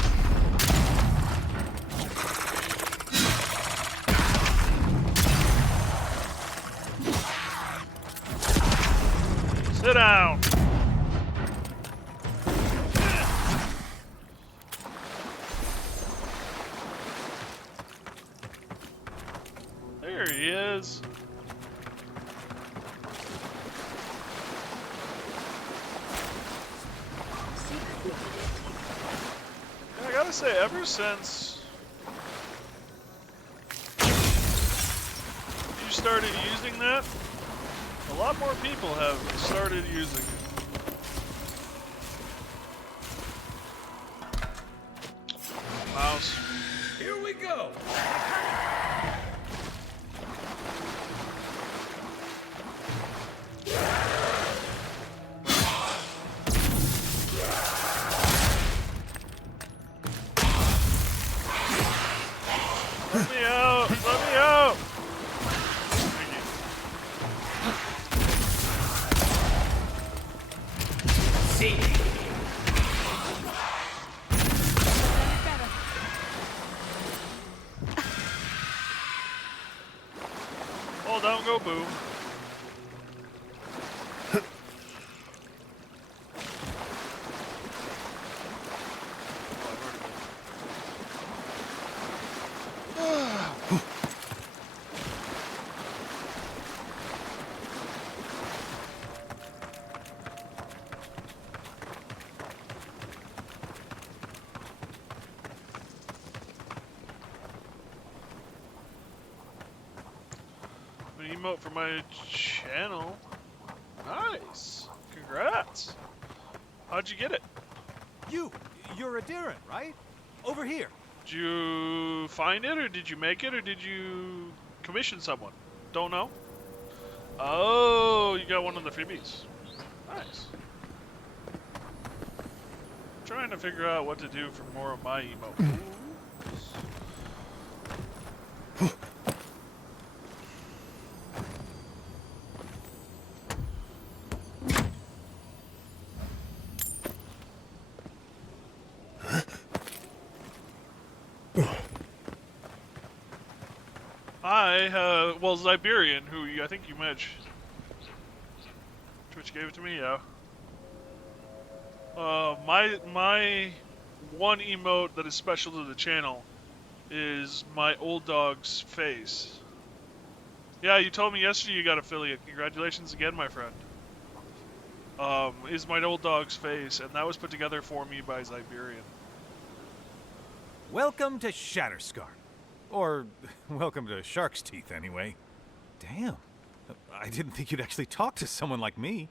Sit down. There he is. And I gotta say, ever since you started using that, a lot more people have started using it. Mouse. Here we go! Let me out! Let me out! Thank you. See? Hold down, go boom. An emote for my channel. Nice. Congrats. How'd you get it? You're a Diran, right? Over here. Did you find it, or did you make it, or did you commission someone? Don't know. Oh, you got one of the freebies. Nice. Trying to figure out what to do for more of my emotes. Well, Ziberian, who I think you met. Twitch gave it to me, yeah. My one emote that is special to the channel is my old dog's face. Yeah, you told me yesterday you got affiliate. Congratulations again, my friend. Is my old dog's face, and that was put together for me by Ziberian. Welcome to Shatterscar. Or, welcome to Shark's Teeth, anyway. Damn. I didn't think you'd actually talk to someone like me.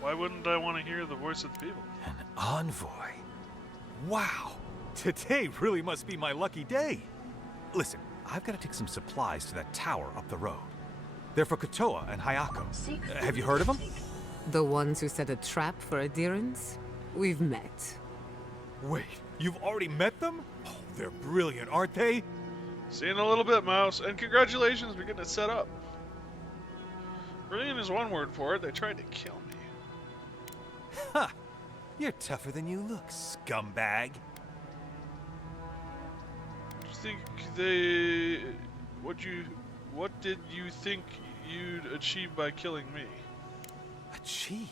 Why wouldn't I want to hear the voice of the people? An envoy. Wow. Today really must be my lucky day. Listen, I've got to take some supplies to that tower up the road. They're for Kotoa and Hayako. Have you heard of them? The ones who set a trap for Adirans? We've met. Wait, you've already met them? Oh, they're brilliant, aren't they? See you in a little bit, Mouse. And congratulations for getting it set up. Brilliant is one word for it. They tried to kill me. Ha! You're tougher than you look, scumbag. Do you think they... What did you think you'd achieve by killing me? Achieve?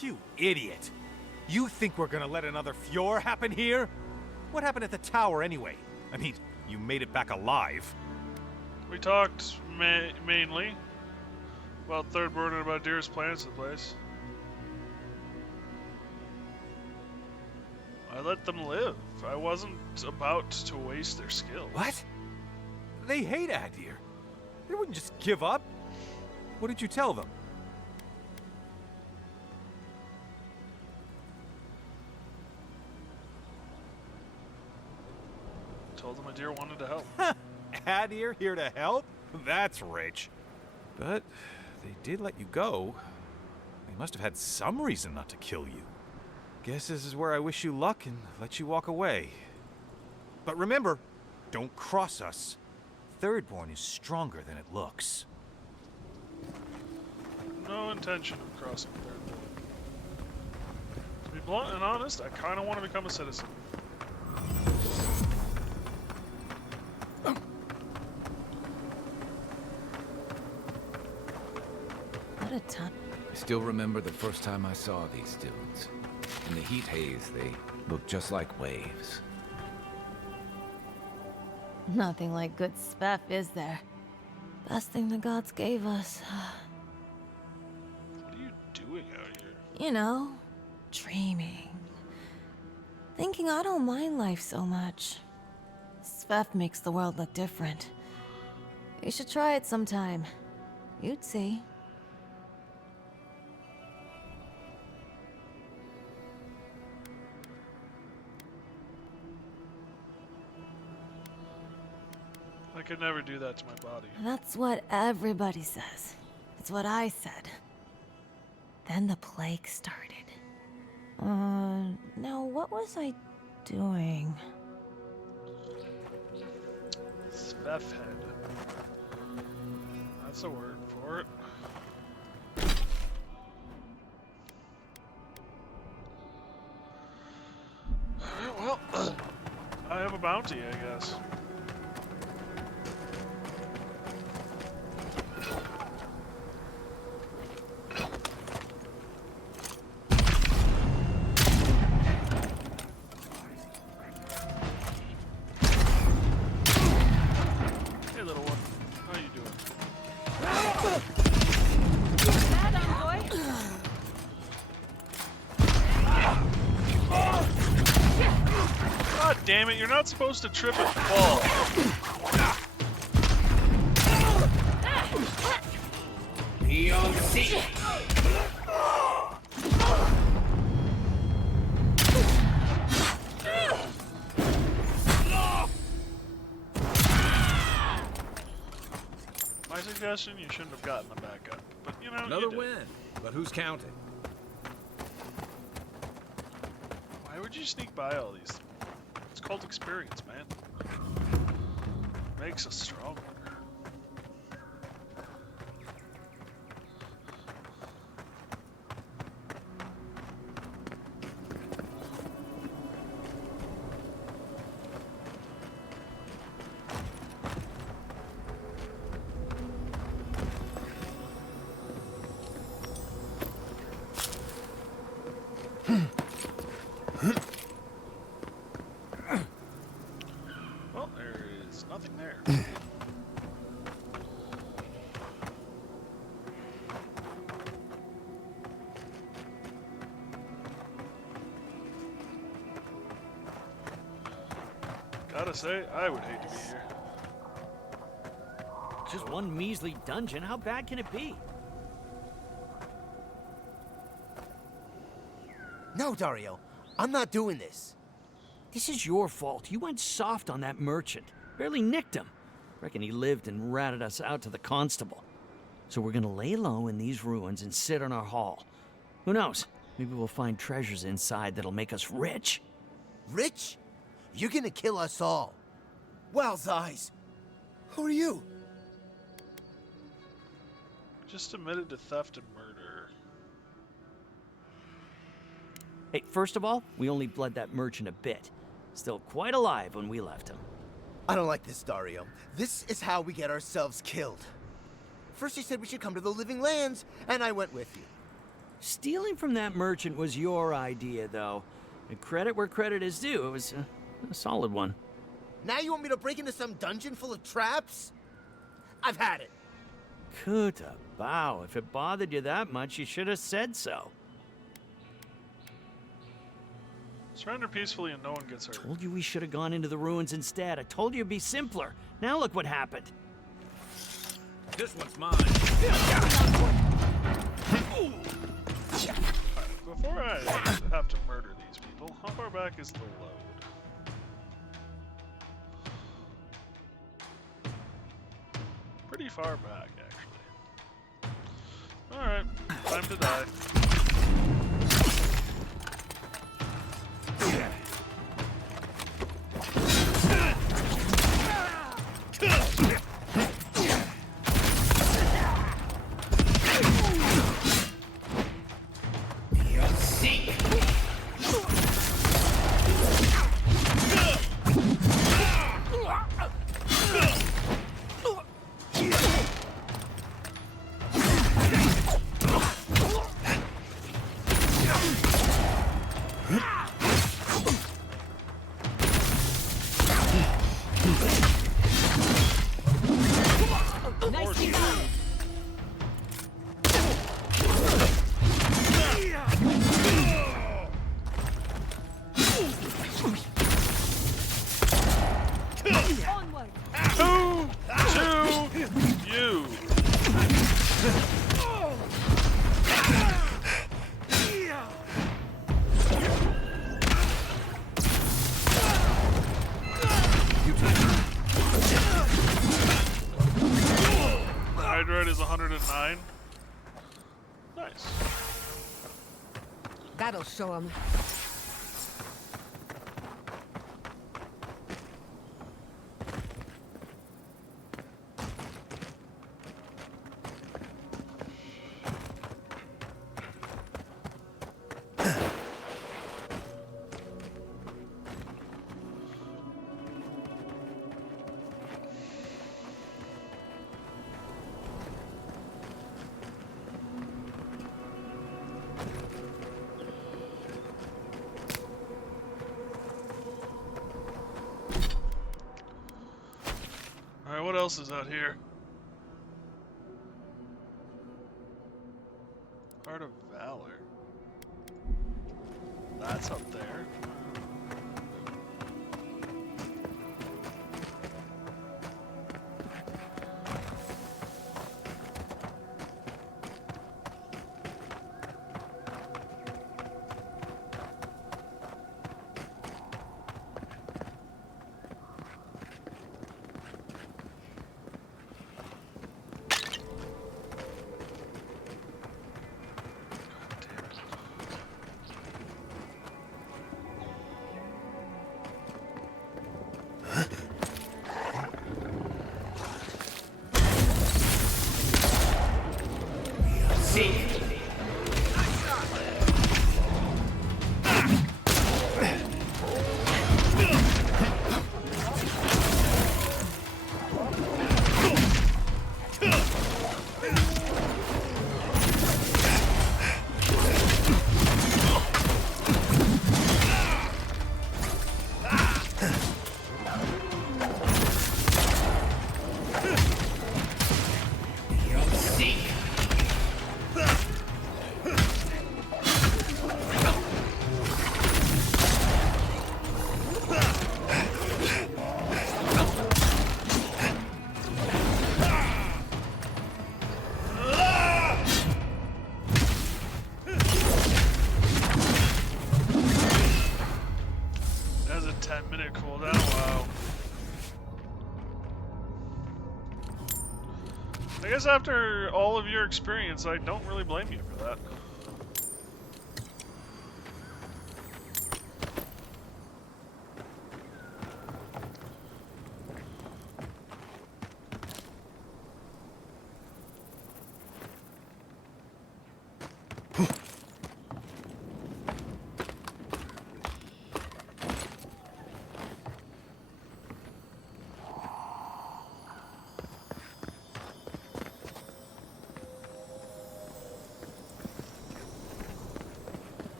You idiot. You think we're gonna let another Fjord happen here? What happened at the tower anyway? I mean, you made it back alive. We talked mainly about Thirdborn and about Dearest plans to the place. I let them live. I wasn't about to waste their skill. What? They hate Adir. They wouldn't just give up. What did you tell them? Told them Adir wanted to help. Adir here to help? That's rich. But they did let you go. They must have had some reason not to kill you. Guess this is where I wish you luck and let you walk away. But remember, don't cross us. Thirdborn is stronger than it looks. No intention of crossing Thirdborn. To be blunt and honest, I kind of want to become a citizen. What a time. I still remember the first time I saw these dunes. In the heat haze, they looked just like waves. Nothing like good spef, is there? Best thing the gods gave us. What are you doing out here? You know, dreaming. Thinking I don't mind life so much. Spef makes the world look different. You should try it sometime. You'd see. I could never do that to my body. That's what everybody says. It's what I said. Then the plague started. Now what was I doing? Spef head. That's a word for it. Alright, well, I have a bounty, I guess. Hey, little one. How you doing? Mad envoy? damn it, you're not supposed to trip and fall. Be on the seat. My suggestion, you shouldn't have gotten them back up. But, you know, Another you did. win, but who's counting? Why would you sneak by all these? It's called experience, man. Makes us stronger. Well, there is nothing there. Gotta say, I would hate to be here. Just one measly dungeon. How bad can it be? No, Dario. I'm not doing this. This is your fault. You went soft on that merchant. Barely nicked him. Reckon he lived and ratted us out to the constable. So we're gonna lay low in these ruins and sit on our haul. Who knows? Maybe we'll find treasures inside that'll make us rich. Rich? You're gonna kill us all. Wow's eyes. Who are you? Just admitted to theft and murder. Hey, first of all, we only bled that merchant a bit. Still quite alive when we left him. I don't like this, Dario. This is how we get ourselves killed. First you said we should come to the Living Lands, and I went with you. Stealing from that merchant was your idea, though. And credit where credit is due. It was a solid one. Now you want me to break into some dungeon full of traps? I've had it. Kuta bow. If it bothered you that much, you should have said so. Surrender peacefully and no one gets hurt. Told you we should have gone into the ruins instead. I told you it'd be simpler. Now look what happened. This one's mine. Before I have to murder these people, how far back is the load? Pretty far back, actually. Alright, time to die. Is 109. Nice. That'll show him. Alright, what else is out here? Heart of Valor. That's up there. I guess after all of your experience, I don't really blame you for that.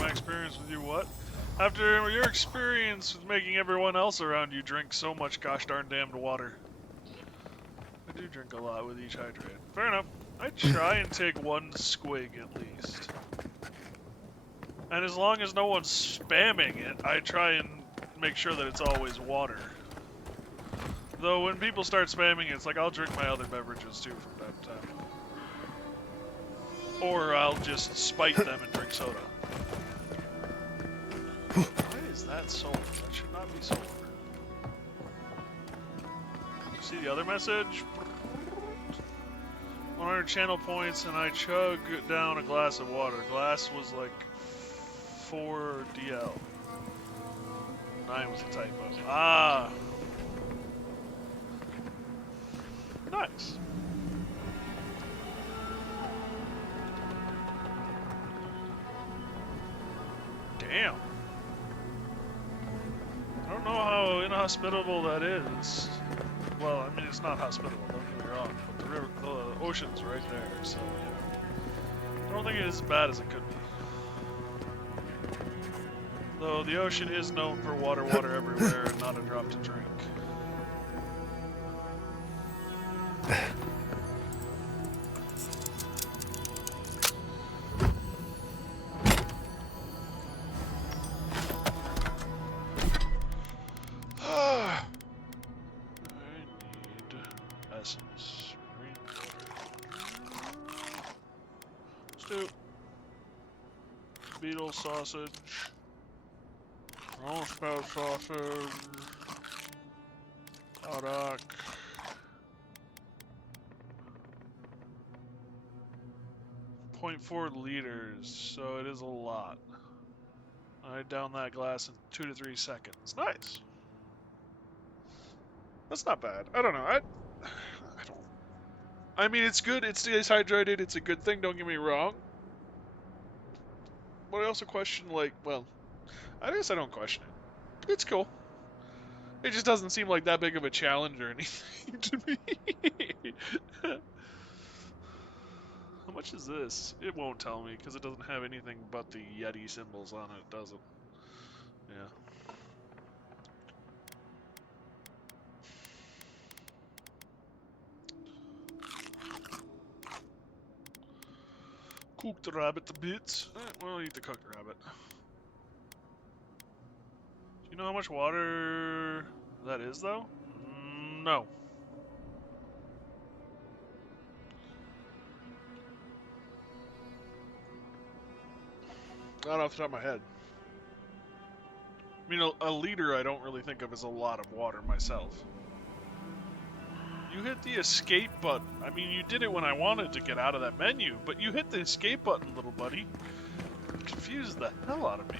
My experience with you, what? After your experience with making everyone else around you drink so much gosh darn damned water. I do drink a lot with each hydrate. Fair enough. I try and take one squig at least. And as long as no one's spamming it, I try and make sure that it's always water. Though when people start spamming it, it's like I'll drink my other beverages too from time to time. Or I'll just spite them and drink soda. Why is that sulfur? That should not be sulfur. See the other message? 100 channel points and I chug down a glass of water. Glass was like 4 DL. 9 was a typo. Ah! Nice. Damn. I don't know how inhospitable that is. Well, I mean, it's not hospitable, don't get me wrong, but the ocean's right there, so, I don't think it is as bad as it could be. Though the ocean is known for water everywhere and not a drop to drink. Beetle sausage, roast spout sausage, Audoc, .4 liters, so it is a lot. I down that glass in 2 to 3 seconds. Nice. That's not bad. I don't know. I don't. I mean, it's good. It's dehydrated. It's a good thing. Don't get me wrong. But I also question, like, well, I guess I don't question it. It's cool. It just doesn't seem like that big of a challenge or anything to me. How much is this? It won't tell me because it doesn't have anything but the Yeti symbols on it, does it? Yeah. Cooked rabbit to bits. We'll eat the cooked rabbit. Do you know how much water that is, though? No. Not off the top of my head. I mean, a liter I don't really think of as a lot of water myself. You hit the escape button. I mean, you did it when I wanted to get out of that menu, but you hit the escape button, little buddy. It confused the hell out of me.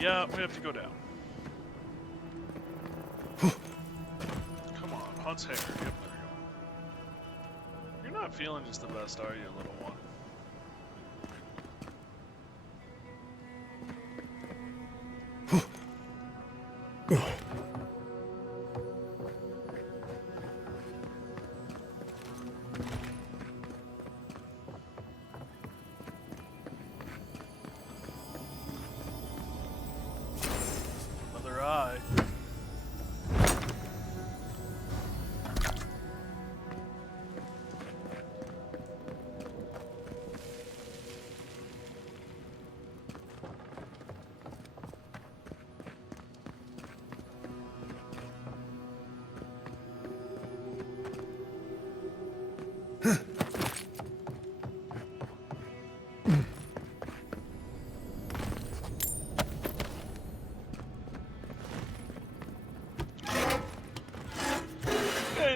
Yeah, we have to go down. Come on, Hunt's hair. Yep, there we go. You're not feeling just the best, are you, little one? Hey,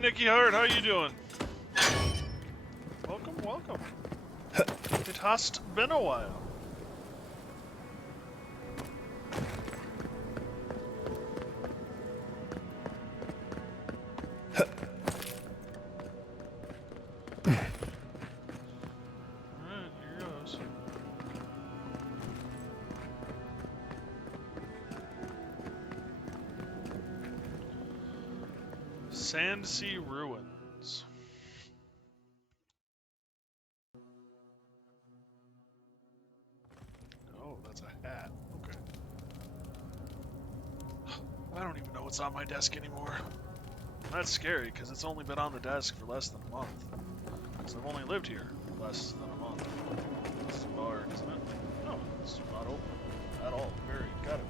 Nicky Hart, how you doing? Welcome, welcome. It has been a while. Alright, here goes. Sandsea Ruins. Oh, that's a hat. Okay. I don't even know what's on my desk anymore. That's scary, because it's only been on the desk for less than a month. Because I've only lived here for less than a month. It's barred, isn't it? No, it's not open at all. Very got it.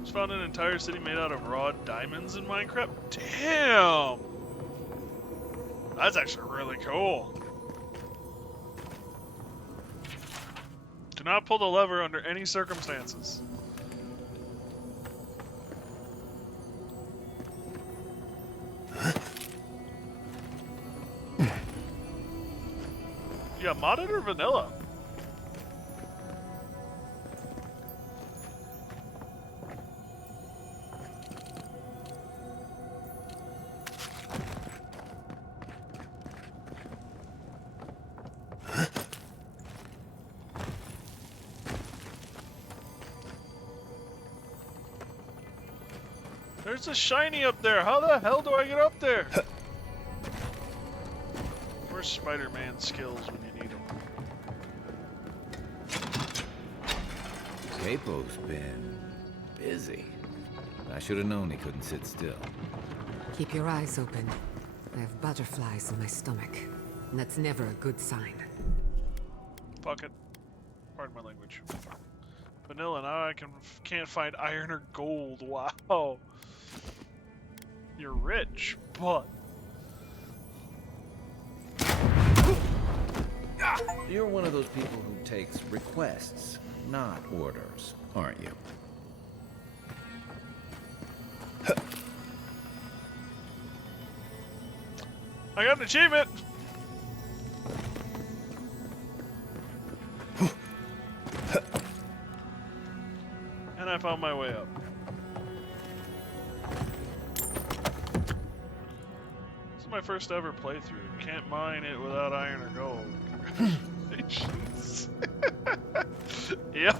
Just found an entire city made out of raw diamonds in Minecraft. Damn! That's actually really cool. Do not pull the lever under any circumstances. Yeah, modded or vanilla? There's a shiny up there. How the hell do I get up there? Where's Spider-Man skills when you need them? Capo's been busy. I should have known he couldn't sit still. Keep your eyes open. I have butterflies in my stomach. And that's never a good sign. Fuck it. Pardon my language. Vanilla, now I can't find iron or gold. Wow. You're rich, but... You're one of those people who takes requests, not orders, aren't you? I got an achievement! And I found my way up. This is my first ever playthrough. Can't mine it without iron or gold. Congratulations. Yep.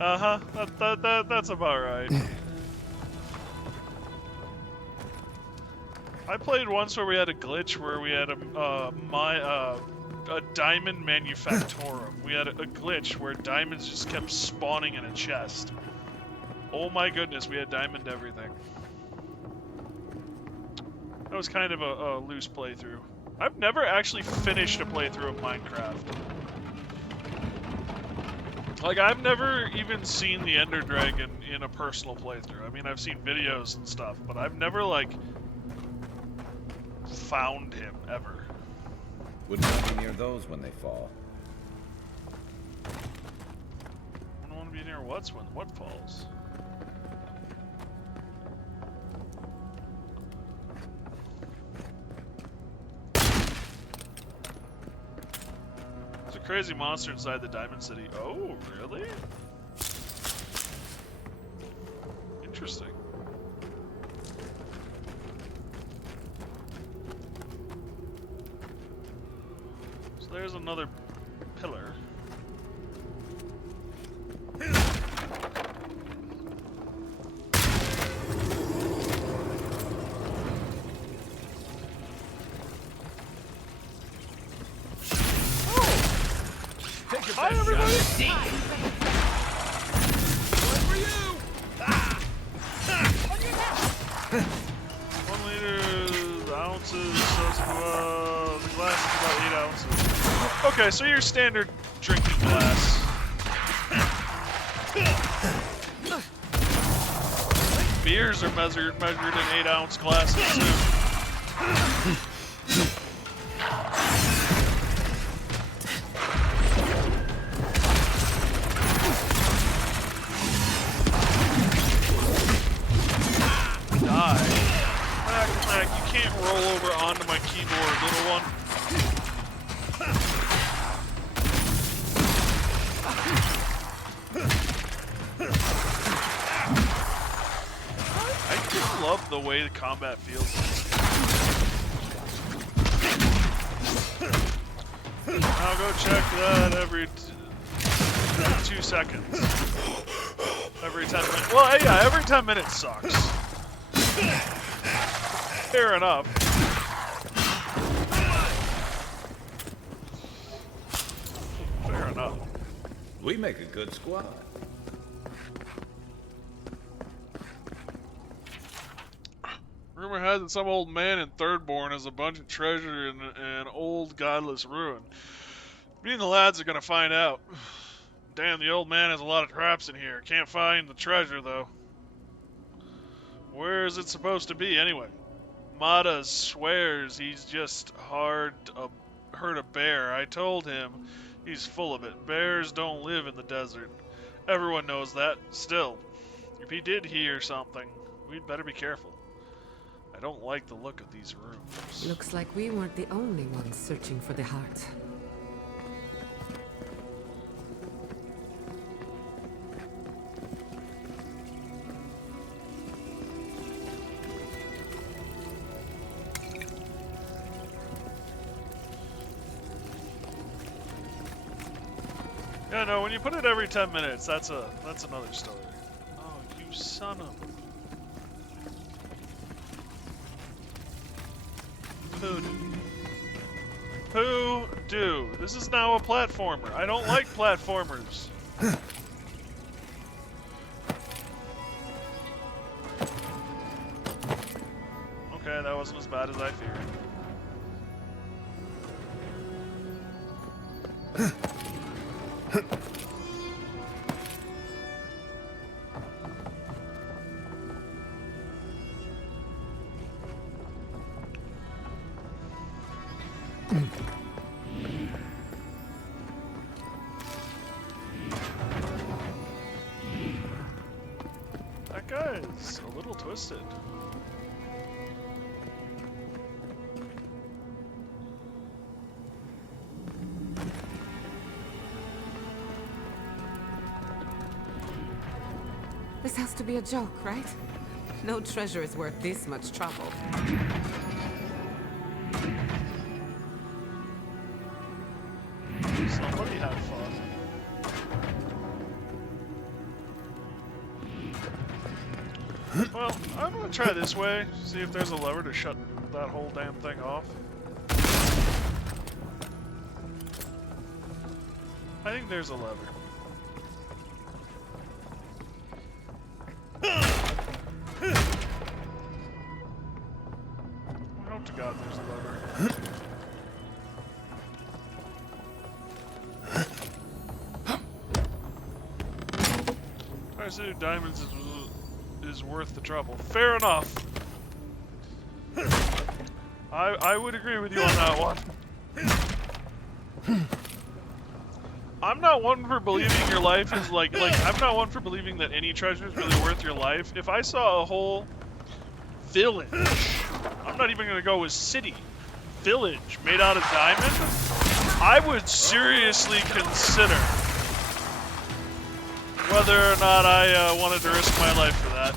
Uh-huh. That's about right. I played once where we had a glitch where we had a diamond manufactorum. We had a glitch where diamonds just kept spawning in a chest. Oh my goodness, we had diamond everything. That was kind of a loose playthrough. I've never actually finished a playthrough of Minecraft. Like, I've never even seen the Ender Dragon in a personal playthrough. I mean, I've seen videos and stuff, but I've never, like, found him, ever. Wouldn't want to be near those when they fall. Wouldn't want to be near what falls? There's a crazy monster inside the Diamond City. Oh, really? Interesting. So there's another pillar. Hi, everybody! One for you! 1 liter ounces, so it's the glass is about 8 ounces. Okay, so your standard drinking glass. I think beers are measured in 8-ounce glasses too. Mac, you can't roll over onto my keyboard, little one. I do love the way the combat feels. I'll go check that every 2 seconds. Every 10 minutes. Well, yeah, every 10 minutes sucks. Fair enough. Fair enough. We make a good squad. Rumor has it some old man in Thirdborn has a bunch of treasure in an old godless ruin. Me and the lads are gonna find out. Damn, the old man has a lot of traps in here. Can't find the treasure, though. Where is it supposed to be, anyway? Mata swears he's just heard a bear. I told him he's full of it. Bears don't live in the desert. Everyone knows that. Still, if he did hear something, we'd better be careful. I don't like the look of these rooms. Looks like we weren't the only ones searching for the heart. Yeah, no, when you put it every 10 minutes, that's another story. Oh, you son of a... Hoodoo. This is now a platformer. I don't like platformers. Okay, that wasn't as bad as I feared. That guy is a little twisted. This has to be a joke, right? No treasure is worth this much trouble. Somebody have fun. Well, I'm gonna try this way, see if there's a lever to shut that whole damn thing off. I think there's a lever. I hope to God there's a lever. $22 diamonds is worth the trouble. Fair enough. I would agree with you on that one. I'm not one for believing your life is like I'm not one for believing that any treasure is really worth your life. If I saw a whole village, I'm not even gonna go with city, village made out of diamond, I would seriously consider whether or not I wanted to risk my life for that.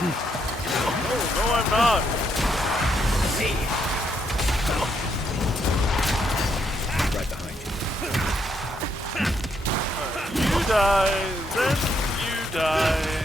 No, I'm not. Right behind you. You die, then you die.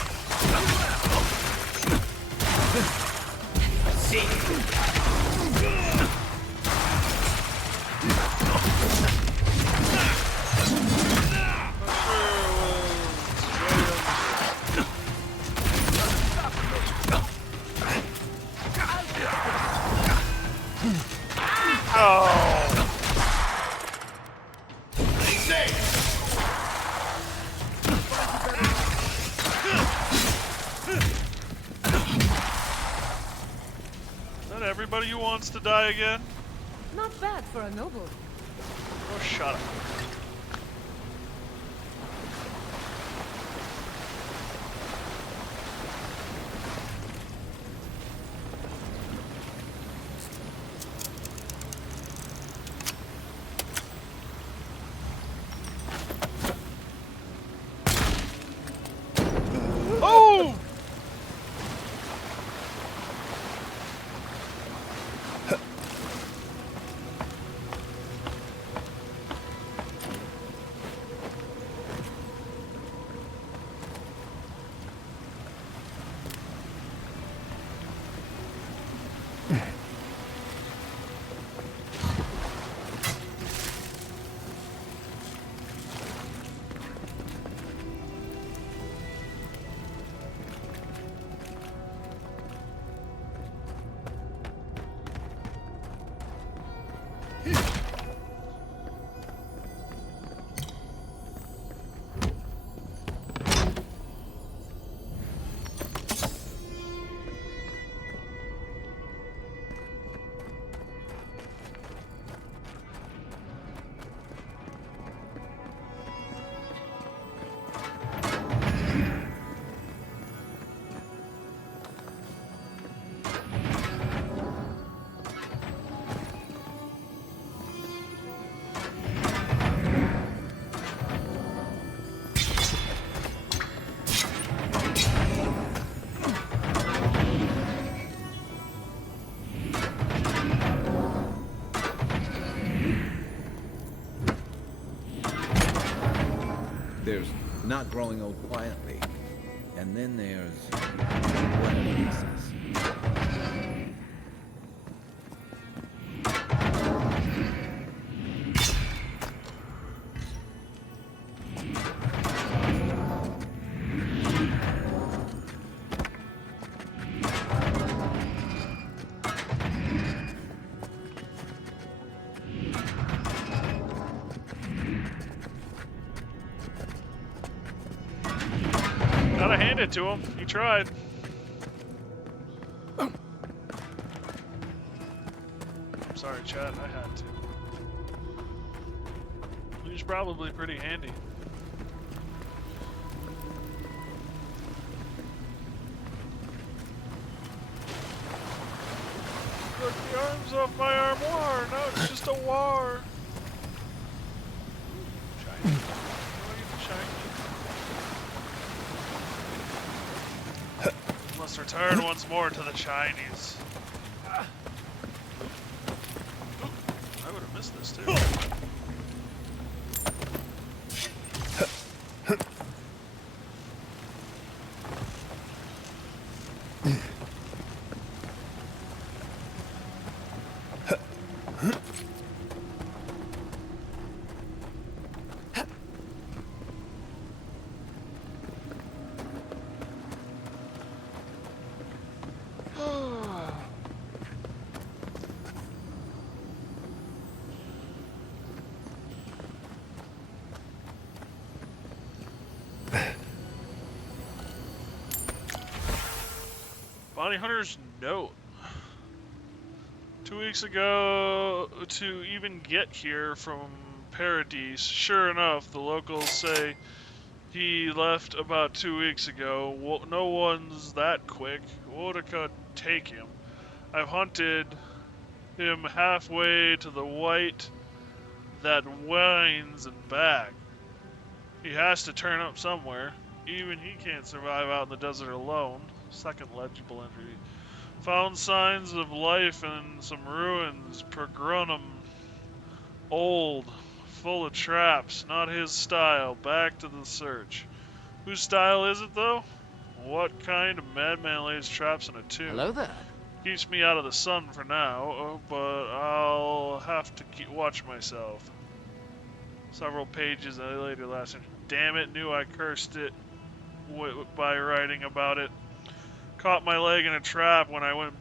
Is that everybody who wants to die again? Not bad for a noble. Oh, shut up. Oh! There's not growing old quietly. And then there's what releases. Gotta hand it to him. He tried. Sorry, chat. I had to. He's probably pretty handy. Took the arms off my armoire. Now it's just a war. Shiny. Must return once more to the Chinese. I would have missed this too. Bounty Hunter's note. 2 weeks ago, to even get here from Paradise, sure enough, the locals say he left about 2 weeks ago. Well, no one's that quick. Wodaka take him. I've hunted him halfway to the white that whines and back. He has to turn up somewhere. Even he can't survive out in the desert alone. Second legible entry. Found signs of life in some ruins. Pergronum. Old. Full of traps. Not his style. Back to the search. Whose style is it, though? What kind of madman lays traps in a tomb? Hello there. Keeps me out of the sun for now, but I'll have to watch myself. Several pages later, last entry. Damn it, knew I cursed it by writing about it. Caught my leg in a trap when I went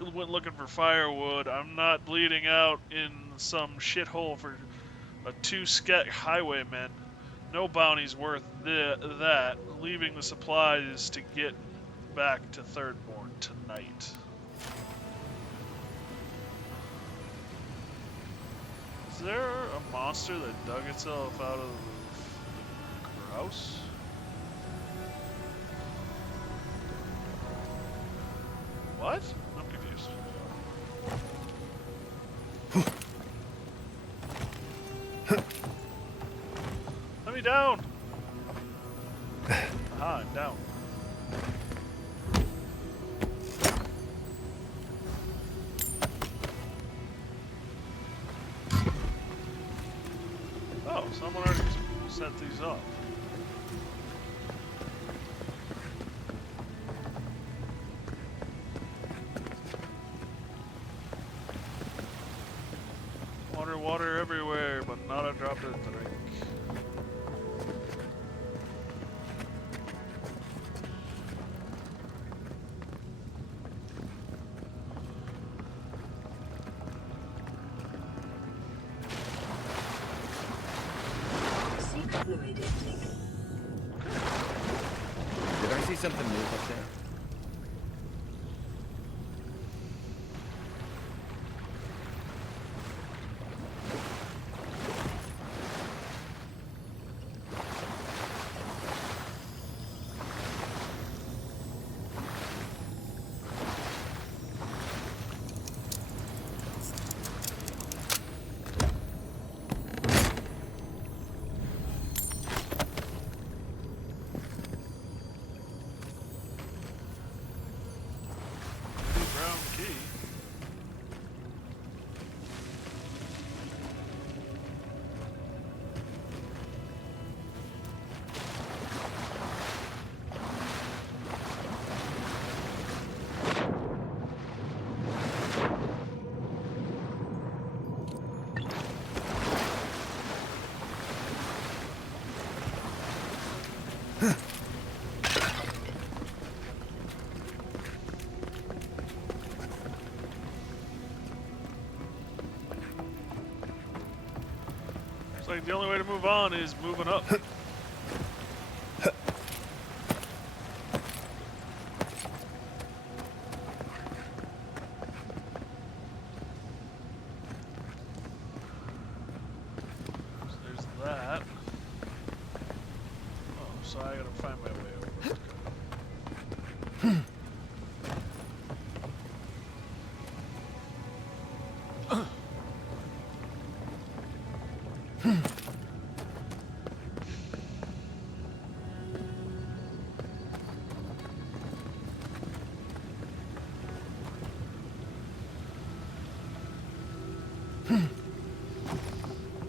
looking for firewood. I'm not bleeding out in some shithole for a two-sket highwayman. No bounty's worth that. Leaving the supplies to get back to Thirdborn tonight. Is there a monster that dug itself out of the grouse? What? I'm confused. Let me down! Aha, I'm down. Oh, someone already set these up. Water everywhere, but not a drop to drink. Did I see something move up there? It's like the only way to move on is moving up. There's that. Oh, so I gotta find my way over.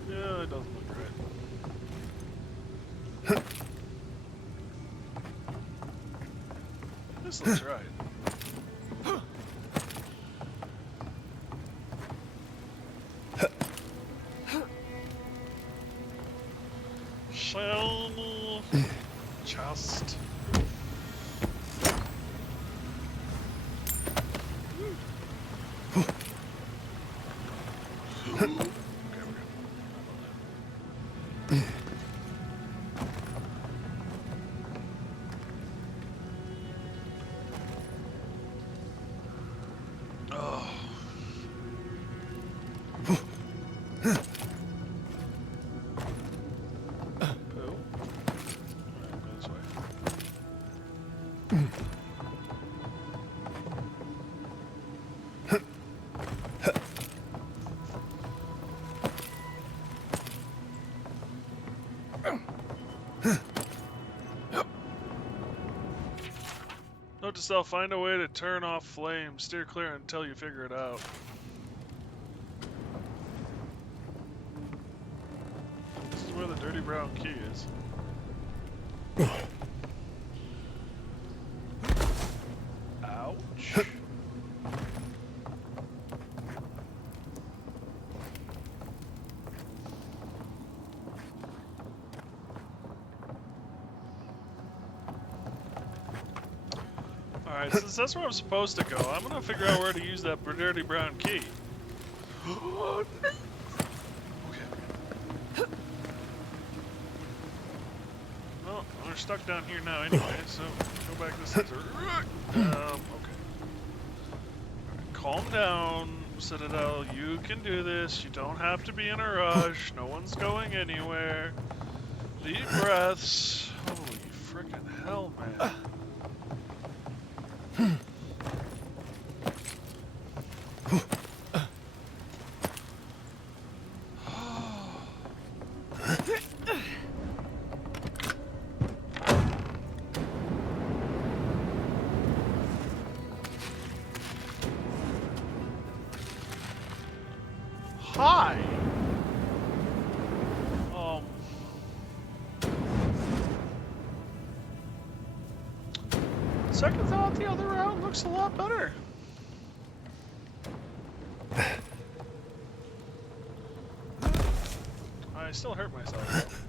Yeah, it doesn't look right. This looks right. Shell chest. Note to they'll find a way to turn off flames. Steer clear until you figure it out. This is where the dirty brown key is. Ouch. Alright, since that's where I'm supposed to go, I'm gonna figure out where to use that dirty brown key. Okay. Well, we're stuck down here now anyway, so go back this center. Okay. Alright, calm down, Citadel. You can do this. You don't have to be in a rush. No one's going anywhere. Deep breaths. Holy frickin' hell, man. Hi! Second thought, the other route looks a lot better. I still hurt myself.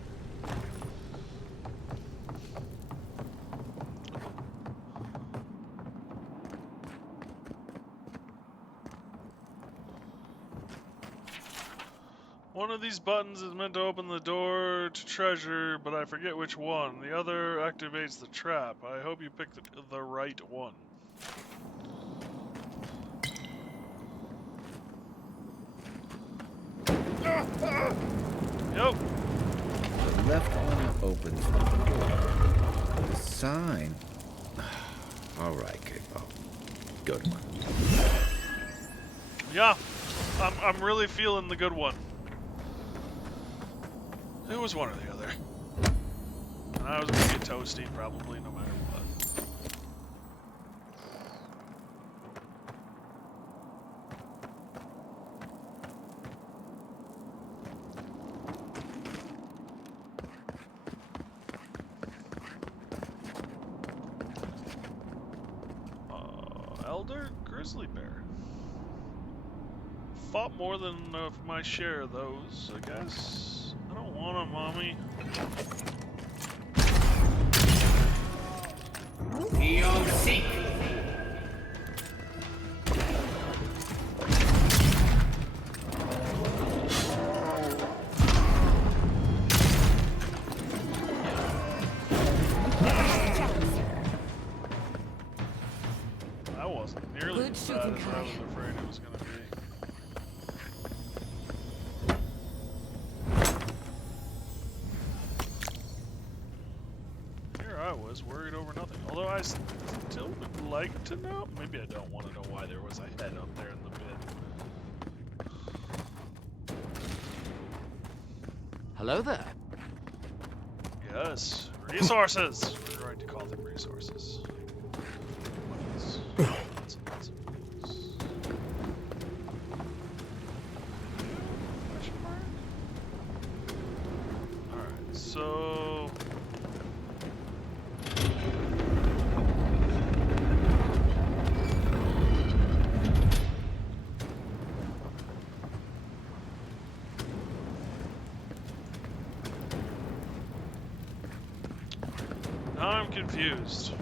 One of these buttons is meant to open the door to treasure, but I forget which one. The other activates the trap. I hope you picked the right one. Yep. The left one opens the door. The sign. All right, Capo. Good one. Yeah, I'm really feeling the good one. It was one or the other. And I was gonna get toasty probably no matter what. Elder Grizzly Bear. Fought more than my share of those, I guess. I don't want them, Mommy. You'll seek. That wasn't nearly as bad as I was afraid it was going to be. I was worried over nothing. Although I still would like to know. Maybe I don't want to know why there was a head up there in the pit. Hello there. Yes. Resources! We're going to call them resources. Lots and lots of things. Question mark? Alright, so... Now I'm confused.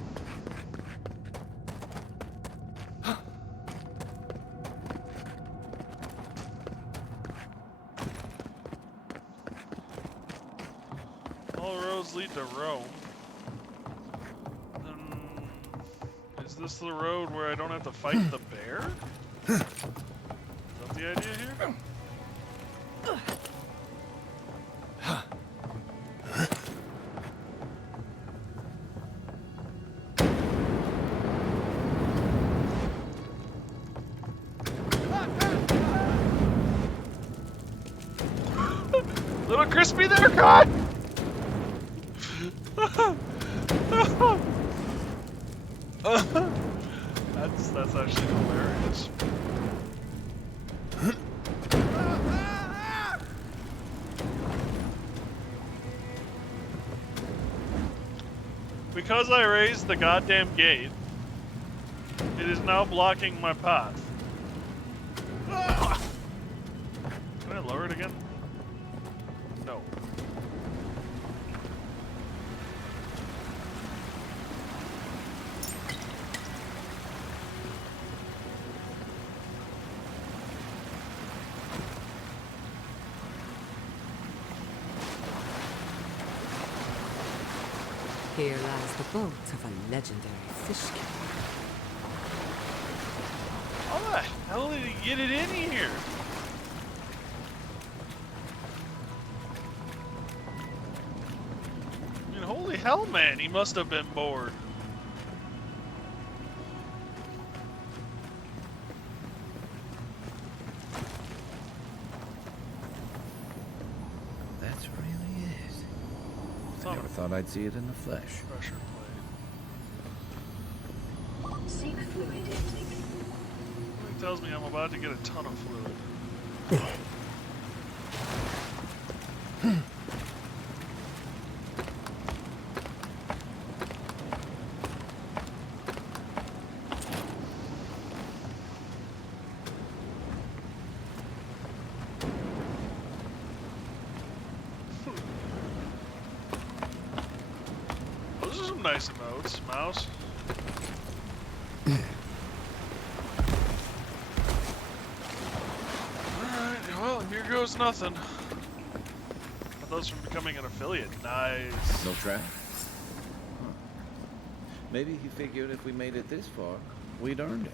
All roads lead to Rome. Then, is this the road where I don't have to fight the bear? Is that the idea here? Little crispy there, God! That's actually hilarious. Because I raised the goddamn gate, it is now blocking my path. Can I lower it again? No. Here lies the boat of a legendary fish king. How the hell did he get it in here? I mean, holy hell, man, he must have been bored. That's really it. I never thought I'd see it in the flesh. Pressure plate. Seek fluid intake. It tells me I'm about to get a ton of fluid. Those are some nice emotes, mouse. Alright, well, here goes nothing. Those from becoming an affiliate. Nice. No trap? Huh. Maybe he figured if we made it this far, we'd earned it.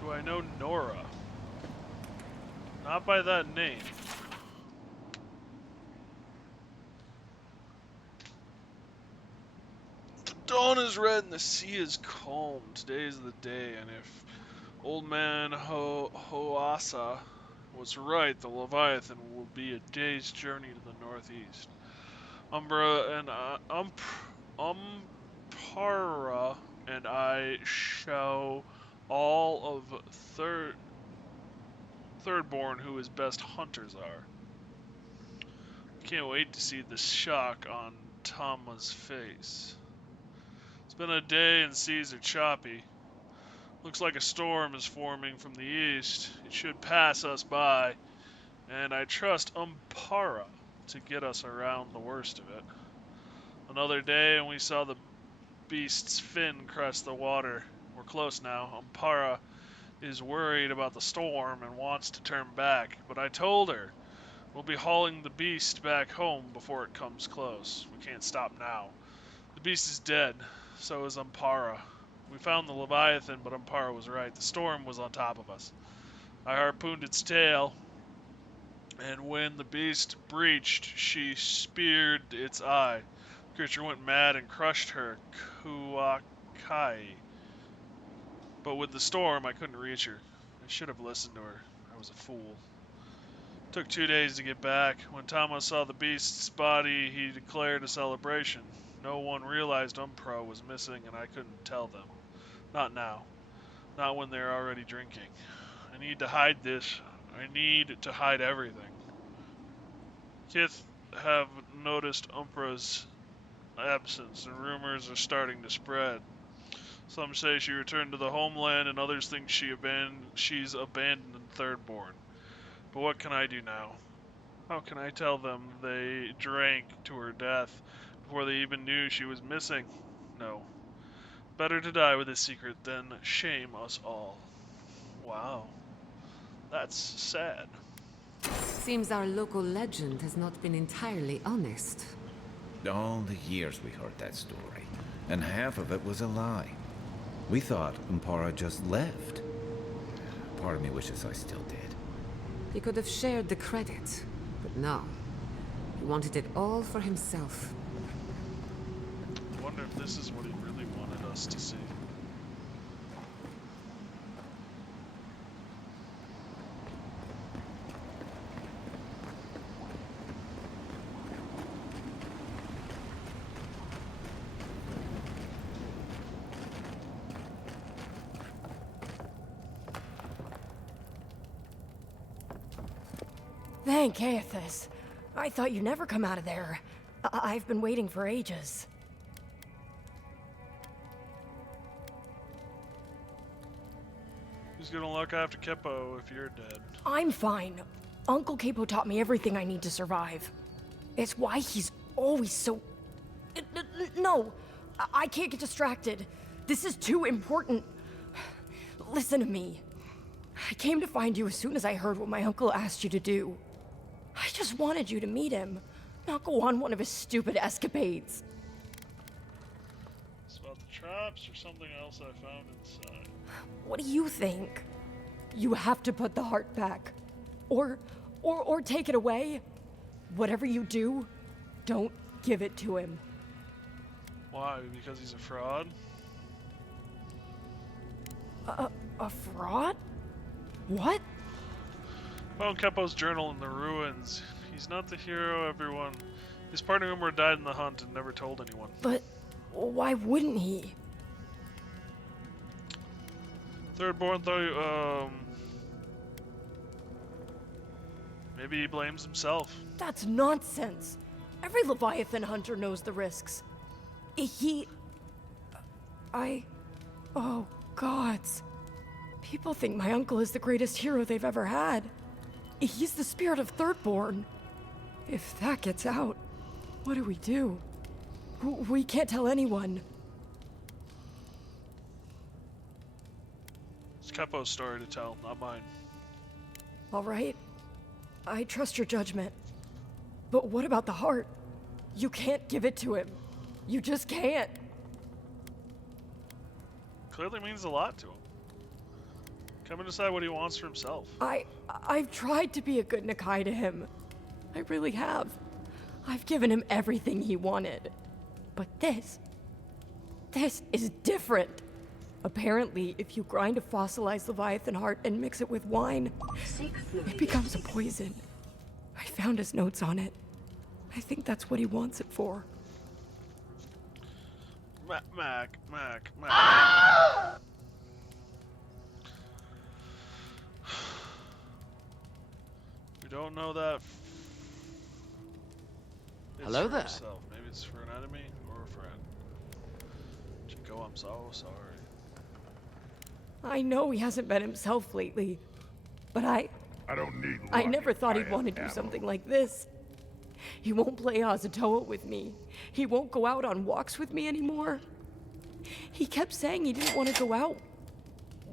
Do I know Nora? Not by that name. The dawn is red and the sea is calm. Today is the day, and if old man Hoasa was right, the Leviathan will be a day's journey to the northeast. Umbra and Umpara and I show all of Thirdborn who his best hunters are. Can't wait to see the shock on Tama's face. It's been a day and seas are choppy. Looks like a storm is forming from the east. It should pass us by, and I trust Umpara to get us around the worst of it. Another day and we saw the beast's fin crest the water. We're close now. Umpara is worried about the storm and wants to turn back, but I told her we'll be hauling the beast back home before it comes close. We can't stop now. The beast is dead, so is Umpara. We found the Leviathan, but Umpara was right. The storm was on top of us. I harpooned its tail, and when the beast breached, she speared its eye. The creature went mad and crushed her Kuakai. But with the storm, I couldn't reach her. I should have listened to her. I was a fool. Took 2 days to get back. When Tama saw the beast's body, he declared a celebration. No one realized Umpro was missing, and I couldn't tell them. Not now. Not when they're already drinking. I need to hide this. I need to hide everything. Kith have noticed Umpra's absence, and rumors are starting to spread. Some say she returned to the homeland, and others think she's abandoned Thirdborn. But what can I do now? How can I tell them they drank to her death before they even knew she was missing? No. Better to die with a secret than shame us all. Wow. That's sad. Seems our local legend has not been entirely honest. All the years we heard that story, and half of it was a lie. We thought Umpara just left. Part of me wishes I still did. He could have shared the credit, but no. He wanted it all for himself. I wonder if this is what he really wanted us to see. Thank Aethys. I thought you'd never come out of there. I've been waiting for ages. Who's gonna look after Keppo if you're dead? I'm fine. Uncle Capo taught me everything I need to survive. It's why he's always so... No, I can't get distracted. This is too important. Listen to me. I came to find you as soon as I heard what my uncle asked you to do. I just wanted you to meet him, not go on one of his stupid escapades. It's about the traps or something else I found inside. What do you think? You have to put the heart back. Or take it away. Whatever you do, don't give it to him. Why? Because he's a fraud? A fraud? What? Found Keppo's journal in the ruins. He's not the hero, everyone. His partner Umar died in the hunt and never told anyone. But why wouldn't he? Thirdborn thought, maybe he blames himself. That's nonsense. Every Leviathan hunter knows the risks. Oh, gods. People think my uncle is the greatest hero they've ever had. He's the spirit of Thirdborn. If that gets out, what do we do? We can't tell anyone. It's Keppo's story to tell, not mine. All right. I trust your judgment. But what about the heart? You can't give it to him. You just can't. Clearly means a lot to him. Come and decide what he wants for himself. I've tried to be a good Nakai to him. I really have. I've given him everything he wanted. But this is different. Apparently, if you grind a fossilized Leviathan heart and mix it with wine, it becomes a poison. I found his notes on it. I think that's what he wants it for. Mac. We don't know that. Hello for there. Himself. Maybe it's for an enemy or a friend. Chico, I'm so sorry. I know he hasn't been himself lately, but I don't need I never thought he'd want to do something like this. He won't play Azatoa with me. He won't go out on walks with me anymore. He kept saying he didn't want to go out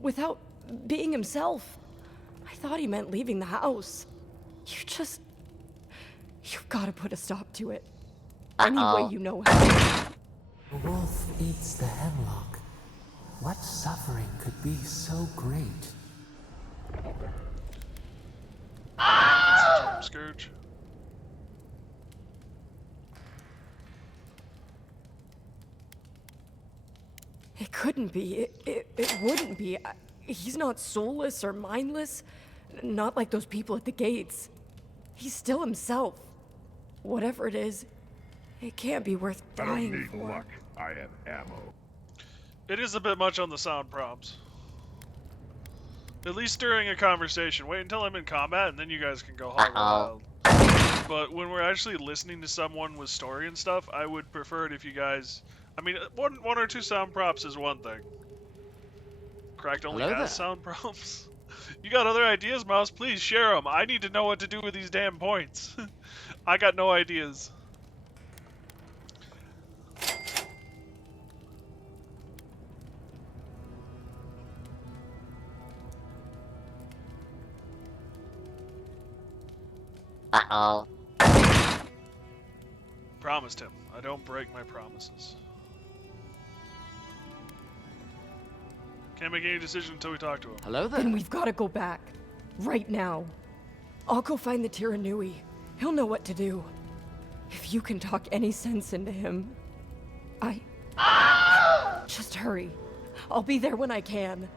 without being himself. I thought he meant leaving the house. You've got to put a stop to it. Any way you know how. The wolf eats the hemlock. What suffering could be so great? Dreamscourge. It couldn't be. It wouldn't be. He's not soulless or mindless. Not like those people at the gates. He's still himself. Whatever it is, it can't be worth dying for. Luck. I have ammo. It is a bit much on the sound prompts. At least during a conversation. Wait until I'm in combat and then you guys can go hog wild. But when we're actually listening to someone with story and stuff, I would prefer it if you guys... I mean, one or two sound prompts is one thing. Cracked only Hello has there. sound prompts. You got other ideas, Mouse? Please share them. I need to know what to do with these damn points. I got no ideas. Uh-oh. Promised him. I don't break my promises. Can't make any decision until we talk to him. Hello there. Then we've got to go back. Right now. I'll go find the Tiranui. He'll know what to do. If you can talk any sense into him, Just hurry. I'll be there when I can.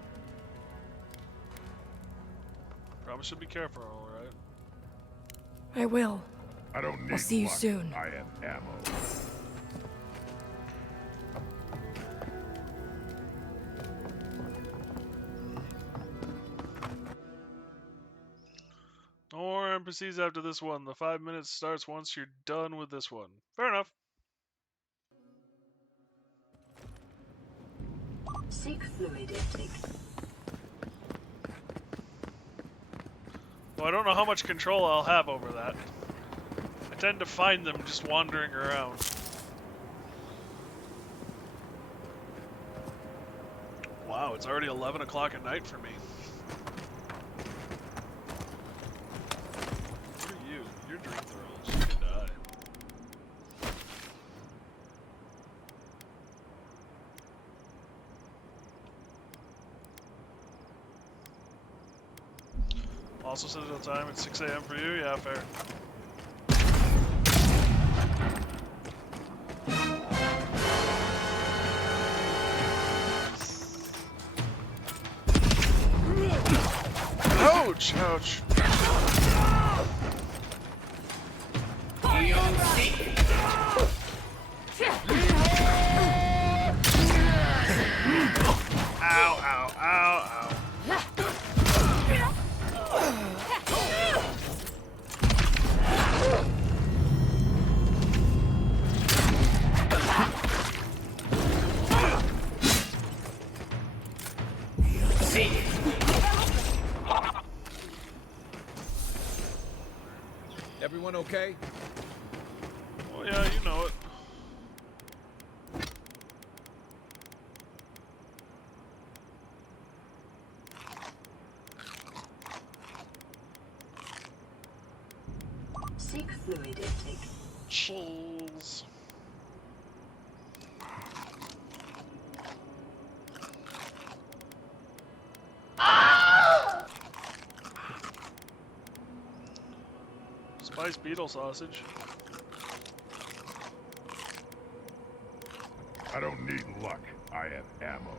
Promise you'll be careful, alright? I will. I don't need I'll see you luck. soon. I have ammo. No more NPCs after this one. The 5 minutes starts once you're done with this one. Fair enough. Seek fluid intake. Well, I don't know how much control I'll have over that. I tend to find them just wandering around. Wow, it's already 11 o'clock at night for me. What are you? You're dream throws. You can die. Also Citadel time at 6 a.m. for you? Yeah, fair. Ouch! Ouch. Ow, ow, ow, ow. Everyone okay? Oh yeah, you know it. Seek fluid intake. Chills. Spice beetle sausage. I don't need luck. I have ammo.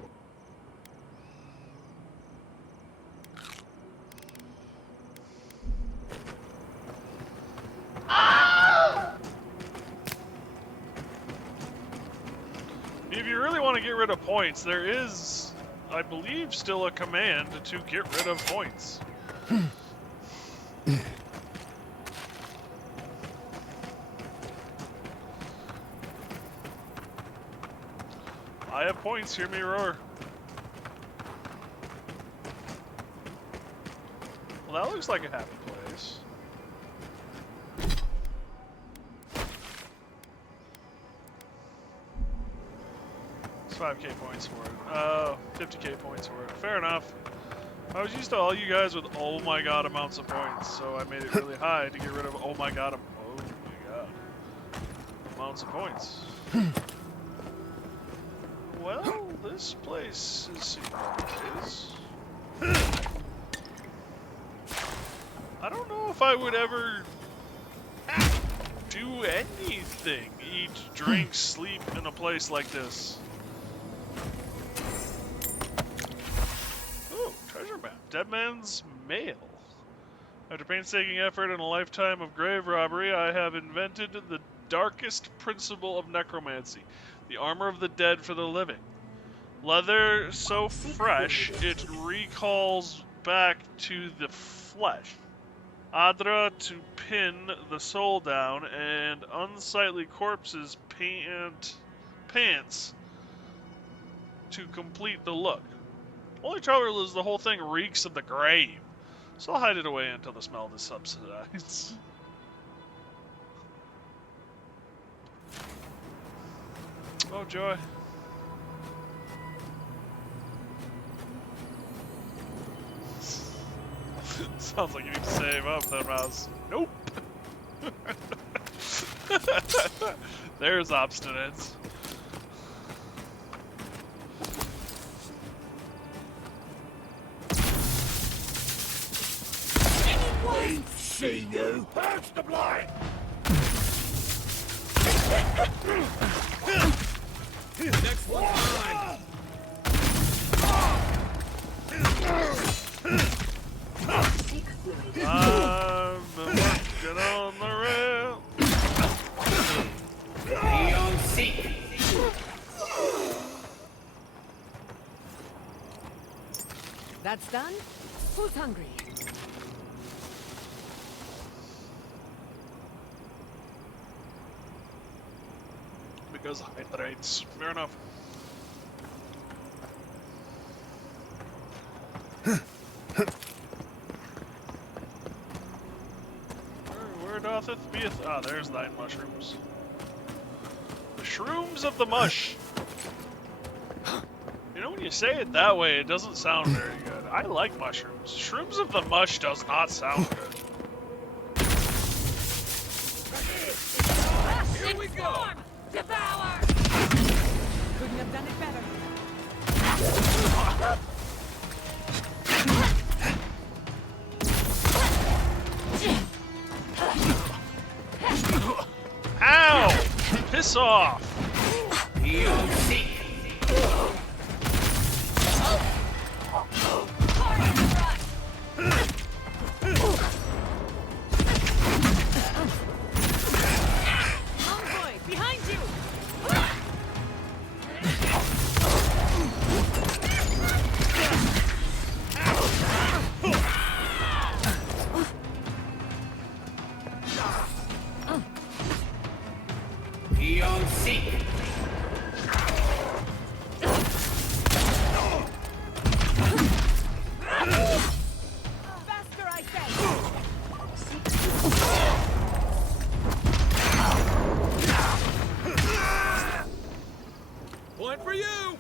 If you really want to get rid of points, there is, I believe, still a command to get rid of points. I have points, hear me roar. Well, that looks like a happy place. It's 5k points for it. 50k points for it. Fair enough. I was used to all you guys with oh my god amounts of points, so I made it really high to get rid of oh my god amounts of points. Well, this place is seen nowadays. I don't know if I would ever do anything. Eat, drink, sleep in a place like this. Oh, treasure map. Dead Man's Mail. After painstaking effort and a lifetime of grave robbery, I have invented the darkest principle of necromancy. The armor of the dead for the living. Leather so fresh it recalls back to the flesh. Adra to pin the soul down, and unsightly corpses pants to complete the look. Only trouble is the whole thing reeks of the grave, so I'll hide it away until the smell subsides. Oh joy. Sounds like you need to save up that mouse. Nope. There's obstinance. We've seen you. Purge the blind. Next one's mine. I've been working on the rail. Beyond seek. That's done? Who's hungry? Because hydrates. Fair enough. Where doth it be? Ah, there's thine mushrooms. The shrooms of the mush. You know, when you say it that way, it doesn't sound very good. I like mushrooms. Shrooms of the mush does not sound good. Here we go. Devour! Couldn't have done it better. Ow! Piss off! Beyond seek. Homeboy, behind you! Beyond seek. Faster, I say! Point for you.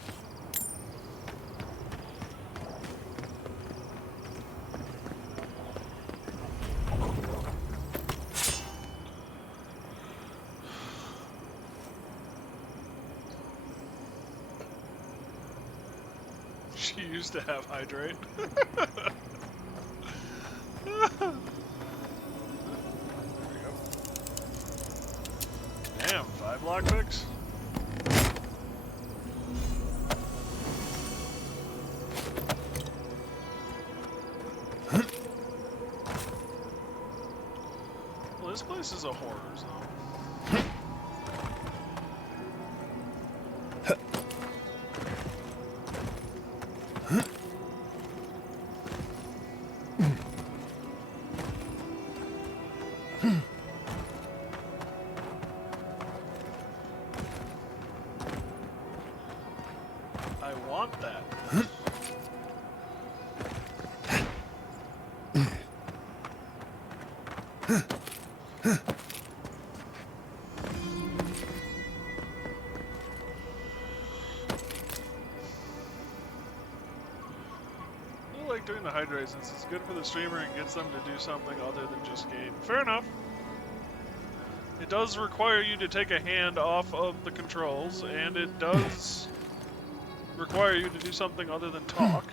She used to have hydrate. Damn, 5 lockpicks? Well, this place is a horror zone. I want that. I like doing the hydrate since it's good for the streamer and gets them to do something other than just game. Fair enough. It does require you to take a hand off of the controls, and it does require you to do something other than talk.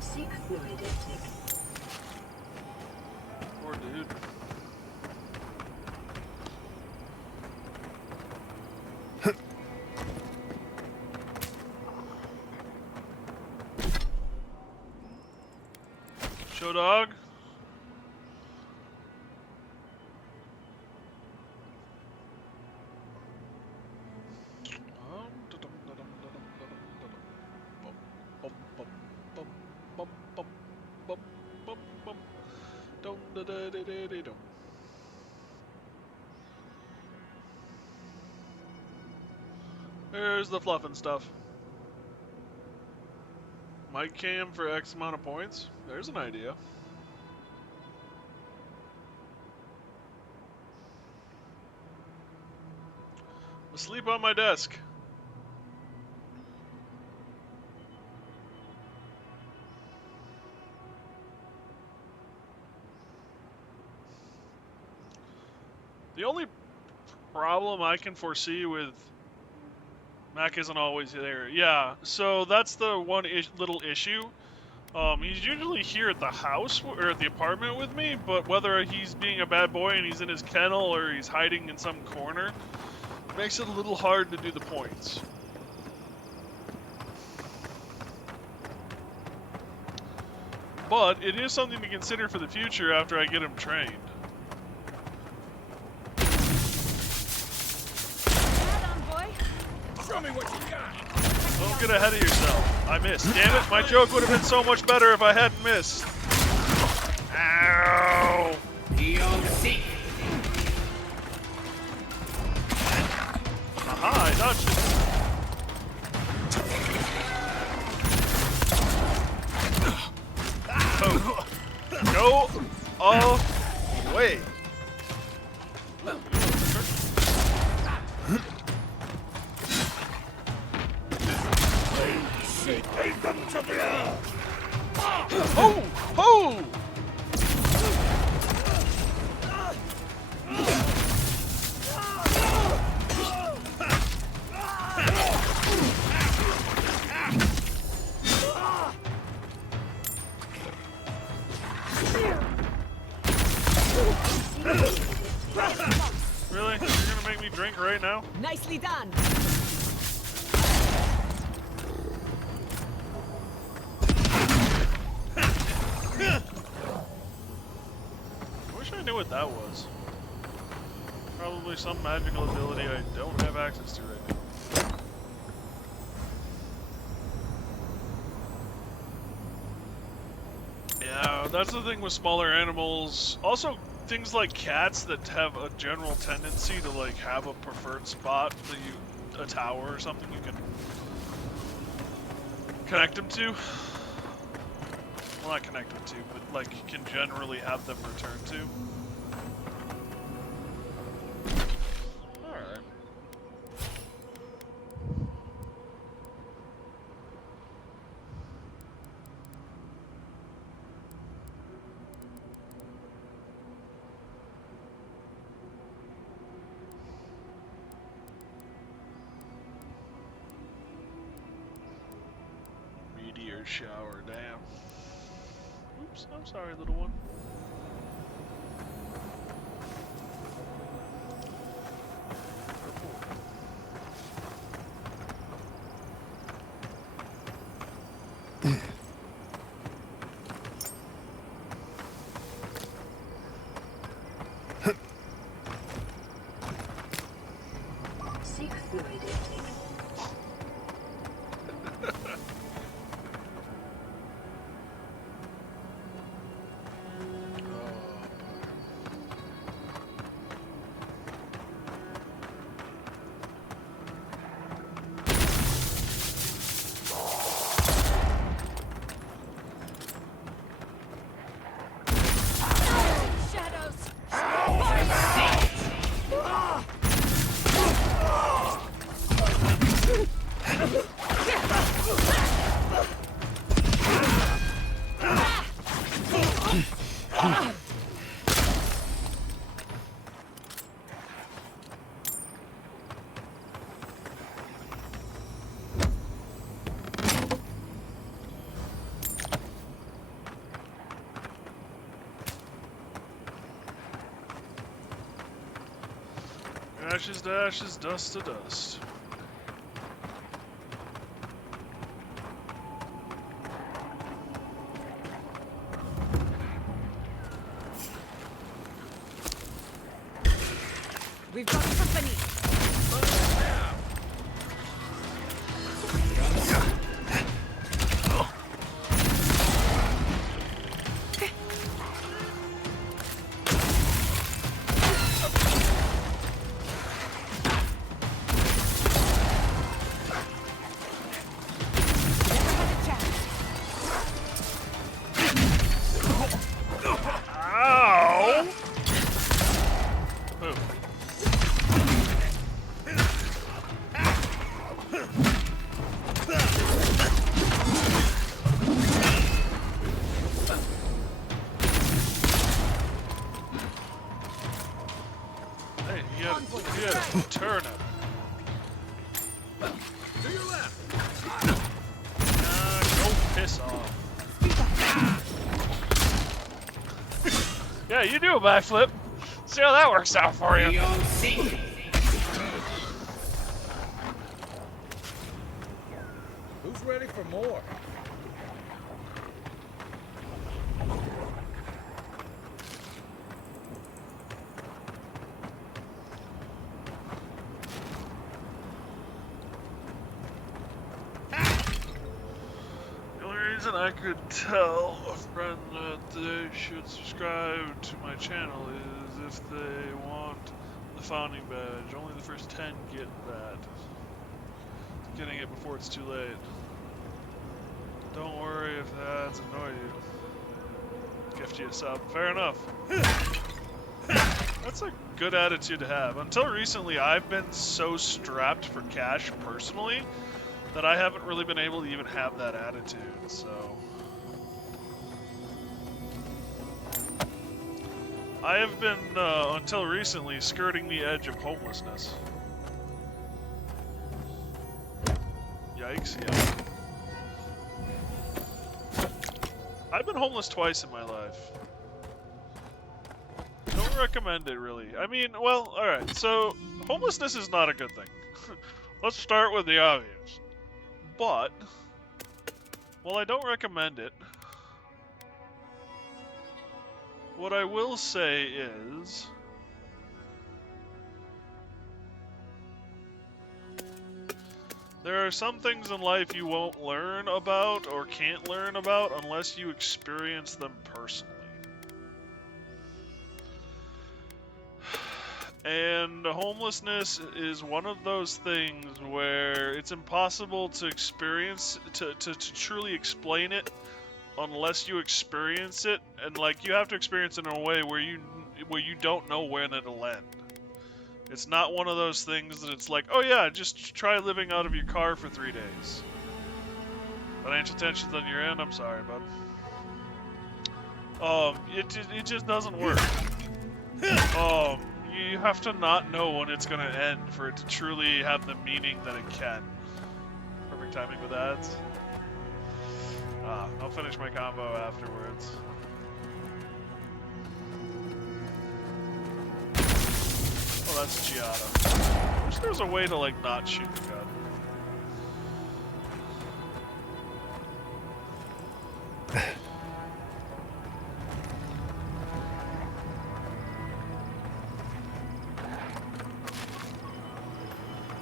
Seek fluid intake. Poor dude. Show dog. There's the fluff and stuff. Mic cam for X amount of points. There's an idea. Asleep on my desk. The only problem I can foresee with Mac isn't always there. Yeah, so that's the one little issue. He's usually here at the house or at the apartment with me, but whether he's being a bad boy and he's in his kennel or he's hiding in some corner, makes it a little hard to do the points. But it is something to consider for the future after I get him trained. Show me what you got. Don't get ahead of yourself. I missed. Damn it, my joke would have been so much better if I hadn't missed. Ow! Aha, I dodged it. Boom. Go away. Ho! Ho! Really? You're gonna make me drink right now? Nicely done. I wish I knew what that was. Probably some magical ability I don't have access to right now. Yeah, that's the thing with smaller animals. Also, things like cats that have a general tendency to like have a preferred spot that a tower or something you can connect them to. Well, not connect them to, but like you can generally have them return to. Alright. Meteor shower, damn. Oops, I'm sorry, little one. Seek fluid intake. Ashes to ashes, dust to dust. We've got company. Ow! Boom. Yeah, you do a backflip. See how that works out for you. Who's ready for more? The only reason I could tell a friend that they should subscribe to my channel is if they want the founding badge. Only the first 10 get that. Getting it before it's too late. Don't worry if that's annoy you. Gift you a sub. Fair enough. That's a good attitude to have. Until recently, I've been so strapped for cash personally that I haven't really been able to even have that attitude, so. I have been, until recently, skirting the edge of homelessness. Yikes, yeah. I've been homeless twice in my life. Don't recommend it, really. I mean, well, alright, so homelessness is not a good thing. Let's start with the obvious. But, while I don't recommend it, what I will say is, there are some things in life you won't learn about or can't learn about unless you experience them personally. And homelessness is one of those things where it's impossible to experience, to truly explain it unless you experience it. And like, you have to experience it in a way where you don't know when it'll end. It's not one of those things that it's like, oh yeah, just try living out of your car for 3 days. Financial tensions on your end, I'm sorry, bud. It just doesn't work. You have to not know when it's gonna end for it to truly have the meaning that it can. Perfect timing with ads. I'll finish my combo afterwards. Oh, that's Giada. I wish there was a way to, like, not shoot the gun.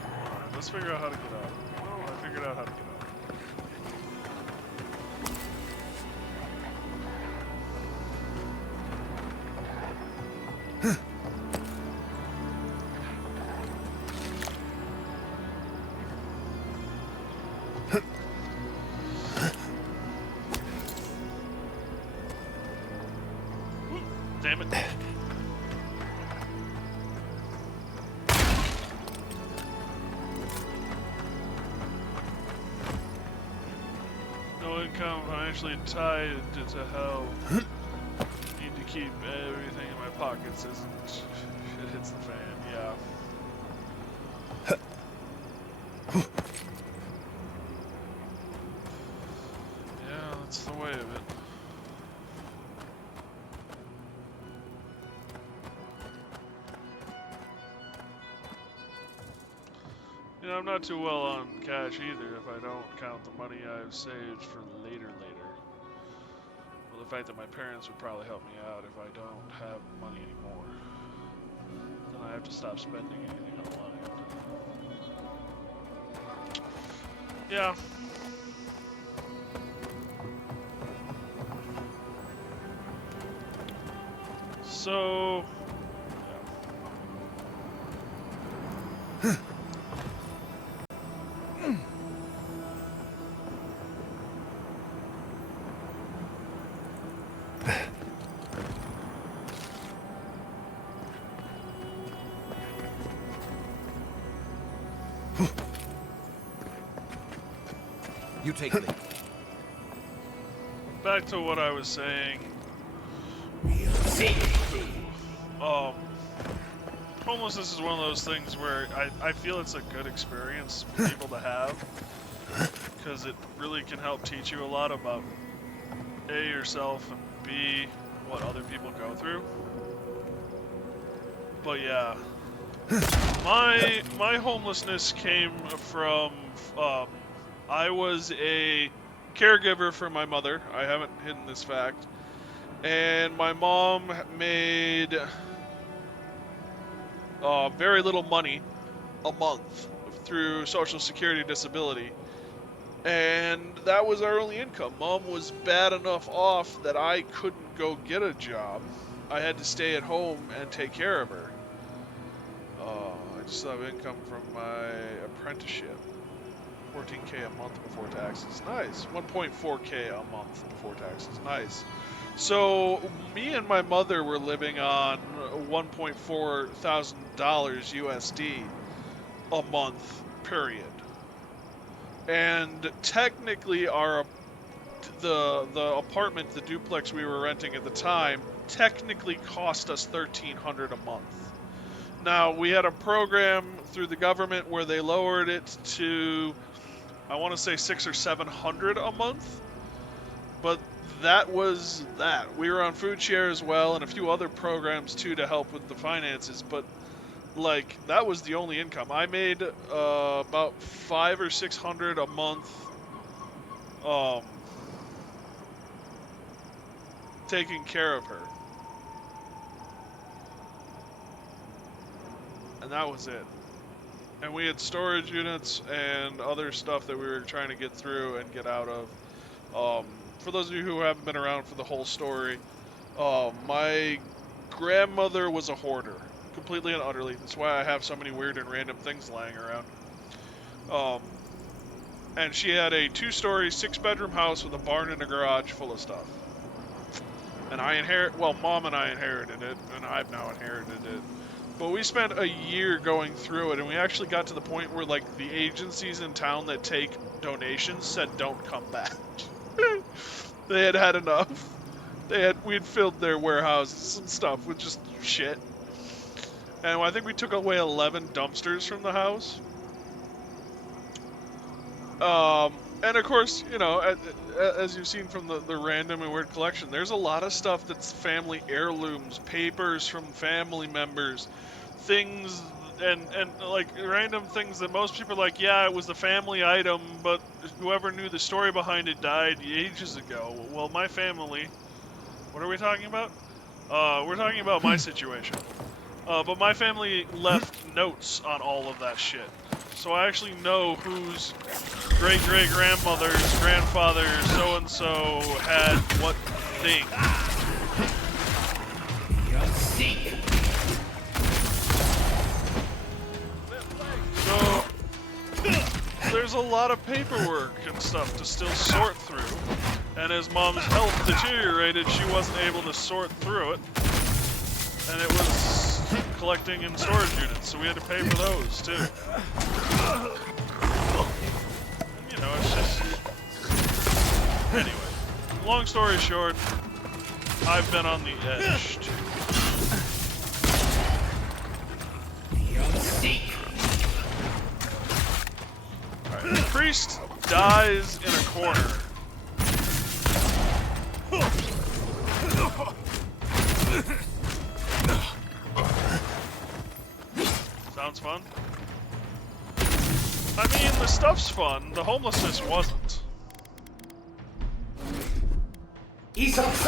Alright, let's figure out how to get out. Oh, I figured out how to get out. Damn it. No income, financially tied to hell. Need to keep everything in my pockets as shit hits the fan, yeah. Yeah, that's the way of it. You know, I'm not too well on cash either if I don't count the money I've saved for later. Well, the fact that my parents would probably help me out if I don't have money anymore. Then I have to stop spending anything online. Yeah. So... yeah. You take me. Back to what I was saying. Homelessness is one of those things where I feel it's a good experience for people to have, because it really can help teach you a lot about A, yourself, and B, what other people go through. But yeah, my homelessness came from I was a caregiver for my mother. I haven't hidden this fact. And my mom made very little money a month through Social Security disability. And that was our only income. Mom was bad enough off that I couldn't go get a job. I had to stay at home and take care of her. I just have income from my apprenticeship. 14K a month before taxes. Nice. 1.4K a month before taxes. Nice. So me and my mother were living on $1.4 thousand USD a month, period. And technically the apartment, the duplex we were renting at the time, technically cost us $1,300 a month. Now, we had a program through the government where they lowered it to, I want to say $600 or $700 a month, but that was that. We were on food share as well, and a few other programs too to help with the finances, but like that was the only income. I made about $500 or $600 a month, taking care of her, and that was it. And we had storage units and other stuff that we were trying to get through and get out of. For those of you who haven't been around for the whole story, my grandmother was a hoarder, completely and utterly. That's why I have so many weird and random things lying around. And she had a 2-story, 6-bedroom house with a barn and a garage full of stuff. And Mom and I inherited it, and I've now inherited it. But we spent a year going through it, and we actually got to the point where, like, the agencies in town that take donations said, "Don't come back." They had had enough. We'd filled their warehouses and stuff with just shit. And I think we took away 11 dumpsters from the house. And of course, you know, as you've seen from the random and weird collection, there's a lot of stuff that's family heirlooms, papers from family members, things, and like random things that most people are like, yeah, it was a family item, but whoever knew the story behind it died ages ago. Well, my family, what are we talking about? We're talking about my situation. But my family left notes on all of that shit. So I actually know whose great-great-grandmother's grandfather so-and-so had what thing. So there's a lot of paperwork and stuff to still sort through. And as Mom's health deteriorated, she wasn't able to sort through it. And it was collecting in storage units, so we had to pay for those too. And, you know, it's just... Anyway, long story short, I've been on the edge too. Alright, the priest dies in a corner. Sounds fun. I mean, the stuff's fun. The homelessness wasn't. The stuff's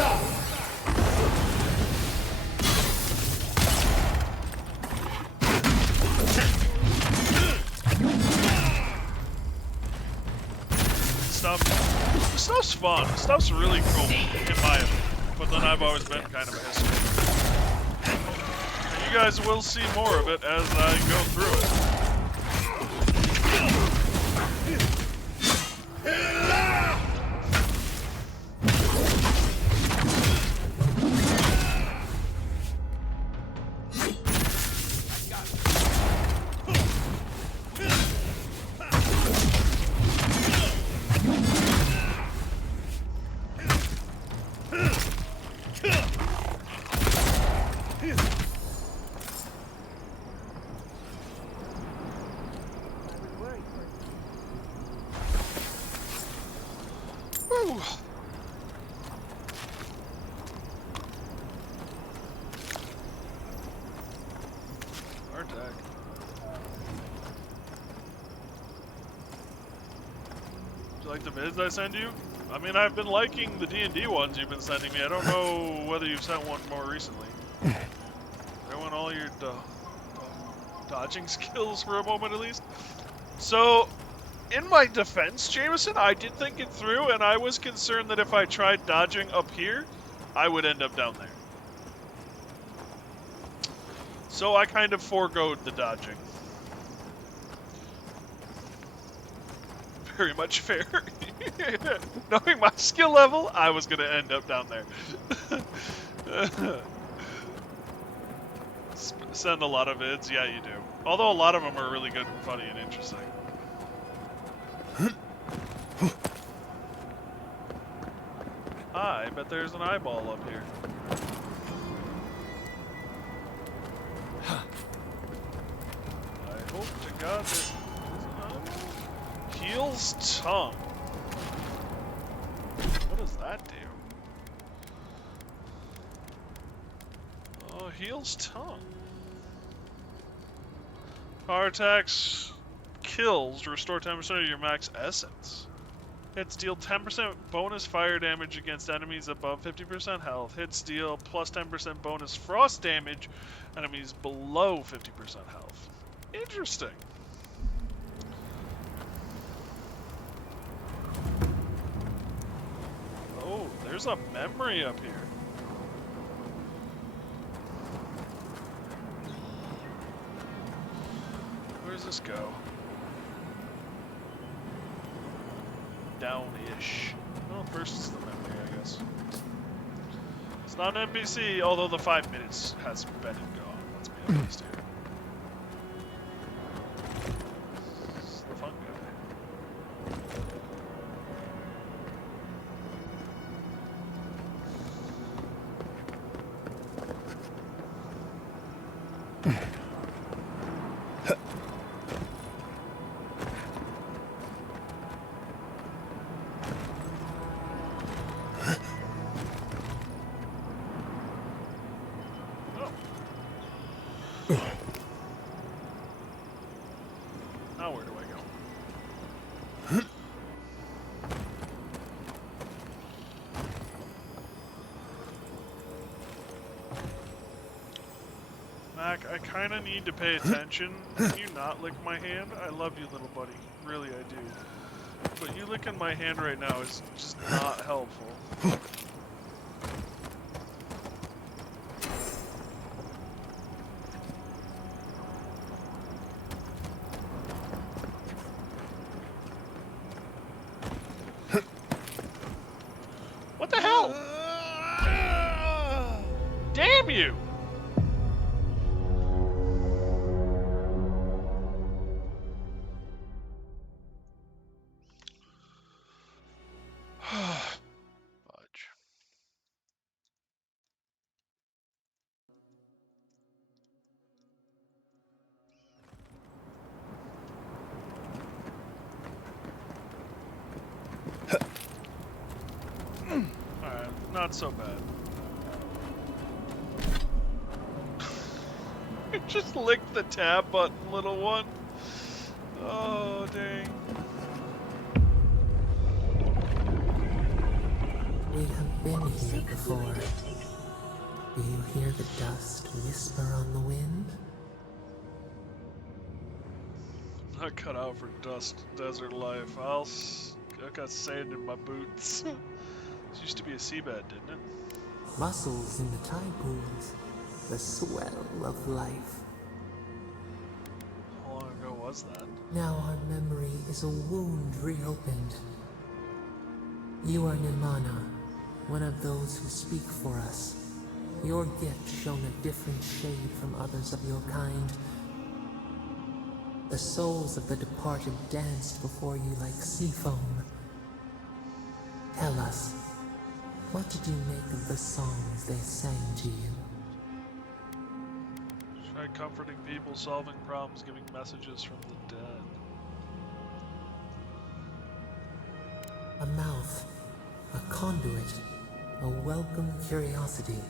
fun. The stuff's really cool, in my opinion. But then I've always been kind of a history. And you guys will see more of it as I go through it. like the vids I send you? I mean, I've been liking the D&D ones you've been sending me. I don't know whether you've sent one more recently. I want all your dodging skills for a moment at least. So, in my defense, Jameson, I did think it through, and I was concerned that if I tried dodging up here, I would end up down there. So I kind of foregoed the dodging. Very much fair. Knowing my skill level, I was going to end up down there. Send a lot of vids? Yeah, you do. Although a lot of them are really good and funny and interesting. I bet there's an eyeball up here. I hope to God there's an eyeball. Heel's tongue. What does that do? Oh, Heel's tongue. Power attacks, kills, restore 10% of your max essence. Hits deal 10% bonus fire damage against enemies above 50% health. Hits deal plus 10% bonus frost damage, enemies below 50% health. Interesting. Oh, there's a memory up here. Where does this go? Down-ish. Well, first it's the memory, I guess. It's not an NPC, although the 5 minutes has been and gone. Let's be honest here. It's the fun guy. Now where do I go? Mac, I kind of need to pay attention. Can you not lick my hand? I love you, little buddy. Really, I do. But you licking my hand right now is just not helpful. What the hell? Damn you! Fudge. Alright, not so bad. Just lick the tab button, little one. Oh, dang. We have been here before. Do you hear the dust whisper on the wind? Not cut out for desert life. I got sand in my boots. This used to be a seabed, didn't it? Mussels in the tide pools. The swell of life. How long ago was that? Now our memory is a wound reopened. You are Nimana, one of those who speak for us. Your gift shone a different shade from others of your kind. The souls of the departed danced before you like sea foam. Tell us, what did you make of the songs they sang to you? Try comforting people, solving problems, giving messages from the dead. A mouth, a conduit, a welcome curiosity.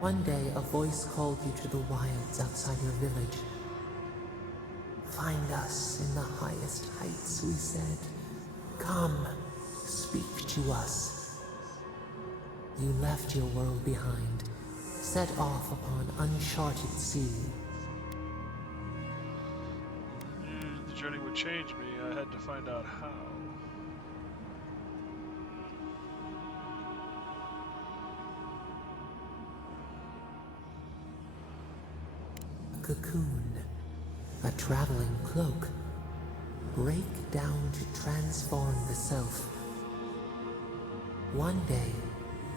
One day, a voice called you to the wilds outside your village. Find us in the highest heights, we said. Come, speak to us. You left your world behind, set off upon uncharted sea. I knew the journey would change me. I had to find out how. A cocoon, a traveling cloak. Break down to transform the self. One day,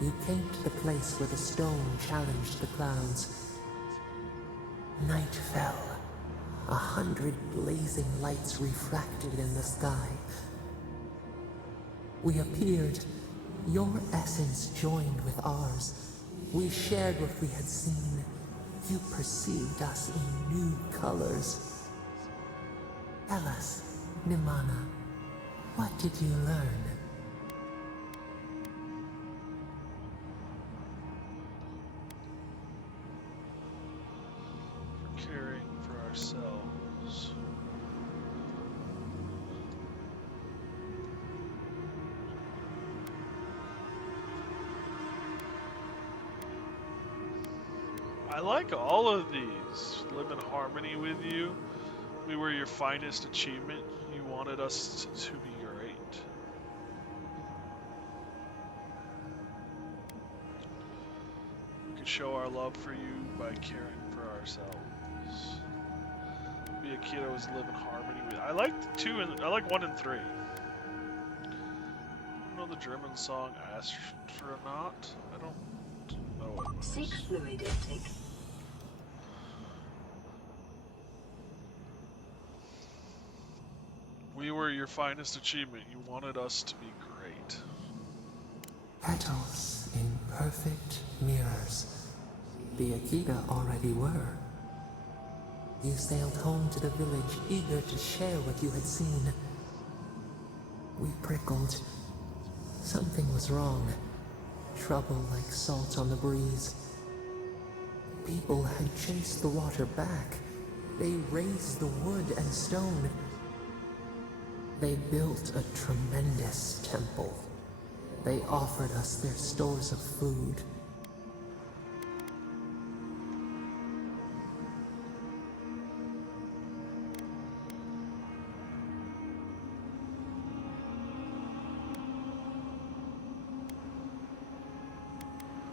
you came to the place where the stone challenged the clouds. Night fell. 100 blazing lights refracted in the sky. We appeared. Your essence joined with ours. We shared what we had seen. You perceived us in new colors. Tell us, Nimana, what did you learn? Caring for ourselves. I like all of these. Live in harmony with you. We were your finest achievement. You wanted us to be great. We could show our love for you by caring for ourselves. Be a kiddo is live in harmony with. I like 2 and I like 1 and 3. You know the German song Astronaut? I don't know it. Seek fluid intake. We were your finest achievement. You wanted us to be great. Petals in perfect mirrors. The Akita already were. You sailed home to the village, eager to share what you had seen. We prickled. Something was wrong. Trouble like salt on the breeze. People had chased the water back. They raised the wood and stone. They built a tremendous temple. They offered us their stores of food.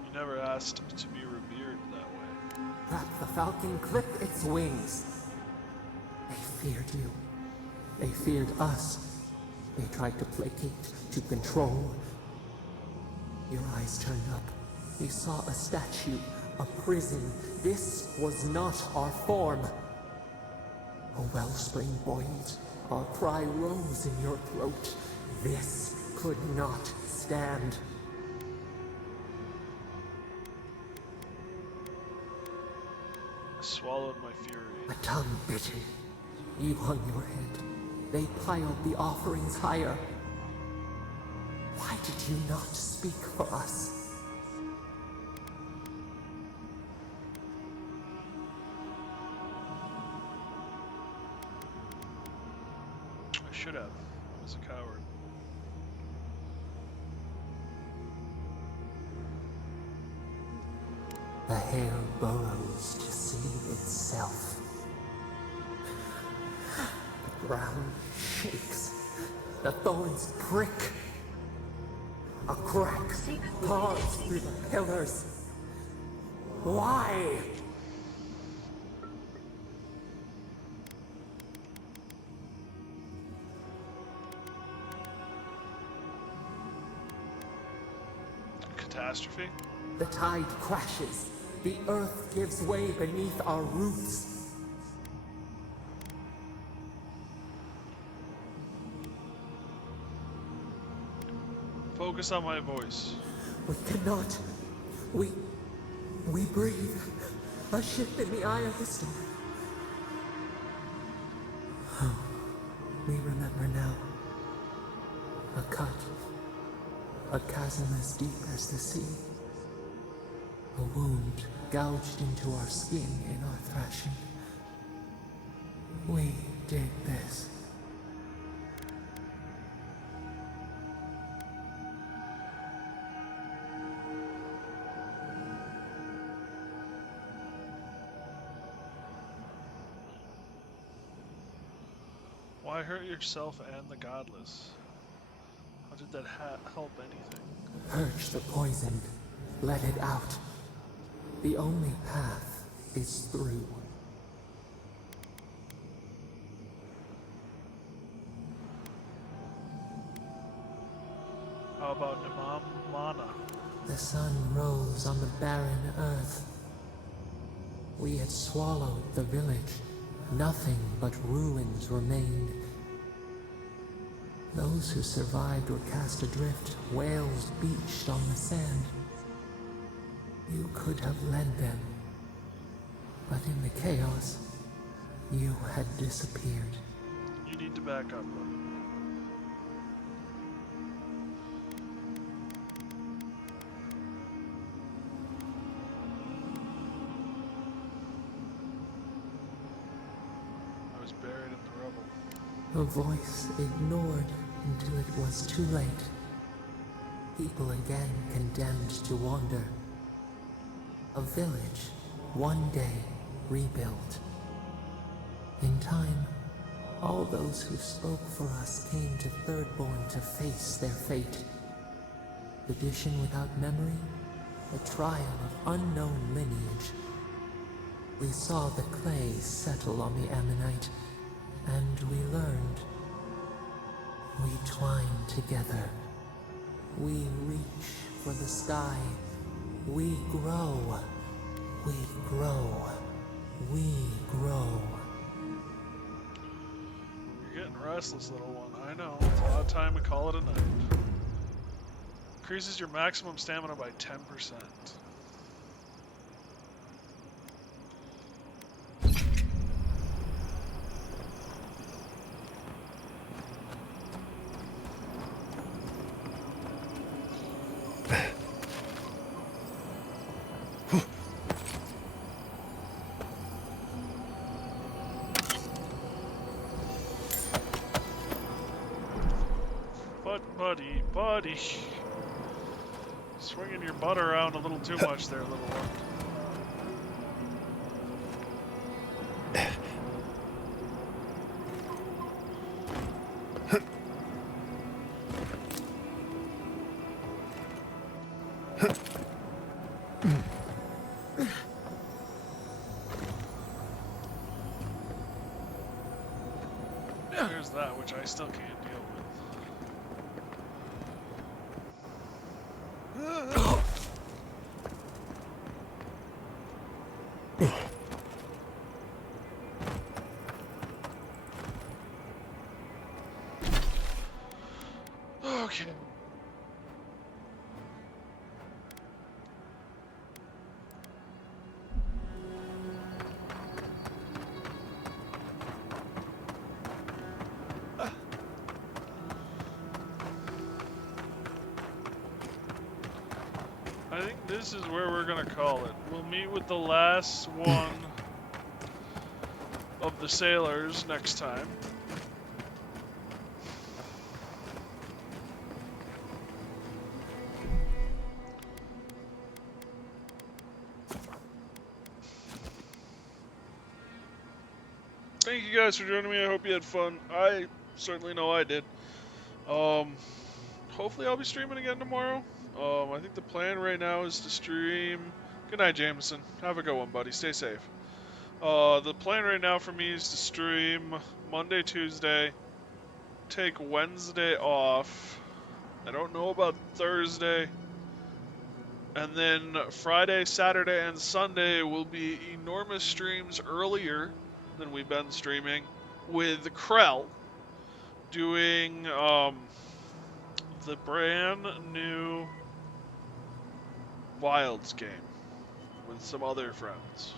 You never asked to be revered that way. Let the falcon clip its wings. They feared you. They feared us. They tried to placate, to control. Your eyes turned up. You saw a statue, a prison. This was not our form. A wellspring boiled. Our cry rose in your throat. This could not stand. I swallowed my fury. A tongue bitten. You hung your head. They piled the offerings higher. Why did you not speak for us? I should have. I was a coward. The hair burrows to see itself. The ground shakes. The thorns prick. A crack paws through the pillars. Why? Catastrophe? The tide crashes. The earth gives way beneath our roots. Focus on my voice. We cannot. We breathe. A shift in the eye of the storm. Oh, we remember now. A cut. A chasm as deep as the sea. A wound gouged into our skin in our thrashing. We did this. Why hurt yourself and the godless? How did that help anything? Purge the poison. Let it out. The only path is through. How about Imam Mana? The sun rose on the barren earth. We had swallowed the village. Nothing but ruins remained. Those who survived were cast adrift, whales beached on the sand. You could have led them, but in the chaos, you had disappeared. You need to back up, buddy. I was buried in the rubble. A voice ignored until it was too late. People again condemned to wander. A village, one day, rebuilt. In time, all those who spoke for us came to Thirdborn to face their fate. Tradition without memory, a trial of unknown lineage. We saw the clay settle on the Ammonite, and we learned. We twine together. We reach for the sky. We grow. We grow. We grow. You're getting restless, little one. I know. It's about time we call it a night. Increases your maximum stamina by 10%. Buddy. Swinging your butt around a little too much there, little one. There's that, which I still can't deal with. Okay. I think this is where we're gonna call it. We'll meet with the last one of the sailors next time. Thank you guys for joining me. I hope you had fun. I certainly know I did. Hopefully I'll be streaming again tomorrow. I think the plan right now is to stream. Good night, Jameson. Have a good one, buddy. Stay safe. The plan right now for me is to stream Monday, Tuesday, take Wednesday off. I don't know about Thursday. And then Friday, Saturday, and Sunday will be enormous streams earlier than we've been streaming with Krell doing the brand new Wilds game with some other friends.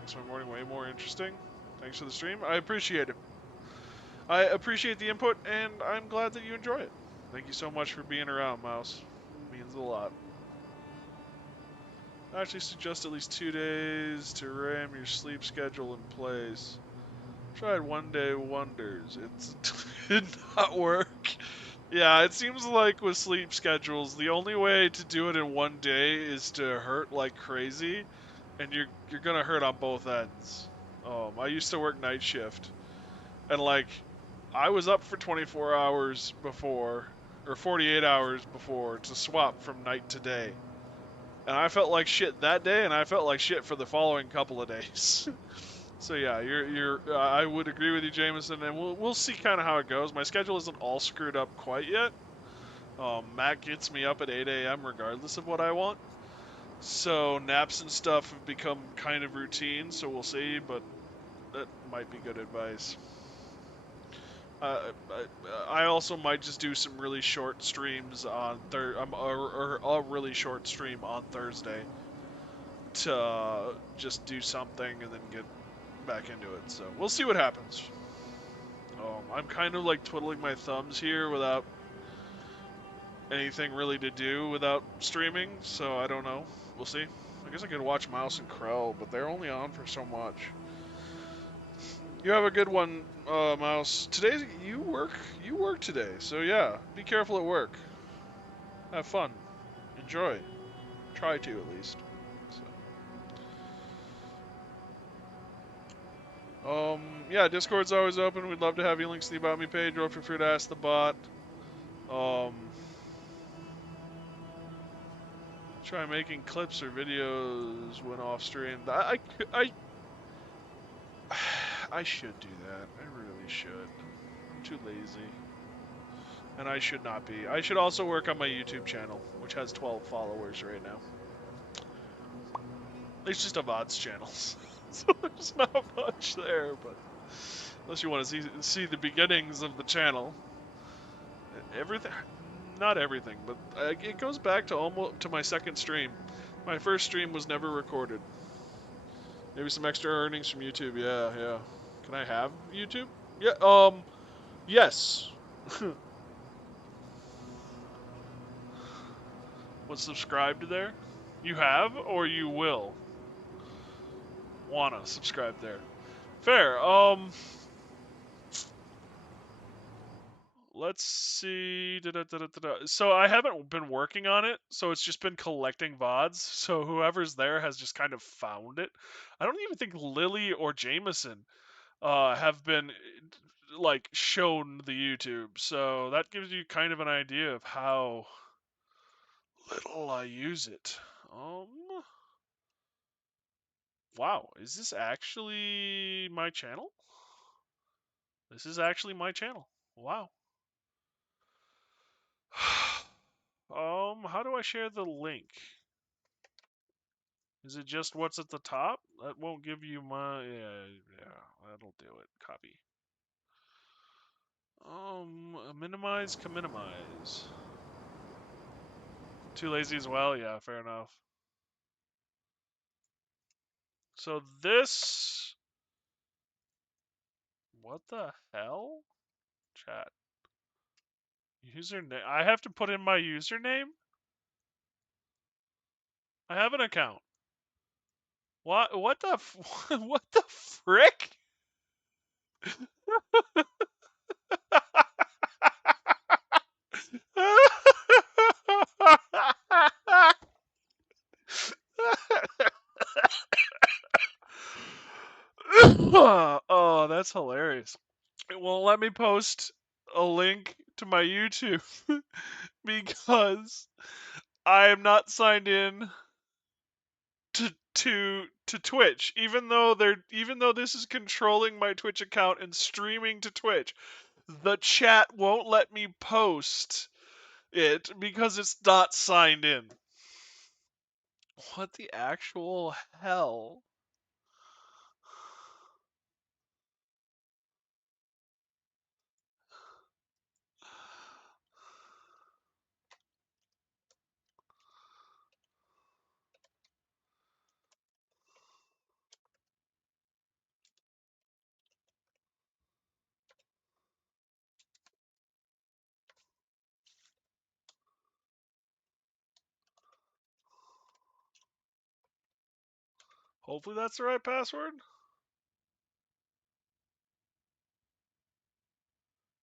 Makes my morning way more interesting. Thanks for the stream. I appreciate it. I appreciate the input, and I'm glad that you enjoy it. Thank you so much for being around, Mouse. It means a lot. I actually suggest at least 2 days to ram your sleep schedule in place. Tried one day wonders. It did not work. Yeah, it seems like with sleep schedules, the only way to do it in one day is to hurt like crazy, and you're gonna hurt on both ends. I used to work night shift, and like I was up for 24 hours before, or 48 hours before, to swap from night to day. And I felt like shit that day, and I felt like shit for the following couple of days. So yeah, I would agree with you, Jameson, and we'll see kind of how it goes. My schedule isn't all screwed up quite yet. Matt gets me up at 8 a.m. regardless of what I want. So naps and stuff have become kind of routine, so we'll see, but that might be good advice. I also might just do some really short streams on or a really short stream on Thursday to just do something and then get back into it. So we'll see what happens. I'm kind of like twiddling my thumbs here without anything really to do without streaming, so I don't know. We'll see. I guess I could watch Mouse and Crow, but they're only on for so much. You have a good one, Mouse. Today you work. You work today, so yeah. Be careful at work. Have fun. Enjoy. Try to at least. So. Yeah. Discord's always open. We'd love to have you links to the About Me page, or feel free to ask the bot. Try making clips or videos when off stream. I should do that. I really should. I'm too lazy. And I should not be. I should also work on my YouTube channel, which has 12 followers right now. It's just Avowed's channels. So there's not much there, but unless you want to see the beginnings of the channel. Everything, not everything, but it goes back to almost to my second stream. My first stream was never recorded. Maybe some extra earnings from YouTube. Yeah, yeah. Can I have YouTube? Yeah, yes. Was subscribed there? You have, or you will? Wanna subscribe there. Fair. Let's see. So I haven't been working on it, so it's just been collecting VODs. So whoever's there has just kind of found it. I don't even think Lily or Jameson have been like shown the YouTube. So that gives you kind of an idea of how little I use it. Wow, is this actually my channel? This is actually my channel. Wow. How do I share the link? Is it just what's at the top? That won't give you my, yeah, that'll do it. Copy. Minimize, can minimize. Too lazy as well? Yeah, fair enough. So this, what the hell? Chat. Username, I have to put in my username? I have an account. What the, what the frick? Oh, that's hilarious. It won't let me post a link to my YouTube because I am not signed in to Twitch. Even though this is controlling my Twitch account and streaming to Twitch, the chat won't let me post it because it's not signed in. What the actual hell? Hopefully that's the right password.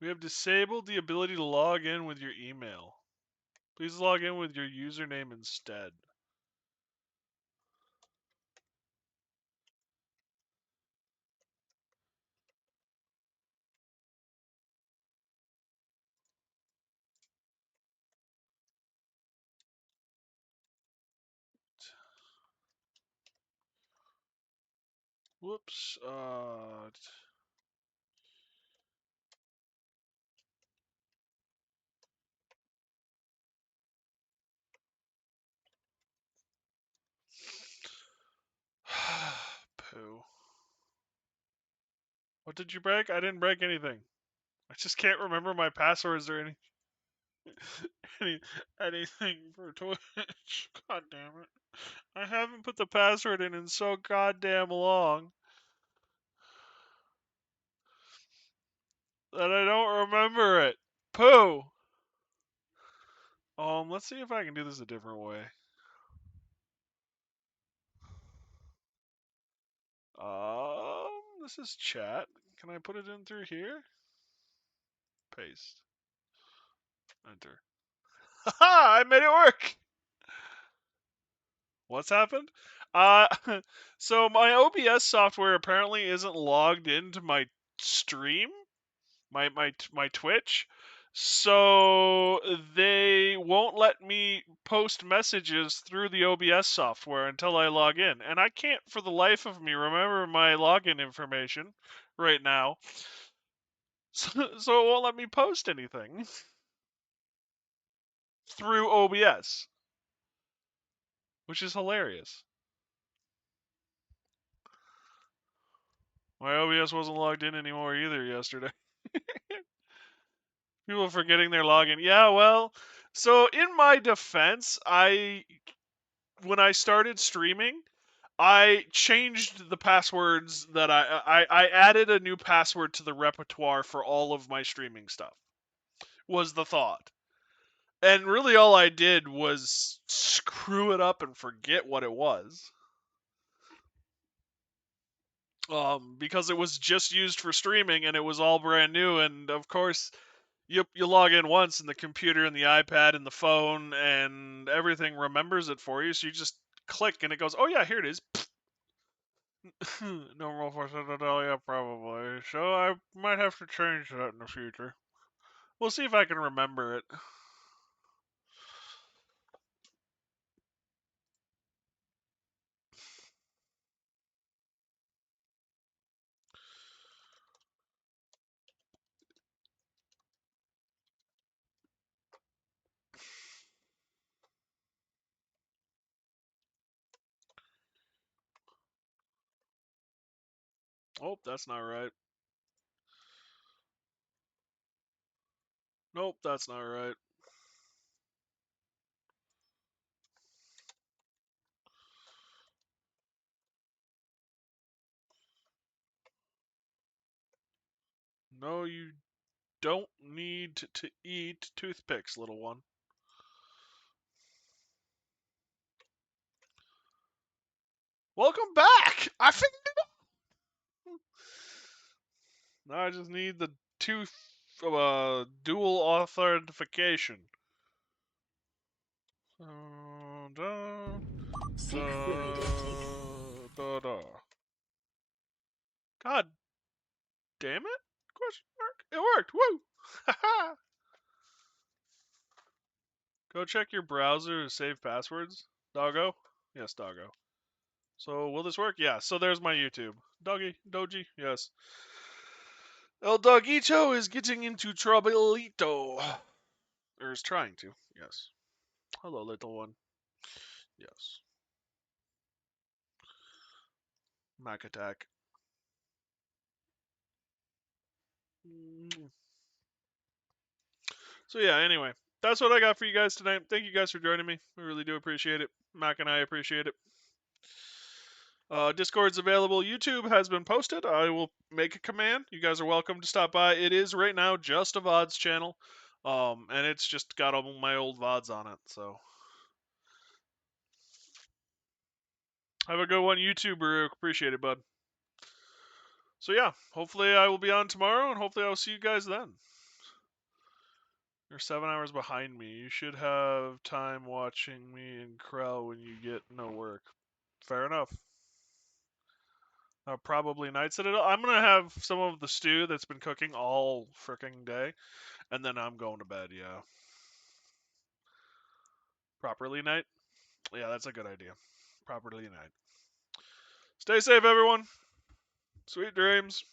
We have disabled the ability to log in with your email. Please log in with your username instead. Whoops. Poo. What did you break? I didn't break anything. I just can't remember my passwords or any anything for Twitch. God damn it. I haven't put the password in so goddamn long that I don't remember it. Poo. Let's see if I can do this a different way. This is chat. Can I put it in through here? Paste. Enter. Haha! I made it work! What's happened? Uh, so my OBS software apparently isn't logged into my stream, my Twitch. So they won't let me post messages through the OBS software until I log in. And I can't for the life of me remember my login information right now. So it won't let me post anything through OBS, which is hilarious. My OBS wasn't logged in anymore either yesterday. People are forgetting their login. Yeah, well, so in my defense, when I started streaming, I changed the passwords that I added a new password to the repertoire for all of my streaming stuff. Was the thought. And really all I did was screw it up and forget what it was. Because it was just used for streaming and it was all brand new, and of course you log in once and the computer and the iPad and the phone and everything remembers it for you, so you just click and it goes, oh yeah, here it is. Normal for Citadel, yeah, probably. So I might have to change that in the future. We'll see if I can remember it. Oh, that's not right. Nope, that's not right. No, you don't need to eat toothpicks, little one. Welcome back! I figured it out! Now I just need the dual authentication. God damn it? Question mark. It worked. Woo! Haha! Go check your browser to save passwords. Doggo? Yes, doggo. So will this work? Yeah. So there's my YouTube. Doggy, Doji, yes. El Dogito is getting into troublito. Or is trying to, yes. Hello, little one. Yes. Mac attack. So yeah, anyway. That's what I got for you guys tonight. Thank you guys for joining me. We really do appreciate it. Mac and I appreciate it. Discord's available. YouTube has been posted. I will make a command. You guys are welcome to stop by. It is right now just a VODs channel. And it's just got all my old VODs on it. So have a good one, YouTuber. Appreciate it, bud. So yeah, hopefully I will be on tomorrow, and hopefully I'll see you guys then. You're 7 hours behind me. You should have time watching me and Krell when you get no work. Fair enough. Probably Night Citadel. I'm gonna have some of the stew that's been cooking all freaking day, and then I'm going to bed. Yeah. Properly night. Yeah, that's a good idea. Properly night. Stay safe, everyone. Sweet dreams.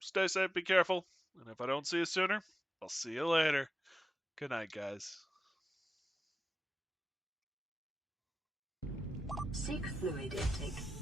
Stay safe, be careful. And if I don't see you sooner, I'll see you later. Good night, guys. Seek fluid intake.